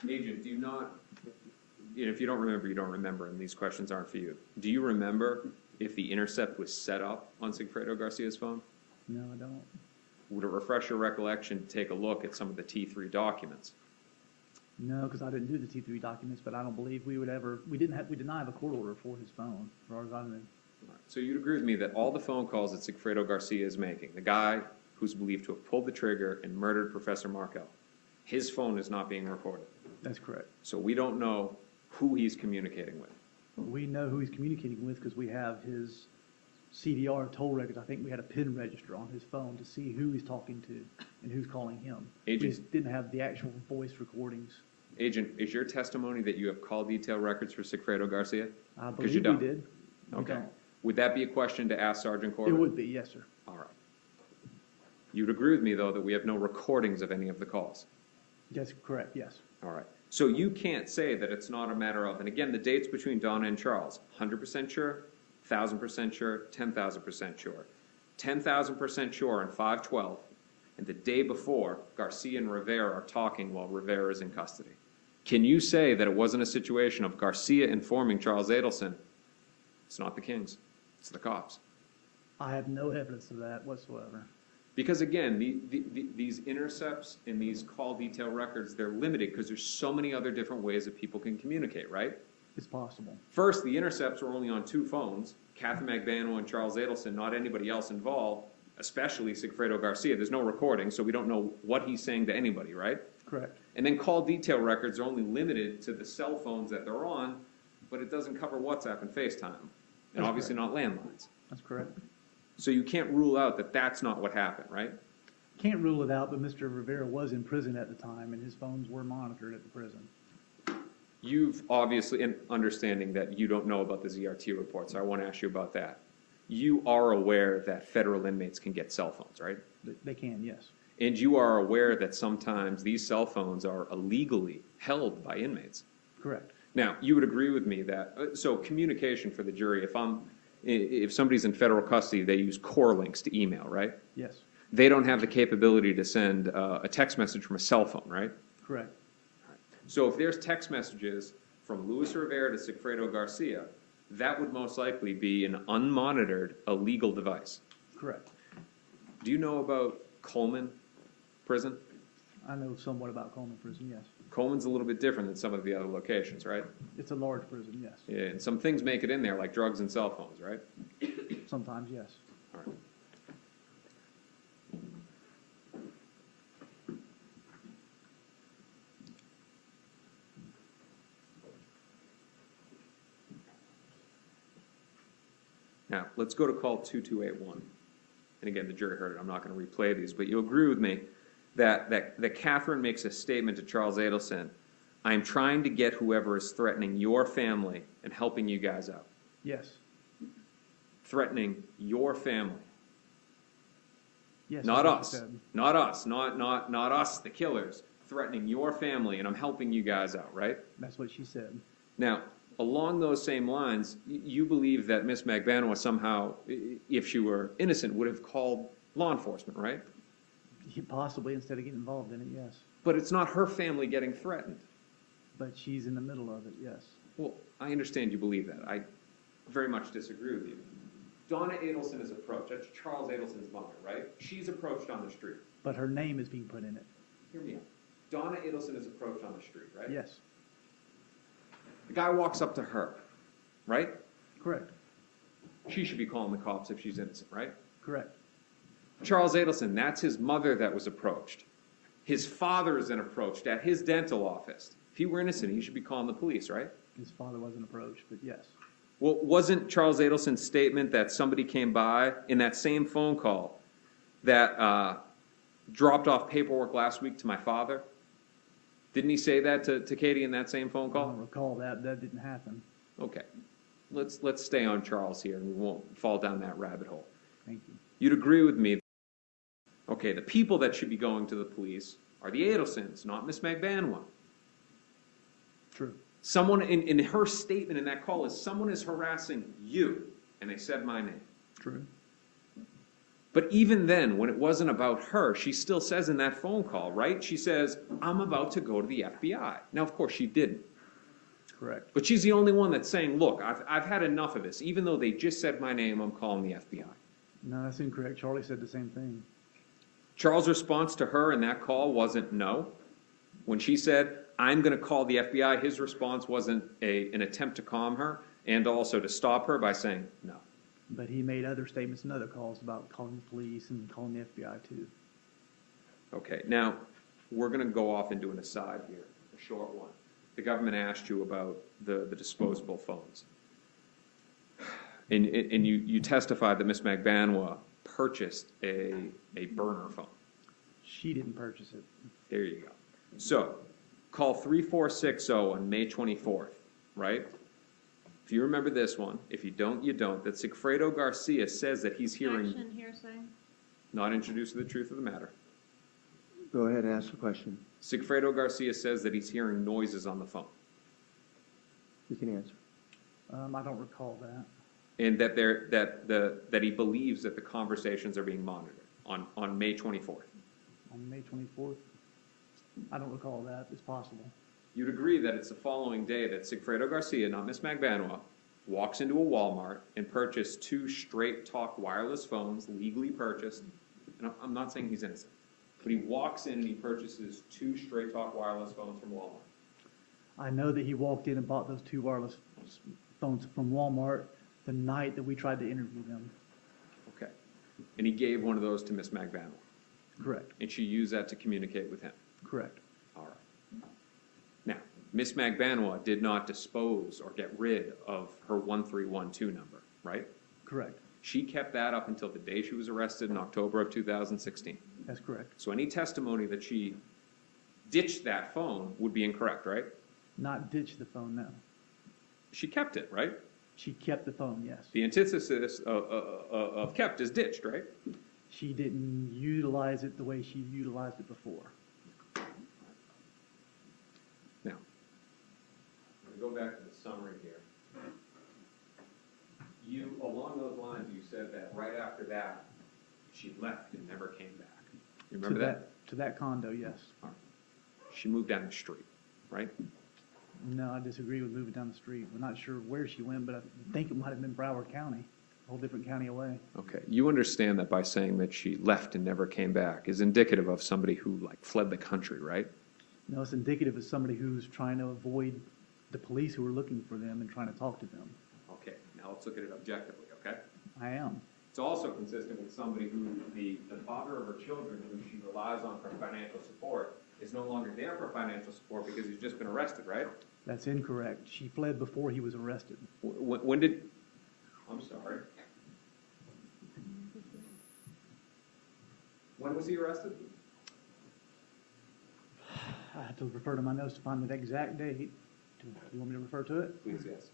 Agent, do you not, if you don't remember, you don't remember, and these questions aren't for you. Do you remember if the intercept was set up on Sigfredo Garcia's phone? No, I don't. Would it refresh your recollection to take a look at some of the T3 documents? No, because I didn't do the T3 documents, but I don't believe we did not have a court order for his phone, as far as I know. So you'd agree with me that all the phone calls that Sigfredo Garcia is making, the guy who's believed to have pulled the trigger and murdered Professor Markel, his phone is not being recorded. That's correct. So we don't know who he's communicating with. We know who he's communicating with because we have his CDR toll records. I think we had a PIN register on his phone to see who he's talking to and who's calling him. Agent- We just didn't have the actual voice recordings. Agent, is your testimony that you have call detail records for Sigfredo Garcia? I 'Cause believe you we don't. did. We Okay. don't. Would that be a question to ask Sergeant Corbett? It would be, yes, sir. All right. You'd agree with me, though, that we have no recordings of any of the calls? That's correct, yes. All right. So you can't say that it's not a matter of, and again, the dates between Donna and Charles, 100% sure, 1,000% sure, 10,000% sure. 10,000% sure on 5/12, and the day before, Garcia and Rivera are talking while Rivera is in custody. Can you say that it wasn't a situation of Garcia informing Charles Adelson, it's not the Kings, it's the cops? I have no evidence of that whatsoever. Because again, these intercepts and these call detail records, they're limited because there's so many other different ways that people can communicate, right? It's possible. First, the intercepts were only on 2 phones, Katherine Magbanua and Charles Adelson, not anybody else involved, especially Sigfredo Garcia. There's no recording, so we don't know what he's saying to anybody, right? Correct. And then call detail records are only limited to the cell phones that they're on, but it doesn't cover WhatsApp and FaceTime, and That's obviously not landlines. That's correct. So you can't rule out that that's not what happened, right? Can't rule it out, but Mr. Rivera was in prison at the time, and his phones were monitored at the prison. You've obviously, in understanding that you don't know about the ZRT report, so I want to ask you about that. You are aware that federal inmates can get cell phones, right? They can, yes. And you are aware that sometimes these cell phones are illegally held by inmates. Correct. Now, you would agree with me that, so communication for the jury, if somebody's in federal custody, they use core links to email, right? Yes. They don't have the capability to send a text message from a cell phone, right? Correct. So if there's text messages from Luis Rivera to Sigfredo Garcia, that would most likely be an unmonitored illegal device. Correct. Do you know about Coleman Prison? I know somewhat about Coleman Prison, yes. Coleman's a little bit different than some of the other locations, right? It's a large prison, yes. Yeah, and some things make it in there, like drugs and cell phones, right? Sometimes, yes. All right. Now, let's go to call 2281. And again, the jury heard it. I'm not going to replay these, but you agree with me that Katherine makes a statement to Charles Adelson, I'm trying to get whoever is threatening your family and helping you guys out. Yes. Threatening your family. Yes. Not that's what us. she said. Not us. Not us, the killers. Threatening your family, and I'm helping you guys out, right? That's what she said. Now, along those same lines, you believe that Miss Magbanua somehow, if she were innocent, would have called law enforcement, right? Possibly, instead of getting involved in it, yes. But it's not her family getting threatened. But she's in the middle of it, yes. Well, I understand you believe that. I very much disagree with you. Donna Adelson is approached. That's Charles Adelson's mother, right? She's approached on the street. But her name is being put in it. Hear me out. Donna Adelson is approached on the street, right? Yes. The guy walks up to her, right? Correct. She should be calling the cops if she's innocent, right? Correct. Charles Adelson, that's his mother that was approached. His father is then approached at his dental office. If he were innocent, he should be calling the police, right? His father wasn't approached, but yes. Well, wasn't Charles Adelson's statement that somebody came by in that same phone call that dropped off paperwork last week to my father? Didn't he say that to Katie in that same phone I call? don't recall that. That didn't happen. Okay. Let's stay on Charles here and we won't fall down that rabbit hole. Thank you. You'd agree with me. Okay, the people that should be going to the police are the Adelsons, not Miss Magbanua. True. Someone in her statement in that call is someone is harassing you, and they said my name. True. But even then, when it wasn't about her, she still says in that phone call, right? She says, I'm about to go to the FBI. Now, of course, she didn't. Correct. But she's the only one that's saying, look, I've had enough of this. Even though they just said my name, I'm calling the FBI. No, that's incorrect. Charlie said the same thing. Charles' response to her in that call wasn't no. When she said, I'm going to call the FBI, his response wasn't an attempt to calm her and also to stop her by saying no. But he made other statements and other calls about calling the police and calling the FBI too. Okay, now we're going to go off into an aside here, a short one. The government asked you about the disposable phones. And you testified that Ms. Magbanua purchased a burner phone. She didn't purchase it. There you go. So, call 3460 on May 24th, right? If you remember this one, if you don't, you don't, that Sigfredo Garcia says that he's hearing, Action, hearsay. not introduced to the truth of the matter. Go ahead and ask the question. Sigfredo Garcia says that he's hearing noises on the phone. You can answer. I don't recall that. And that he believes that the conversations are being monitored on May 24th. On May 24th? I don't recall that. It's possible. You'd agree that it's the following day that Sigfredo Garcia, not Ms. Magbanua, walks into a Walmart and purchased 2 straight talk wireless phones, legally purchased, and I'm not saying he's innocent, but he walks in and he purchases 2 Straight Talk wireless phones from Walmart. I know that he walked in and bought those 2 wireless phones from Walmart the night that we tried to interview them. Okay. And he gave one of those to Miss Magbanua, Correct, and she used that to communicate with him. correct. All right. Now, Miss Magbanua did not dispose or get rid of her 1312 number, right? Correct, She kept that up until the day she was arrested in October of 2016. that's correct. So any testimony that she ditched that phone would be incorrect, right? Not ditch the phone, no. She kept it, right? She kept the phone, yes. The antithesis of kept is ditched, right? She didn't utilize it the way she utilized it before. Now, I'm going to go back to the summary here. You, along those lines, you said that right after that, she left and never came back. You remember that? To that condo, yes. She moved down the street, right? No, I disagree with moving down the street. We're not sure where she went, but I think it might have been Broward County, a whole different county away. Okay, you understand that by saying that she left and never came back is indicative of somebody who, like, fled the country, right? No, it's indicative of somebody who's trying to avoid the police who are looking for them and trying to talk to them. Okay, now let's look at it objectively, okay? I am. It's also consistent with somebody who, the father of her children, who she relies on for financial support, is no longer there for financial support because he's just been arrested, right? That's incorrect. She fled before he was arrested. When did, I'm sorry. When was he arrested? I have to refer to my notes to find the exact date. Do you want me to refer to it? Please, yes.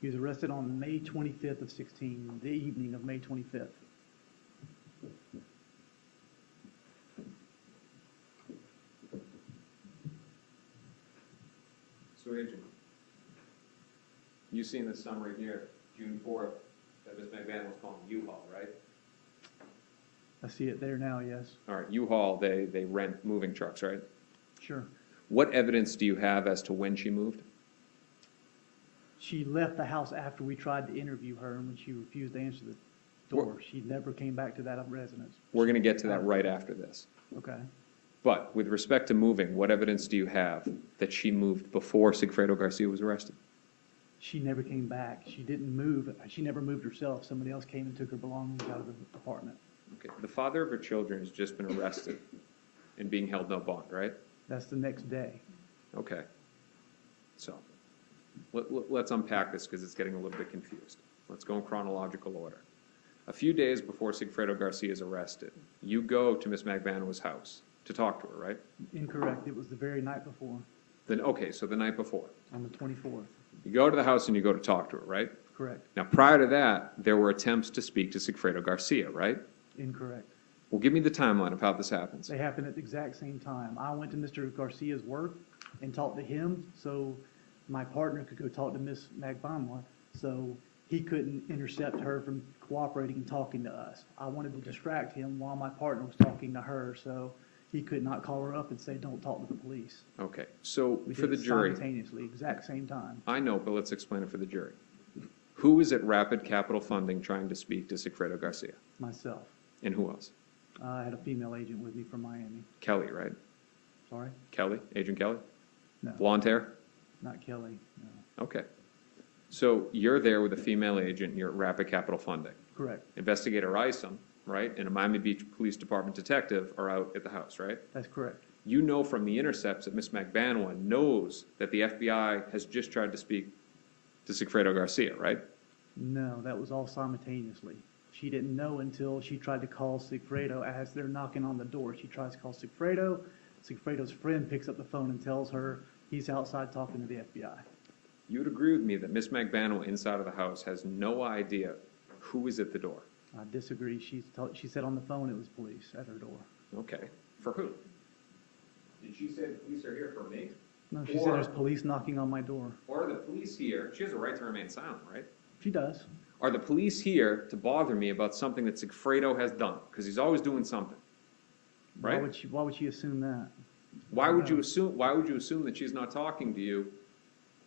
He was arrested on May 25th of 16, the evening of May 25th. So, Agent, you seen the summary here, June 4th, that Ms. McMahon was calling U-Haul, right? I see it there now, yes. All right, U-Haul, they rent moving trucks, right? Sure. What evidence do you have as to when she moved? She left the house after we tried to interview her, and when she refused to answer the door, she never came back to that residence. We're going to get to that right after this. Okay. But with respect to moving, what evidence do you have that she moved before Sigfredo Garcia was arrested? She never came back. She didn't move. She never moved herself. Somebody else came and took her belongings out of the apartment. Okay, the father of her children has just been arrested and being held no bond, right? That's the next day. Okay. So, let's unpack this because it's getting a little bit confused. Let's go in chronological order. A few days before Sigfredo Garcia is arrested, you go to Ms. Magbanua's house to talk to her, right? Incorrect. It was the very night before, Then, okay, so the night before. on the 24th. You go to the house and you go to talk to her, right? Correct. Now, prior to that, there were attempts to speak to Sigfredo Garcia, right? Incorrect. Well, give me the timeline of how this happens. They happened at the exact same time. I went to Mr. Garcia's work and talked to him, so my partner could go talk to Ms. Magbanua, so he couldn't intercept her from cooperating and talking to us. I wanted to distract him while my partner was talking to her, so he could not call her up and say, "Don't talk to the police." Okay, so We for did the it jury, simultaneously, exact same time. I know, but let's explain it for the jury. Who is at Rapid Capital Funding trying to speak to Sigfredo Garcia? Myself. And who else? I had a female agent with me from Miami. Kelly, right? Sorry? Kelly? Agent Kelly? No, Blonde hair? not Kelly. No. Okay. So you're there with a female agent, and you're at Rapid Capital Funding. Correct. Investigator Isom, right, and a Miami Beach Police Department detective are out at the house, right? That's correct. You know from the intercepts that Ms. Magbanua knows that the FBI has just tried to speak to Sigfredo Garcia, right? No, that was all simultaneously. She didn't know until she tried to call Sigfredo as they're knocking on the door. She tries to call Sigfredo. Sigfredo's friend picks up the phone and tells her he's outside talking to the FBI. You would agree with me that Ms. Magbanua inside of the house has no idea who is at the door. I disagree. She said on the phone it was police at her door. Okay. For who? Did she say the police are here for me? No, she said there's police knocking on my door. Or are the police here? She has a right to remain silent, right? She does. Are the police here to bother me about something that Sigfredo has done? Because he's always doing something, right? Why would she assume that? Why would you assume that she's not talking to you,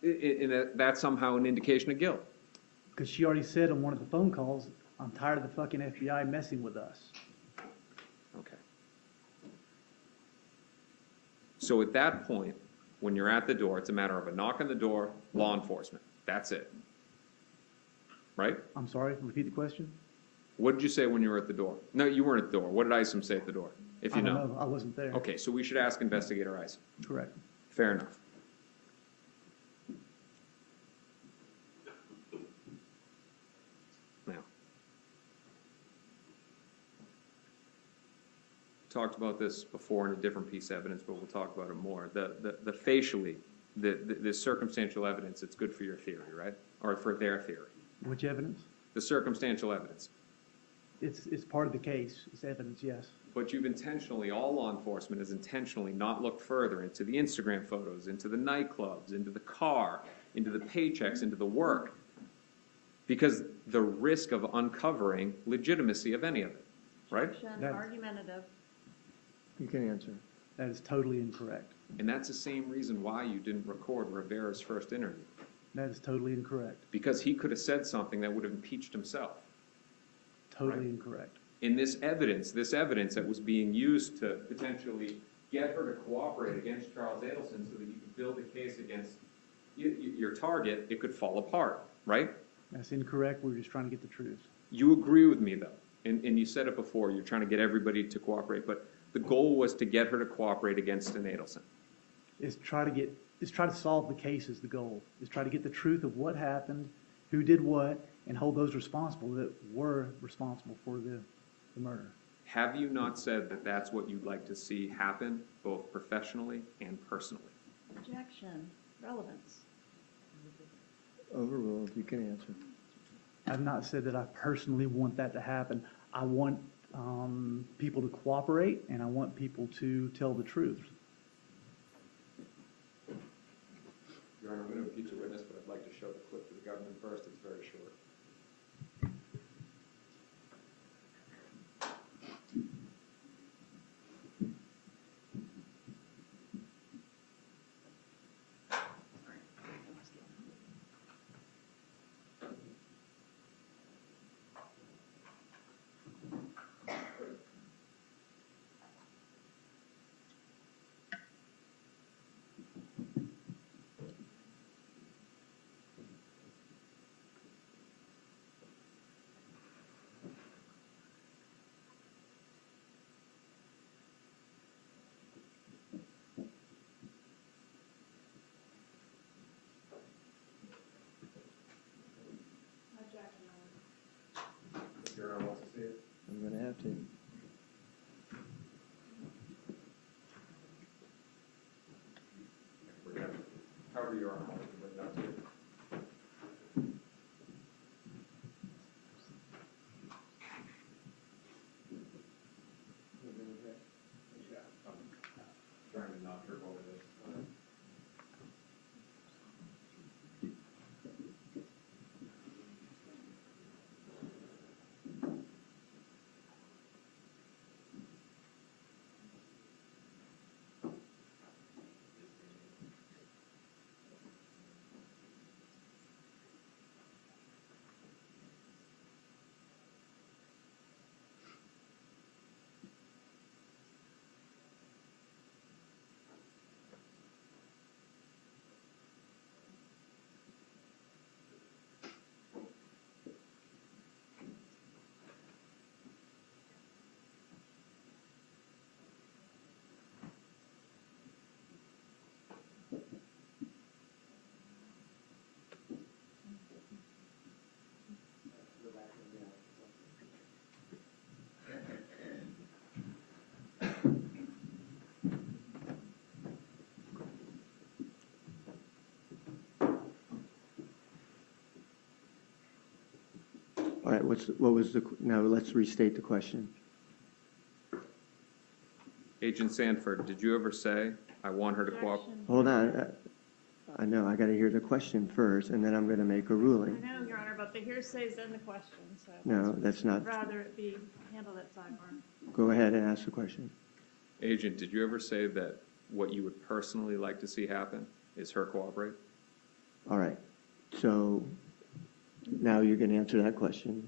and that's somehow an indication of guilt? Because she already said on one of the phone calls, I'm tired of the fucking FBI messing with us. Okay. So at that point, when you're at the door, it's a matter of a knock on the door, law enforcement. That's it. Right? I'm sorry, repeat the question? What did you say when you were at the door? No, you weren't at the door. What did Isom say at the door? If you I don't know. I wasn't there. Okay, so we should ask Investigator Isom. Correct. Fair enough. Now, talked about this before in a different piece of evidence, but we'll talk about it more. The facially, the circumstantial evidence, it's good for your theory, right? Or for their theory. Which evidence? The circumstantial evidence. It's part of the case. It's evidence, yes. But you've intentionally, all law enforcement has intentionally not looked further into the Instagram photos, into the nightclubs, into the car, into the paychecks, into the work, because the risk of uncovering legitimacy of any of it, right? That- Argumentative. You can answer. That is totally incorrect. And that's the same reason why you didn't record Rivera's first interview, That is totally incorrect. because he could have said something that would have impeached himself. Totally Right. incorrect. In this evidence that was being used to potentially get her to cooperate against Charles Adelson so that you could build a case against your target, it could fall apart, right? That's incorrect. We're just trying to get the truth. You agree with me, though, and you said it before, you're trying to get everybody to cooperate, but the goal was to get her to cooperate against an Adelson. Is try to solve the case is the goal. Is try to get the truth of what happened, who did what, and hold those responsible that were responsible for the murder. Have you not said that that's what you'd like to see happen, both professionally and personally? Objection. Relevance. Overruled, you can answer. I've not said that I personally want that to happen. I want people to cooperate, and I want people to tell the truth. Your Honor, I'm going to impeach a witness, but I'd like to show the clip to the government first. It's very short. Your Honor wants to see it. I'm gonna have to. We're going to, however Your Honor wants to bring that to you. Trying to not trip over this. All right, now let's restate the question. Agent Sanford, did you ever say, I want her to cooperate? Objection. Hold on, I know, I gotta hear the question first, and then I'm gonna make a ruling. I know, Your Honor, but the hearsay's in the question, so. No, that's not, I'd rather it be handled at sidebar. go ahead and ask the question. Agent, did you ever say that what you would personally like to see happen is her cooperate. All right, so now you're going to answer that question.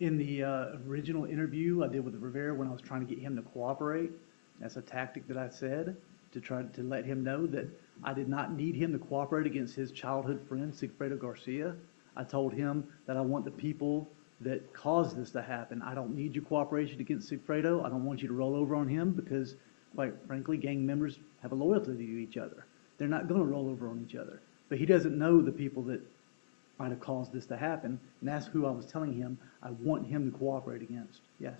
In the original interview I did with Rivera when I was trying to get him to cooperate, that's a tactic that I said to try to let him know that I did not need him to cooperate against his childhood friend, Sigfredo Garcia. I told him that I want the people that caused this to happen. I don't need your cooperation against Sigfredo. I don't want you to roll over on him because, quite frankly, gang members have a loyalty to each other. They're not going to roll over on each other. But he doesn't know the people that might have caused this to happen, and that's who I was telling him I want him to cooperate against. Yes.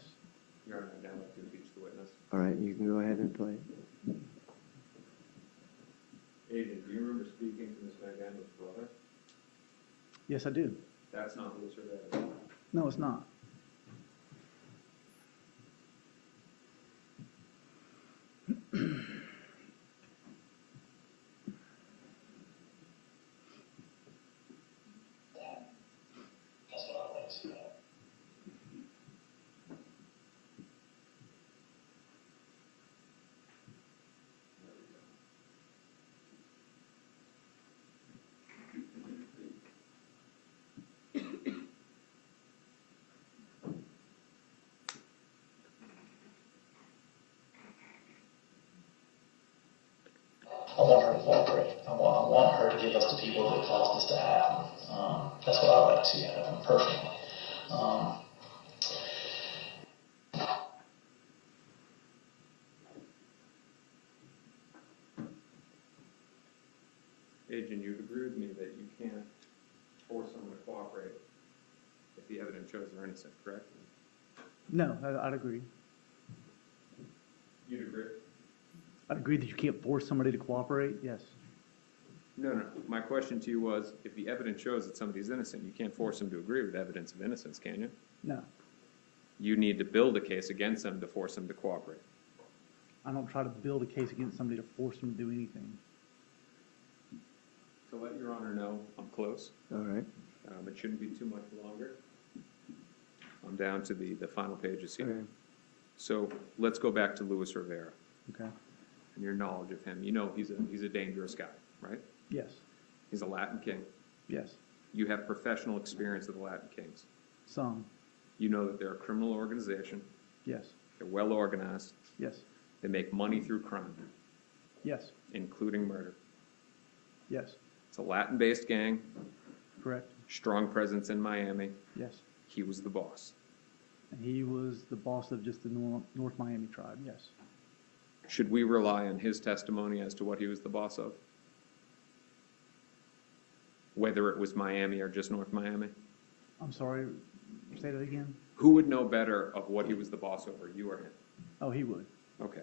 Your Honor, I'd now like to impeach the witness. All right, you can go ahead and play. Agent, do you remember speaking to Ms. Magbanua's brother? Yes, I do. That's not Luis Rivera. No, it's not. I want her to cooperate. I want her to give us the people that caused this to happen. That's what I like to see happen personally. Agent, you'd agree with me that you can't force someone to cooperate if the evidence shows they're innocent, correct? No, I'd agree. You'd agree? I'd agree that you can't force somebody to cooperate, yes. No. My question to you was, if the evidence shows that somebody's innocent, you can't force them to agree with evidence of innocence, can you? No, You need to build a case against them to force them to cooperate. I don't try to build a case against somebody to force them to do anything. To let Your Honor know, I'm close. All right. It shouldn't be too much longer. I'm down to the final pages here. Okay. So let's go back to Luis Rivera Okay? and your knowledge of him. You know he's a dangerous guy, right? Yes, He's a Latin king. yes, You have professional experience with the Latin kings. some, You know that they're a criminal organization. yes, They're well organized. yes, They make money through crime, yes, including murder. yes, It's a Latin-based gang, correct, strong presence in Miami. yes. He was the boss. And he was the boss of just the North Miami tribe, yes. Should we rely on his testimony as to what he was the boss of? Whether it was Miami or just North Miami? I'm sorry, say that again? Who would know better of what he was the boss over, you or him? Oh, he would. Okay.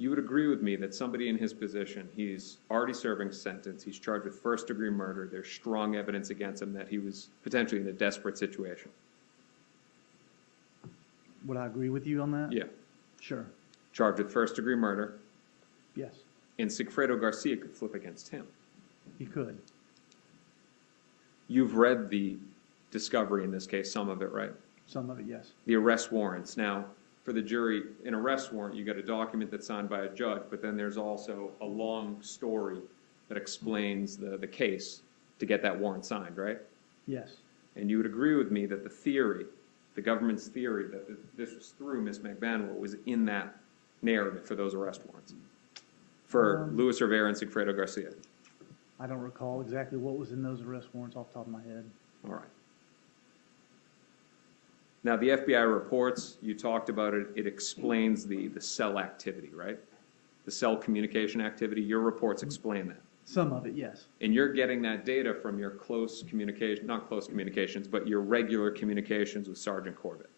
You would agree with me that somebody in his position, he's already serving sentence, he's charged with first-degree murder, there's strong evidence against him that he was potentially in a desperate situation. Would I agree with you on that? Yeah. Sure, Charged with first-degree murder, yes, and Sigfredo Garcia could flip against him. he could. You've read the discovery in this case, some of it, right? Some of it, yes. The arrest warrants. Now, for the jury, an arrest warrant, you get a document that's signed by a judge, but then there's also a long story that explains the case to get that warrant signed, right? Yes, And you would agree with me that the theory, the government's theory that this was through Ms. Magbanua was in that narrative for those arrest warrants, for Luis Rivera and Sigfredo Garcia. I don't recall exactly what was in those arrest warrants off the top of my head. All right. Now, the FBI reports, you talked about it, it explains the cell activity, right? The cell communication activity, your reports explain that. Some of it, yes. And you're getting that data from your close communication, not close communications, but your regular communications with Sergeant Corbett.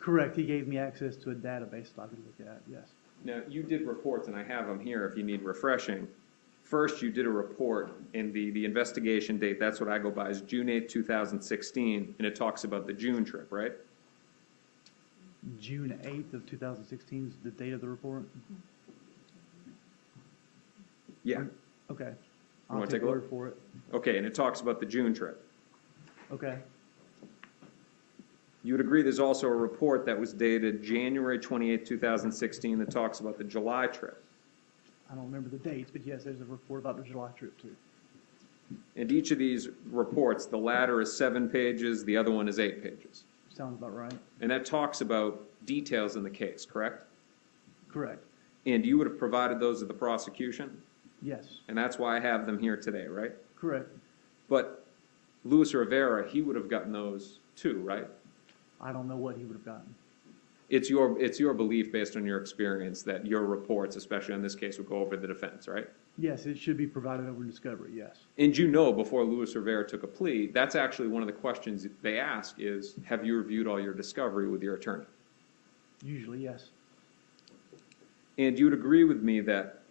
Correct, he gave me access to a database that I could look at, yes. Now, you did reports, and I have them here if you need refreshing. First, you did a report, and the investigation date, that's what I go by, is June 8th, 2016, and it talks about the June trip, right? June 8th of 2016 is the date of the report? Yeah. Okay. You I'll wanna take take a look? word for it. Okay, and it talks about the June trip. Okay. You would agree there's also a report that was dated January 28, 2016, that talks about the July trip. I don't remember the dates, but yes, there's a report about the July trip too. And each of these reports, the latter is 7 pages, the other one is 8 pages. Sounds about right. And that talks about details in the case, correct? Correct. And you would have provided those to the prosecution? Yes, And that's why I have them here today, right? correct. But Luis Rivera, he would have gotten those too, right? I don't know what he would have gotten. It's your belief based on your experience that your reports, especially on this case, would go over the defense, right? Yes, it should be provided over discovery, yes. And you know, before Luis Rivera took a plea, that's actually one of the questions they ask is, have you reviewed all your discovery with your attorney? Usually, yes. And you would agree with me that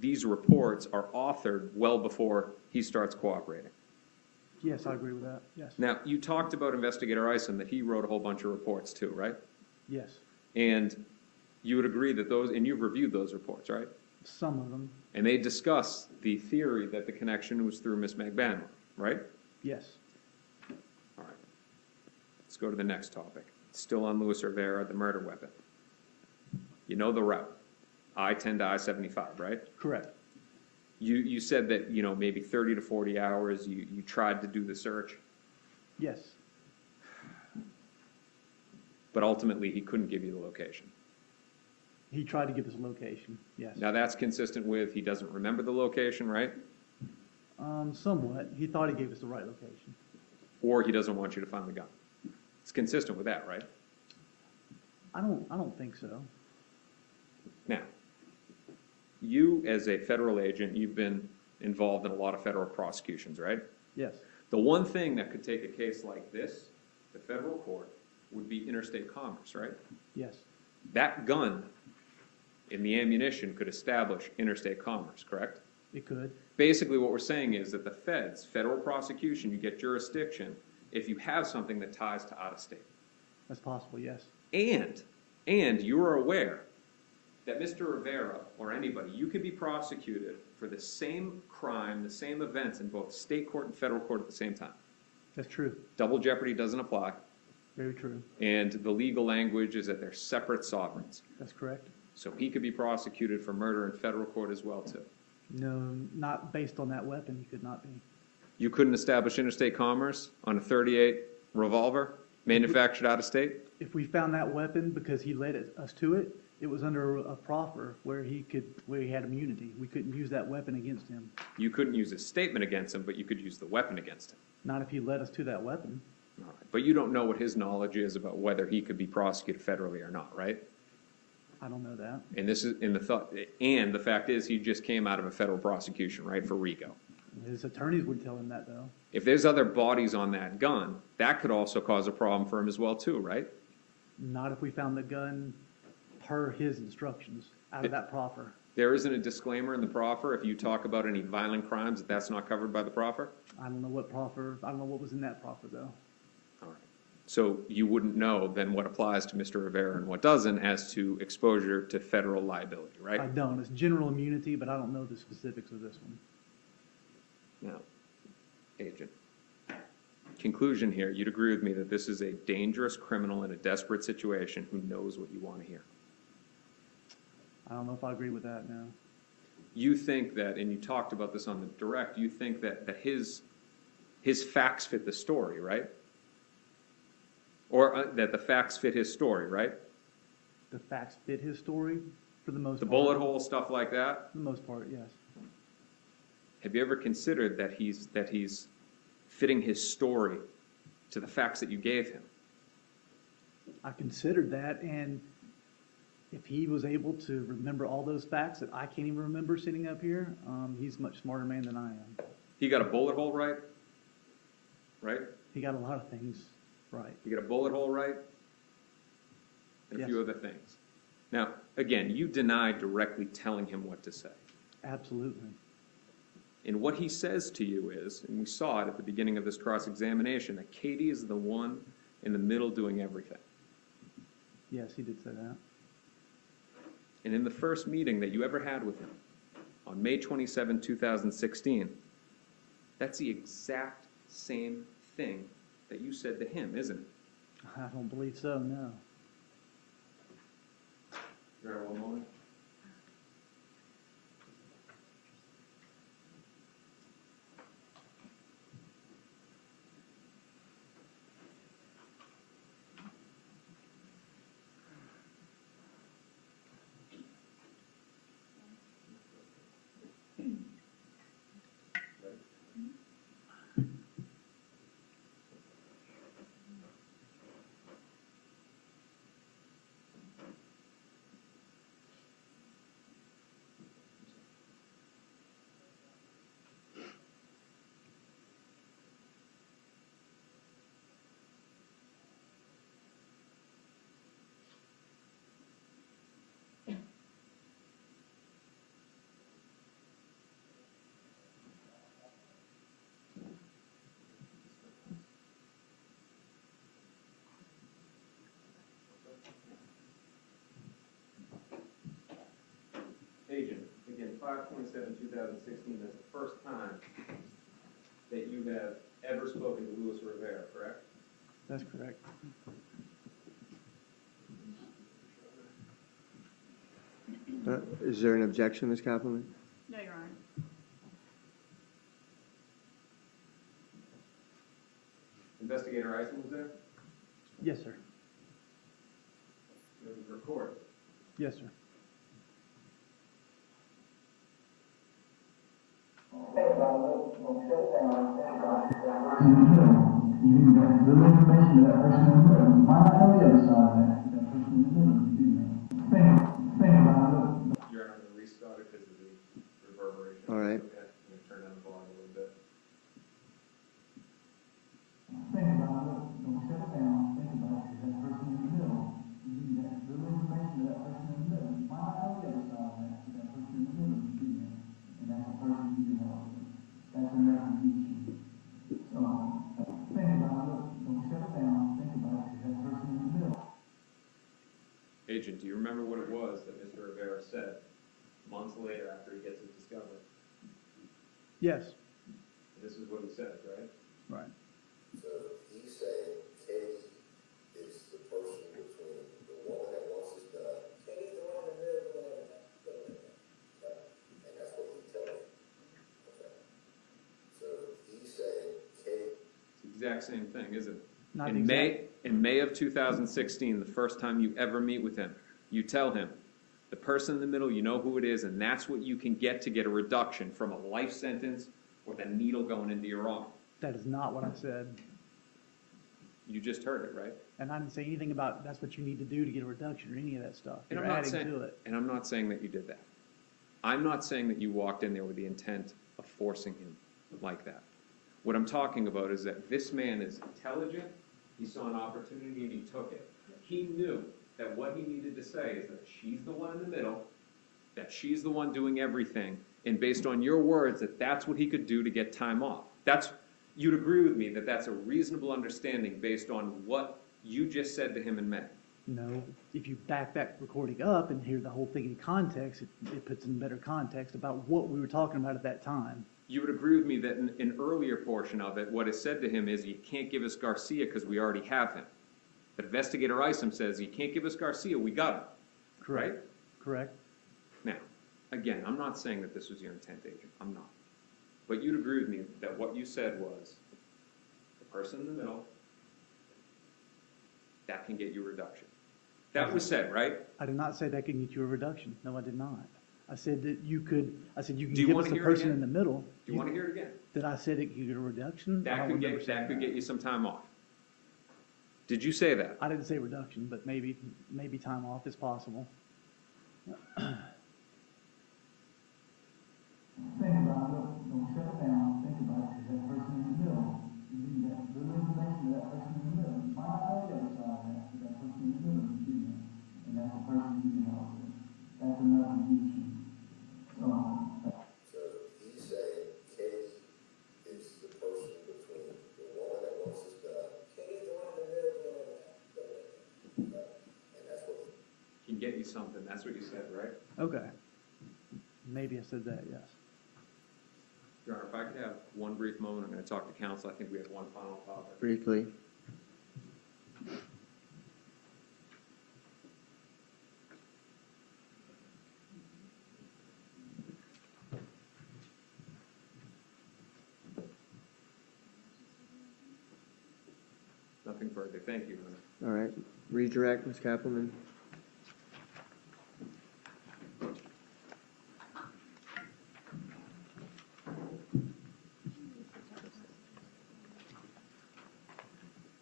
these reports are authored well before he starts cooperating. Yes, I agree with that, yes. Now, you talked about Investigator Isom, that he wrote a whole bunch of reports too, right? Yes, And you would agree that those, and you've reviewed those reports, right? some of them, And they discuss the theory that the connection was through Miss Magbanua, right? yes. All right. Let's go to the next topic. Still on Luis Rivera, the murder weapon. You know the route, I-10 to I-75, right? Correct. You said that, you know, maybe 30 to 40 hours, you tried to do the search, Yes, but ultimately he couldn't give you the location. he tried to give us a location, yes. Now that's consistent with he doesn't remember the location, right? Somewhat. He thought he gave us the right location. Or he doesn't want you to find the gun. It's consistent with that, right? I don't think so. Now, you as a federal agent, you've been involved in a lot of federal prosecutions, right? Yes, The one thing that could take a case like this to federal court would be interstate commerce, right? yes, That gun and the ammunition could establish interstate commerce, correct? it could. Basically, what we're saying is that the feds, federal prosecution, you get jurisdiction if you have something that ties to out of state. That's possible, yes. And you are aware that Mr. Rivera or anybody, you could be prosecuted for the same crime, the same events in both state court and federal court at the same time. That's true. Double jeopardy doesn't apply, Very true. and the legal language is that they're separate sovereigns. That's correct. So he could be prosecuted for murder in federal court as well, too. No, not based on that weapon, he could not be. You couldn't establish interstate commerce on a .38 revolver manufactured out of state? If we found that weapon because he led us to it, it was under a proffer where he had immunity. We couldn't use that weapon against him. You couldn't use a statement against him, but you could use the weapon against him. Not if he led us to that weapon. All right. But you don't know what his knowledge is about whether he could be prosecuted federally or not, right? I don't know that. And this is in the thought, and the fact is, he just came out of a federal prosecution, right, for RICO. His attorneys would tell him that, though. If there's other bodies on that gun, that could also cause a problem for him as well, too, right? Not if we found the gun per his instructions out of that proffer. There isn't a disclaimer in the proffer if you talk about any violent crimes, that's not covered by the proffer? I don't know what proffer, I don't know what was in that proffer, though. All right. So you wouldn't know then what applies to Mr. Rivera and what doesn't as to exposure to federal liability, right? I don't. It's general immunity, but I don't know the specifics of this one. Now, Agent, conclusion here, you'd agree with me that this is a dangerous criminal in a desperate situation who knows what you want to hear. I don't know if I agree with that now. You think that, and you talked about this on the direct, you think that his facts fit the story, right? Or that the facts fit his story, right? The facts fit his story for the most The part. bullet hole, stuff like that? For the most part, yes. Have you ever considered that he's fitting his story to the facts that you gave him? I considered that, and if he was able to remember all those facts that I can't even remember sitting up here, he's a much smarter man than I am. He got a bullet hole right? Right? He got a lot of things right. You got a bullet hole right? And a few other things. Now, again, you deny directly telling him what to say. Absolutely. And what he says to you is, and we saw it at the beginning of this cross-examination, that Katie is the one in the middle doing everything. Yes, he did say that. And in the first meeting that you ever had with him, on May 27, 2016, that's the exact same thing that you said to him, isn't it? I don't believe so, no. Your Honor, one moment. Agent, again, 5/27/2016, that's the first time that you have ever spoken to Luis Rivera, correct? That's correct. Is there an objection, Ms. Kaplan? No, Your Honor. Investigator Isom was there? Yes, sir. It was recorded. Yes, sir. Your Honor, I'm going to restart it because of the reverberation. All right. Okay, I'm going to turn down the volume a little bit. Agent, do you remember what it was that Mr. Rivera said months later after he gets his discovery? Yes. This is what he says, right? Right. So he's saying Katie is the person between the woman that wants this done. Katie's the one in the middle doing everything. Okay? And that's what he tells you. Okay? So he's saying Katie. It's the exact same thing, isn't it? Not In exact- May of 2016, the first time you ever meet with him, you tell him, the person in the middle, you know who it is, and that's what you can get to get a reduction from a life sentence or the needle going into your arm. That is not what I said. You just heard it, right? And I didn't say anything about that's what you need to do to get a reduction or any of that stuff. And You're I'm not adding saying, to it. and I'm not saying that you did that. I'm not saying that you walked in there with the intent of forcing him like that. What I'm talking about is that this man is intelligent, he saw an opportunity and he took it. He knew that what he needed to say is that she's the one in the middle, that she's the one doing everything, and based on your words, that that's what he could do to get time off. You'd agree with me that that's a reasonable understanding based on what you just said to him in May. No, if you back that recording up and hear the whole thing in context, it puts in better context about what we were talking about at that time. You would agree with me that in an earlier portion of it, what is said to him is, you can't give us Garcia because we already have him. But Investigator Isom says, you can't give us Garcia, we got him. Correct. Right? Correct. Now, again, I'm not saying that this was your intent, Agent. I'm not. But you'd agree with me that what you said was, the person in the middle, that can get you a reduction. That was said, right? I did not say that could get you a reduction. No, I did not. I said that you can Do you give wanna us the hear it person again? in the middle. Do you want to hear it again? That I said it could get a reduction? I That don't could remember get, saying that could get you some time off. Did you say that? I didn't say reduction, but maybe time off is possible. Think about it, don't shut it down, think about it, that person in the middle, you need that little information to that person in the middle, you might not know the other side of that, but that person in the middle is doing that, and that's the person you can help with, that's enough to get you. So he's saying Katie is the person between the woman that wants this done. Katie's the one in the middle doing everything. Okay? And that's what Can get you something. That's what you said, right? Okay. Maybe I said that, yes. Your Honor, if I could have one brief moment, I'm going to talk to counsel. I think we have one final topic. Briefly. Nothing further. Thank you, Your Honor. All right, redirect, Ms. Kappelman.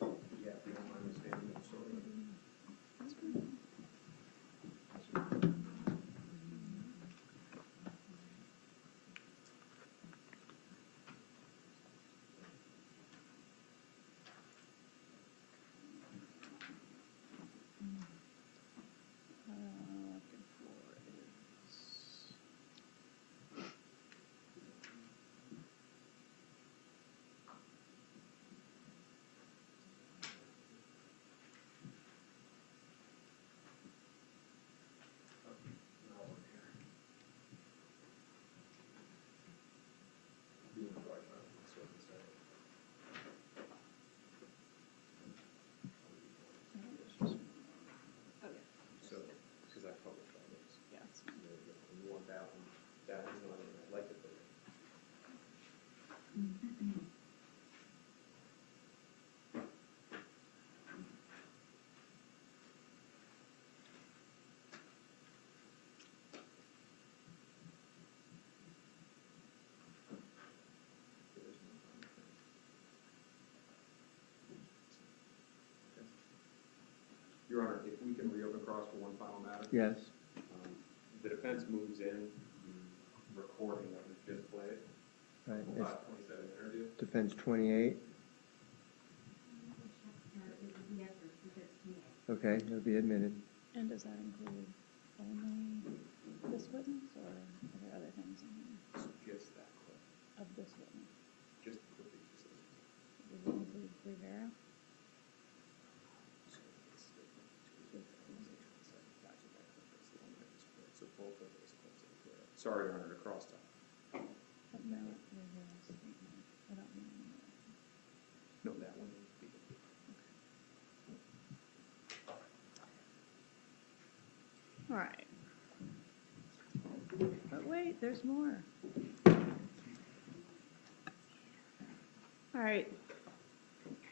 Yeah, if you don't mind me standing up, sorry. So, because I published all those. Yes. There you go. And you want that one? That one's not in. I'd like to put it. Your Honor, if we can reopen cross for one final matter? Yes, The defense moves in the recording that was just played, right, the it's 527 interview. defense 28. Okay, it'll be admitted. And does that include only this witness, or are there other things in here Just that clip, of this witness? just the clip that you said. Does it include Rivera? So both of those clips are clear. Sorry, Your Honor, to cross talk. But not Rivera's statement. I don't mean No, that one needs to be. All right. But wait, there's more. All right.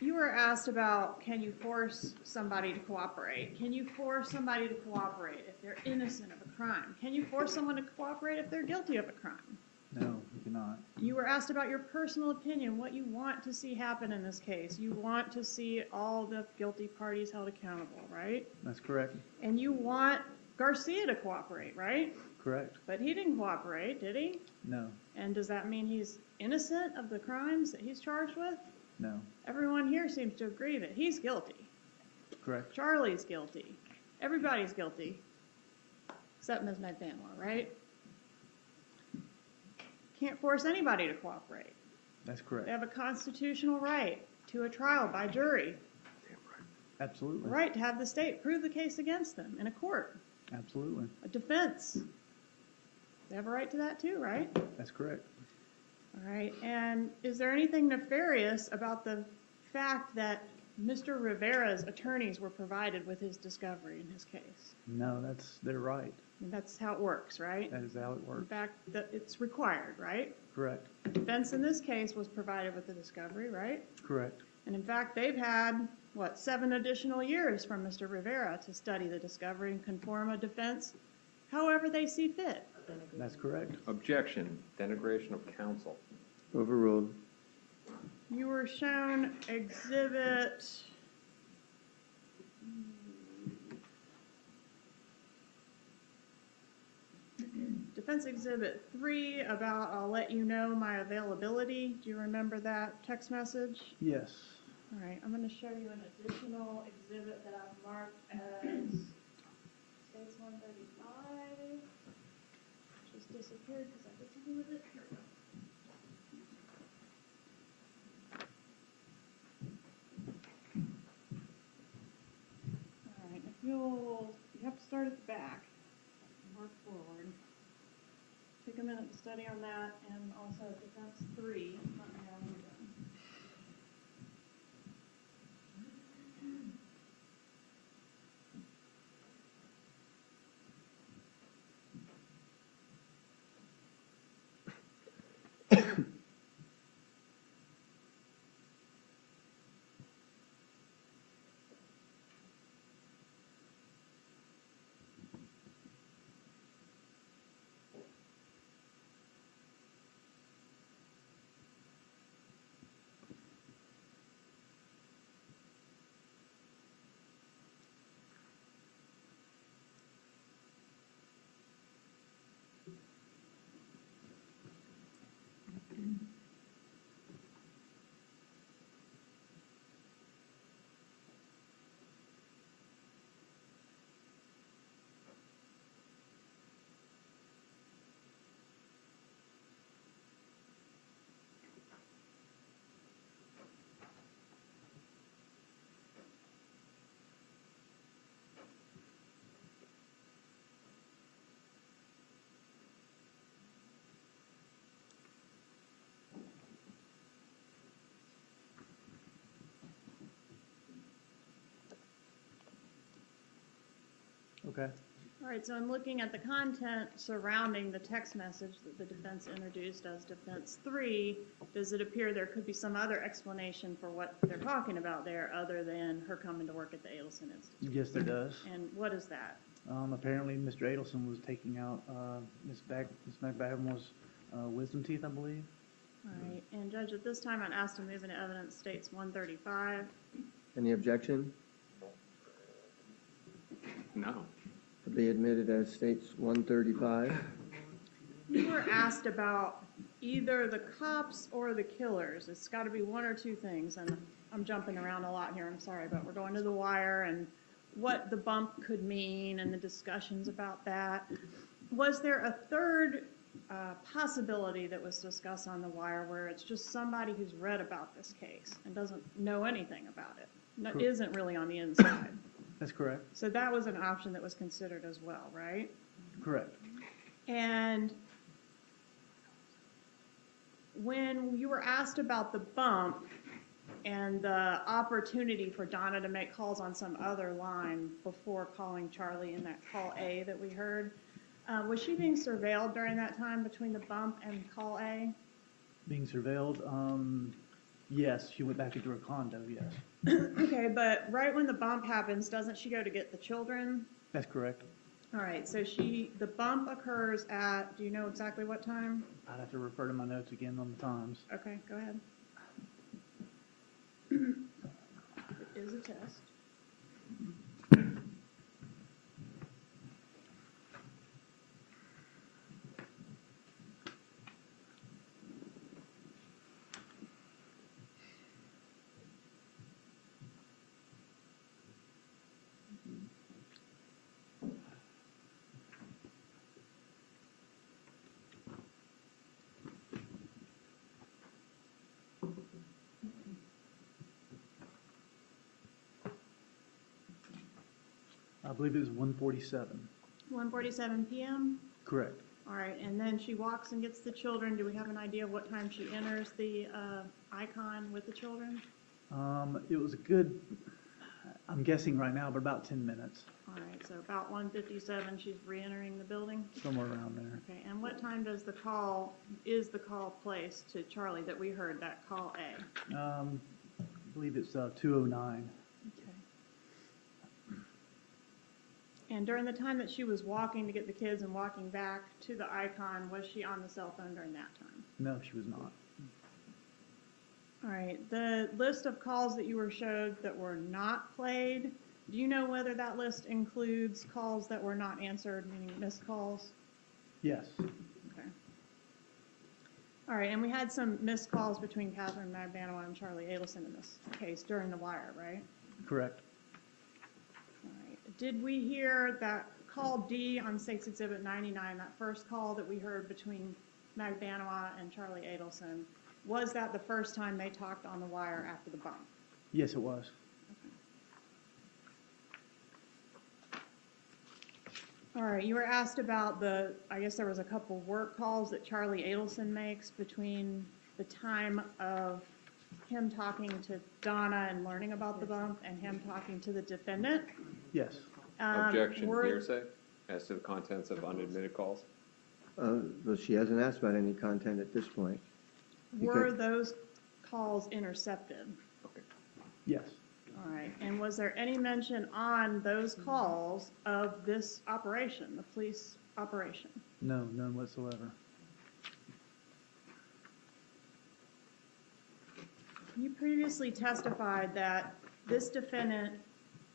You were asked about, can you force somebody to cooperate? Can you force somebody to cooperate if they're innocent of a crime? Can you force someone to cooperate if they're guilty of a crime? No, you cannot. You were asked about your personal opinion, what you want to see happen in this case. You want to see all the guilty parties held accountable, right? That's correct. And you want Garcia to cooperate, right? Correct. But he didn't cooperate, did he? No, And does that mean he's innocent of the crimes that he's charged with? no. Everyone here seems to agree that he's guilty. Correct. Charlie's guilty. Everybody's guilty. Except Ms. Magbanua, right? Can't force anybody to cooperate. That's They correct. have a constitutional right to a trial by jury. Absolutely. A right to have the state prove the case against them in a court. Absolutely. A defense. They have a right to that too, right? That's correct. All right, and is there anything nefarious about the fact that Mr. Rivera's attorneys were provided with his discovery in his case? No, they're right. I mean, that's how it works, right? That is how it In works. fact, it's required, right? Correct. The defense in this case was provided with the discovery, right? Correct. And in fact, they've had, 7 additional years from Mr. Rivera to study the discovery and conform a defense however they see fit. That's correct. Objection, denigration of counsel. Overruled. You were shown exhibit. Defense Exhibit 3 about I'll let you know my availability. Do you remember that text message? Yes. All right, I'm going to show you an additional exhibit that I've marked as States 135. Just disappeared because I did something with it. Here we go. All right, if you have to start at the back, work forward. Take a minute to study on that, and also Defense 3. Let me know when you're done. Okay. All right, so in looking at the content surrounding the text message that the defense introduced as defense 3, does it appear there could be some other explanation for what they're talking about there other than her coming to work at the Adelson Institute? Yes, there does. And what is that? Apparently, Mr. Adelson was taking out Ms. Magbanua's wisdom teeth, I believe. All right, and Judge, at this time, I'd ask to move into evidence states 135. Any objection? No. To be admitted as states 135. You were asked about either the cops or the killers. It's got to be one or two things, and I'm jumping around a lot here, I'm sorry, but we're going to the wire and what the bump could mean and the discussions about that. Was there a third possibility that was discussed on the wire where it's just somebody who's read about this case and doesn't know anything about it, isn't really on the inside? That's correct. So that was an option that was considered as well, right? Correct. And when you were asked about the bump and the opportunity for Donna to make calls on some other line before calling Charlie in that call A that we heard, was she being surveilled during that time between the bump and call A? Being surveilled? Yes, she went back into her condo, yes. Okay, but right when the bump happens, doesn't she go to get the children? That's correct. All right, so the bump occurs at, do you know exactly what time? I'd have to refer to my notes again on the times. Okay, go ahead. It is a test. I believe it was 1:47. 1:47 p.m.? Correct. All right, and then she walks and gets the children. Do we have an idea of what time she enters the icon with the children? It was a good, I'm guessing right now, but about 10 minutes, All right, so about 1:57, she's re-entering the building? somewhere around there. Okay, and what time is the call placed to Charlie that we heard, that call A? I believe it's 2:09. Okay. And during the time that she was walking to get the kids and walking back to the icon, was she on the cell phone during that time? No, she was not. All right, the list of calls that you were showed that were not played, do you know whether that list includes calls that were not answered, meaning missed calls? Yes. Okay. All right, and we had some missed calls between Katherine Magbanua and Charlie Adelson in this case during the wire, right? Correct. All right. Did we hear that call D on State's Exhibit 99, that first call that we heard between Magbanua and Charlie Adelson, was that the first time they talked on the wire after the bump? Yes, it was. All right, you were asked about I guess there was a couple work calls that Charlie Adelson makes between the time of him talking to Donna and learning about the bump and him talking to the defendant. Yes. Objection, hearsay, as to the contents of unadmitted calls? Well, she hasn't asked about any content at this point. Were those calls intercepted? Yes. All right, and was there any mention on those calls of this operation, the police operation? No, none whatsoever. You previously testified that this defendant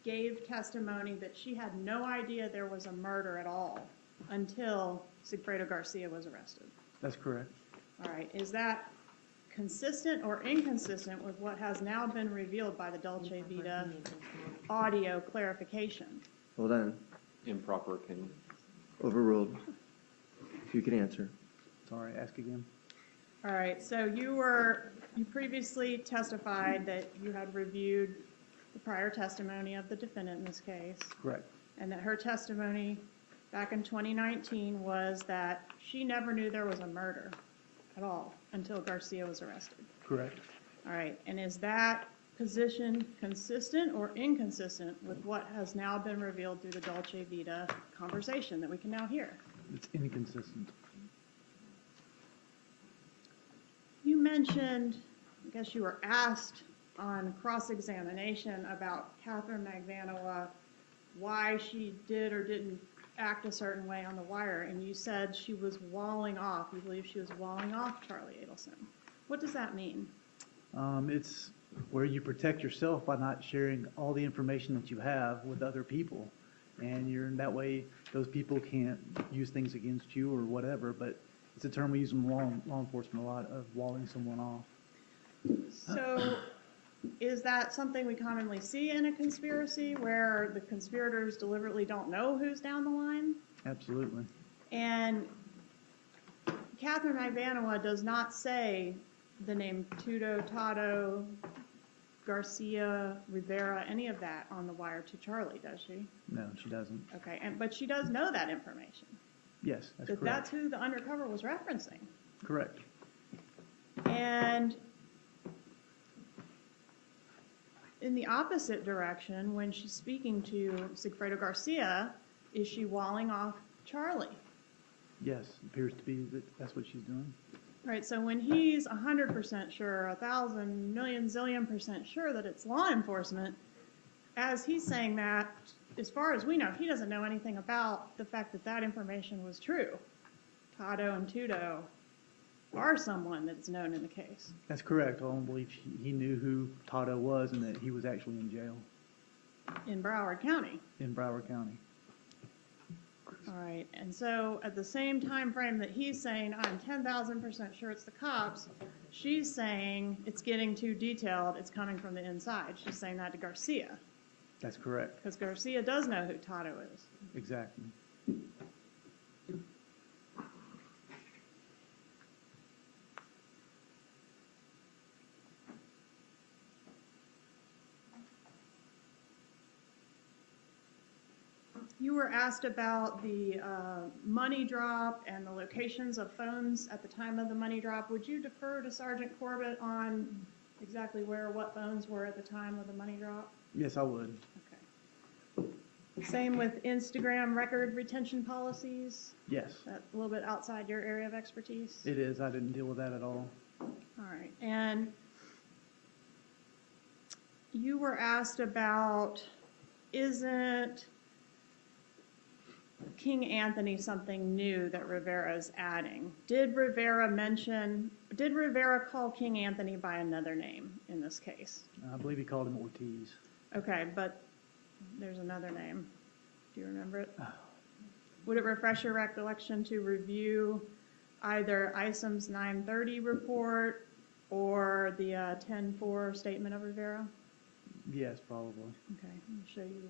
gave testimony that she had no idea there was a murder at all until Sigfredo Garcia was arrested. That's correct. All right, is that consistent or inconsistent with what has now been revealed by the Dolce Vita audio clarification? Hold on. Improper opinion. Overruled. You can answer. Sorry, ask again. All right, so you previously testified that you had reviewed the prior testimony of the defendant in this case. Correct. And that her testimony back in 2019 was that she never knew there was a murder at all until Garcia was arrested. Correct. All right, and is that position consistent or inconsistent with what has now been revealed through the Dolce Vita conversation that we can now hear? It's inconsistent. You mentioned, I guess you were asked on cross-examination about Katherine Magbanua, why she did or didn't act a certain way on the wire, and you said she was walling off. You believe she was walling off Charlie Adelson. What does that mean? It's where you protect yourself by not sharing all the information that you have with other people. And that way, those people can't use things against you or whatever, but it's a term we use in law enforcement a lot, of walling someone off. So is that something we commonly see in a conspiracy, where the conspirators deliberately don't know who's down the line? Absolutely. And Katherine Magbanua does not say the name Tudo, Tado, Garcia, Rivera, any of that on the wire to Charlie, does she? No, she doesn't. Okay, but she does know that information. Yes, that's That correct. that's who the undercover was referencing. Correct. And in the opposite direction, when she's speaking to Sigfredo Garcia, is she walling off Charlie? Yes, appears to be that that's what she's doing. Right, so when he's 100% sure, 1,000, million, zillion % sure that it's law enforcement, as he's saying that, as far as we know, he doesn't know anything about the fact that that information was true. Tado and Tudo are someone that's known in the case. That's correct. I don't believe he knew who Tado was and that he was actually in jail In Broward County. in Broward County. All right, and so at the same time frame that he's saying, I'm 10,000% sure it's the cops, she's saying it's getting too detailed, it's coming from the inside. She's saying that to Garcia, That's correct. because Garcia does know who Tado is. Exactly. You were asked about the money drop and the locations of phones at the time of the money drop. Would you defer to Sergeant Corbett on exactly where what phones were at the time of the money drop? Yes, I would. Okay. Same with Instagram record retention policies? Yes, That's a little bit outside your area of expertise? it is. I didn't deal with that at all. All right, and you were asked about, isn't King Anthony something new that Rivera is adding? Did Rivera call King Anthony by another name in this case? I believe he called him Ortiz. Okay, but there's another name. Do you remember it? Would it refresh your recollection to review either ISOM's 930 report or the 10-4 statement of Rivera? Yes, probably. Okay, let me show you.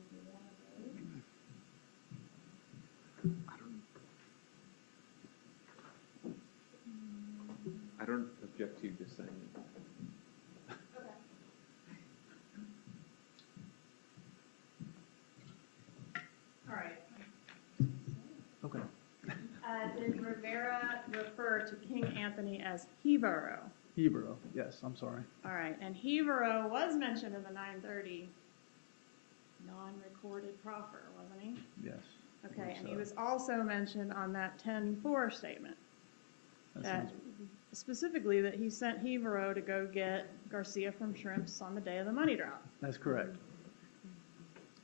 I don't object to you just saying it. All right. Okay. Did Rivera refer to King Anthony as Hebero? Hebrew. Yes, I'm sorry. All right, and Hebero was mentioned in the 930 non-recorded proffer, wasn't he? Yes. Okay, and he So, was also mentioned on that 10-4 statement. that That sounds- specifically that he sent Hebero to go get Garcia from Shrimps on the day of the money drop. That's correct.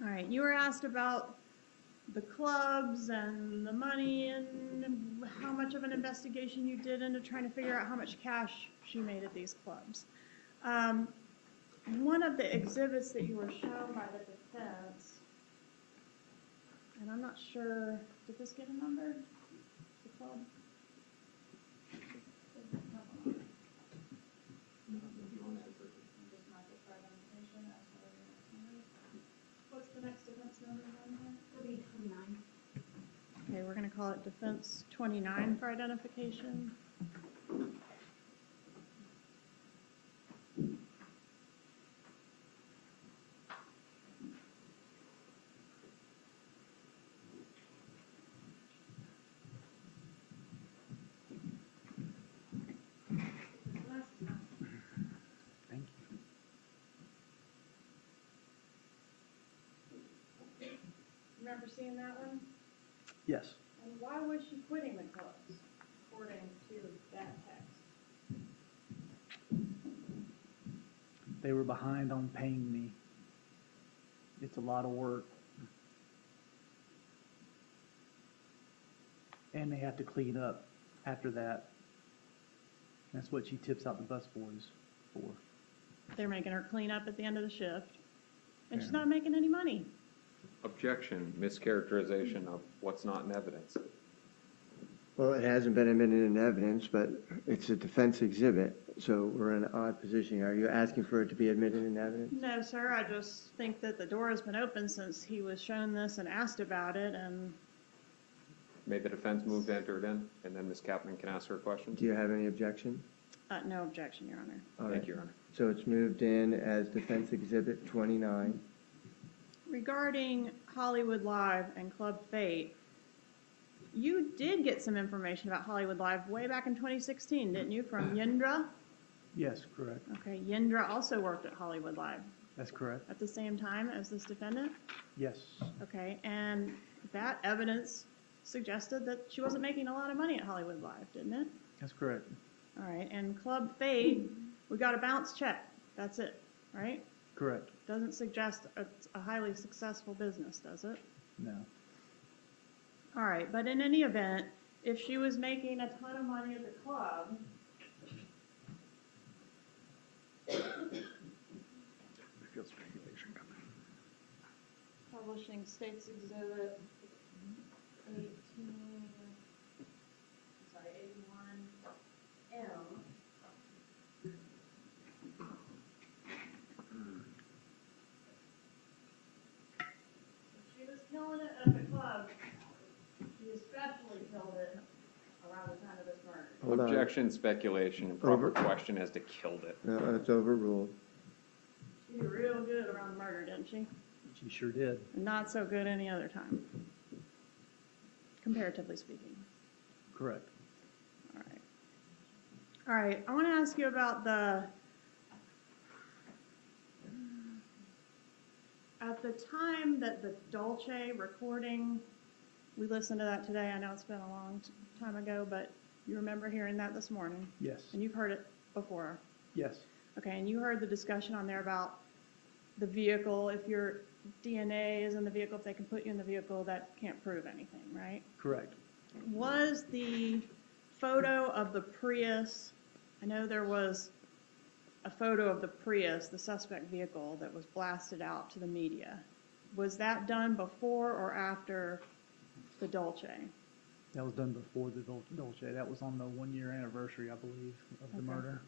All right, you were asked about the clubs and the money and how much of an investigation you did into trying to figure out how much cash she made at these clubs. One of the exhibits that you were shown by the defense, and I'm not sure, did this get a number? The club? What's the next defense number on here? Okay, we're gonna call it defense 29 for identification. Thank you. Remember seeing that one? Yes. And why was she quitting the clubs, according to that text? They were behind on paying me. It's a lot of work. And they have to clean up after that. That's what she tips out the busboys for. They're making her clean up at the end of the shift, and she's Yeah. not making any money. Objection, mischaracterization of what's not in evidence. Well, it hasn't been admitted in evidence, but it's a defense exhibit, so we're in an odd position. Are you asking for it to be admitted in evidence? No, sir, I just think that the door has been open since he was shown this and asked about it, and May the defense move to enter it in, and then Ms. Kaplan can ask her questions? Do you have any objection? no objection, Your Honor. All Thank right. you, Your Honor. So it's moved in as defense exhibit 29. Regarding Hollywood Live and Club Fate, you did get some information about Hollywood Live way back in 2016, didn't you, from Yindra? Yes, correct. Okay, Yindra also worked at Hollywood Live That's correct. at the same time as this defendant? Yes. Okay, and that evidence suggested that she wasn't making a lot of money at Hollywood Live, didn't it? That's correct. All right, and Club Fate, we got a bounce check. That's it, right? Correct. Doesn't suggest it's a highly successful business, does it? No. All right, but in any event, if she was making a ton of money at the club, publishing States Exhibit 18, sorry, 81M. She was killing it at the club. She especially killed it around the time of this murder. Hold on. Objection, speculation, and proper Over. question as to killed it. No, it's overruled. She did real good around the murder, didn't she? She sure did. And not so good any other time, comparatively speaking. Correct. All right. All right, I want to ask you about at the time that the Dolce recording, we listened to that today. I know it's been a long time ago, but you remember hearing that this morning, Yes. and you've heard it before. Yes. Okay, and you heard the discussion on there about the vehicle. If your DNA is in the vehicle, if they can put you in the vehicle, that can't prove anything, right? Correct. Was the photo of the Prius, I know there was a photo of the Prius, the suspect vehicle, that was blasted out to the media. Was that done before or after the Dolce? That was done before the Dolce. That was on the 1-year anniversary, I believe, of the Okay. murder.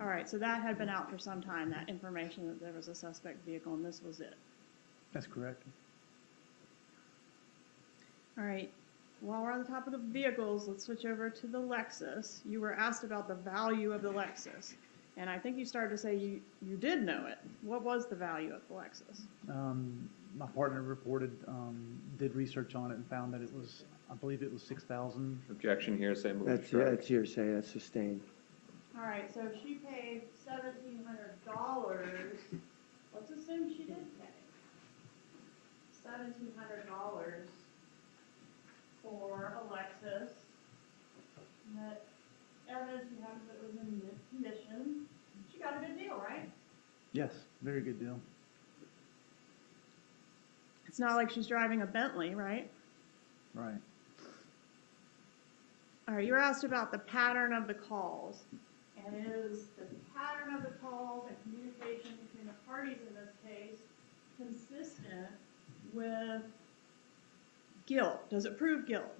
All right, so that had been out for some time, that information that there was a suspect vehicle, and this was it. That's correct. All right, while we're on the top of the vehicles, let's switch over to the Lexus. You were asked about the value of the Lexus, and I think you started to say you did know it. What was the value of the Lexus? My partner reported, did research on it and found that it was, I believe it was 6,000. Objection, hearsay, move to That's strike. hearsay, that's sustained. All right, so she paid $1,700. Let's assume she did pay $1,700 for a Lexus. And that evidence you have that it was in mint condition. She got a good deal, right? Yes, very good deal. It's not like she's driving a Bentley, right? Right. All right, you were asked about the pattern of the calls. And is the pattern of the calls and communication between the parties in this case consistent with guilt? Does it prove guilt?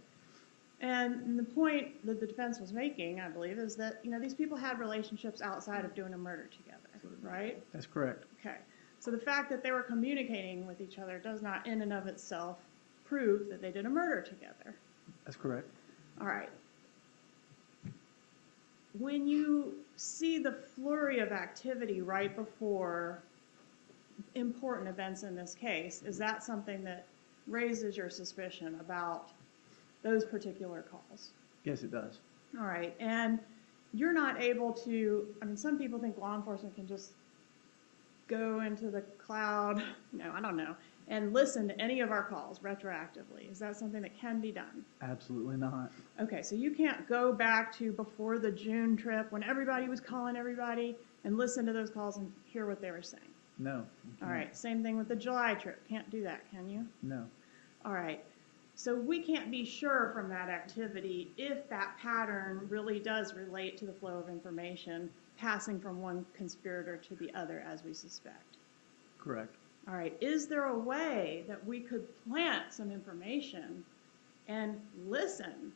And the point that the defense was making, I believe, is that, these people had relationships outside of doing a murder together, right? That's correct. Okay. So the fact that they were communicating with each other does not in and of itself prove that they did a murder together. That's correct. All right. When you see the flurry of activity right before important events in this case, is that something that raises your suspicion about those particular calls? Yes, it does. All right. And you're not able to, some people think law enforcement can just go into the cloud, I don't know, and listen to any of our calls retroactively? Is that something that can be done? Absolutely not. Okay, so you can't go back to before the June trip when everybody was calling everybody and listen to those calls and hear what they were saying. No. All right, same thing with the July trip. Can't do that, can you? No. All right, so we can't be sure from that activity if that pattern really does relate to the flow of information passing from one conspirator to the other, as we suspect. Correct. All right, is there a way that we could plant some information and listen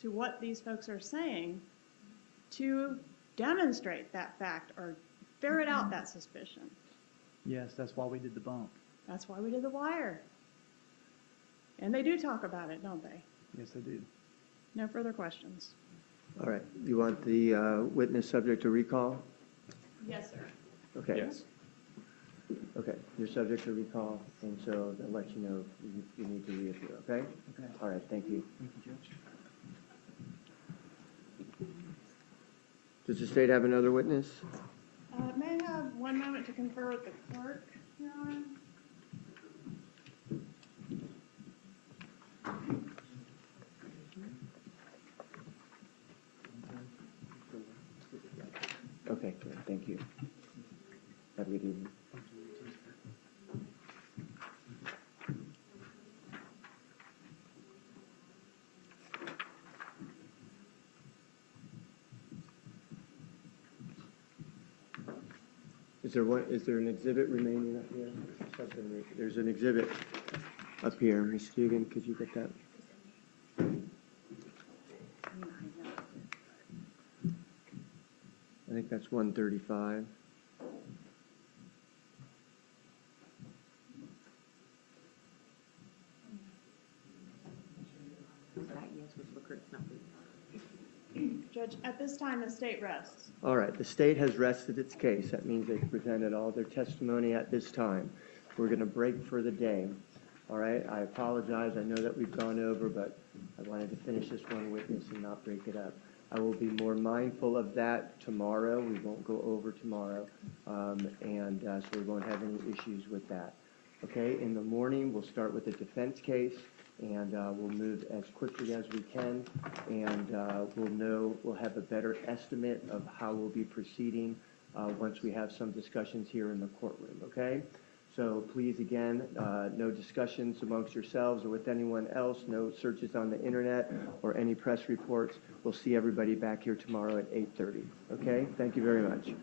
to what these folks are saying to demonstrate that fact or ferret out that suspicion? Yes, that's why we did the bump. That's why we did the wire. And they do talk about it, don't they? Yes, they do. No further questions. All right, you want the witness subject to recall? Yes, sir. Okay. Yes. Okay, you're subject to recall, and so they'll let you know if you need to reappear, okay? Okay. All right, thank you. Thank you, Judge. Does the state have another witness? May I have 1 moment to confer with the clerk, Your Honor? Okay, good, thank you. Have a good evening. Is there an exhibit remaining up here? There's an exhibit up here. Ms. Dugan, could you get that? I think that's 135. That yes was for Kurt's not for Judge, at this time, the state rests. All right, the state has rested its case. That means they've presented all their testimony at this time. We're going to break for the day. All right, I apologize. I know that we've gone over, but I wanted to finish this one witness and not break it up. I will be more mindful of that tomorrow. We won't go over tomorrow, so we won't have any issues with that. Okay, in the morning, we'll start with the defense case, and we'll move as quickly as we can, and we'll have a better estimate of how we'll be proceeding once we have some discussions here in the courtroom, okay? So please, again, no discussions amongst yourselves or with anyone else, no searches on the internet or any press reports. We'll see everybody back here tomorrow at 8:30, okay? Thank you very much.